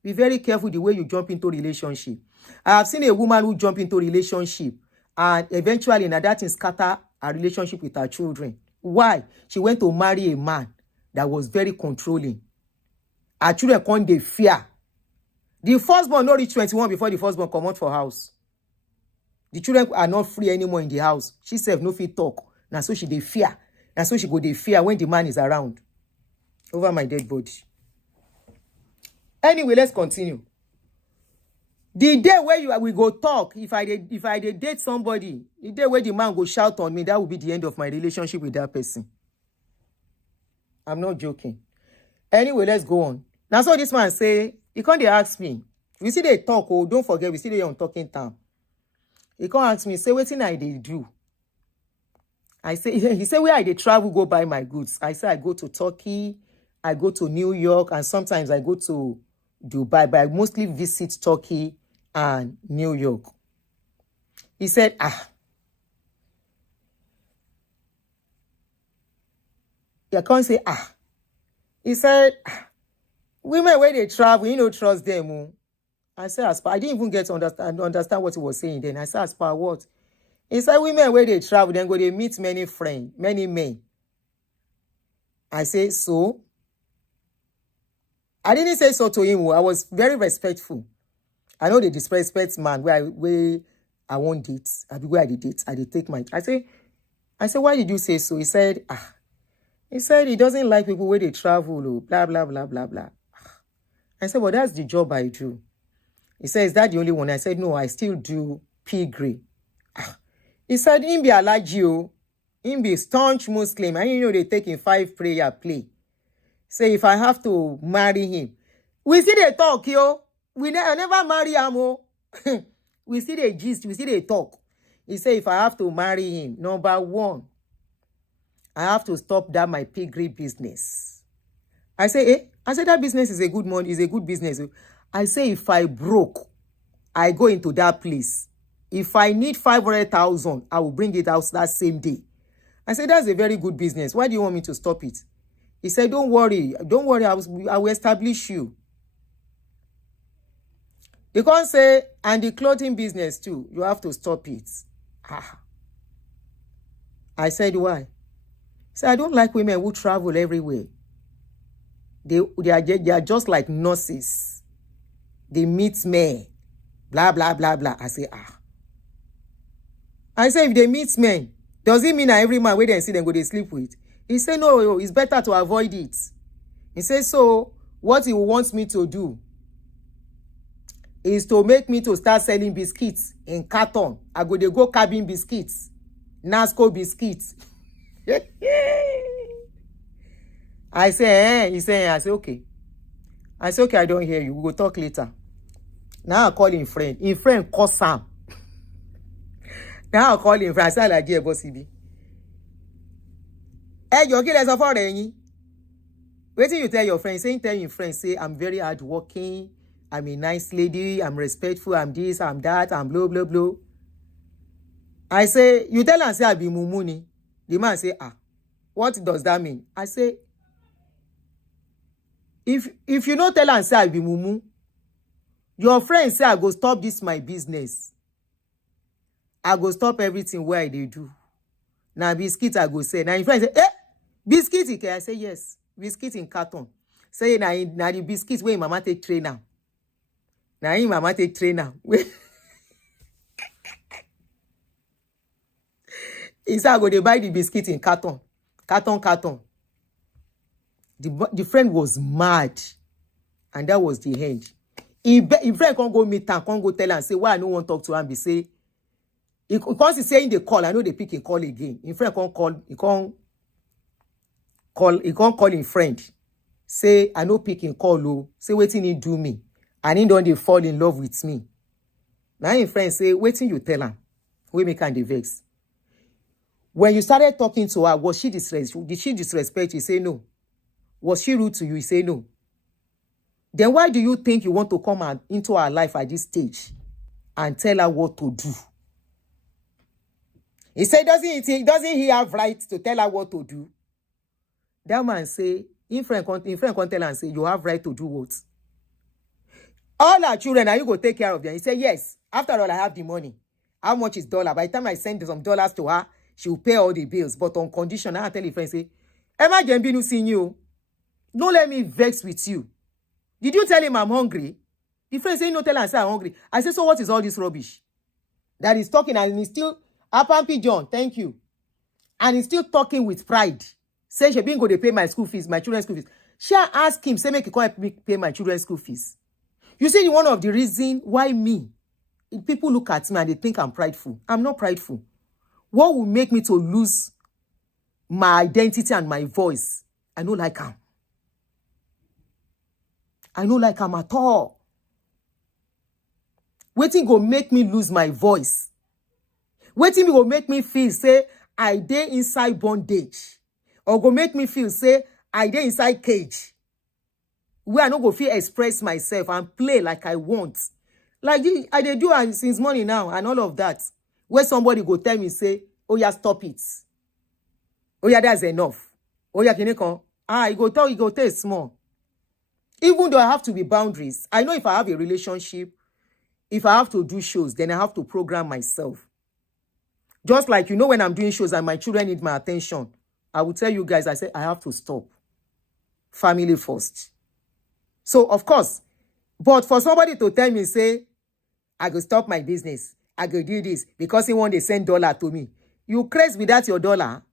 be very careful the way you jump into relationship. I have seen a woman who jump into relationship and eventually now that thing scatter her relationship with her children. Why? She went to marry a man that was very controlling. Her children come they fear. The firstborn not reach 21 before the firstborn come out for house. The children are not free anymore in the house. She said no fit talk. Now so she they fear. Now so she go they fear when the man is around. Over my dead body. Anyway, let's continue. The day where we go talk, if I date somebody, the day where the man go shout on me, that will be the end of my relationship with that person. I'm not joking. Anyway, let's go on. Now, so this man say, he can't ask me. We see they talk, oh, don't forget, we see they on talking time. He can't ask me, say, what thing I they do? I say, he say, where I they travel, go buy my goods. I say, I go to Turkey, I go to New York, and sometimes I go to Dubai, but I mostly visit Turkey and New York. He said, You can't say, He said, women, when they travel, you don't trust them. I said, as per, I didn't even get to understand what he was saying then. I said, as per what? He said, women, when they travel, then go, they meet many friends, many men. I say, so? I didn't say so to him. I was very respectful. I know they disrespect man where I won't date. Where I did take my. I say, why did you say so? He said, he doesn't like people where they travel, blah, blah, blah, blah, blah. I said, well, that's the job I do. He said, is that the only one? I said, no, I still do pilgrim. He said, him be allergy, him be staunch Muslim. And you know they take in 5 prayer play. Say, if I have to marry him. We see they talk, yo. I never marry him, We see they gist, we see they talk. He say, if I have to marry him, number 1, I have to stop that my piggery business. I say, I say that business is a good money, is a good business. I say, if I broke, I go into that place. If I need 500,000, I will bring it out that same day. I said, that's a very good business. Why do you want me to stop it? He said, don't worry, I will establish you. You can't say, and the clothing business too, you have to stop it. I said, why? He said, I don't like women who travel everywhere. They are just like nurses. They meet men. Blah, blah, blah, blah. I say, I say, if they meet men, does it mean that every man where they see them go they sleep with? He said, no, it's better to avoid it. He said, so what he wants me to do is to make me to start selling biscuits in carton. I go cabin biscuits, Nasco biscuits. I say, he said, I say, okay. I say, okay, I don't hear you. We'll talk later. Now I call him friend. In friend call Sam. Now I call him friend. I say, like, yeah, bossy B. Hey, you okay? Let's afford any. Wait till you tell your friend. Tell your friend, say, I'm very hardworking. I'm a nice lady. I'm respectful. I'm this, I'm that. I'm blah, blah, blah. I say, you tell and say, I be mumuni. The man say, what does that mean? I say, if you don't tell and say, I be mumu, your friend say, I go stop this my business. I go stop everything where they do. Now, biscuit, I go say. Now, your friend say, biscuit, I say, yes. Biscuit in carton. Say, now the biscuits where mama take tray now. Now, mama take tray now. He said, I go to buy the biscuit in carton. Carton. The friend was mad. And that was the end. If friend can't go meet her, can't go tell her and say, why I don't want to talk to her and be say, because he's saying the call, I know they pick a call again. In friend can't call, he can't call in friend. Say, I know pick in call, oh. Say, waiting he do me. And he don't they fall in love with me. Now in friend say, waiting you tell her. We make her vex. When you started talking to her, was she disrespectful? Did she disrespect you? Say no. Was she rude to you? You say no. Then why do you think you want to come into her life at this stage and tell her what to do? He said, doesn't he have right to tell her what to do? That man say, in friend can tell her and say, you have right to do what? All our children, are you going to take care of them? He said, yes. After all, I have the money. How much is dollar? By the time I send some dollars to her, she will pay all the bills. But on condition, I tell your friend, say, Emma Jembinu seen you. Don't let me vex with you. Did you tell him I'm hungry? The friend say, no, tell her and say I'm hungry. I say, so what is all this rubbish? That he's talking and he's still, Apampi John, thank you. And he's still talking with pride. Say, she been going to pay my school fees, my children's school fees. Shall ask him, say, make he come help me pay my children's school fees. You see, one of the reasons why people look at me and they think I'm prideful. I'm not prideful. What will make me to lose my identity and my voice? I don't like him. I don't like him at all. Waiting go make me lose my voice. Waiting go make me feel, say, I dey inside bondage. Or go make me feel, say, I dey inside cage. Where I no go feel express myself and play like I want. Like I dey do since morning now and all of that. Where somebody go tell me, say, oh yeah, stop it. Oh yeah, that's enough. Oh yeah, kineko. You go take small. Even though I have to be boundaries, I know if I have a relationship, if I have to do shows, then I have to program myself. Just like, when I'm doing shows and my children need my attention, I will tell you guys, I say, I have to stop. Family first. So, of course, but for somebody to tell me, say, I go stop my business, I go do this, because he want to send $1 to me. You crazy without your dollar.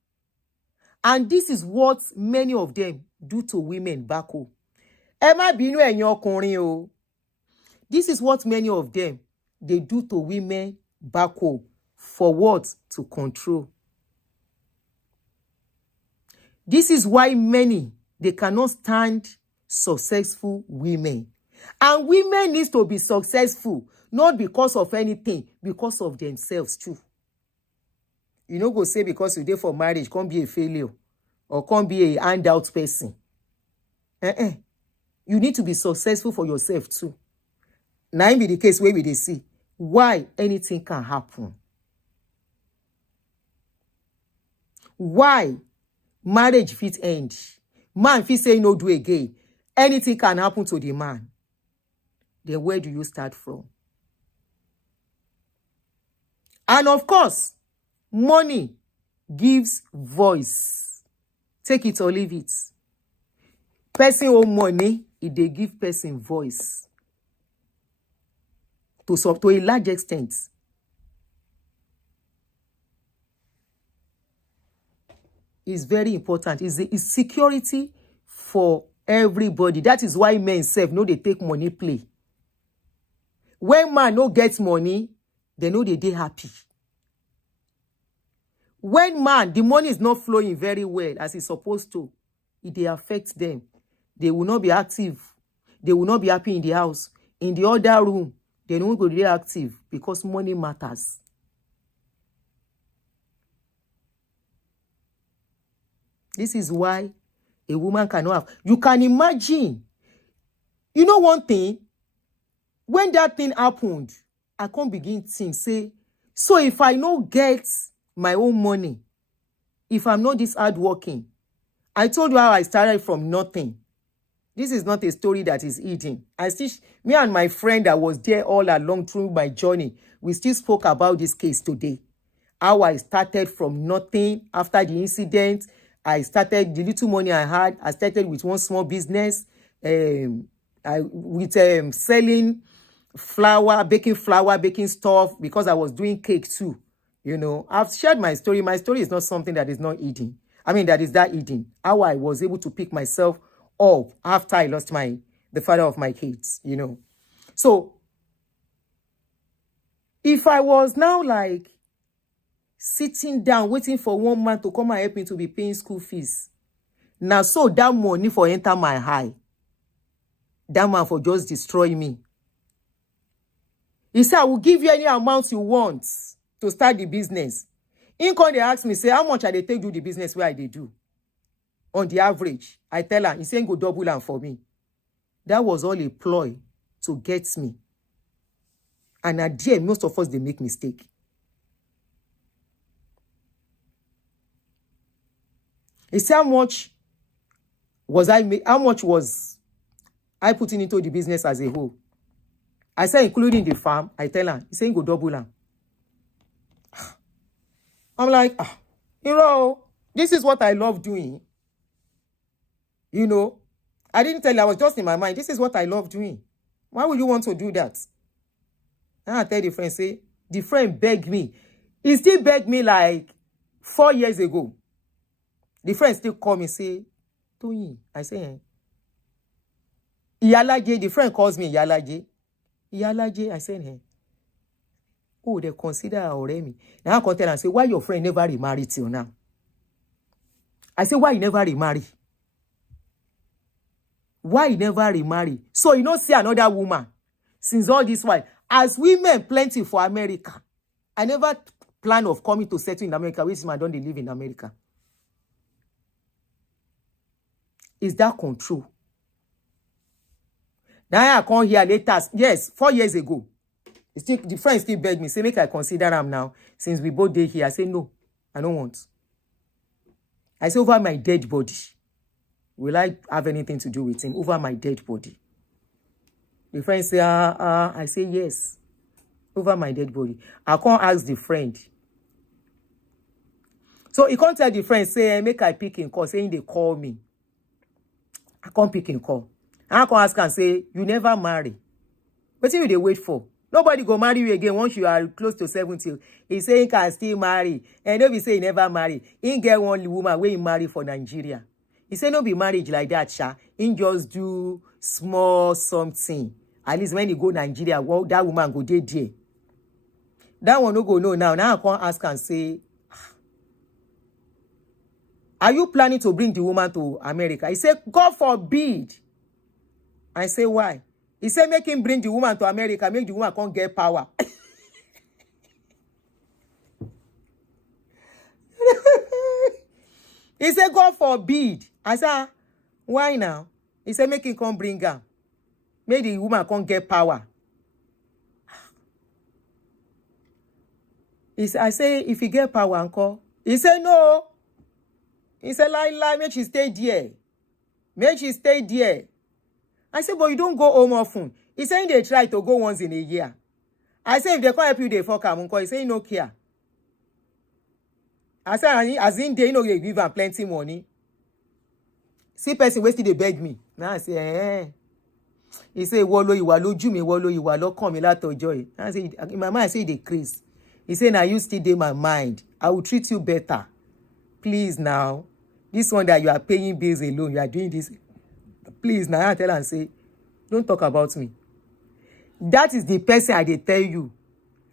And this is what many of them do to women back home. Emma binu enyo ọkùnrin o. This is what many of them, they do to women back home. For what? To control. This is why many, they cannot stand successful women. And women need to be successful, not because of anything, because of themselves too. You know, go say because you did for marriage, can't be a failure or can't be a handout person. You need to be successful for yourself too. Now, be the case where we they see why anything can happen. Why marriage fit end. Man fit say no do again. Anything can happen to the man. Then where do you start from? And of course, money gives voice. Take it or leave it. Person own money, they give person voice. To a large extent. It's very important. It's security for everybody. That is why men self know they take money play. When man no gets money, they know they happy. When man, the money is not flowing very well as it's supposed to, it affects them. They will not be active. They will not be happy in the house. In the other room, they don't go to be active because money matters. This is why a woman cannot have. You can imagine. You know one thing? When that thing happened, I can't begin to think, say, so if I don't get my own money, if I'm not this hardworking, I told you how I started from nothing. This is not a story that is hidden. Me and my friend that was there all along through my journey, we still spoke about this case today. How I started from nothing after the incident. I started the little money I had. I started with one small business, with selling flour, baking stuff, because I was doing cake too. I've shared my story. My story is not something that is not hidden. That is that hidden. How I was able to pick myself up after I lost the father of my kids. So if I was now like sitting down, waiting for one man to come and help me to be paying school fees. Now, so that money for enter my eye. That man for just destroy me. He said, I will give you any amount you want to start the business. In come, they ask me, say, how much I they take do the business where I they do? On the average, I tell her, he saying go double and for me. That was all a ploy to get me. And at the end, most of us, they make mistake. He said, how much was I putting into the business as a whole? I said, including the farm. I tell her, he's saying go double her. I'm like, this is what I love doing. I didn't tell you, I was just in my mind. This is what I love doing. Why would you want to do that? And I tell the friend, say, the friend begged me. He still begged me like 4 years ago. The friend still call me, say, Tony. I say, Iyalaje, the friend calls me Iyalaje. Iyalaje, I said, hey. Oh, they consider Oremi. Now I come tell and say, why your friend never remarried till now? I say, why you never remarry? Why you never remarry? So you don't see another woman since all this while. As women plenty for America. I never plan of coming to settle in America, which man don't live in America. Is that control? Now I come here later. Yes, 4 years ago. The friend still begged me, say, make I consider him now. Since we both did here, I say, no, I don't want. I say, over my dead body. Will I have anything to do with him? Over my dead body. The friend say, I say, yes. Over my dead body. I can't ask the friend. So he can't tell the friend, say, make I pick in call, saying they call me. I can't pick in call. I can't ask and say, you never marry. What do you wait for? Nobody go marry you again once you are close to 70. He say he can still marry. And nobody say he never marry. He get one woman where he marry for Nigeria. He say no be marriage like that, sha. He just do small something. At least when he go Nigeria, well, that woman go there. That one no go no now. Now I can't ask and say, are you planning to bring the woman to America? He say, God forbid. I say, why? He said, make him bring the woman to America, make the woman can't get power. He said, God forbid. I said, why now? He said, make him come bring her. Make the woman can't get power. I say, if he get power, uncle. He said, no. He said, lie, make she stay there. Make she stay there. I said, but you don't go home often. He saying they try to go once in a year. I said, if they can't help you, they fuck him. He say, no care. I said, as in they know they give him plenty money. See person wasted they beg me. Now I say, He say, Wolo iwa loju mi, wolo iwa lokan mi latojo. I say, in my mind, I say they craze. He say, now you still in my mind. I will treat you better. Please now. This one that you are paying bills alone, you are doing this. Please now I tell and say, don't talk about me. That is the person I dey tell you.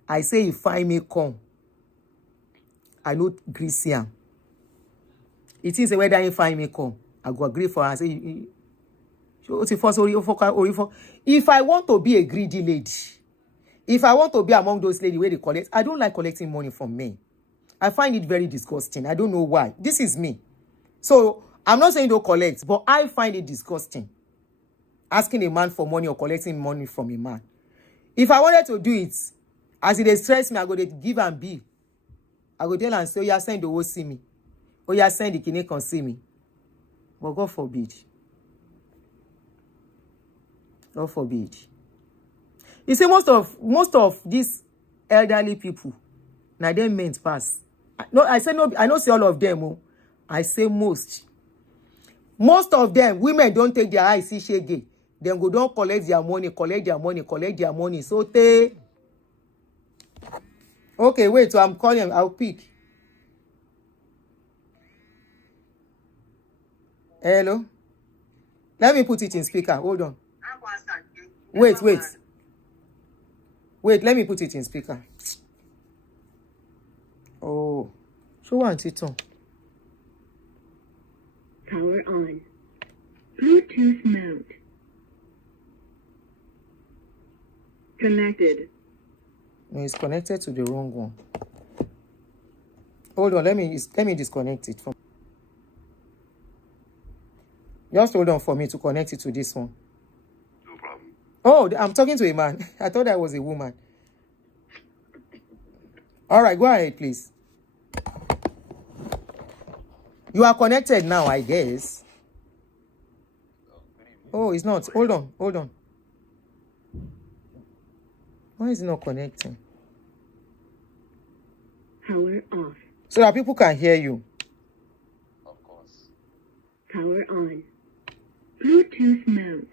I say if I may come, I know grease him. It is whether if I may come, I go agree for her. I say, if I want to be a greedy lady, if I want to be among those ladies where they collect, I don't like collecting money from men. I find it very disgusting. I don't know why. This is me. So I'm not saying don't collect, but I find it disgusting. Asking a man for money or collecting money from a man. If I wanted to do it, as it stress me, I go to give and be. I go tell and say, oh, yeah, send the whole see me. Oh, yeah, send the kine can see me. But God forbid. God forbid. You see, most of these elderly people, now they meant pass. No, I say no, I don't say all of them. Oh. I say most. Most of them, women don't take their eyes, see shege. Then go don't collect their money. So they. Okay, wait, so I'm calling, I'll pick. Hello? Let me put it in speaker. Hold on. Wait, let me put it in speaker. Oh. Show one on. Power on. Bluetooth mount. Connected. No, it's connected to the wrong one. Hold on, let me disconnect it from. Just hold on for me to connect it to this one. No problem. Oh, I'm talking to a man. I thought I was a woman. All right, go ahead, please. You are connected now, I guess. Oh, it's not. Hold on. Why is it not connecting? Power off. So that people can hear you. Of course. Power on. Bluetooth mount.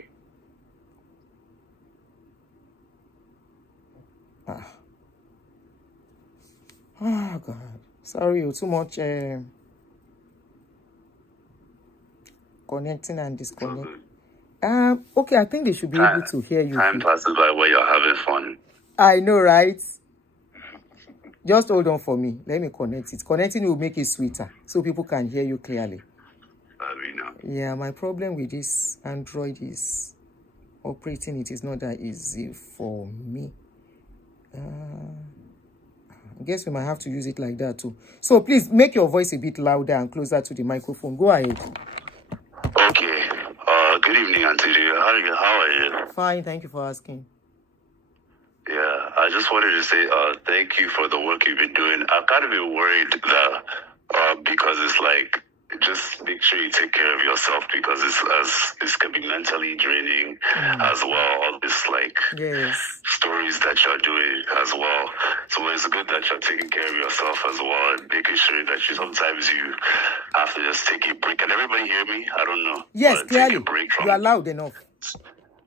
Oh, God. Sorry, too much connecting and disconnecting. Okay, I think they should be able to hear you. Time passes by where you're having fun. I know, right? Just hold on for me. Let me connect it. Connecting will make it sweeter so people can hear you clearly. Yeah, my problem with this Android is operating it is not that easy for me. I guess we might have to use it like that too. So please make your voice a bit louder and closer to the microphone. Go ahead. Okay. Good evening, Aunty. How are you? Fine, thank you for asking. Yeah, I just wanted to say thank you for the work you've been doing. I've kind of been worried that because it's like, just make sure you take care of yourself because it can be mentally draining as well. All this like stories that you're doing as well. So it's good that you're taking care of yourself as well and making sure that sometimes you have to just take a break. Can everybody hear me? I don't know. Yes, clearly. You are loud enough.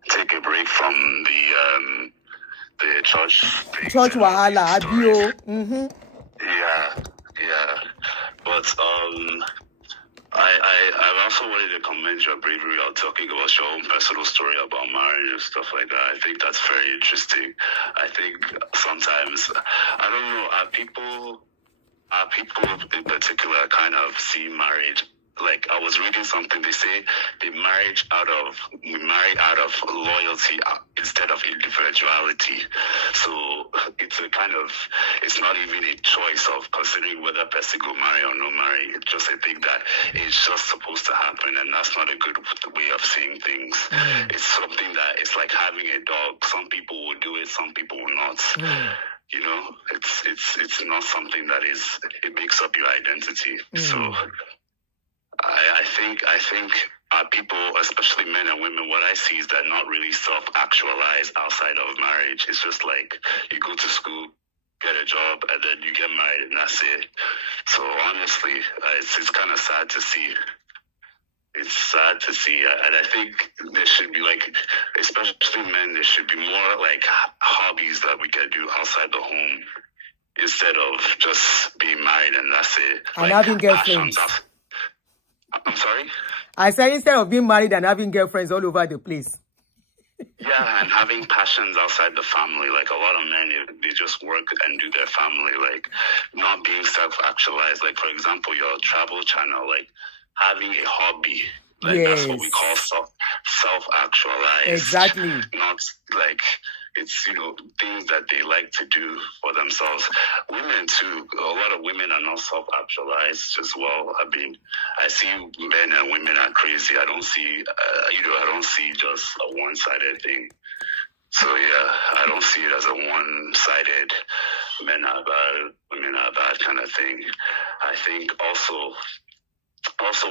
Take a break from the church thing. Church wahala, abio. Yeah. But I also wanted to commend your bravery on talking about your own personal story about marriage and stuff like that. I think that's very interesting. I think sometimes, I don't know, people in particular kind of see marriage, like I was reading something, they say we marry out of loyalty instead of individuality. So it's not even a choice of considering whether a person will marry or not marry. It's just a thing that it's just supposed to happen, and that's not a good way of seeing things. It's something that it's like having a dog. Some people will do it, some people will not. You know, it's not something that it makes up your identity. So I think people, especially men and women, what I see is that not really self-actualize outside of marriage. It's just like you go to school, get a job, and then you get married, and that's it. So honestly, it's kind of sad to see. It's sad to see, and I think there should be like, especially men, there should be more like hobbies that we can do outside the home instead of just being married and that's it. And like having girlfriends. I'm sorry? I said instead of being married and having girlfriends all over the place. Yeah, and having passions outside the family. Like a lot of men, they just work and do their family, like not being self-actualized. Like, for example, your travel channel, like having a hobby. Like that's what we call self-actualized. Exactly. Not like it's, things that they like to do for themselves. Women too, a lot of women are not self-actualized as well. I mean, I see men and women are crazy. I don't see, I don't see just a one-sided thing. So yeah, I don't see it as a one-sided men are bad, women are bad kind of thing. I think also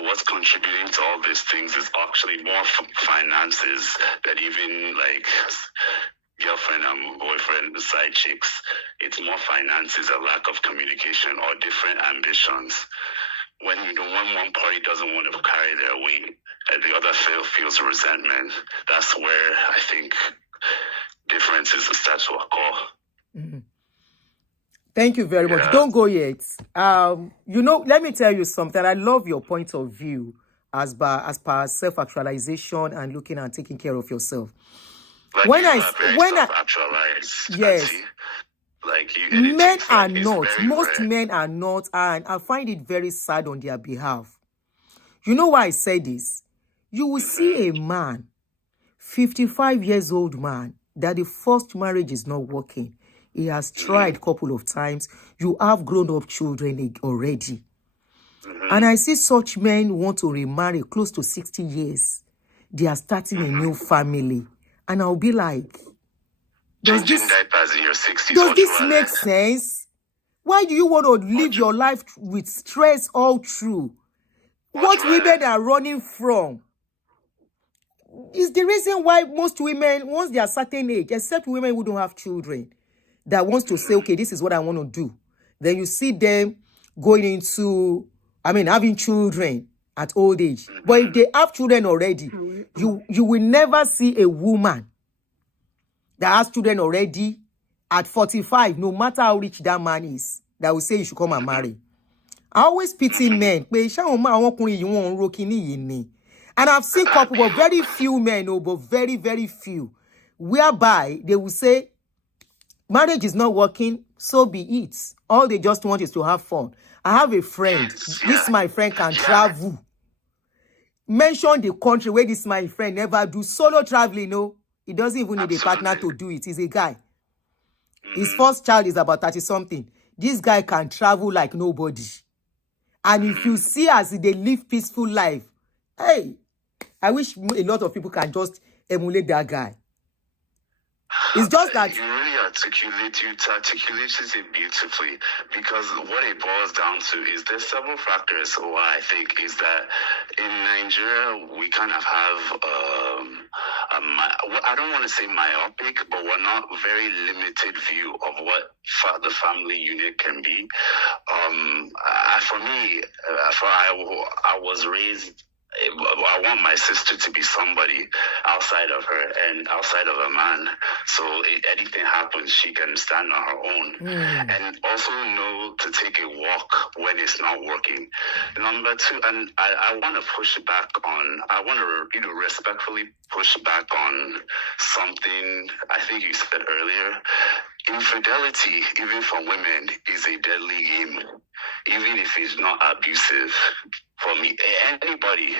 what's contributing to all these things is actually more finances than even like girlfriend and boyfriend, side chicks. It's more finances, a lack of communication or different ambitions. When one party doesn't want to carry their weight and the other feels resentment, that's where I think differences start to occur. Thank you very much. Don't go yet. Let me tell you something. I love your point of view as per self-actualization and looking and taking care of yourself. Like yes, like men are not. Most men are not, and I find it very sad on their behalf. You know why I say this? You will see a man, 55 years old man, that the first marriage is not working. He has tried a couple of times. You have grown-up children already. And I see such men want to remarry close to 60 years. They are starting a new family. And I'll be like, does this make sense? Why do you want to live your life with stress all through? What women are running from is the reason why most women, once they are certain age, except women who don't have children, that wants to say, okay, this is what I want to do. Then you see them going into, having children at old age. But if they have children already, you will never see a woman that has children already at 45, no matter how rich that man is, that will say you should come and marry. I always pity men. And I've seen couple, but very few men, but very, very few, whereby they will say, marriage is not working, so be it. All they just want is to have fun. I have a friend. This my friend can travel. Mention the country where this my friend never do solo traveling. No, he doesn't even need a partner to do it. He's a guy. His first child is about 30 something. This guy can travel like nobody. And if you see as they live peaceful life, hey, I wish a lot of people can just emulate that guy. It's just that you really articulated it beautifully, because what it boils down to is there's several factors. Why I think is that in Nigeria we kind of have I don't want to say myopic, but we're not very limited view of what the family unit can be. For me, I was raised. I want my sister to be somebody outside of her and outside of a man. So if anything happens, she can stand on her own. And also know to take a walk when it's not working. Number two, and I want to push back on, I want to respectfully push back on something I think you said earlier. Infidelity, even for women, is a deadly game, even if it's not abusive. For me, anybody,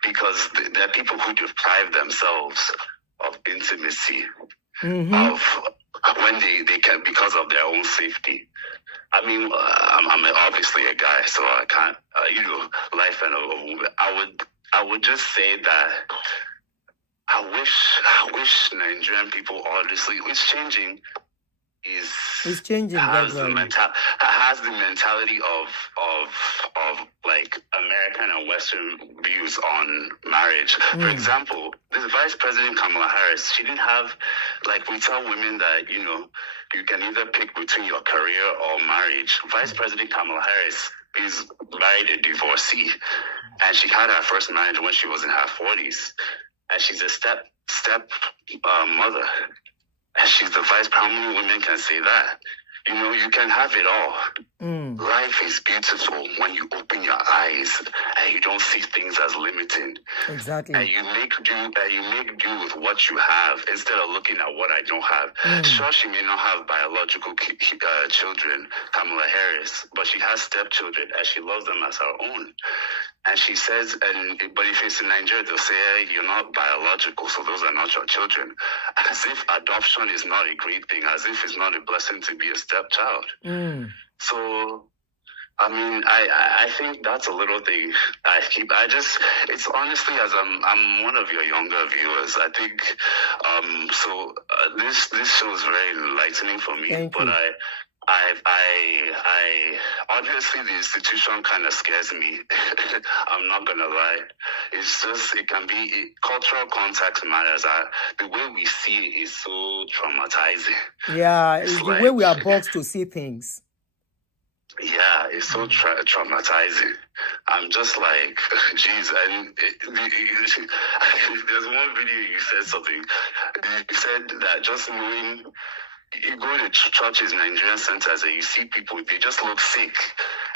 because there are people who deprive themselves of intimacy, of when they can, because of their own safety. I mean, I'm obviously a guy, so I can't, life and a woman. I would just say that I wish Nigerian people, honestly, it's changing. It's changing has the mentality of like American and Western views on marriage. For example, this Vice President Kamala Harris, she didn't have, like, we tell women that you can either pick between your career or marriage. Vice President Kamala Harris is married a divorcee, and she had her first marriage when she was in her 40s, and she's a step mother. And she's the vice. How many women can say that? You can have it all. Life is beautiful when you open your eyes and you don't see things as limiting. Exactly. And you make do with what you have instead of looking at what I don't have. Sure, she may not have biological children, Kamala Harris, but she has stepchildren and she loves them as her own. And she says, but if it's in Nigeria, they'll say, hey, you're not biological, so those are not your children. As if adoption is not a great thing, as if it's not a blessing to be a stepchild. So, I mean, I think that's a little thing it's honestly, as I'm one of your younger viewers, I think, this show is very enlightening for me. Thank but you. I honestly, the institution kind of scares me. I'm not gonna lie. It's just, it can be, cultural context matters. The way we see it is so traumatizing. Yeah, it's the way we are boxed to see things. Yeah, it's so traumatizing. I'm just like, geez. And there's one video you said something. You said that just knowing, you go to churches, Nigerian centers, and you see people, they just look sick,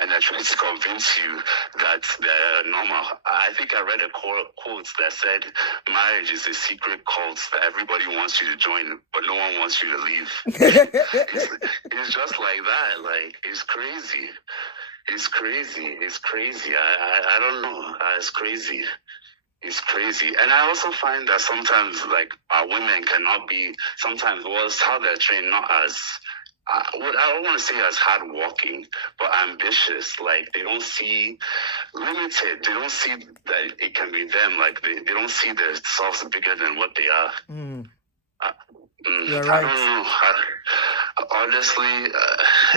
and they're trying to convince you that they're normal. I think I read a quote that said, marriage is a secret cult that everybody wants you to join, but no one wants you to leave. It's just like that. Like, it's crazy. It's crazy. I don't know. It's crazy. It's crazy. And I also find that sometimes, like, our women cannot be, sometimes, it's how they're trained, not as, I don't want to say as hardworking, but ambitious. Like, they don't see limited. They don't see that it can be them. Like, they don't see themselves bigger than what they are. You're right. I don't know. Honestly,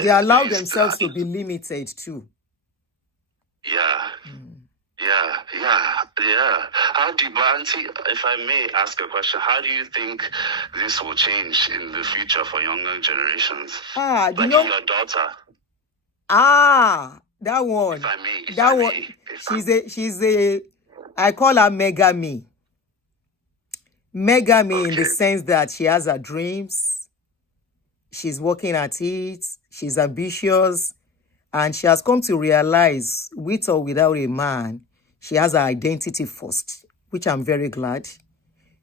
they allow themselves to be limited too. Yeah. How do you, Aunty, if I may ask a question, how do you think this will change in the future for younger generations? Like your daughter. That one. She's a, I call her Mega Me. Mega Me in the sense that she has her dreams. She's working at it. She's ambitious. And she has come to realize, with or without a man, she has her identity first. which I'm very glad,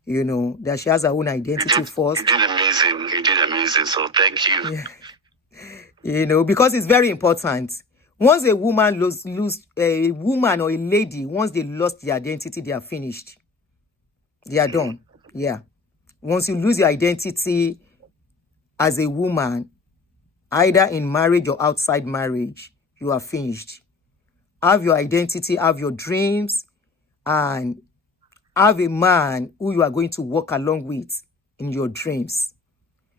you know, that she has her own identity first. You did amazing. You did amazing. So thank you. Yeah. You know, because it's very important. Once a woman a woman or a lady, once they lost their identity, they are finished. They are done. Yeah. Once you lose your identity as a woman, either in marriage or outside marriage, you are finished. Have your identity, have your dreams, and have a man who you are going to walk along with in your dreams.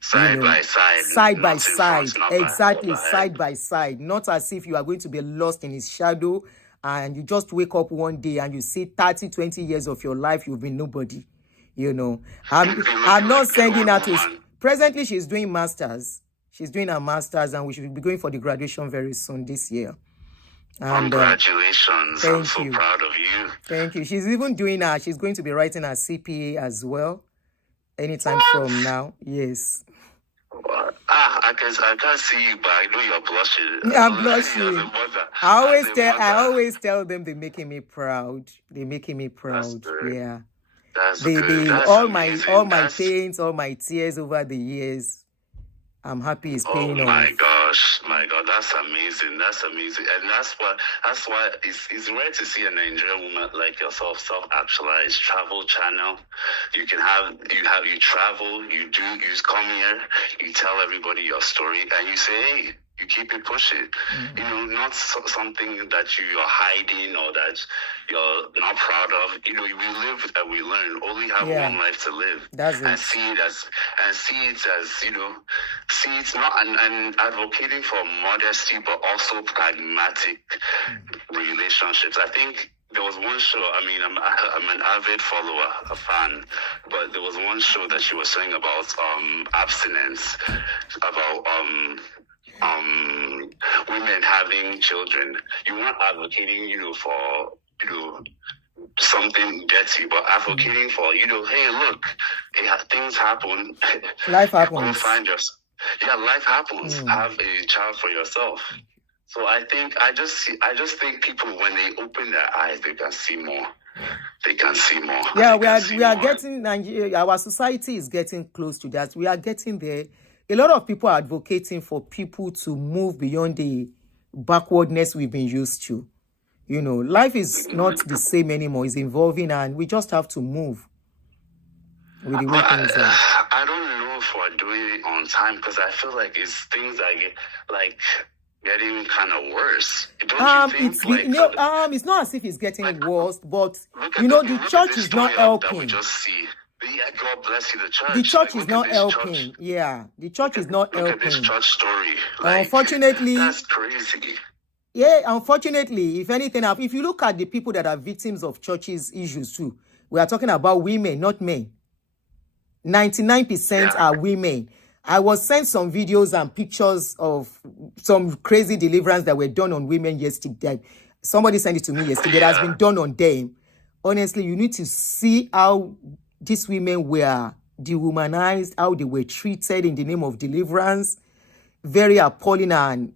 Side by side. Side by side. Exactly, side by side. Not as if you are going to be lost in his shadow and you just wake up one day and you see 30, 20 years of your life, you've been nobody. You know, I'm not sending her to... Presently, she's doing masters. She's doing her masters, and we should be going for the graduation very soon this year. And, congratulations. I'm so proud of you. Thank you. She's even doing she's going to be writing her CPA as well anytime from now. Yes. I can't see you, but I know you're blushing. I'm blushing. I always tell them they're making me proud. They're making me proud. Yeah. That's good. All my pains, all my tears over the years, I'm happy it's paying off. My God, that's amazing. That's amazing. And that's why it's rare to see a Nigerian woman like yourself self-actualized, travel channel. You travel, you come here, you tell everybody your story, and you say, hey, you keep it pushing. You know, not something that you're hiding or that you're not proud of. You know, we live and we learn. Only have one life to live. That's it. And see it as you know, see it's not and advocating for modesty, but also pragmatic relationships. I think there was one show. I mean, I'm an avid follower, a fan, but there was one show that she was saying about abstinence, about women having children. You weren't advocating, you know, for, you know, something dirty, but advocating for, you know, hey, look, things happen. Life happens. Go find yourself. Yeah, life happens. Have a child for yourself. So I just think people, when they open their eyes, they can see more. They can see more. Yeah, we are getting, our society is getting close to that. We are getting there. A lot of people are advocating for people to move beyond the backwardness we've been used to. You know, life is not the same anymore. It's evolving, and we just have to move with the way things are. I don't know if we're doing it on time, because I feel like it's things that get getting kind of worse. Don't you think? It's not as if it's getting worse, but you know, the church is not helping. We just see. Yeah, God bless you, the church. The church is not helping. Yeah, the church is not helping. Look at this church story. Unfortunately, that's crazy. Yeah, unfortunately, if anything, if you look at the people that are victims of churches' issues too, we are talking about women, not men. 99% are women. I was sent some videos and pictures of some crazy deliverance that were done on women yesterday. Somebody sent it to me yesterday. That has been done on them. Honestly, you need to see how these women were dehumanized, how they were treated in the name of deliverance. Very appalling, and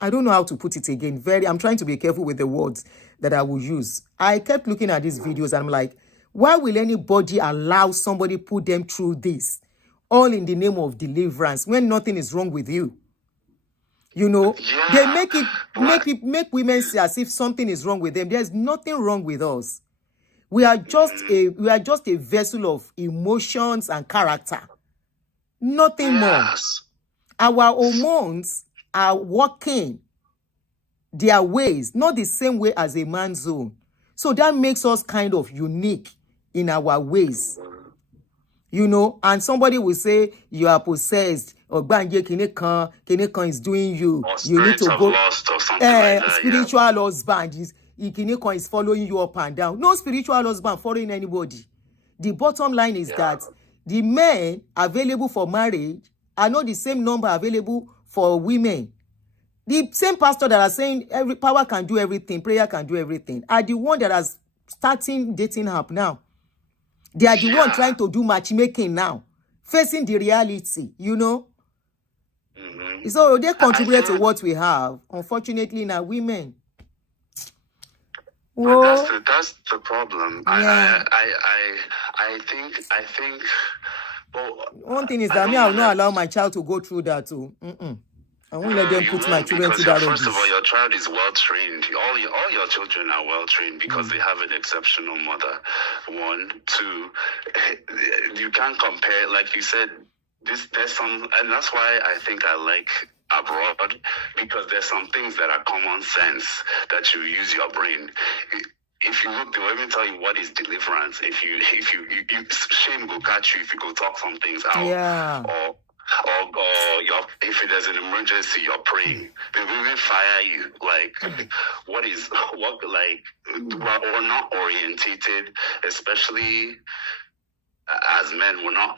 I don't know how to put it again. I'm trying to be careful with the words that I will use. I kept looking at these videos and I'm like, why will anybody allow somebody put them through this? All in the name of deliverance, when nothing is wrong with you. You know, they make women see as if something is wrong with them. There's nothing wrong with us. We are just a vessel of emotions and character. Nothing more. Our hormones are working their ways, not the same way as a man's own. So that makes us kind of unique in our ways. You know, and somebody will say you are possessed, or Banje Kinekan is doing you. Or you need to go. Lost or something like that, spiritual husband is following you up and down. No spiritual husband following anybody. The bottom line is that the men available for marriage are not the same number available for women. The same pastor that are saying every power can do everything, prayer can do everything, are the one that are starting dating app now. They are the one trying to do matchmaking now, facing the reality, you know. So they contribute to what we have. Unfortunately, now women. Whoa. But that's the problem. Yeah. I think. Well, one thing is that me, I will not allow my child to go through that too. I won't let them put my children through that first rubbish. of all, your child is well trained. All your children are well trained because they have an exceptional mother. 1, 2, you can't compare. Like you said, there's some, and that's why I think I like abroad, because there's some things that are common sense that you use your brain. If you look, they will even tell you what is deliverance. If you shame will catch you if you go talk some things out. Yeah. Or if there's an emergency, you're praying. They will even fire you. Like, we're not orientated, especially as men,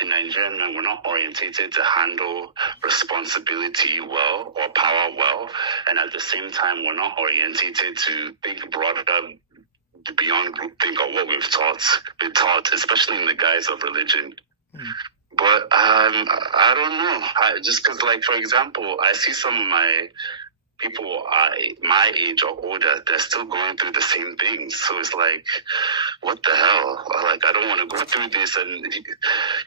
Nigerian men, we're not orientated to handle responsibility well or power well. And at the same time, we're not orientated to think broader beyond groupthink of what been taught, especially in the guise of religion. But I don't know. Just because, like, for example, I see some of my people my age or older, they're still going through the same things. So it's like, what the hell? Like, I don't want to go through this, and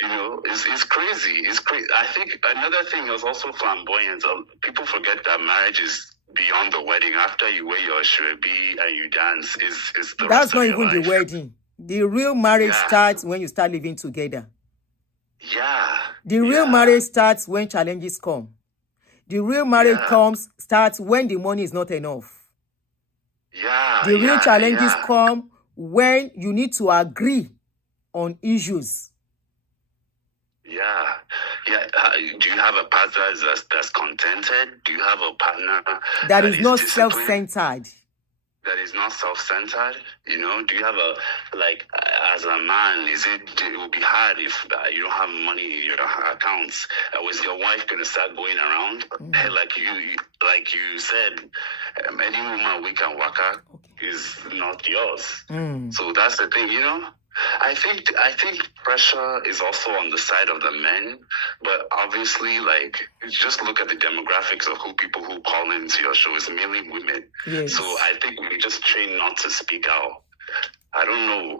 it's crazy. It's crazy. I think another thing is also flamboyant. People forget that marriage is beyond the wedding. After you wear your shrebi and you dance, is the That's rest not of even your the life. wedding. The real marriage starts when you start living together. Yeah. The real marriage starts when challenges come. The real marriage starts when the money is not enough. Yeah. The real challenges come when you need to agree on issues. Yeah. Do you have a partner that's contented? Do you have a partner that is not disciplined? self-centered? That is not self-centered? Do you have as a man, it will be hard if you don't have money in your accounts. Was your wife going to start going around? Like you said, any woman we can work at is not yours. So that's the thing, I think pressure is also on the side of the men, but obviously, just look at the demographics of people who call into your show. It's mainly women. Yes. So I think we just train not to speak out. I don't know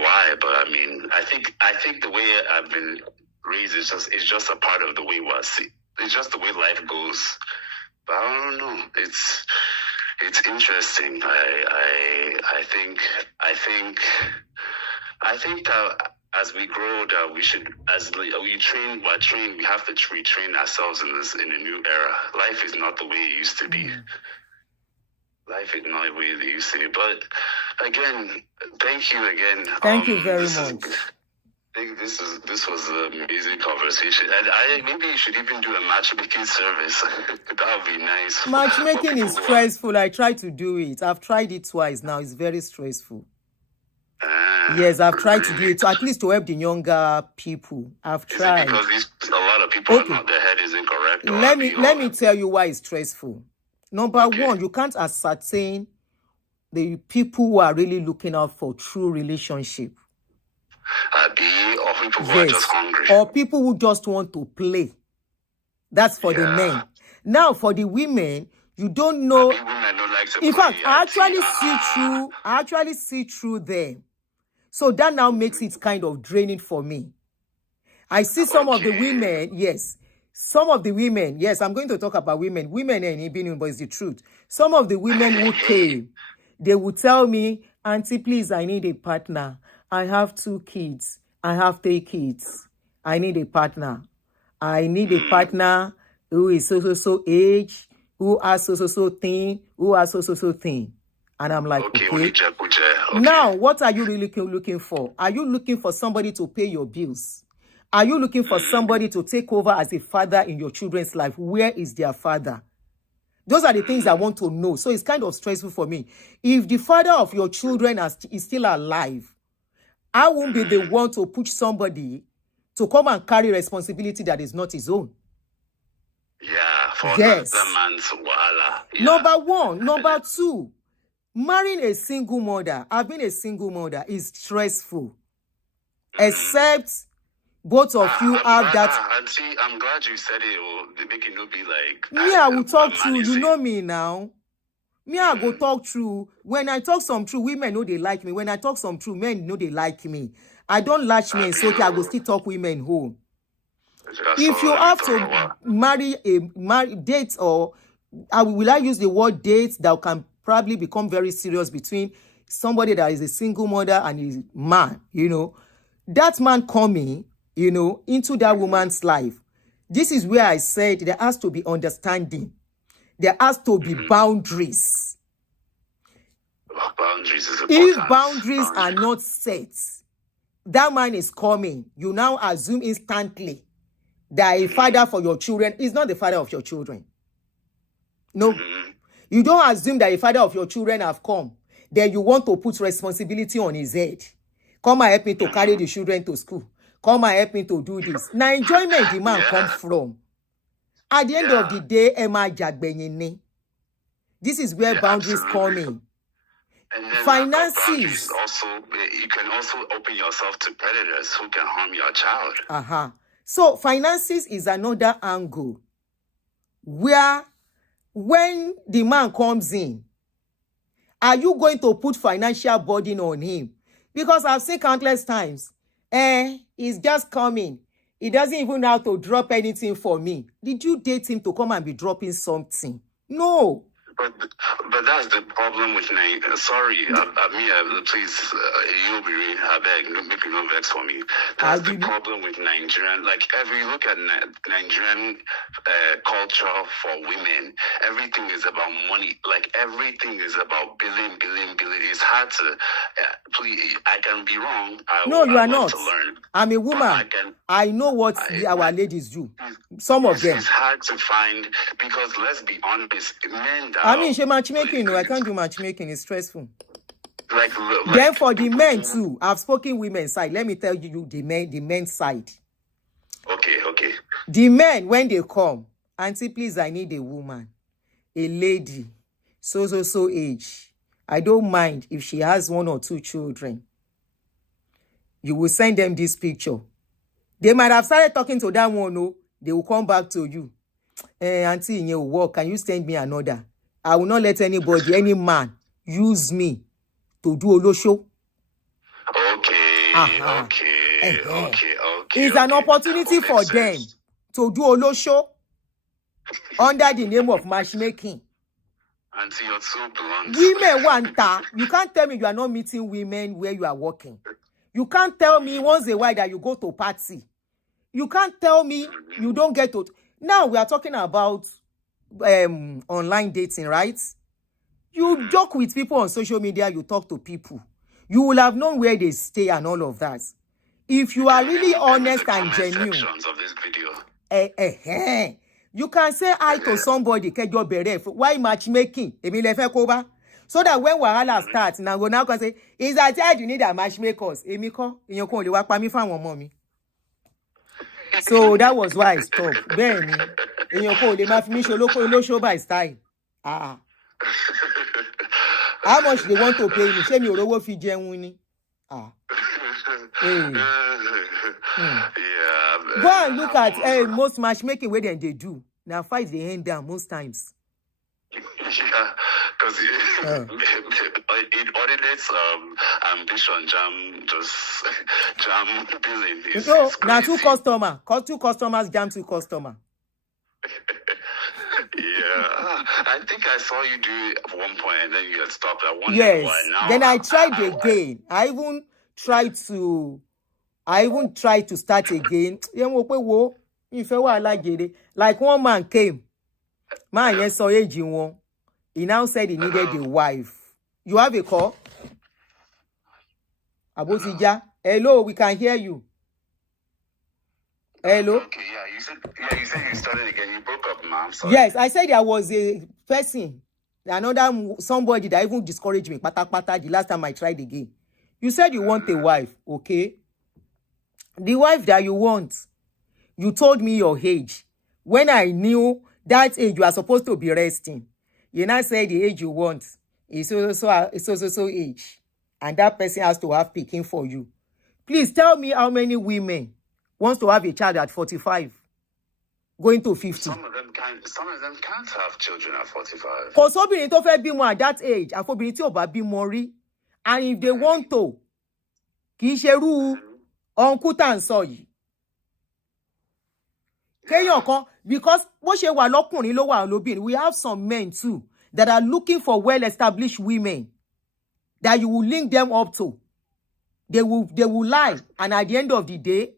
why, but I mean, I think the way I've been raised is just a part of the way it's just the way life goes. But I don't know. It's interesting. I think that as we grow older, we should, we have to retrain ourselves in a new era. Life is not the way it used to be. Life is not the way it used to be. But again, thank you again. Thank you very much. I think this was an amazing conversation, and maybe you should even do a matchmaking service. That would be nice. Matchmaking is stressful. I try to do it. I've tried it twice now. It's very stressful. Yes, I've tried to do it, at least to help the younger people. I've tried. Because a lot of people are not, their head is incorrect. Let me tell you why it's stressful. Number one, you can't ascertain the people who are really looking out for true relationship. Or people who are just hungry. Or people who just want to play. That's for the men. Now, for the women, you don't know. Women don't like to in play. fact, I actually see through them. So that now makes it kind of draining for me. I see some of the women, some of the women, I'm going to talk about women. Women and Ibinu, but it's the truth. Some of the women who came, they would tell me, Auntie, please, I need a partner. I have 2 kids. I have 3 kids. I need a partner. I need a partner who is so age, who has so thing, who has so thing. And I'm like, okay. Now, what are you really looking for? Are you looking for somebody to pay your bills? Are you looking for somebody to take over as a father in your children's life? Where is their father? Those are the things I want to know. So it's kind of stressful for me. If the father of your children is still alive, I won't be the one to push somebody to come and carry responsibility that is not his own. Yeah, for the man's wala. Yeah. Number one. Number two, marrying a single mother, having a single mother is stressful. Except both of you have that. Auntie, I'm glad you said it. Or they make it not be like. Me, I will talk to you. You know me now. Me, I go talk true. When I talk some true, women know they like me. When I talk some true, men know they like me. I don't latch men, so okay, I go still talk women home. If you have to marry date, or will I use the word date that can probably become very serious between somebody that is a single mother and a man, that man coming, into that woman's life. This is where I said there has to be understanding. There has to be boundaries. Boundaries is important. If boundaries are not set, that man is coming. You now assume instantly that a father for your children is not the father of your children. No. You don't assume that a father of your children have come. Then you want to put responsibility on his head. Come and help me to carry the children to school. Come and help me to do this. Now, enjoyment the man come from. At the end of the day, Emma Jagbenyene. This is where boundaries come in. And finances. You can also open yourself to predators who can harm your child. So finances is another angle where when the man comes in, are you going to put financial burden on him? Because I've seen countless times, he's just coming. He doesn't even know how to drop anything for me. Did you date him to come and be dropping something? No. But that's the problem with Nigeria. Sorry, please, you'll be really beg, make you no vex for me. That's the problem with Nigerian. Like, if you look at Nigerian culture for women, everything is about money. Like, everything is about billing. It's hard to. Please, I can be wrong. You are not. To learn. I'm a woman. I know what our ladies do. Some of them. It's hard to find because let's be honest, men. She matchmaking. No, I can't do matchmaking. It's stressful. Then for the men too, I've spoken women's side. Let me tell you the men's side. Okay. The men, when they come, Auntie, please, I need a woman, a lady, so age. I don't mind if she has 1 or 2 children. You will send them this picture. They might have started talking to that one. No, they will come back to you. Auntie, in your work, can you send me another? I will not let anybody, any man, use me to do Olosho. Okay. It's an opportunity for them to do Olosho under the name of matchmaking. Auntie, you're so blunt. Women want that. You can't tell me you are not meeting women where you are working. You can't tell me once a while that you go to party. You can't tell me you don't get to. Now we are talking about online dating, right? You joke with people on social media, you talk to people. You will have known where they stay and all of that. If you are really honest and genuine, of this video. You can say hi to somebody. Why matchmaking? So that when Wahala starts, now go now can say, is that child you need a matchmakers? So that was why I stopped. Then, in your call, they might finish your local show by style. How much they want to pay me? Shame your lower fee genuinely. Go and look at most matchmaking where they do. Now fight the hand down most times. Because it ordinates ambition jam billing. So now 2 customers jam 2 customers. I think I saw you do it at one point and then you had stopped at one. Yes. Then I tried again. I even tried to start again. Like one man came. Man, yes, saw age in one. He now said he needed a wife. You have a call? Abotija. Hello, we can hear you. Hello? Okay, you said you started again. You broke up, man. Yes, I said there was a person, somebody that even discouraged me. Pata, the last time I tried again. You said you want a wife, okay? The wife that you want, you told me your age. When I knew that age you are supposed to be resting, you now said the age you want is so age. And that person has to have picking for you. Please tell me how many women wants to have a child at 45, going to 50. Some of them can't have children at 45. Kò sóbìnrin tó fẹ́ bímọ at that age, àfobìnrin tí ò bá bímọ rí. And if they want to, kì í ṣerú ọ̀nkú tá ń sọ yìí. Kéèyàn kan, because bó ṣe wà lọ́kùnrin ló wà lóbìnrin, we have some men too that are looking for well-established women that you will link them up to. They will lie, and at the end of the day,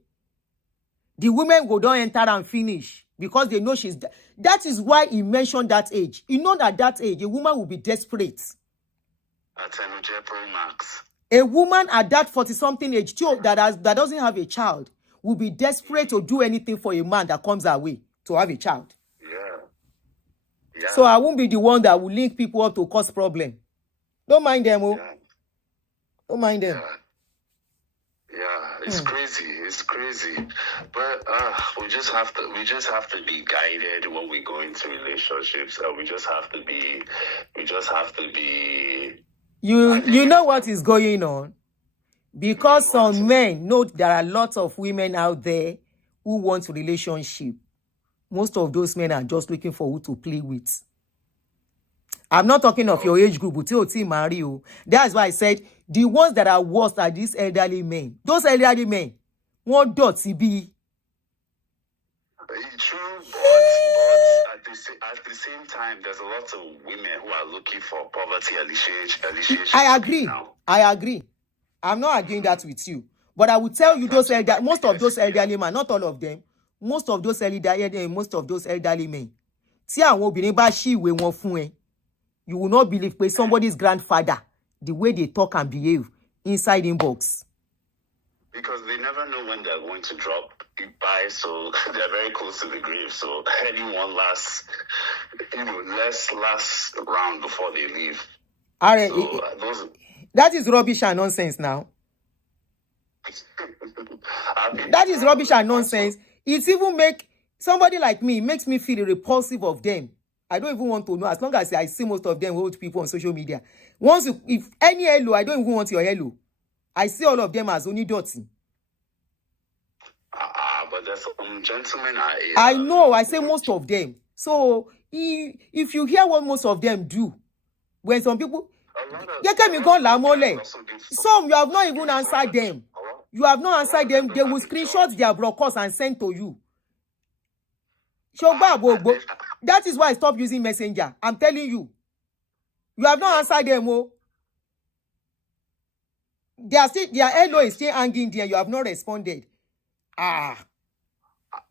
the women go down, enter and finish because they know she's. That is why he mentioned that age. You know that that age, a woman will be desperate. Max. A woman at that 40-something age too, that doesn't have a child will be desperate to do anything for a man that comes her way to have a child. Yeah. So I won't be the one that will link people up to cause problem. Don't mind them, oh. Yeah. Don't mind them. Yeah, it's crazy. It's crazy. But we just have to be guided when we go into relationships. We just have to be. You know what is going on? Because some men know there are lots of women out there who want a relationship. Most of those men are just looking for who to play with. I'm not talking of your age group, but Mario. That's why I said the ones that are worse are these elderly men. Those elderly men want dirty be. True, but at the same time, there's a lot of women who are looking for poverty alleviation. I agree. I'm not arguing that with you. But I will tell you most of those elderly men, not all of them, most of those elderly men. See àwọn obìnrin bá ṣí ìwé wọn fún ẹ. You will not believe somebody's grandfather, the way they talk and behave inside inbox. Because they never know when they're going to drop by, so they're very close to the grave. So anyone last round before they leave. That is rubbish and nonsense now. That is rubbish and nonsense. It's even make somebody like me, makes me feel repulsive of them. I don't even want to know. As long as I see most of them old people on social media. If any hello, I don't even want your hello. I see all of them as only dirty. But there's some gentlemen. I know. I say most of them. So if you hear what most of them do, when some people, some you have not even answered them. You have not answered them. They will screenshot their broadcast and send to you. That is why I stopped using Messenger. I'm telling you. You have not answered them. Oh. Their hello is still hanging there. You have not responded. At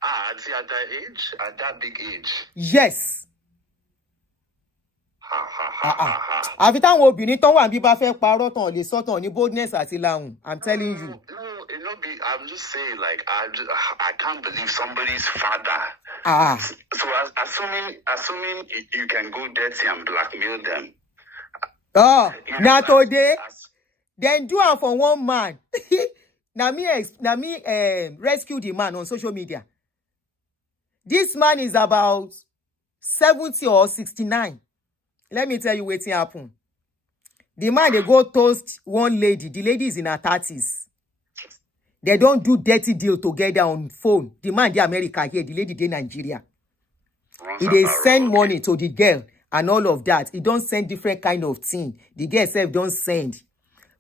that age? At that big age? Yes. Àfi táwọn obìnrin tán wà níbí bá fẹ́ parọ́ tán lè sọ tán ní boldness àti lahùn. I'm telling you. No, I'm just saying, like, I can't believe somebody's father. So assuming you can go dirty and blackmail them. Now today, then do it for one man. Now me rescue the man on social media. This man is about 70 or 69. Let me tell you what happened. The man, they go toast one lady. The lady is in her 30s. They don't do dirty deal together on phone. The man, the America here. The lady, the Nigeria. They send money to the girl and all of that. He don't send different kind of thing. The girl self don't send.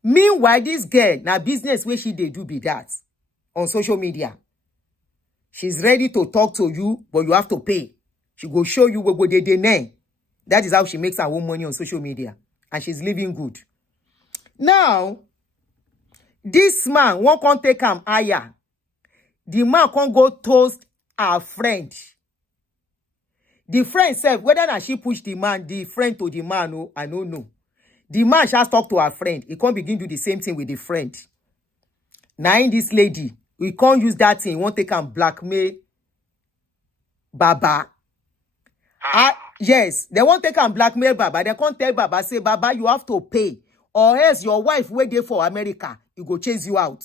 Meanwhile, this girl, now business where she they do be that on social media. She's ready to talk to you, but you have to pay. She go show you what they name. That is how she makes her own money on social media. And she's living good. Now, this man won't take him higher. The man can't go toast her friend. The friend said, whether or not she push the friend to the man, oh, I don't know. The man shall talk to her friend. He can't begin to do the same thing with the friend. Now in this lady, we can't use that thing. He won't take and blackmail Baba. Yes, they won't take and blackmail Baba. They can't tell Baba, say, Baba, you have to pay. Or else your wife wait there for America. He go chase you out.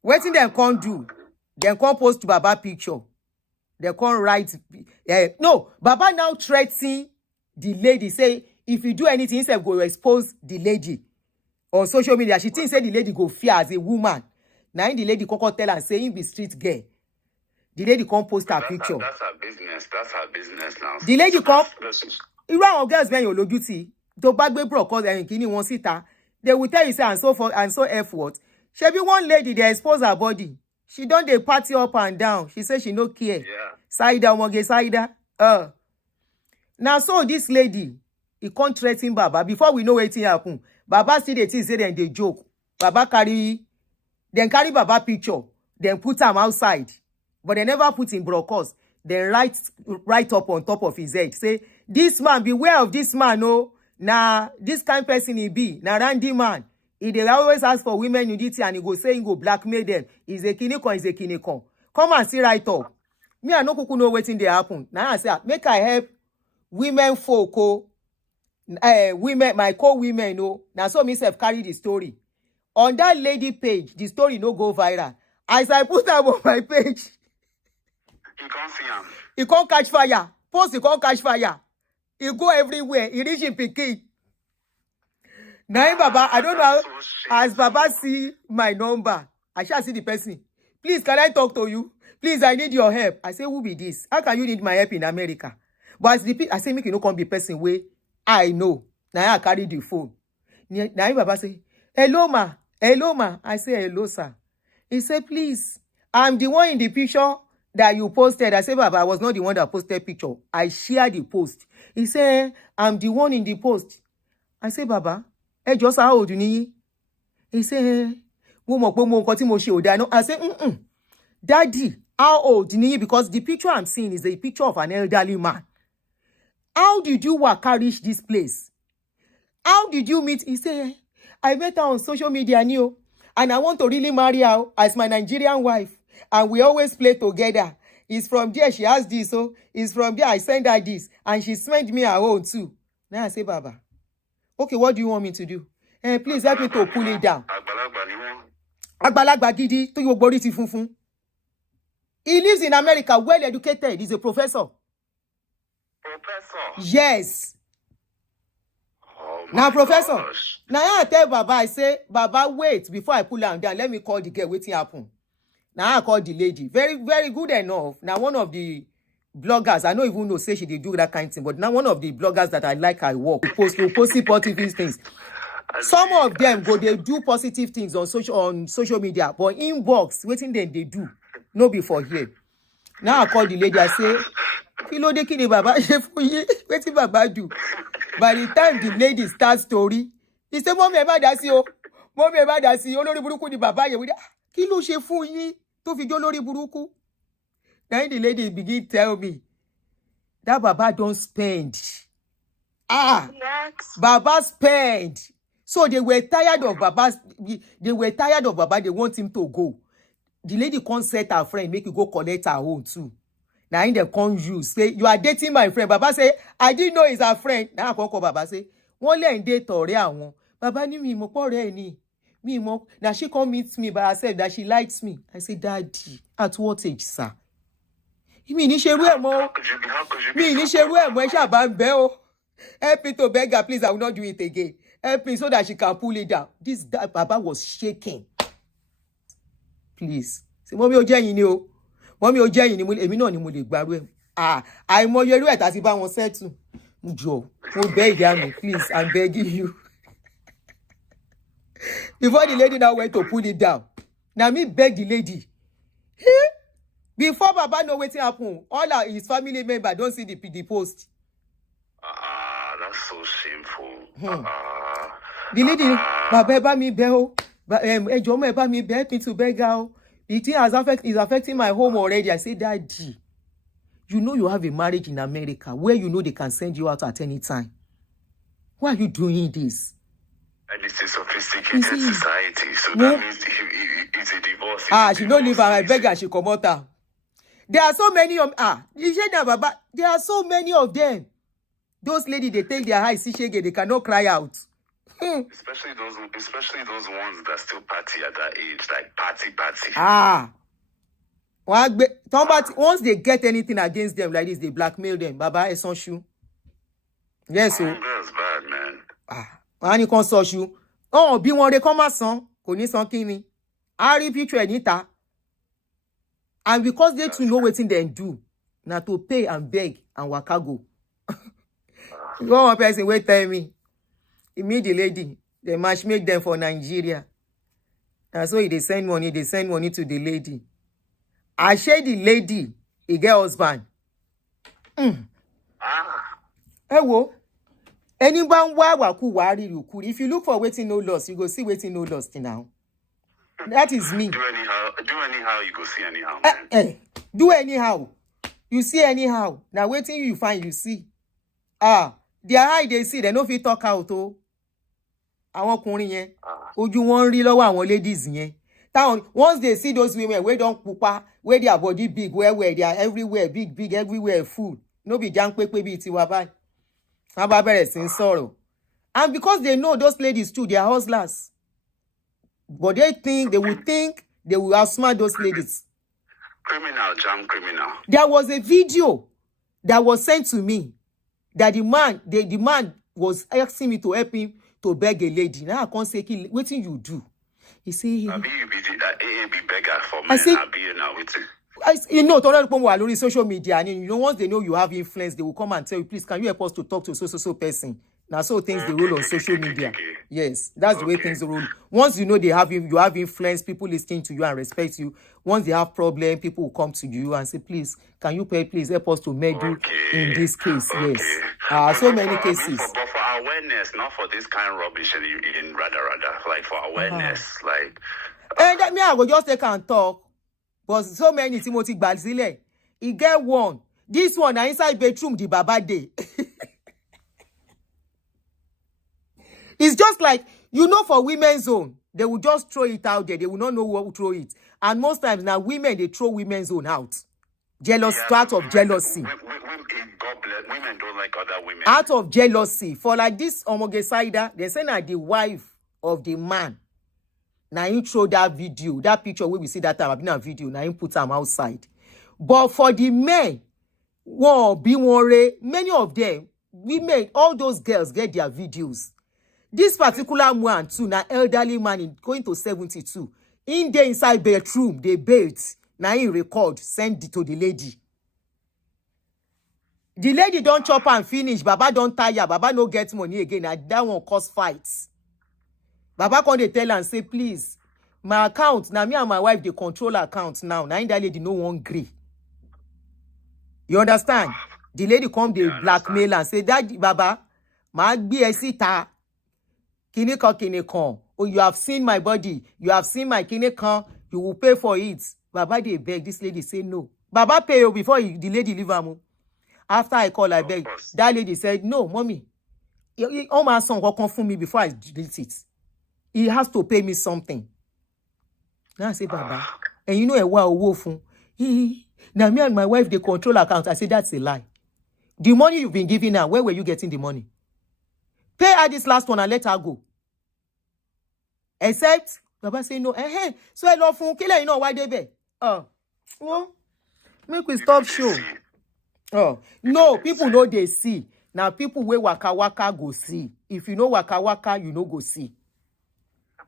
What thing they can't do? They can't post Baba picture. They can't write. No, Baba now threatening the lady. Say, if you do anything, instead go expose the lady on social media. She thinks say the lady go fear as a woman. Now the lady coco tell and say, him be street girl. The lady can't post her picture. That's her business. That's her business now. The lady can't. Irú àwọn girls bẹ́ẹ̀ yẹn ò lójú tì. Tó bá gbé broadcast ẹ̀yìn kìíní wọn síta. They will tell you say and so forth and so F what. Shebi one lady they expose her body. She done dey party up and down. She say she no care. Yeah. Saida omoge Saida. Now so this lady, he can't threaten Baba. Before we know wetin happen, Baba still dey think say dem dey joke. Baba carry Baba picture, then put am outside. But they never put in broadcast. Then write up on top of his head. Say, this man, beware of this man, oh. Nah, this kind of person he be. Nah, Randy man. He dey always ask for women nudity and he go say he go blackmail them. He's a kinikon. Come and see right up. Me, I no kuku know wetin dey happen. Now I say, make I help women folk, women, my co-women, oh. Now so myself carry the story. On that lady page, the story no go viral. As I put am on my page, you can't see him. He can't catch fire. Post, he can't catch fire. He go everywhere. He reach in Pikin. Now, Baba, I don't know how, as Baba see my number, I shall see the person. Please, can I talk to you? Please, I need your help. I say, who be this? How can you need my help in America? But as the I say, make you no come be person way. I know. Now I carry the phone. Now Baba say, hello, ma. Hello, ma. I say, hello, sir. He said, please, I'm the one in the picture that you posted. I said, Baba, I was not the one that posted picture. I shared the post. He said, I'm the one in the post. I said, Baba, just how old you? He said, I said, Daddy, how old you? Because the picture I'm seeing is a picture of an elderly man. How did you reach this place? How did you meet? He said, I met her on social media, and I want to really marry her as my Nigerian wife. And we always play together. It's from there she has this, so it's from there I send her this. And she sent me her own too. Now I say, Baba, okay, what do you want me to do? Please help me to pull it down. Agbalagba gidi to your body funfun. He lives in America, well educated. He's a professor. Professor? Yes. Now, Professor, gosh. Now I tell Baba, I say, Baba, wait, before I pull am down, let me call the girl, waiting happen. Now I call the lady. Very, very good enough. Now one of the bloggers, I don't even know, say she did do that kind of thing, but now one of the bloggers that I like, I work, post positive things. Some of them go, they do positive things on social media, but inbox, waiting then they do. No before here. Now I call the lady, I say, Kilo de kini Baba, waiting Baba do. By the time the lady starts story, he say, Mommy, eba dasi o. Mommy, eba dasi. Olórí burúkú ni Baba ye. Kí ló ṣe fún yín tó fi jó lórí burúkú? Then the lady begin tell me that Baba don't spend. Yes. Baba spend. So they were tired of Baba. They were tired of Baba. They want him to go. The lady can't set her friend, make you go collect her own too. Now in the confuse, say, you are dating my friend. Baba say, I didn't know he's a friend. Now I call Baba say, one lay date ọ̀rẹ́ àwọn. Baba ni mi mo po re ni. Mi mo. Now she come meet me by herself that she likes me. I say, Daddy, at what age, sir? Mi ní ṣerú ẹ̀ mọ́. Mi ní ṣerú ẹ̀ mọ́. Ẹ ṣá bá ń bẹ̀ o. Help me to beg her, please. I will not do it again. Help me so that she can pull it down. This Baba was shaking. Please. Say, Mommy, o jẹ́ yín ni o. Mommy, o jẹ́ yín ni mo èmi náà ni mo lè gbárù ẹ̀. Àìmọye irú ẹ̀ tá ti bá wọn settle. Jọ̀ọ́, mo beg you, please, I'm begging you. Before the lady now went to pull it down. Now me beg the lady. Before Baba know wetin happen, all his family members don't see the post. That's so shameful. The lady, Baba ẹ bá mi bẹ̀ o. Ẹ jọ̀ọ́ ẹ bá mi bẹ̀, help me to beg her. The thing is affecting my home already. I say, Daddy, you know you have a marriage in America where you know they can send you out at any time. Why are you doing this? And it's a sophisticated society, so that means it's a divorce. She don't leave her. I beg her, she come out her. There are so many of Baba. There are so many of them. Those ladies, they take their eyes, see shege, they cannot cry out. Especially those ones that still party at that age, like party. Once they get anything against them like this, they blackmail them. Baba, it's on shoe. Yes, sir. That's bad, man. Wọ́n ní kan sọ ṣu. Bí wọ́n re kán má san, kò ní san kíni. A rí picture ẹ̀ níta. And because they to know wetin dem do, na to pay and beg and waka go. One person wey tell me, he meet the lady, they match make them for Nigeria. And so they send money to the lady. I share the lady, he get husband. Ewo, anyone waku wari you. If you look for wetin no loss, you go see wetin no loss now. That is me. Do anyhow, you go see anyhow, man. Do anyhow. You see anyhow. Now waiting you find, you see. Their eye they see, they no fit talk out oh. Àwọn ọkùnrin yẹn, ojú wọn rí lọ́wọ́ àwọn ladies yẹn. Once they see those women where don't pupa, where their body big, where they are everywhere, big, everywhere full. No be jang pepe bi tiwa bai. Aba bẹ̀rẹ̀ sí ń sọ̀rọ̀. And because they know those ladies too, they are hustlers. But they would think they will outsmart those ladies. Criminal. There was a video that was sent to me that the man was asking me to help him to beg a lady. Now I can't say, what thing you do? He say, you be beggar for men. I say, you know, on social media, and you know, once they know you have influence, they will come and tell you, please, can you help us to talk to so person? Now, so things they roll on social media. Yes, that's the way things roll. Once you know you have influence, people listening to you and respect you. Once they have problem, people will come to you and say, please, can you please help us to meddle in this case? Yes. So many cases. But for awareness, not for this kind of rubbish in rather, like for awareness, like. And that me, I will just take and talk. But so many Timothy Balzile. He get one. This one, na inside bedroom, the Baba Day. It's just like, you know, for women's zone, they will just throw it out there. They will not know who to throw it. And most times now, women, they throw women's zone out. Out of jealousy. God bless. Women don't like other women. Out of jealousy. For like this Omoge-Saida, they say that the wife of the man, now he throw that video, that picture where we see that time, I've been a video, now he put them outside. But for the men, many of them, women, all those girls get their videos. This particular one too, now elderly man going to 72. In there inside bedroom, they bathe. Now he record, send it to the lady. The lady don't chop and finish. Baba don't tire. Baba no get money again. And that one cause fights. Baba come they tell and say, please, my account, now me and my wife, they control account now. Now that lady no one agree. You understand? The lady come, they blackmail and say, that Baba, my BSita. Kinekon. Oh, you have seen my body. You have seen my kinekon. You will pay for it. Baba, they beg. This lady say no. Baba pay you before the lady leave her. After I call, I beg. That lady said, no, mommy. All my son will come for me before I delete it. He has to pay me something. Now I say, Baba. And you know a wolf. Now me and my wife, they control account. I say, that's a lie. The money you've been giving her, where were you getting the money? Pay her this last one and let her go. Except, Baba say no. So I love phone. You know why they be? Well, make we stop show. No, people know they see. Now people where waka go see. If you know waka, you know go see.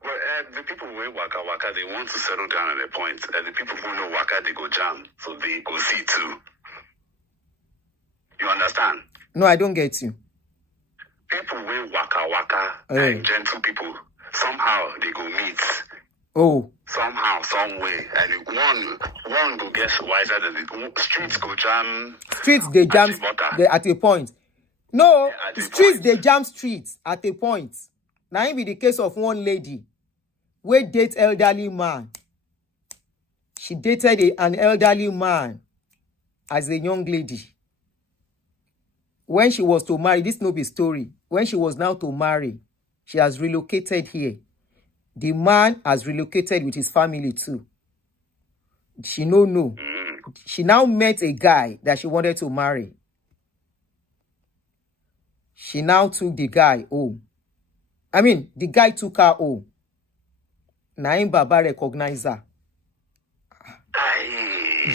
Well, the people where waka, they want to settle down at a point. And the people who know waka, they go jam. So they go see too. You understand? No, I don't get you. People will waka and gentle people, somehow they go meet. Somehow, some way. And one go get wiser than the streets go jam. Streets they jam at a point. No, streets they jam streets at a point. Now it be the case of one lady where date elderly man. She dated an elderly man as a young lady. When she was to marry, this no be story. When she was now to marry, she has relocated here. The man has relocated with his family too. She no. She now met a guy that she wanted to marry. She now took the guy home. I mean, the guy took her home. Naim Baba recognized her.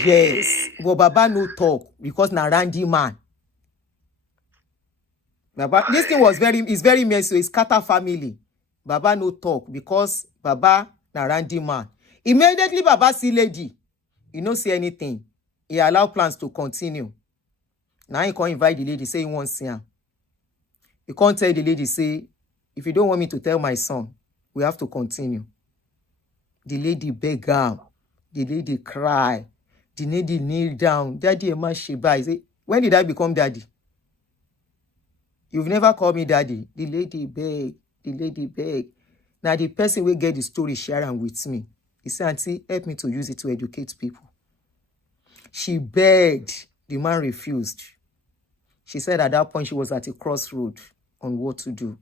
Yes. But Baba no talk because na Randy man. Baba, this thing is very messy. It's Kata family. Baba no talk because Baba na Randy man. Immediately Baba see lady. You don't see anything. He allow plans to continue. Now he can't invite the lady, say he wants to see her. You can't tell the lady, say, if you don't want me to tell my son, we have to continue. The lady beg him. The lady cry. The lady kneel down. Daddy, Emma Sheba. Say, when did I become daddy? You've never called me daddy. The lady beg. The lady beg. Now the person will get the story sharing with me. He said, Auntie, help me to use it to educate people. She begged. The man refused. She said at that point she was at a crossroad on what to do.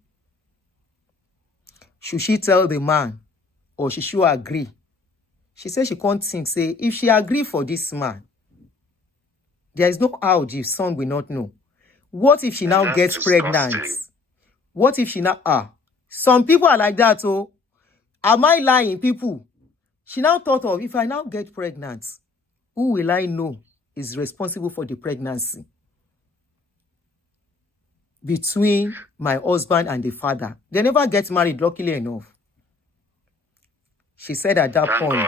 Should she tell the man or she should agree? She said she can't think, say, if she agree for this man, there is no how the son will not know. What if she now gets pregnant? What if she now, some people are like that, oh. Am I lying, people? She now thought of, if I now get pregnant, who will I know is responsible for the pregnancy? Between my husband and the father. They never get married, luckily enough. She said at that point,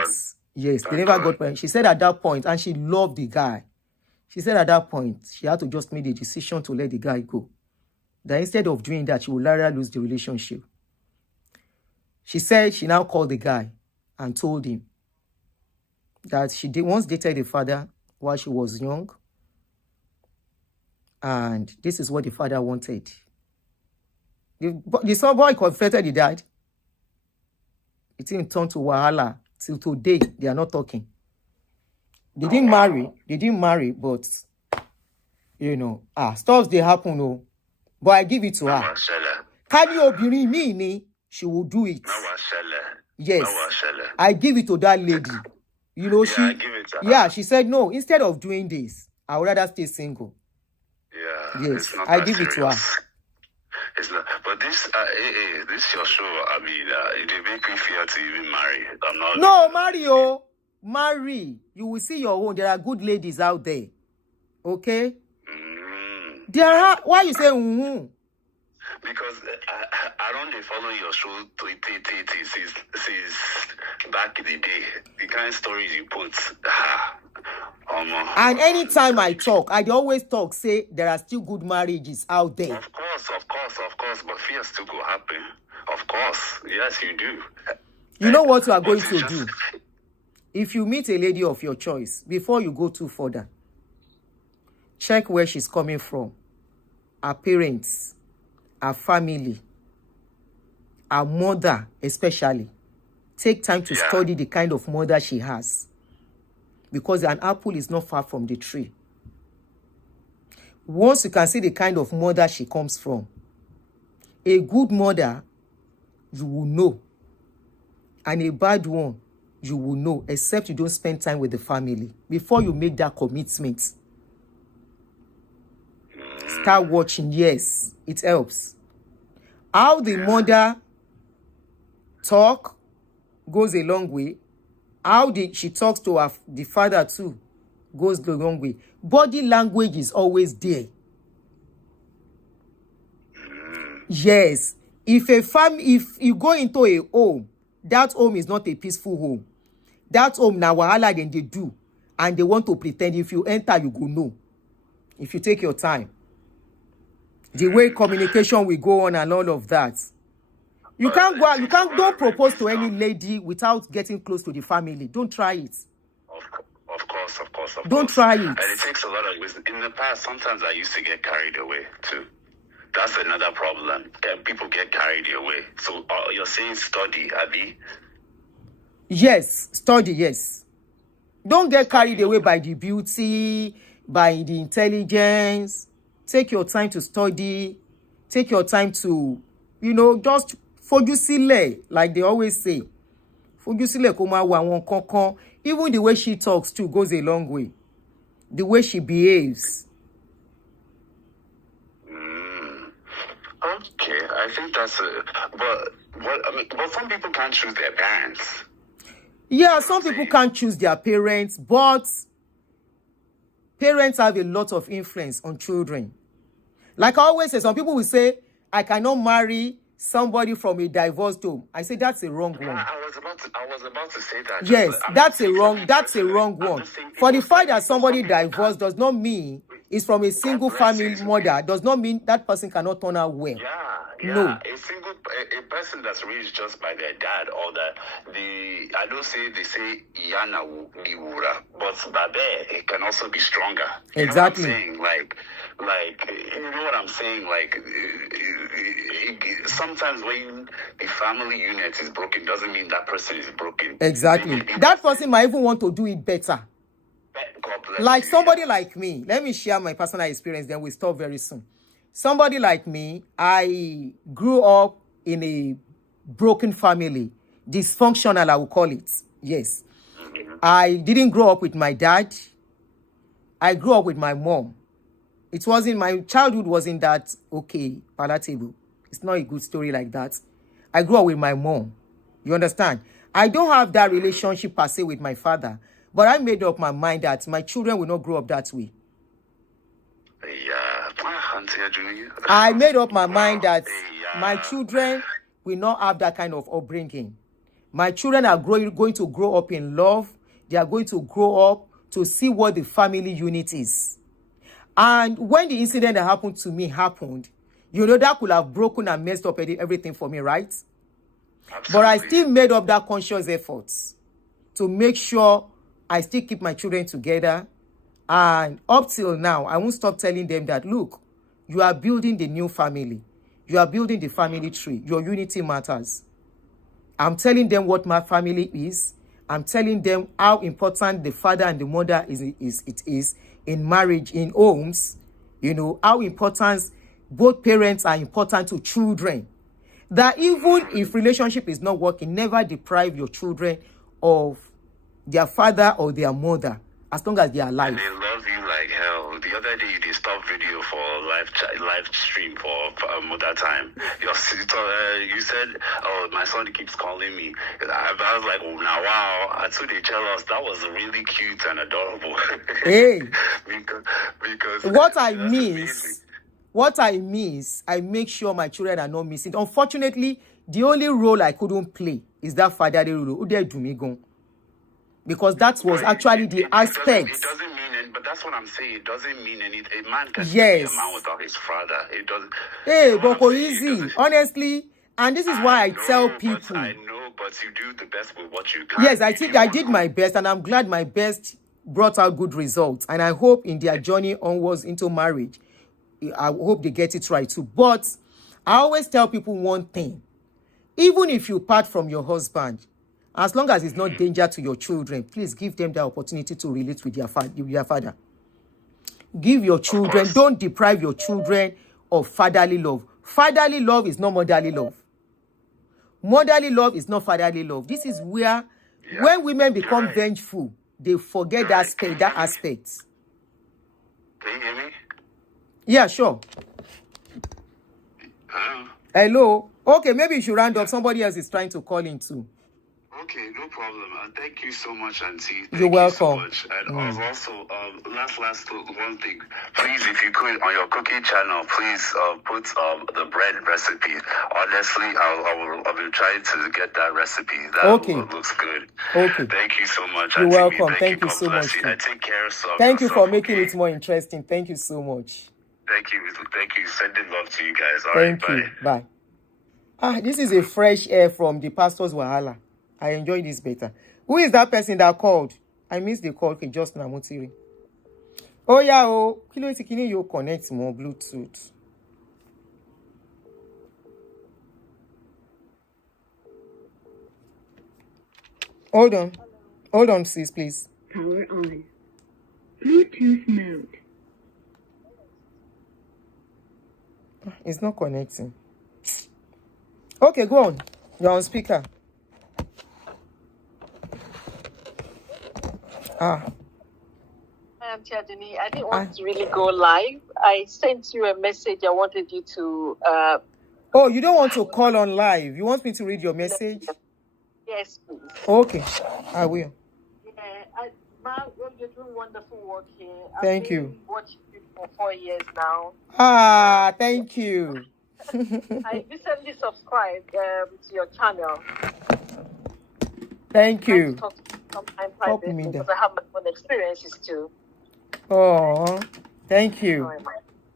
yes, they never got married. She said at that point, and she loved the guy. She said at that point, she had to just make the decision to let the guy go. That instead of doing that, she would rather lose the relationship. She said she now called the guy and told him that she once dated the father while she was young. And this is what the father wanted. The son boy confessed he died. It didn't turn to wahala. Till today, they are not talking. They didn't marry, but, you know, stuff they happen, oh. But I give it to her. Can you obìnrin mi ni? She will do it. Yes. I give it to that lady. You know, she said, no, instead of doing this, I would rather stay single. Yeah, yes, I give it to her. It's not, but this your show. I mean, it make me fear to even marry. I'm not. No, Mario, marry. You will see your own. There are good ladies out there. Okay. There are. Why you say? Because I don't follow your show since back in the day. The kind of stories you put. And anytime I talk, I always talk, say there are still good marriages out there. Of course, but fear still go happen. Of course, yes, you do. You know what you are going to do? If you meet a lady of your choice, before you go too further, check where she's coming from, her parents, her family, her mother especially. Take time to study the kind of mother she has. Because an apple is not far from the tree. Once you can see the kind of mother she comes from, a good mother, you will know. And a bad one, you will know, except you don't spend time with the family. Before you make that commitment, start watching. Yes, it helps. How the mother talk goes a long way. How she talks to the father too goes the wrong way. Body language is always there. Yes. If you go into a home, that home is not a peaceful home. That home na wahala then they do. And they want to pretend. If you enter, you go know. If you take your time. The way communication will go on and all of that. You can't don't propose to any lady without getting close to the family. Don't try it. Of course. Don't try it. And it takes a lot of wisdom. In the past, sometimes I used to get carried away too. That's another problem. People get carried away. So you're saying study, Abby? Yes, study, yes. Don't get carried away by the beauty, by the intelligence. Take your time to study. Take your time to, just fojusile, like they always say. Fojusile koma wa won kankan. Even the way she talks too goes a long way. The way she behaves. Okay, I think that's but some people can't choose their parents. Yeah, some people can't choose their parents, but parents have a lot of influence on children. Like I always say, some people will say, I cannot marry somebody from a divorced home. I say that's a wrong one. I was about to say that. Yes, that's a wrong one. For the fact that somebody divorced does not mean it's from a single family mother, does not mean that person cannot turn out well. Yeah. No. A person that's raised just by their dad, or I don't say they say Yana Niwura, but Babe, it can also be stronger. Exactly. You know what I'm saying? Like, you know what I'm saying? Like, sometimes when the family unit is broken, doesn't mean that person is broken. Exactly. That person might even want to do it better. Like somebody like me, let me share my personal experience, then we stop very soon. Somebody like me, I grew up in a broken family, dysfunctional, I will call it. Yes. I didn't grow up with my dad. I grew up with my mom. It wasn't, my childhood wasn't that okay, palatable. It's not a good story like that. I grew up with my mom. You understand? I don't have that relationship per se with my father, but I made up my mind that my children will not grow up that way. Aunty Aduni. I made up my mind that my children will not have that kind of upbringing. My children are going to grow up in love. They are going to grow up to see what the family unit is. And when the incident that happened to me happened, you know, that could have broken and messed up everything for me, right? Absolutely. But I still made up that conscious effort to make sure I still keep my children together. And up till now, I won't stop telling them that, look, you are building the new family. You are building the family tree. Your unity matters. I'm telling them what my family is. I'm telling them how important the father and the mother is in marriage, in homes. You know, how important both parents are important to children. That even if relationship is not working, never deprive your children of their father or their mother, as long as they are alive. And they love you like hell. The other day, they stopped video for live stream for that time. You said, "Oh, my son keeps calling me." I was like, "Oh, now wow!" And so they tell us that was really cute and adorable. Hey, because what I miss, I make sure my children are not missing. Unfortunately, the only role I couldn't play is that fatherly role. Because that was actually the aspect. It doesn't mean anything, but that's what I'm saying. It doesn't mean anything. A man can be a man without his father. It doesn't. Hey, but easy, honestly. And this is why I tell people. I know, but you do the best with what you can. Yes, I think I did my best, and I'm glad my best brought out good results. And I hope in their journey onwards into marriage, I hope they get it right too. But I always tell people one thing. Even if you part from your husband, as long as it's not danger to your children, please give them the opportunity to relate with their father. Give your children, don't deprive your children of fatherly love. Fatherly love is not motherly love. Motherly love is not fatherly love. This is where, when women become vengeful, they forget that aspect. Can you hear me? Yeah, sure. Hello? Okay, maybe you should round up. Somebody else is trying to call in too. Okay, no problem. Thank you so much, Aunty. You're welcome. You so much. And also, last one thing. Please, if you could, on your cooking channel, please put the bread recipe. Honestly, I'll be trying to get that recipe. That looks good. Okay. Thank you so much, You're Aunty. welcome. Thank you so much. And take care of yourself. Thank you for making it more interesting. Thank you so much. Thank you. Sending love to you guys. All Thank right, you. Bye. This is a fresh air from the pastor's Wahala. I enjoy this better. Who is that person that called? I missed the call. Okay, just now, Mutiri. Oh, yeah, oh. Can you connect more Bluetooth? Hold on, sis, please. Power on. Bluetooth mode. It's not connecting. Okay, go on. You're on speaker. Hi, Aunty Aduni. I didn't want to really go live. I sent you a message. I wanted you to... Oh, you don't want to call on live. You want me to read your message? Yes, please. Okay, I will. Yeah, you're doing wonderful work here. Thank you. I've been watching you for 4 years now. Thank you. I recently subscribed to your channel. Thank you. To talk sometime privately because I have my own experiences too. Oh, thank you.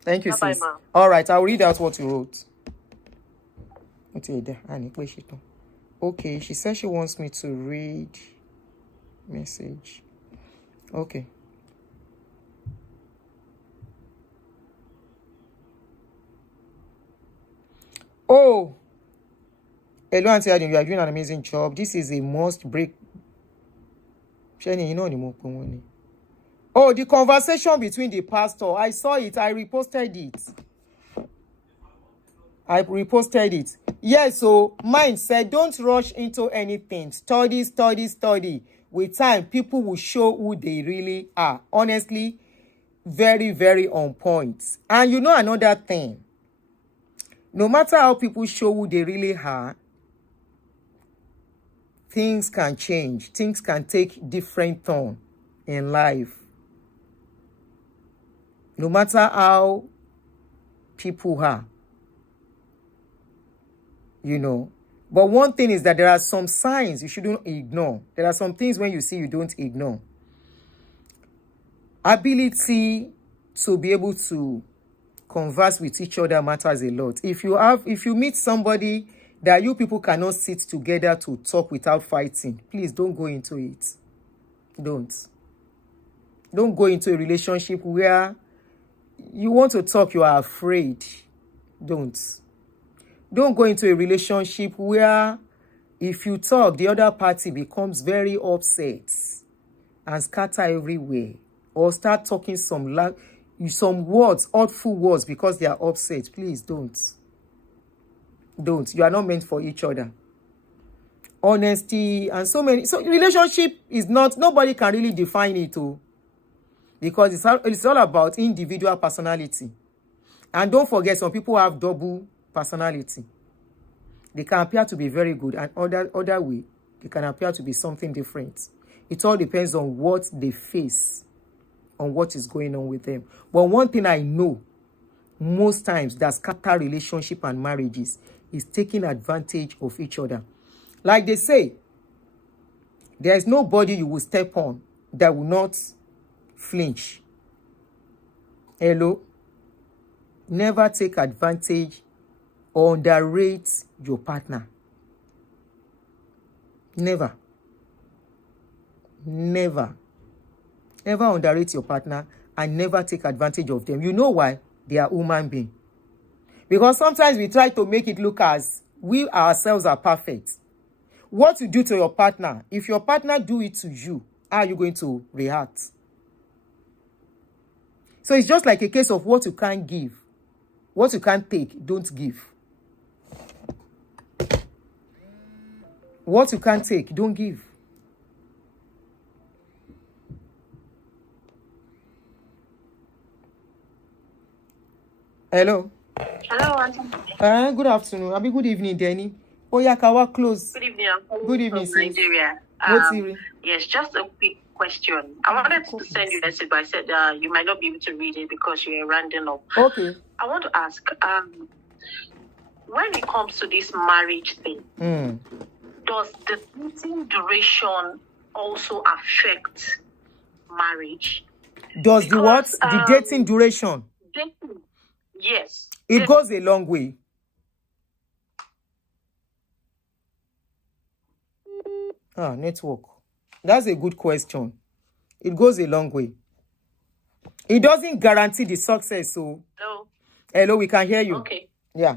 Thank you, sis. All right, I'll read out what you wrote. Okay, she said she wants me to read message. Okay. Oh, hello, Aunty Aduni, you are doing an amazing job. This is a must break. Oh, the conversation between the pastor. I saw it. I reposted it. Yes, so mine said, don't rush into anything. Study. With time, people will show who they really are. Honestly, very, very on point. And you know another thing. No matter how people show who they really are, things can change. Things can take different turn in life. No matter how people are. You know. But one thing is that there are some signs you shouldn't ignore. There are some things when you see you don't ignore. Ability to be able to converse with each other matters a lot. If you meet somebody that you people cannot sit together to talk without fighting, please don't go into it. Don't go into a relationship where you want to talk, you are afraid. Don't go into a relationship where if you talk, the other party becomes very upset and scatter everywhere, or start talking some words, hurtful words, because they are upset. Please don't. You are not meant for each other. Honesty and so relationship is not, nobody can really define it too, because it's all about individual personality. And don't forget, some people have double personality. They can appear to be very good, and other way they can appear to be something different. It all depends on what they face, on what is going on with them. But one thing I know, most times that scatter relationship and marriages is taking advantage of each other. Like they say, there is nobody you will step on that will not flinch. Hello? Never take advantage or underrate your partner. Never. Ever underrate your partner and never take advantage of them. You know why? They are human beings. Because sometimes we try to make it look as we ourselves are perfect. What you do to your partner, if your partner do it to you, how are you going to react? So it's just like a case of what you can't give. What you can't take, don't give. What you can't take, don't give. Hello. Hello, Aunty. Good afternoon. Abi, good evening, Danny. Oh, yeah, Kawa, close. Good evening. Good evening, from Nigeria. Yes, just a quick question. I wanted to send you a message, but I said you might not be able to read it because you're rounding up. Okay. I want to ask, when it comes to this marriage thing, does the dating duration also affect marriage? Does the what? The dating duration? Dating. Yes. It goes a long way. Network. That's a good question. It goes a long way. It doesn't guarantee the success. So. Hello. Hello, we can hear you. Okay. Yeah.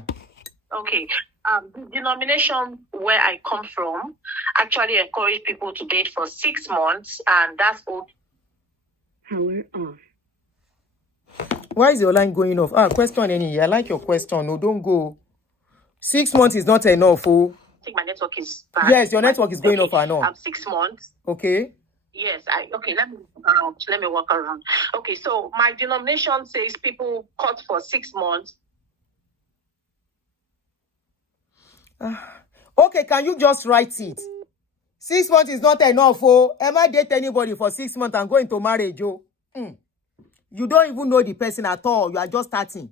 Okay. The denomination where I come from actually encourage people to date for 6 months, and that's all. Power off. Why is your line going off? Question any. I like your question. No, don't go. 6 months is not enough. Oh. I think my network is bad. Yes, your network is going off or not. 6 months. Okay. Yes. Let me walk around. Okay. So my denomination says people cut for 6 months. Okay, can you just write it? 6 months is not enough. Oh, am I date anybody for 6 months and go into marriage? Oh, You don't even know the person at all. You are just starting.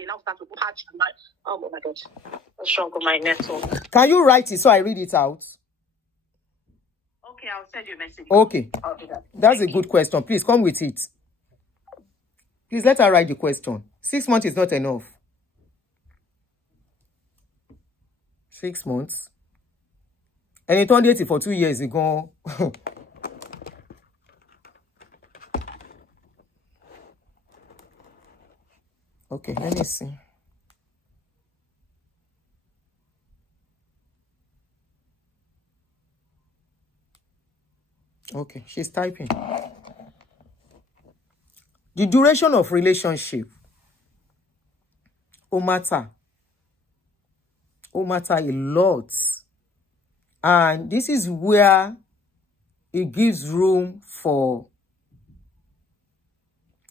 they now start to patch my, oh my God, what's wrong with my network? Can you write it so I read it out? Okay, I'll send you a message. Okay. I'll do that. That's a good question. Please come with it. Please let her write the question. 6 months is not enough. 6 months. And it turned 80 for 2 years ago. Okay, let me see. Okay, she's typing. The duration of relationship. Matter a lot. And this is where it gives room for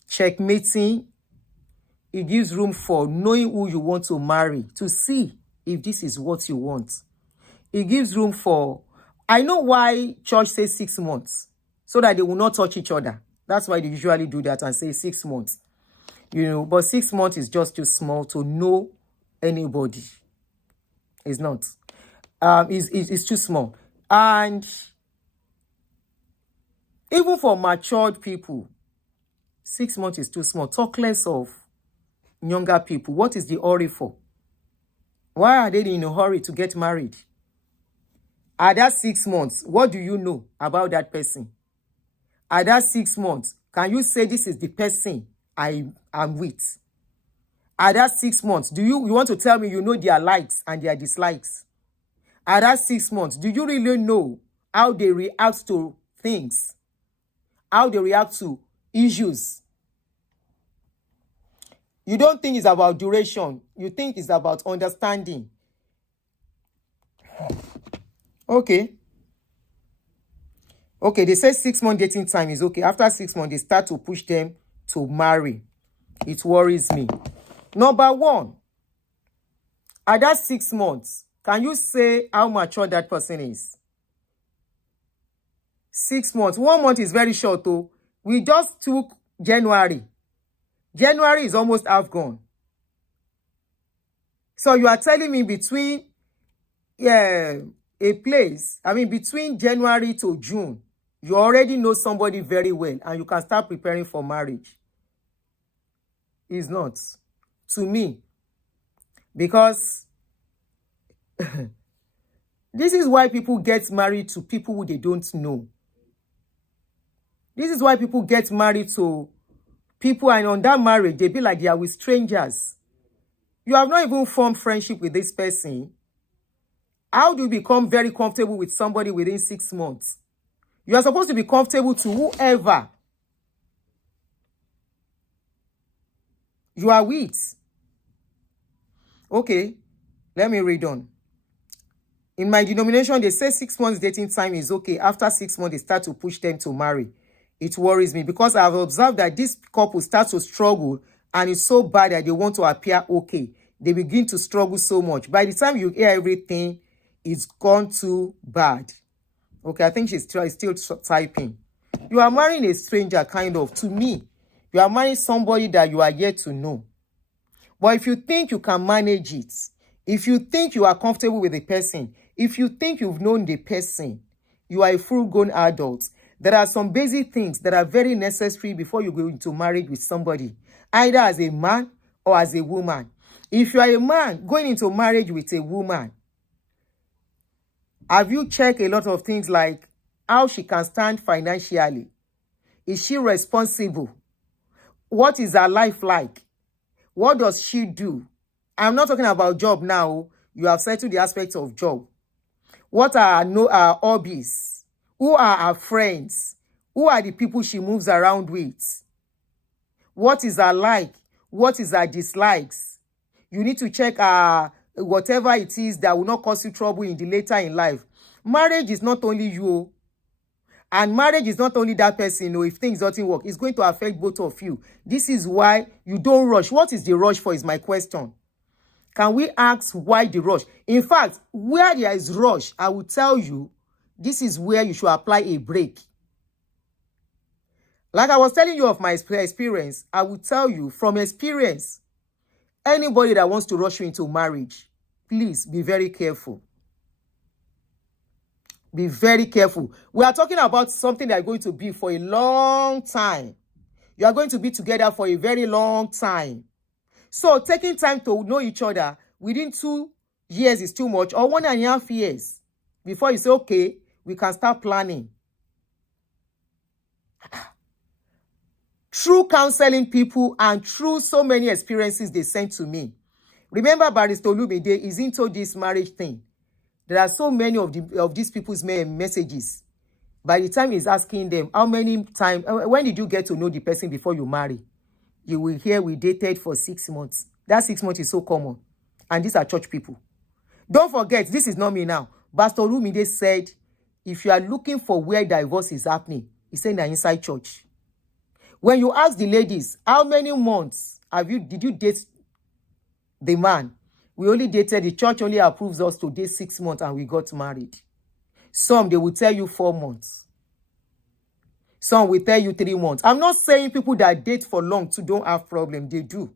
checkmating. It gives room for knowing who you want to marry, to see if this is what you want. It gives room for, I know why church says 6 months, so that they will not touch each other. That's why they usually do that and say 6 months. You know, but 6 months is just too small to know anybody. It's not. It's too small. And even for matured people, 6 months is too small. Talk less of younger people. What is the hurry for? Why are they in a hurry to get married? At that 6 months, what do you know about that person? At that 6 months, can you say this is the person I am with? At that 6 months, you want to tell me you know their likes and their dislikes? At that 6 months, do you really know how they react to things? How they react to issues? You don't think it's about duration. You think it's about understanding. Okay. Okay, they say 6 month dating time is okay. After 6 months, they start to push them to marry. It worries me. Number one, at that 6 months, can you say how mature that person is? 6 months. 1 month is very short, though. We just took January. January is almost half gone. So you are telling me between between January to June, you already know somebody very well and you can start preparing for marriage. It's not. To me. Because this is why people get married to people who they don't know. This is why people get married to people, and on that marriage, they be like they are with strangers. You have not even formed friendship with this person. How do you become very comfortable with somebody within 6 months? You are supposed to be comfortable to whoever you are with. Okay, let me read on. In my denomination, they say 6 months dating time is okay. After 6 months, they start to push them to marry. It worries me because I have observed that this couple starts to struggle and it's so bad that they want to appear okay. They begin to struggle so much. By the time you hear everything, it's gone too bad. Okay, I think she's still typing. You are marrying a stranger, kind of, to me. You are marrying somebody that you are yet to know. But if you think you can manage it, if you think you are comfortable with the person, if you think you've known the person, you are a full-grown adult. There are some basic things that are very necessary before you go into marriage with somebody, either as a man or as a woman. If you are a man going into marriage with a woman, have you checked a lot of things like how she can stand financially? Is she responsible? What is her life like? What does she do? I'm not talking about job now. You have settled the aspects of job. What are her hobbies? Who are her friends? Who are the people she moves around with? What is her like? What is her dislikes? You need to check whatever it is that will not cause you trouble in the later in life. Marriage is not only you. And marriage is not only that person. If things don't work, it's going to affect both of you. This is why you don't rush. What is the rush for is my question. Can we ask why the rush? In fact, where there is rush, I will tell you, this is where you should apply a break. Like I was telling you of my experience, I will tell you from experience, Anybody that wants to rush you into marriage, please be very careful. Be very careful. We are talking about something that is going to be for a long time. You are going to be together for a very long time. So taking time to know each other within 2 years is too much, or 1.5 years before you say, okay, we can start planning. Through counseling people and through so many experiences they sent to me. Remember, Barrister Olumide is into this marriage thing. There are so many of these people's messages. By the time he's asking them, how many times, when did you get to know the person before you marry? You will hear we dated for 6 months. That 6 months is so common. And these are church people. Don't forget, this is not me now. Pastor Olumide said, if you are looking for where divorce is happening, he said na inside church. When you ask the ladies, how many months did you date the man? We only dated, the church only approves us to date 6 months and we got married. Some, they will tell you 4 months. Some will tell you 3 months. I'm not saying people that date for long too don't have problem. They do.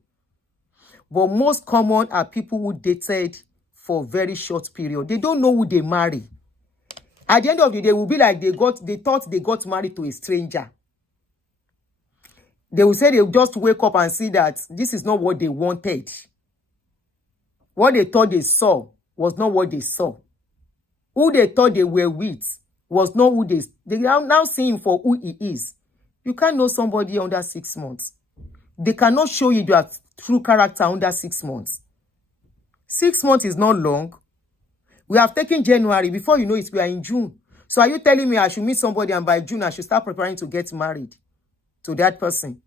But most common are people who dated for very short period. They don't know who they marry. At the end of the day, it will be like they thought they got married to a stranger. They will say they'll just wake up and see that this is not what they wanted. What they thought they saw was not what they saw. Who they thought they were with was not who they are now seeing for who he is. You can't know somebody under 6 months. They cannot show you their true character under 6 months. 6 months is not long. We have taken January. Before you know it, we are in June. So are you telling me I should meet somebody and by June I should start preparing to get married to that person?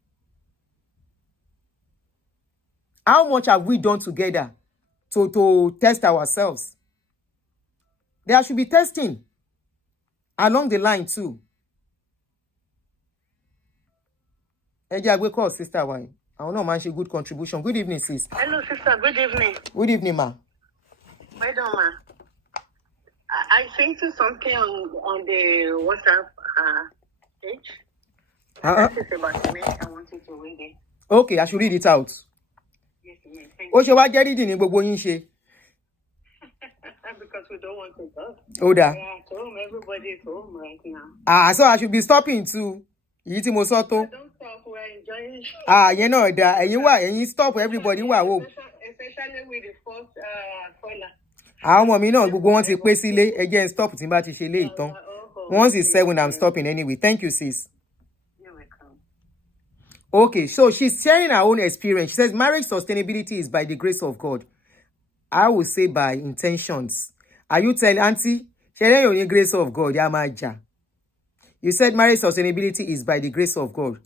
How much have we done together to test ourselves? There should be testing along the line too. We call sister why? I don't know, man. She good contribution. Good evening, sis. Hello, sister. Good evening. Good evening, ma. Well done, ma. I sent you something on the WhatsApp page. This is about me. I want you to read it. Okay, I should read it out. Yes, ma'am. Thank you. Because we don't want to go. Oda. Yeah, home. Everybody is home right now. So I should be stopping too. Don't stop. We're enjoying. You know that. And you stop. Everybody who are home. Especially with the first caller. Àwọn ọmọ mi náà gbogbo wọn ti pé sílé again stop tí n bá ti ṣe lé ìtàn. Once it's 7, I'm stopping anyway. Thank you, sis. You're welcome. Okay, so she's sharing her own experience. She says marriage sustainability is by the grace of God. I will say by intentions. Are you telling Aunty? Sharing your grace of God, Yamaja. You said marriage sustainability is by the grace of God.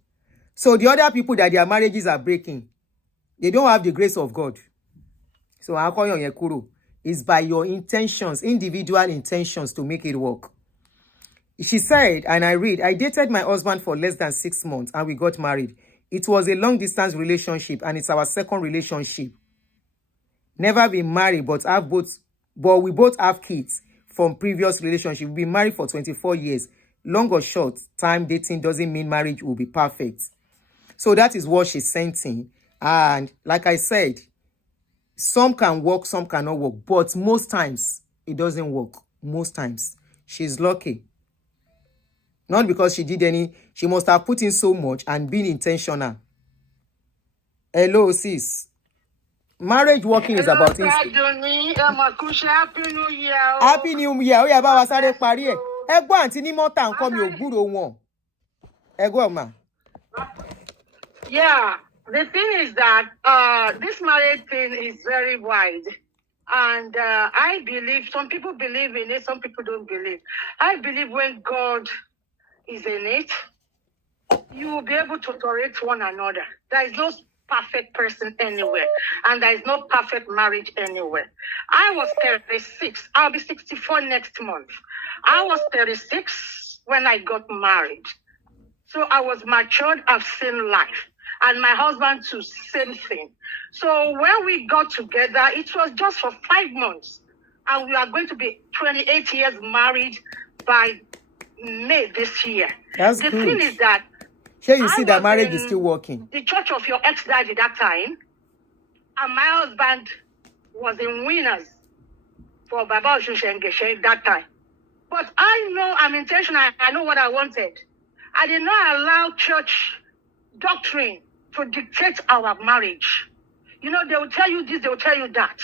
So the other people that their marriages are breaking, they don't have the grace of God. So I call you Yekuro. It's by your intentions, individual intentions to make it work. She said, and I read, I dated my husband for less than 6 months and we got married. It was a long distance relationship and it's our second relationship. Never been married, but we both have kids from previous relationship. We've been married for 24 years. Long or short, time dating doesn't mean marriage will be perfect. So that is what she's saying. And like I said, some can work, some cannot work. But most times, it doesn't work. Most times. She's lucky. Not because she must have put in so much and been intentional. Hello, sis. Marriage working is about Aduni, Happy New Year. Happy New Year. Oya bá wa sáré parí ẹ̀. Ẹ gbọ́ àǹtí ní mọ́tà ńkọ́ mi ò gbúròó wọn. Ẹ gbọ́ ma. Yeah, the thing is that this marriage thing is very wide. And I believe, some people believe in it, some people don't believe. I believe when God is in it, you will be able to tolerate one another. There is no perfect person anywhere, and there is no perfect marriage anywhere. I was 36. I'll be 64 next month. I was 36 when I got married. So I was matured, I've seen life. And my husband too, same thing. So when we got together, it was just for 5 months. And we are going to be 28 years married by May this year. That's the good. thing is that here you see that marriage is still working. The church of your ex-daddy that time, And my husband was in Winners for Baba Oshushengeshe that time. But I know I'm intentional. I know what I wanted. I did not allow church doctrine to dictate our marriage. You know, they will tell you this, they will tell you that.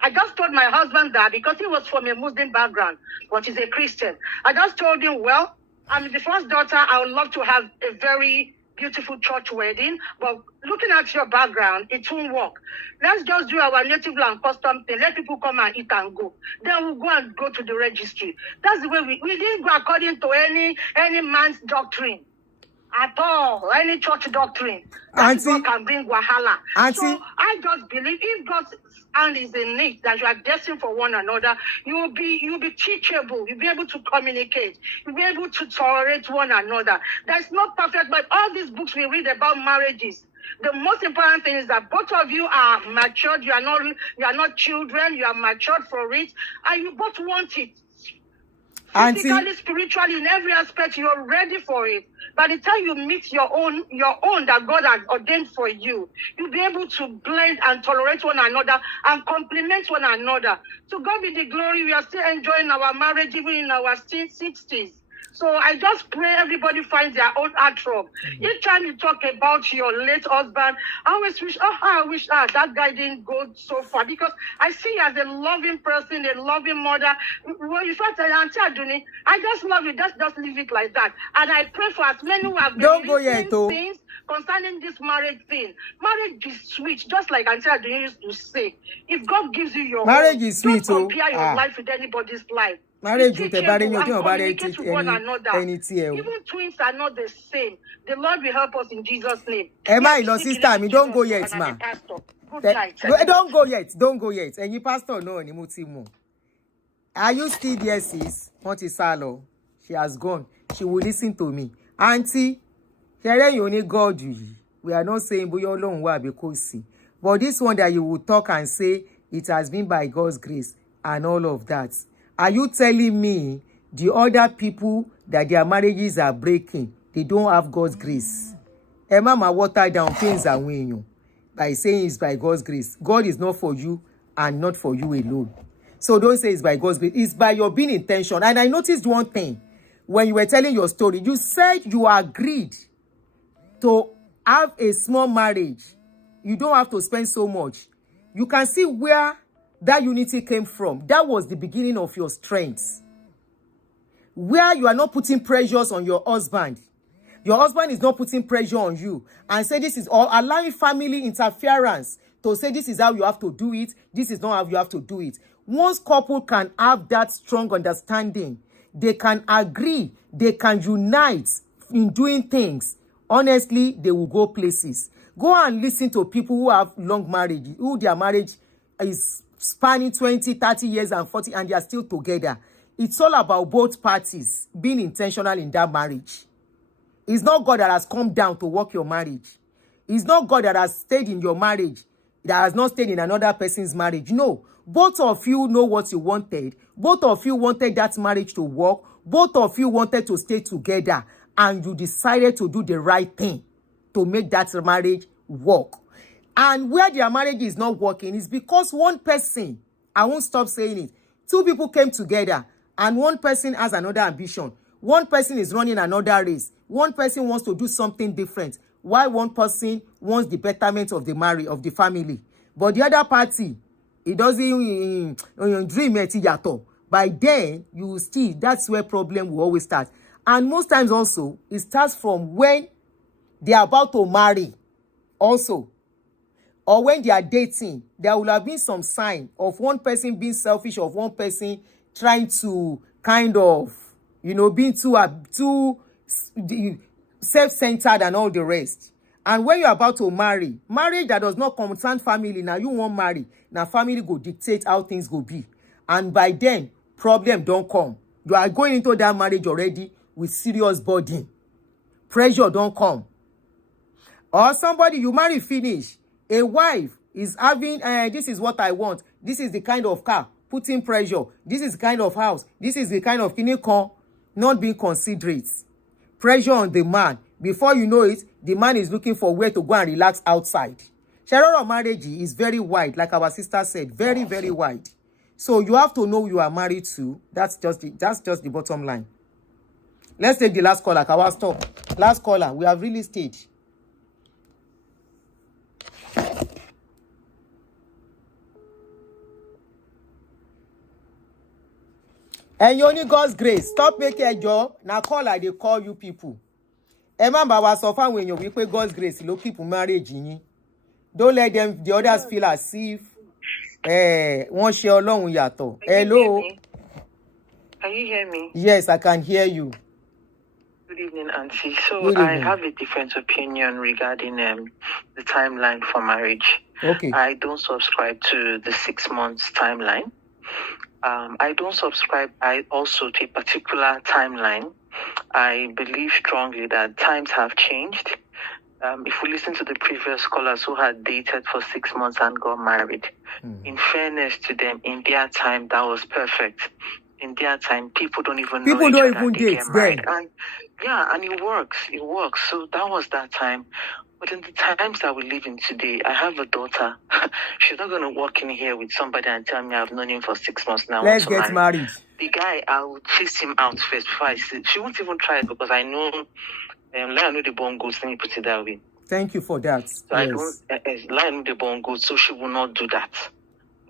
I just told my husband that because he was from a Muslim background, but he's a Christian. I just told him, well, I'm the first daughter. I would love to have a very beautiful church wedding, but looking at your background, it won't work. Let's just do our native land custom thing. Let people come and eat and go. Then we'll go to the registry. That's the way we didn't go according to any man's doctrine at all, any church doctrine. That God can bring wahala. Auntie. So I just believe if God's hand is in it, that you are destined for one another, you'll be teachable. You'll be able to communicate. You'll be able to tolerate one another. That's not perfect, but all these books we read about marriages, the most important thing is that both of you are matured. You are not children. You are matured for it, and you both want it. Physically, spiritually, in every aspect, you're ready for it. By the time you meet your own that God has ordained for you, you'll be able to blend and tolerate one another and complement one another. So God be the glory. We are still enjoying our marriage even in our 60s. So I just pray everybody finds their own heartthrob. Each time you talk about your late husband, I always wish, that guy didn't go so far, because I see you as a loving person, a loving mother. Well, in fact, Aunty Aduni, I just love you. Just leave it like that. And I pray for as many who have been listening things concerning this marriage thing. Marriage is sweet, just like Aunty Aduni used to say. If God gives you your marriage is sweet, don't compare your life with anybody's life. Marriage with Even twins are not the same. The Lord will help us in Jesus' name. Emma, sister, me don't go yet, ma. Don't go yet. And you pastor no ni mutimu. Are you still there, sis? Montisalo. She has gone. She will listen to me. Auntie, here you only God you. We are not saying but your long way because but this one that you will talk and say it has been by God's grace and all of that. Are you telling me the other people that their marriages are breaking, they don't have God's grace? Emma ma water down things and win you by saying it's by God's grace. God is not for you and not for you alone. So don't say it's by God's grace. It's by your being intention. And I noticed one thing. When you were telling your story, you said you agreed to have a small marriage. You don't have to spend so much. You can see where that unity came from. That was the beginning of your strengths. Where you are not putting pressures on your husband. Your husband is not putting pressure on you and say this is all, allowing family interference to say this is how you have to do it. This is not how you have to do it. Once couple can have that strong understanding, they can agree, they can unite in doing things. Honestly, they will go places. Go and listen to people who have long marriage, who their marriage is spanning 20, 30 years and 40, and they are still together. It's all about both parties being intentional in that marriage. It's not God that has come down to work your marriage. It's not God that has stayed in your marriage, that has not stayed in another person's marriage. No. Both of you know what you wanted. Both of you wanted that marriage to work. Both of you wanted to stay together. And you decided to do the right thing to make that marriage work. And where their marriage is not working is because one person, I won't stop saying it, two people came together and one person has another ambition. One person is running another race. One person wants to do something different. While one person wants the betterment of the marriage, of the family. But the other party, it doesn't dream it. By then, you will see that's where problem will always start. And most times also, it starts from when they are about to marry also. Or when they are dating, there will have been some sign of one person being selfish, of one person trying to kind of, being too self-centered and all the rest. And when you're about to marry, marriage that does not concern family, now you won't marry. Now family go dictate how things go be. And by then, problem don't come. You are going into that marriage already with serious burden. Pressure don't come. Or somebody you marry finish. A wife is having, this is what I want. This is the kind of car. Putting pressure. This is the kind of house. This is the kind of kinikon. Not being considerate. Pressure on the man. Before you know it, the man is looking for where to go and relax outside. Sharon marriage is very wide, like our sister said, very, very wide. So you have to know who you are married to. That's just the bottom line. Let's take the last caller. Kawa, stop. Last caller. We have really stayed. And you only God's grace. Stop making a job. Now caller, they call you people. Remember, I was suffering when you pay God's grace. Look, people marriage. Don't let them, the others feel as if one share along yato. Hello. Can you hear me? Yes, I can hear you. Good evening, Aunty. So I have a different opinion regarding the timeline for marriage. Okay. I don't subscribe to the 6 months timeline. I don't subscribe also to a particular timeline. I believe strongly that times have changed. If we listen to the previous scholars who had dated for 6 months and got married, in fairness to them, in their time, that was perfect. In their time, people don't even know each other. They get married. And it works. It works. So that was that time. But in the times that we live in today, I have a daughter. She's not going to walk in here with somebody and tell me I've known him for 6 months now. Let's get married. The guy, I will chase him out first before I see. She won't even try it because I know the born goods. Let me put it that way. Thank you for that. So I know the born goods, so she will not do that.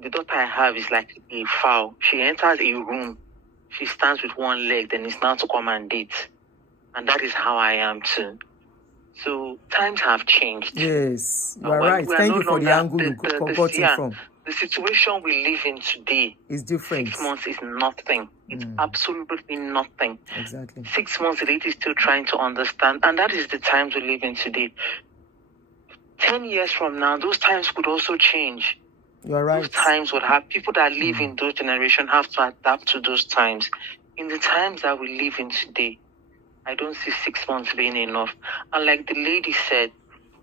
The daughter I have is like a fowl. She enters a room, she stands with one leg, then it's now to come and date. And that is how I am too. So times have changed. Yes, you are right. Thank you for the angle you got it from. The situation we live in today is different. 6 months is nothing. It's absolutely nothing. Exactly. 6 months, the lady is still trying to understand. And that is the times we live in today. 10 years from now, those times could also change. You're right. Those times would have people that live in those generations have to adapt to those times. In the times that we live in today, I don't see 6 months being enough. And like the lady said,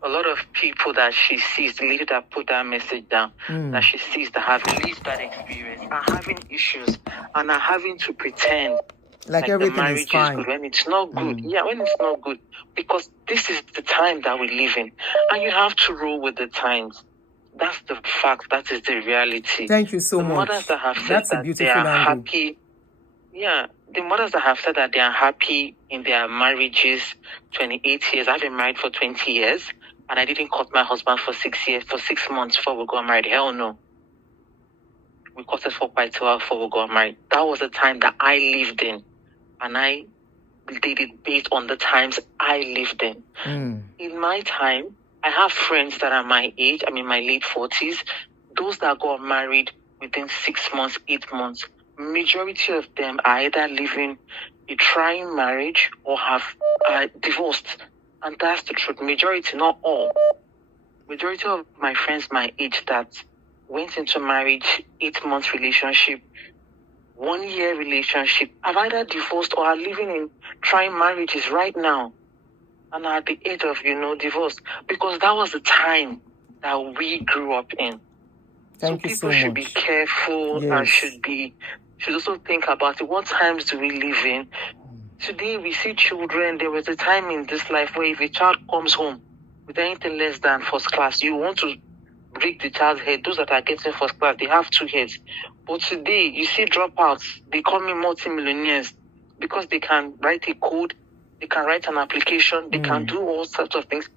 a lot of people that she sees, the lady that put that message down, that she sees that have lived that experience, are having issues and are having to pretend like everything the marriage is fine. Good when it's not good. Yeah, when it's not good. Because this is the time that we live in. And you have to roll with the times. That's the fact. That is the reality. Thank you so much. Mothers that have said That's that a beautiful they are angle. happy. Yeah, the mothers that have said that they are happy in their marriages, 28 years. I've been married for 20 years, and I didn't cut my husband for 6 years, for 6 months before we got married. Hell no. We cut it for quite a while before we got married. That was the time that I lived in, and I did it based on the times I lived in. In my time, I have friends that are my age. I'm in my late 40s. Those that got married within 6 months, 8 months, majority of them are either living a trying marriage or have divorced. And that's the truth. Majority, not all. Majority of my friends my age that went into marriage, 8 months relationship, 1 year relationship, have either divorced or are living in trying marriages right now. And are at the age of, divorce. Because that was the time that we grew up in. Thank you so much. People should be careful and should also think about it. What times do we live in? Today we see children. There was a time in this life where if a child comes home with anything less than first class, you want to break the child's head. Those that are getting first class, they have 2 heads. But today you see dropouts becoming multimillionaires because they can write a code, they can write an application, they can do all sorts of things.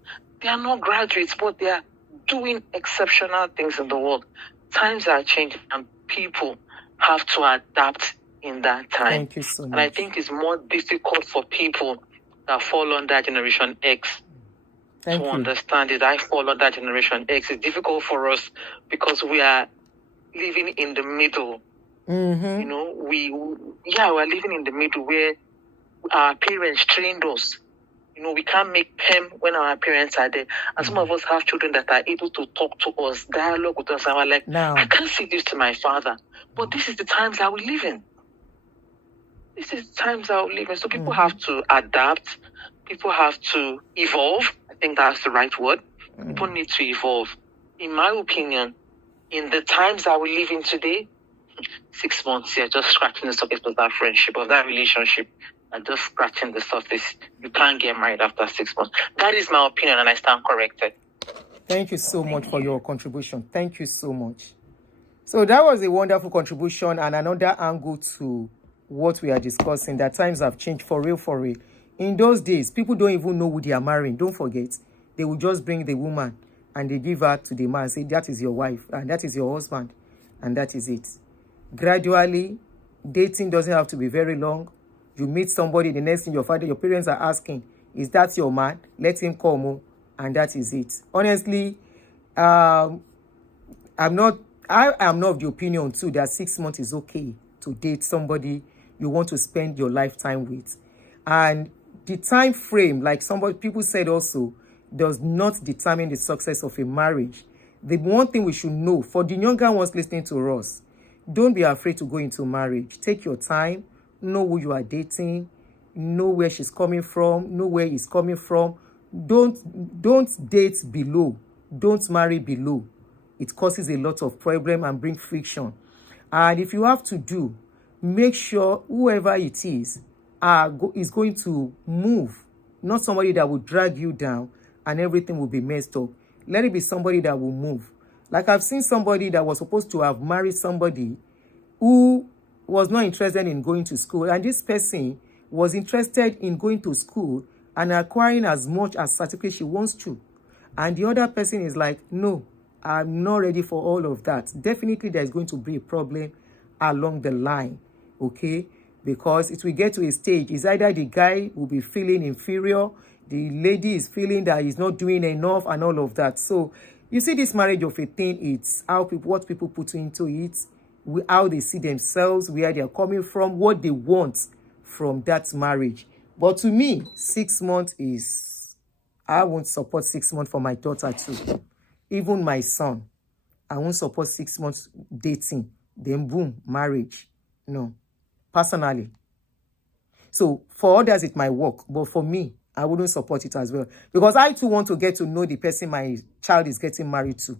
They are not graduates, but they are doing exceptional things in the world. Times are changing and people have to adapt in that time. Thank you so much. And I think it's more difficult for people that fall under Generation X to understand it. I fall under Generation X. It's difficult for us because we are living in the middle. We're living in the middle where our parents trained us. We can't make pen when our parents are there. And some of us have children that are able to talk to us, dialogue with us. And we're like, I can't say this to my father. But this is the times that we live in. This is the times that we live in. So people have to adapt. People have to evolve. I think that's the right word. People need to evolve. In my opinion, in the times that we live in today, 6 months, just scratching the surface of that friendship, of that relationship. And just scratching the surface. You can't get married after 6 months. That is my opinion, and I stand corrected. Thank you so much for your contribution. Thank you so much. So that was a wonderful contribution and another angle to what we are discussing, that times have changed for real, for real. In those days, people don't even know who they are marrying. Don't forget. They will just bring the woman and they give her to the man and say, that is your wife and that is your husband and that is it. Gradually, dating doesn't have to be very long. You meet somebody, the next thing your parents are asking, is that your man? Let him come, and that is it. Honestly, I am not of the opinion too that 6 months is okay to date somebody you want to spend your lifetime with. And the time frame, like people said also, does not determine the success of a marriage. The one thing we should know, for the younger ones listening to us, don't be afraid to go into marriage. Take your time, know who you are dating, know where she's coming from, know where he's coming from. Don't date below. Don't marry below. It causes a lot of problem and bring friction. And if you have to do, make sure whoever it is going to move, not somebody that will drag you down and everything will be messed up. Let it be somebody that will move. Like I've seen somebody that was supposed to have married somebody who was not interested in going to school, and this person was interested in going to school and acquiring as much as certificate she wants to. And the other person is like, no, I'm not ready for all of that. Definitely there's going to be a problem along the line, okay? Because it will get to a stage, it's either the guy will be feeling inferior, the lady is feeling that he's not doing enough and all of that. So you see, this marriage of a thing, it's what people put into it, how they see themselves, where they are coming from, what they want from that marriage. But to me, 6 months is, I won't support 6 months for my daughter too. Even my son, I won't support 6 months dating, then boom, marriage. No, personally. So for others, it might work, but for me, I wouldn't support it as well. Because I too want to get to know the person my child is getting married to.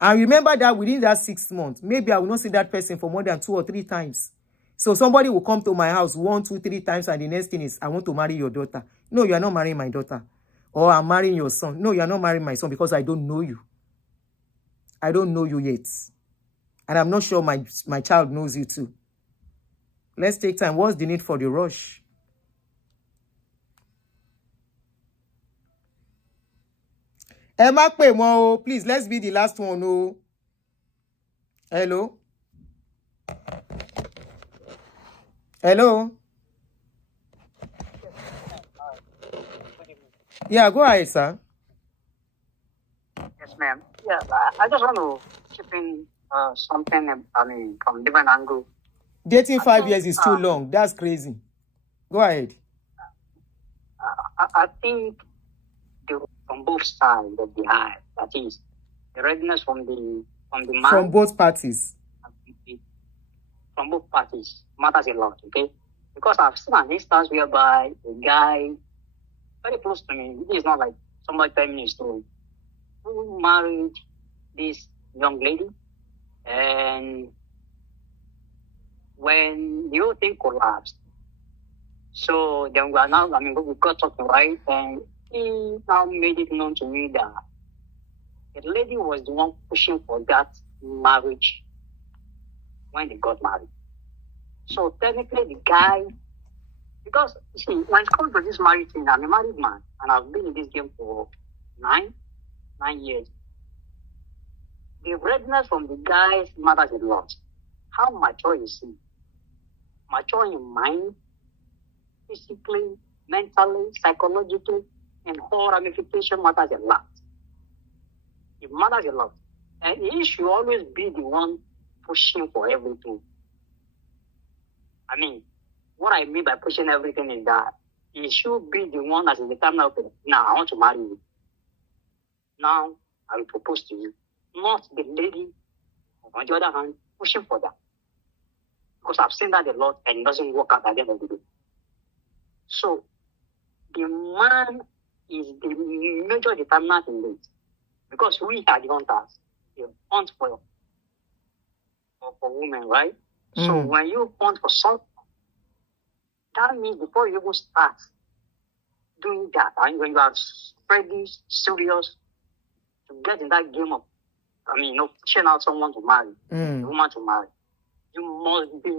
And remember that within that 6 months, maybe I will not see that person for more than 2 or 3 times. So somebody will come to my house 1, 2, 3 times, and the next thing is, I want to marry your daughter. No, you are not marrying my daughter. Or I'm marrying your son. No, you are not marrying my son because I don't know you. I don't know you yet. And I'm not sure my child knows you too. Let's take time. What's the need for the rush? Emma Pemo, please, let's be the last one. Oh. Hello? Hello? Yeah, go ahead, sir. Yes, ma'am. Yeah, I just want to chip in something, from different angle. Dating 5 years is too long. That's crazy. Go ahead. I think from both sides of the eye, that is, the readiness from the man. From both parties. From both parties matters a lot, okay? Because I've seen an instance whereby a guy very close to me, this is not like somebody telling me a story, who married this young lady, and when the whole thing collapsed, so then we are now, we got talking, right? And he now made it known to me that the lady was the one pushing for that marriage when they got married. So technically the guy, because you see, when it comes to this marriage thing, I'm a married man and I've been in this game for 9 years. The readiness from the guys matters a lot. How mature is he? Mature in mind, physically, mentally, psychologically, and whole ramification matters a lot. It matters a lot. And he should always be the one pushing for everything. What I mean by pushing everything is that he should be the one that is determined, okay, now I want to marry you. Now I will propose to you. Not the lady, on the other hand, pushing for that. Because I've seen that a lot and it doesn't work out at the end of the day. So, the man is the major determinant in this. Because we are the hunters. You hunt for women, right? So, when you hunt for something, that means before you even start doing that, and when you are spreading serious, to get in that game of, pushing out someone to marry, a woman to marry, you must be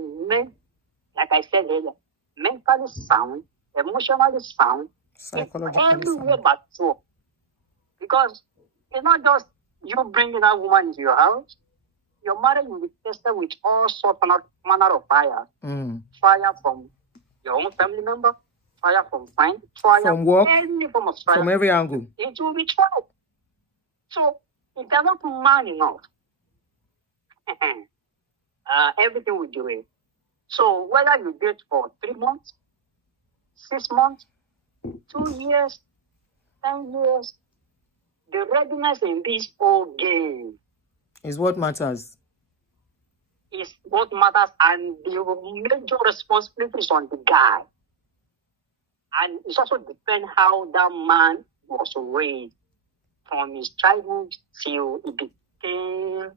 like I said earlier, mentally sound, emotionally sound, everywhere mature. Because it's not just you bringing that woman into your house. Your marriage will be tested with all sorts of manner of fire. Fire from your own family member, fire from friends, fire from work, any form of fire. From every angle. It will be tried. So if they're not man enough, everything will do it. So whether you date for 3 months, 6 months, 2 years, 10 years, the readiness in this whole game is what matters. Is what matters, and the major responsibility is on the guy. And it also depends how that man was raised from his childhood till he became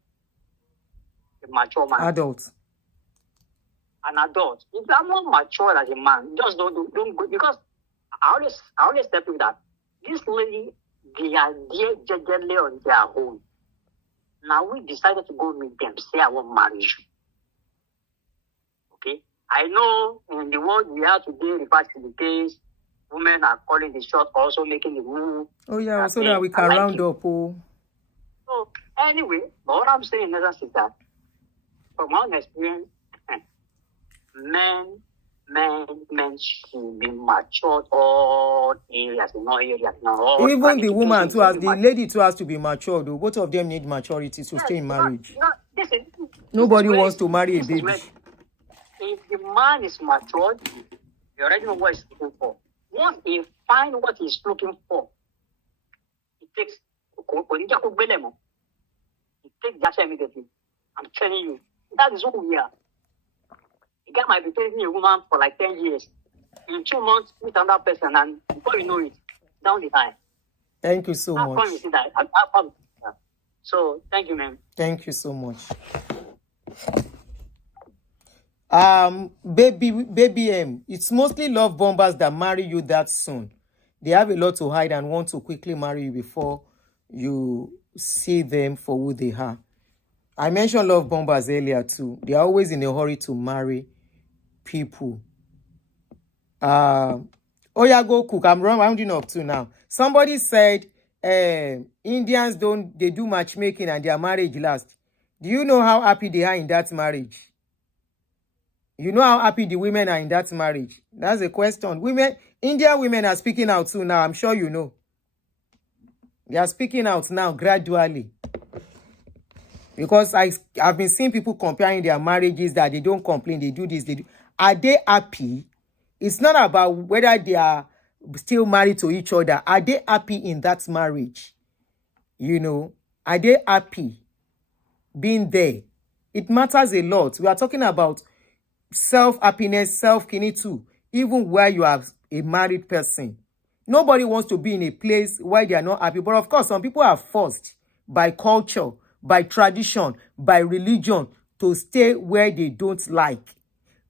a mature man. Adult. An adult. If you are not mature as a man, just don't go, because I always tell people that this lady, they are there generally on their own. Now we decided to go meet them, say I want marry you. Okay? I know in the world we are today, referred to the case, women are calling the shot, also making the move. Oh yeah, so that we can round up. Oh. So anyway, but what I'm saying in essence is that from my own experience, men should be matured all areas, in all areas. Even the woman too, the lady too has to be matured. Though. Both of them need maturity to stay in marriage. Nobody wants to marry a baby. If the man is matured, you already know what he's looking for. Once he finds what he's looking for, it takes the action immediately. I'm telling you, that is who we are. A guy might be dating a woman for like 10 years. In 2 months, meet another person, and before you know it, down the line. Thank you so much. So, thank you, man. Thank you so much. Baby M, it's mostly love bombers that marry you that soon. They have a lot to hide and want to quickly marry you before you see them for who they are. I mentioned love bombers earlier too. They are always in a hurry to marry people. Oh yeah, go cook. I'm rounding up too now. Somebody said Indians they do matchmaking and their marriage lasts. Do you know how happy they are in that marriage? You know how happy the women are in that marriage? That's a question. Indian women are speaking out too now. I'm sure you know. They are speaking out now gradually. Because I've been seeing people comparing their marriages that they don't complain, they do this, they do. Are they happy? It's not about whether they are still married to each other. Are they happy in that marriage? You know, are they happy being there? It matters a lot. We are talking about self-happiness, self-kini too, even where you are a married person. Nobody wants to be in a place where they are not happy. But of course, some people are forced by culture, by tradition, by religion to stay where they don't like.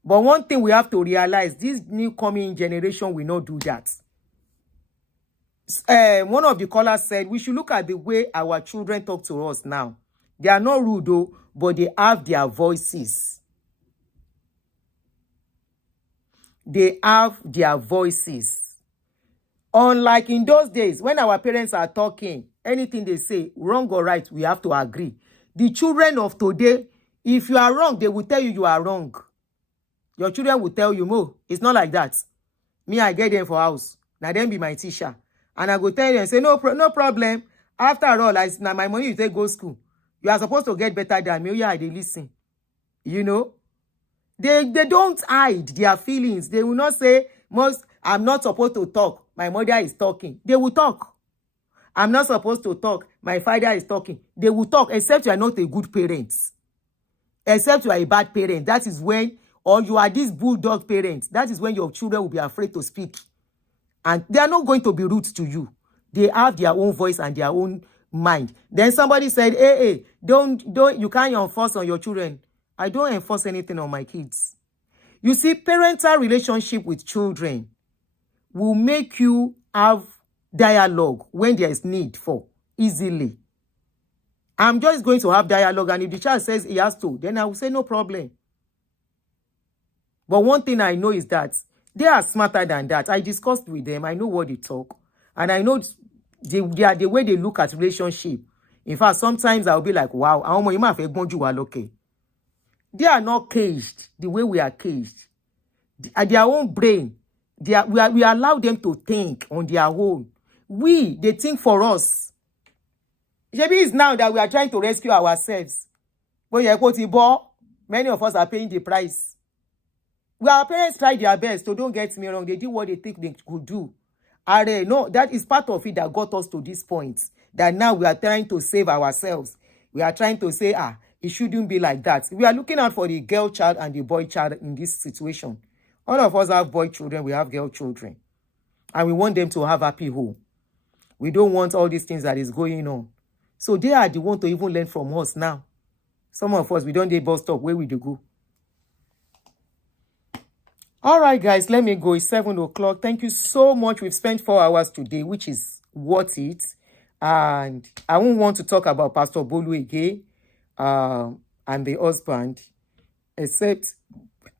But one thing we have to realize, this new coming generation will not do that. One of the callers said we should look at the way our children talk to us now. They are not rude though, but they have their voices. They have their voices. Unlike in those days, when our parents are talking, anything they say, wrong or right, we have to agree. The children of today, if you are wrong, they will tell you are wrong. Your children will tell you, Mo, it's not like that. Me, I get them for house. Now them be my teacher. And I go tell them, say, no problem. After all, now my money you take go school. You are supposed to get better than me. Oh, yeah, they listen. You know? They don't hide their feelings. They will not say, I'm not supposed to talk. My mother is talking. They will talk. I'm not supposed to talk. My father is talking. They will talk, except you are not a good parent. Except you are a bad parent. That is when, or you are this bulldog parent. That is when your children will be afraid to speak. And they are not going to be rude to you. They have their own voice and their own mind. Then somebody said, hey, don't, you can't enforce on your children. I don't enforce anything on my kids. You see, parental relationship with children will make you have dialogue when there is need for, easily. I'm just going to have dialogue, and if the child says he has to, then I will say no problem. But one thing I know is that they are smarter than that. I discussed with them. I know what they talk. And I know the way they look at relationship. In fact, sometimes I'll be like, wow, they are not caged the way we are caged. At their own brain, we allow them to think on their own. They think for us. Maybe it's now that we are trying to rescue ourselves. But many of us are paying the price. Our parents tried their best, so don't get me wrong. They did what they think they could do. No, that is part of it that got us to this point. That now we are trying to save ourselves. We are trying to say, it shouldn't be like that. We are looking out for the girl child and the boy child in this situation. All of us have boy children, we have girl children. And we want them to have happy home. We don't want all these things that is going on. So they are the ones to even learn from us now. Some of us, we don't need bus stop. Where we do go? All right, guys, let me go. It's 7 o'clock. Thank you so much. We've spent 4 hours today, which is worth it. And I won't want to talk about Pastor Bolu again and the husband, except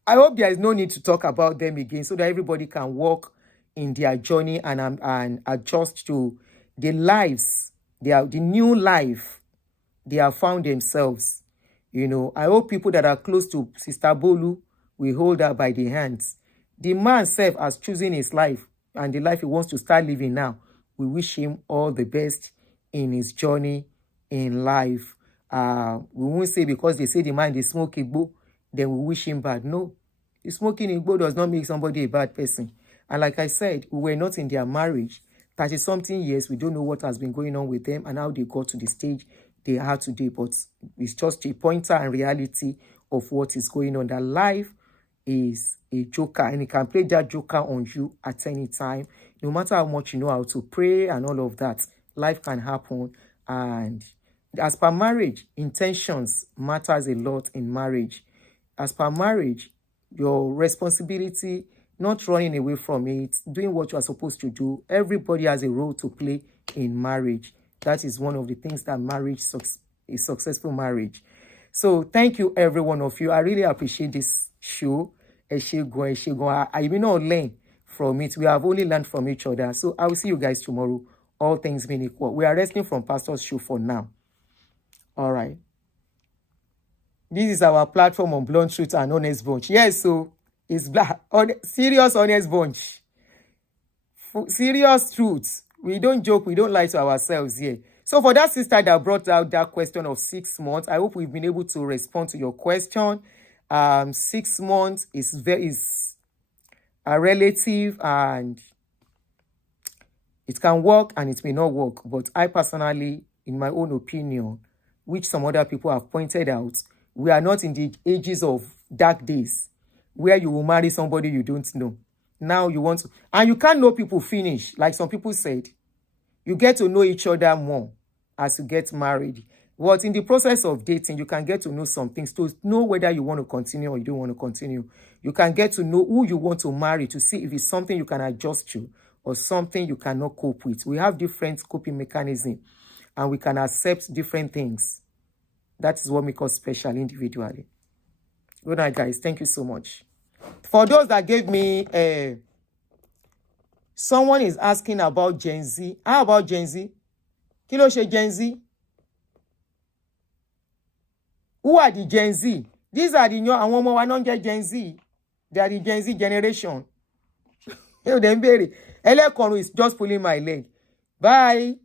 I hope there is no need to talk about them again so that everybody can walk in their journey and adjust to the lives, the new life they have found themselves. I hope people that are close to Sister Bolu will hold her by the hands. The man self has chosen his life and the life he wants to start living now. We wish him all the best in his journey in life. We won't say because they say the man is smoking igbo, then we wish him bad. No, the smoking igbo does not make somebody a bad person. And like I said, we were not in their marriage. 30-something years, we don't know what has been going on with them and how they got to the stage they are today. But it's just a pointer and reality of what is going on. That life is a joker, and it can play that joker on you at any time. No matter how much you know how to pray and all of that, life can happen. And as per marriage, intentions matters a lot in marriage. As per marriage, your responsibility, not running away from it, doing what you are supposed to do. Everybody has a role to play in marriage. That is one of the things that marriage a successful marriage. So thank you, every one of you. I really appreciate this show. I will not learn from it. We have only learned from each other. So I will see you guys tomorrow. All things being equal. We are resting from Pastor's show for now. All right. This is our platform on Blunt Truth and Honest Bunch. Yes, so it's black. Serious Honest Bunch. Serious truths. We don't joke. We don't lie to ourselves here. So for that sister that brought out that question of 6 months, I hope we've been able to respond to your question. 6 months is a relative, and it can work and it may not work. But I personally, in my own opinion, which some other people have pointed out, we are not in the ages of dark days where you will marry somebody you don't know. Now you want to, and you can't know people finish. Like some people said, you get to know each other more as you get married. But in the process of dating, you can get to know some things, to know whether you want to continue or you don't want to continue. You can get to know who you want to marry, to see if it's something you can adjust to or something you cannot cope with. We have different coping mechanisms and we can accept different things. That is what makes us special individually. Good night, guys. Thank you so much. For those that gave me, someone is asking about Gen Z. How about Gen Z? Kí ló ṣe Gen Z? Who are the Gen Z? These are the new, and one more non Gen Z. They are the Gen Z generation. Elekoru is just pulling my leg. Bye.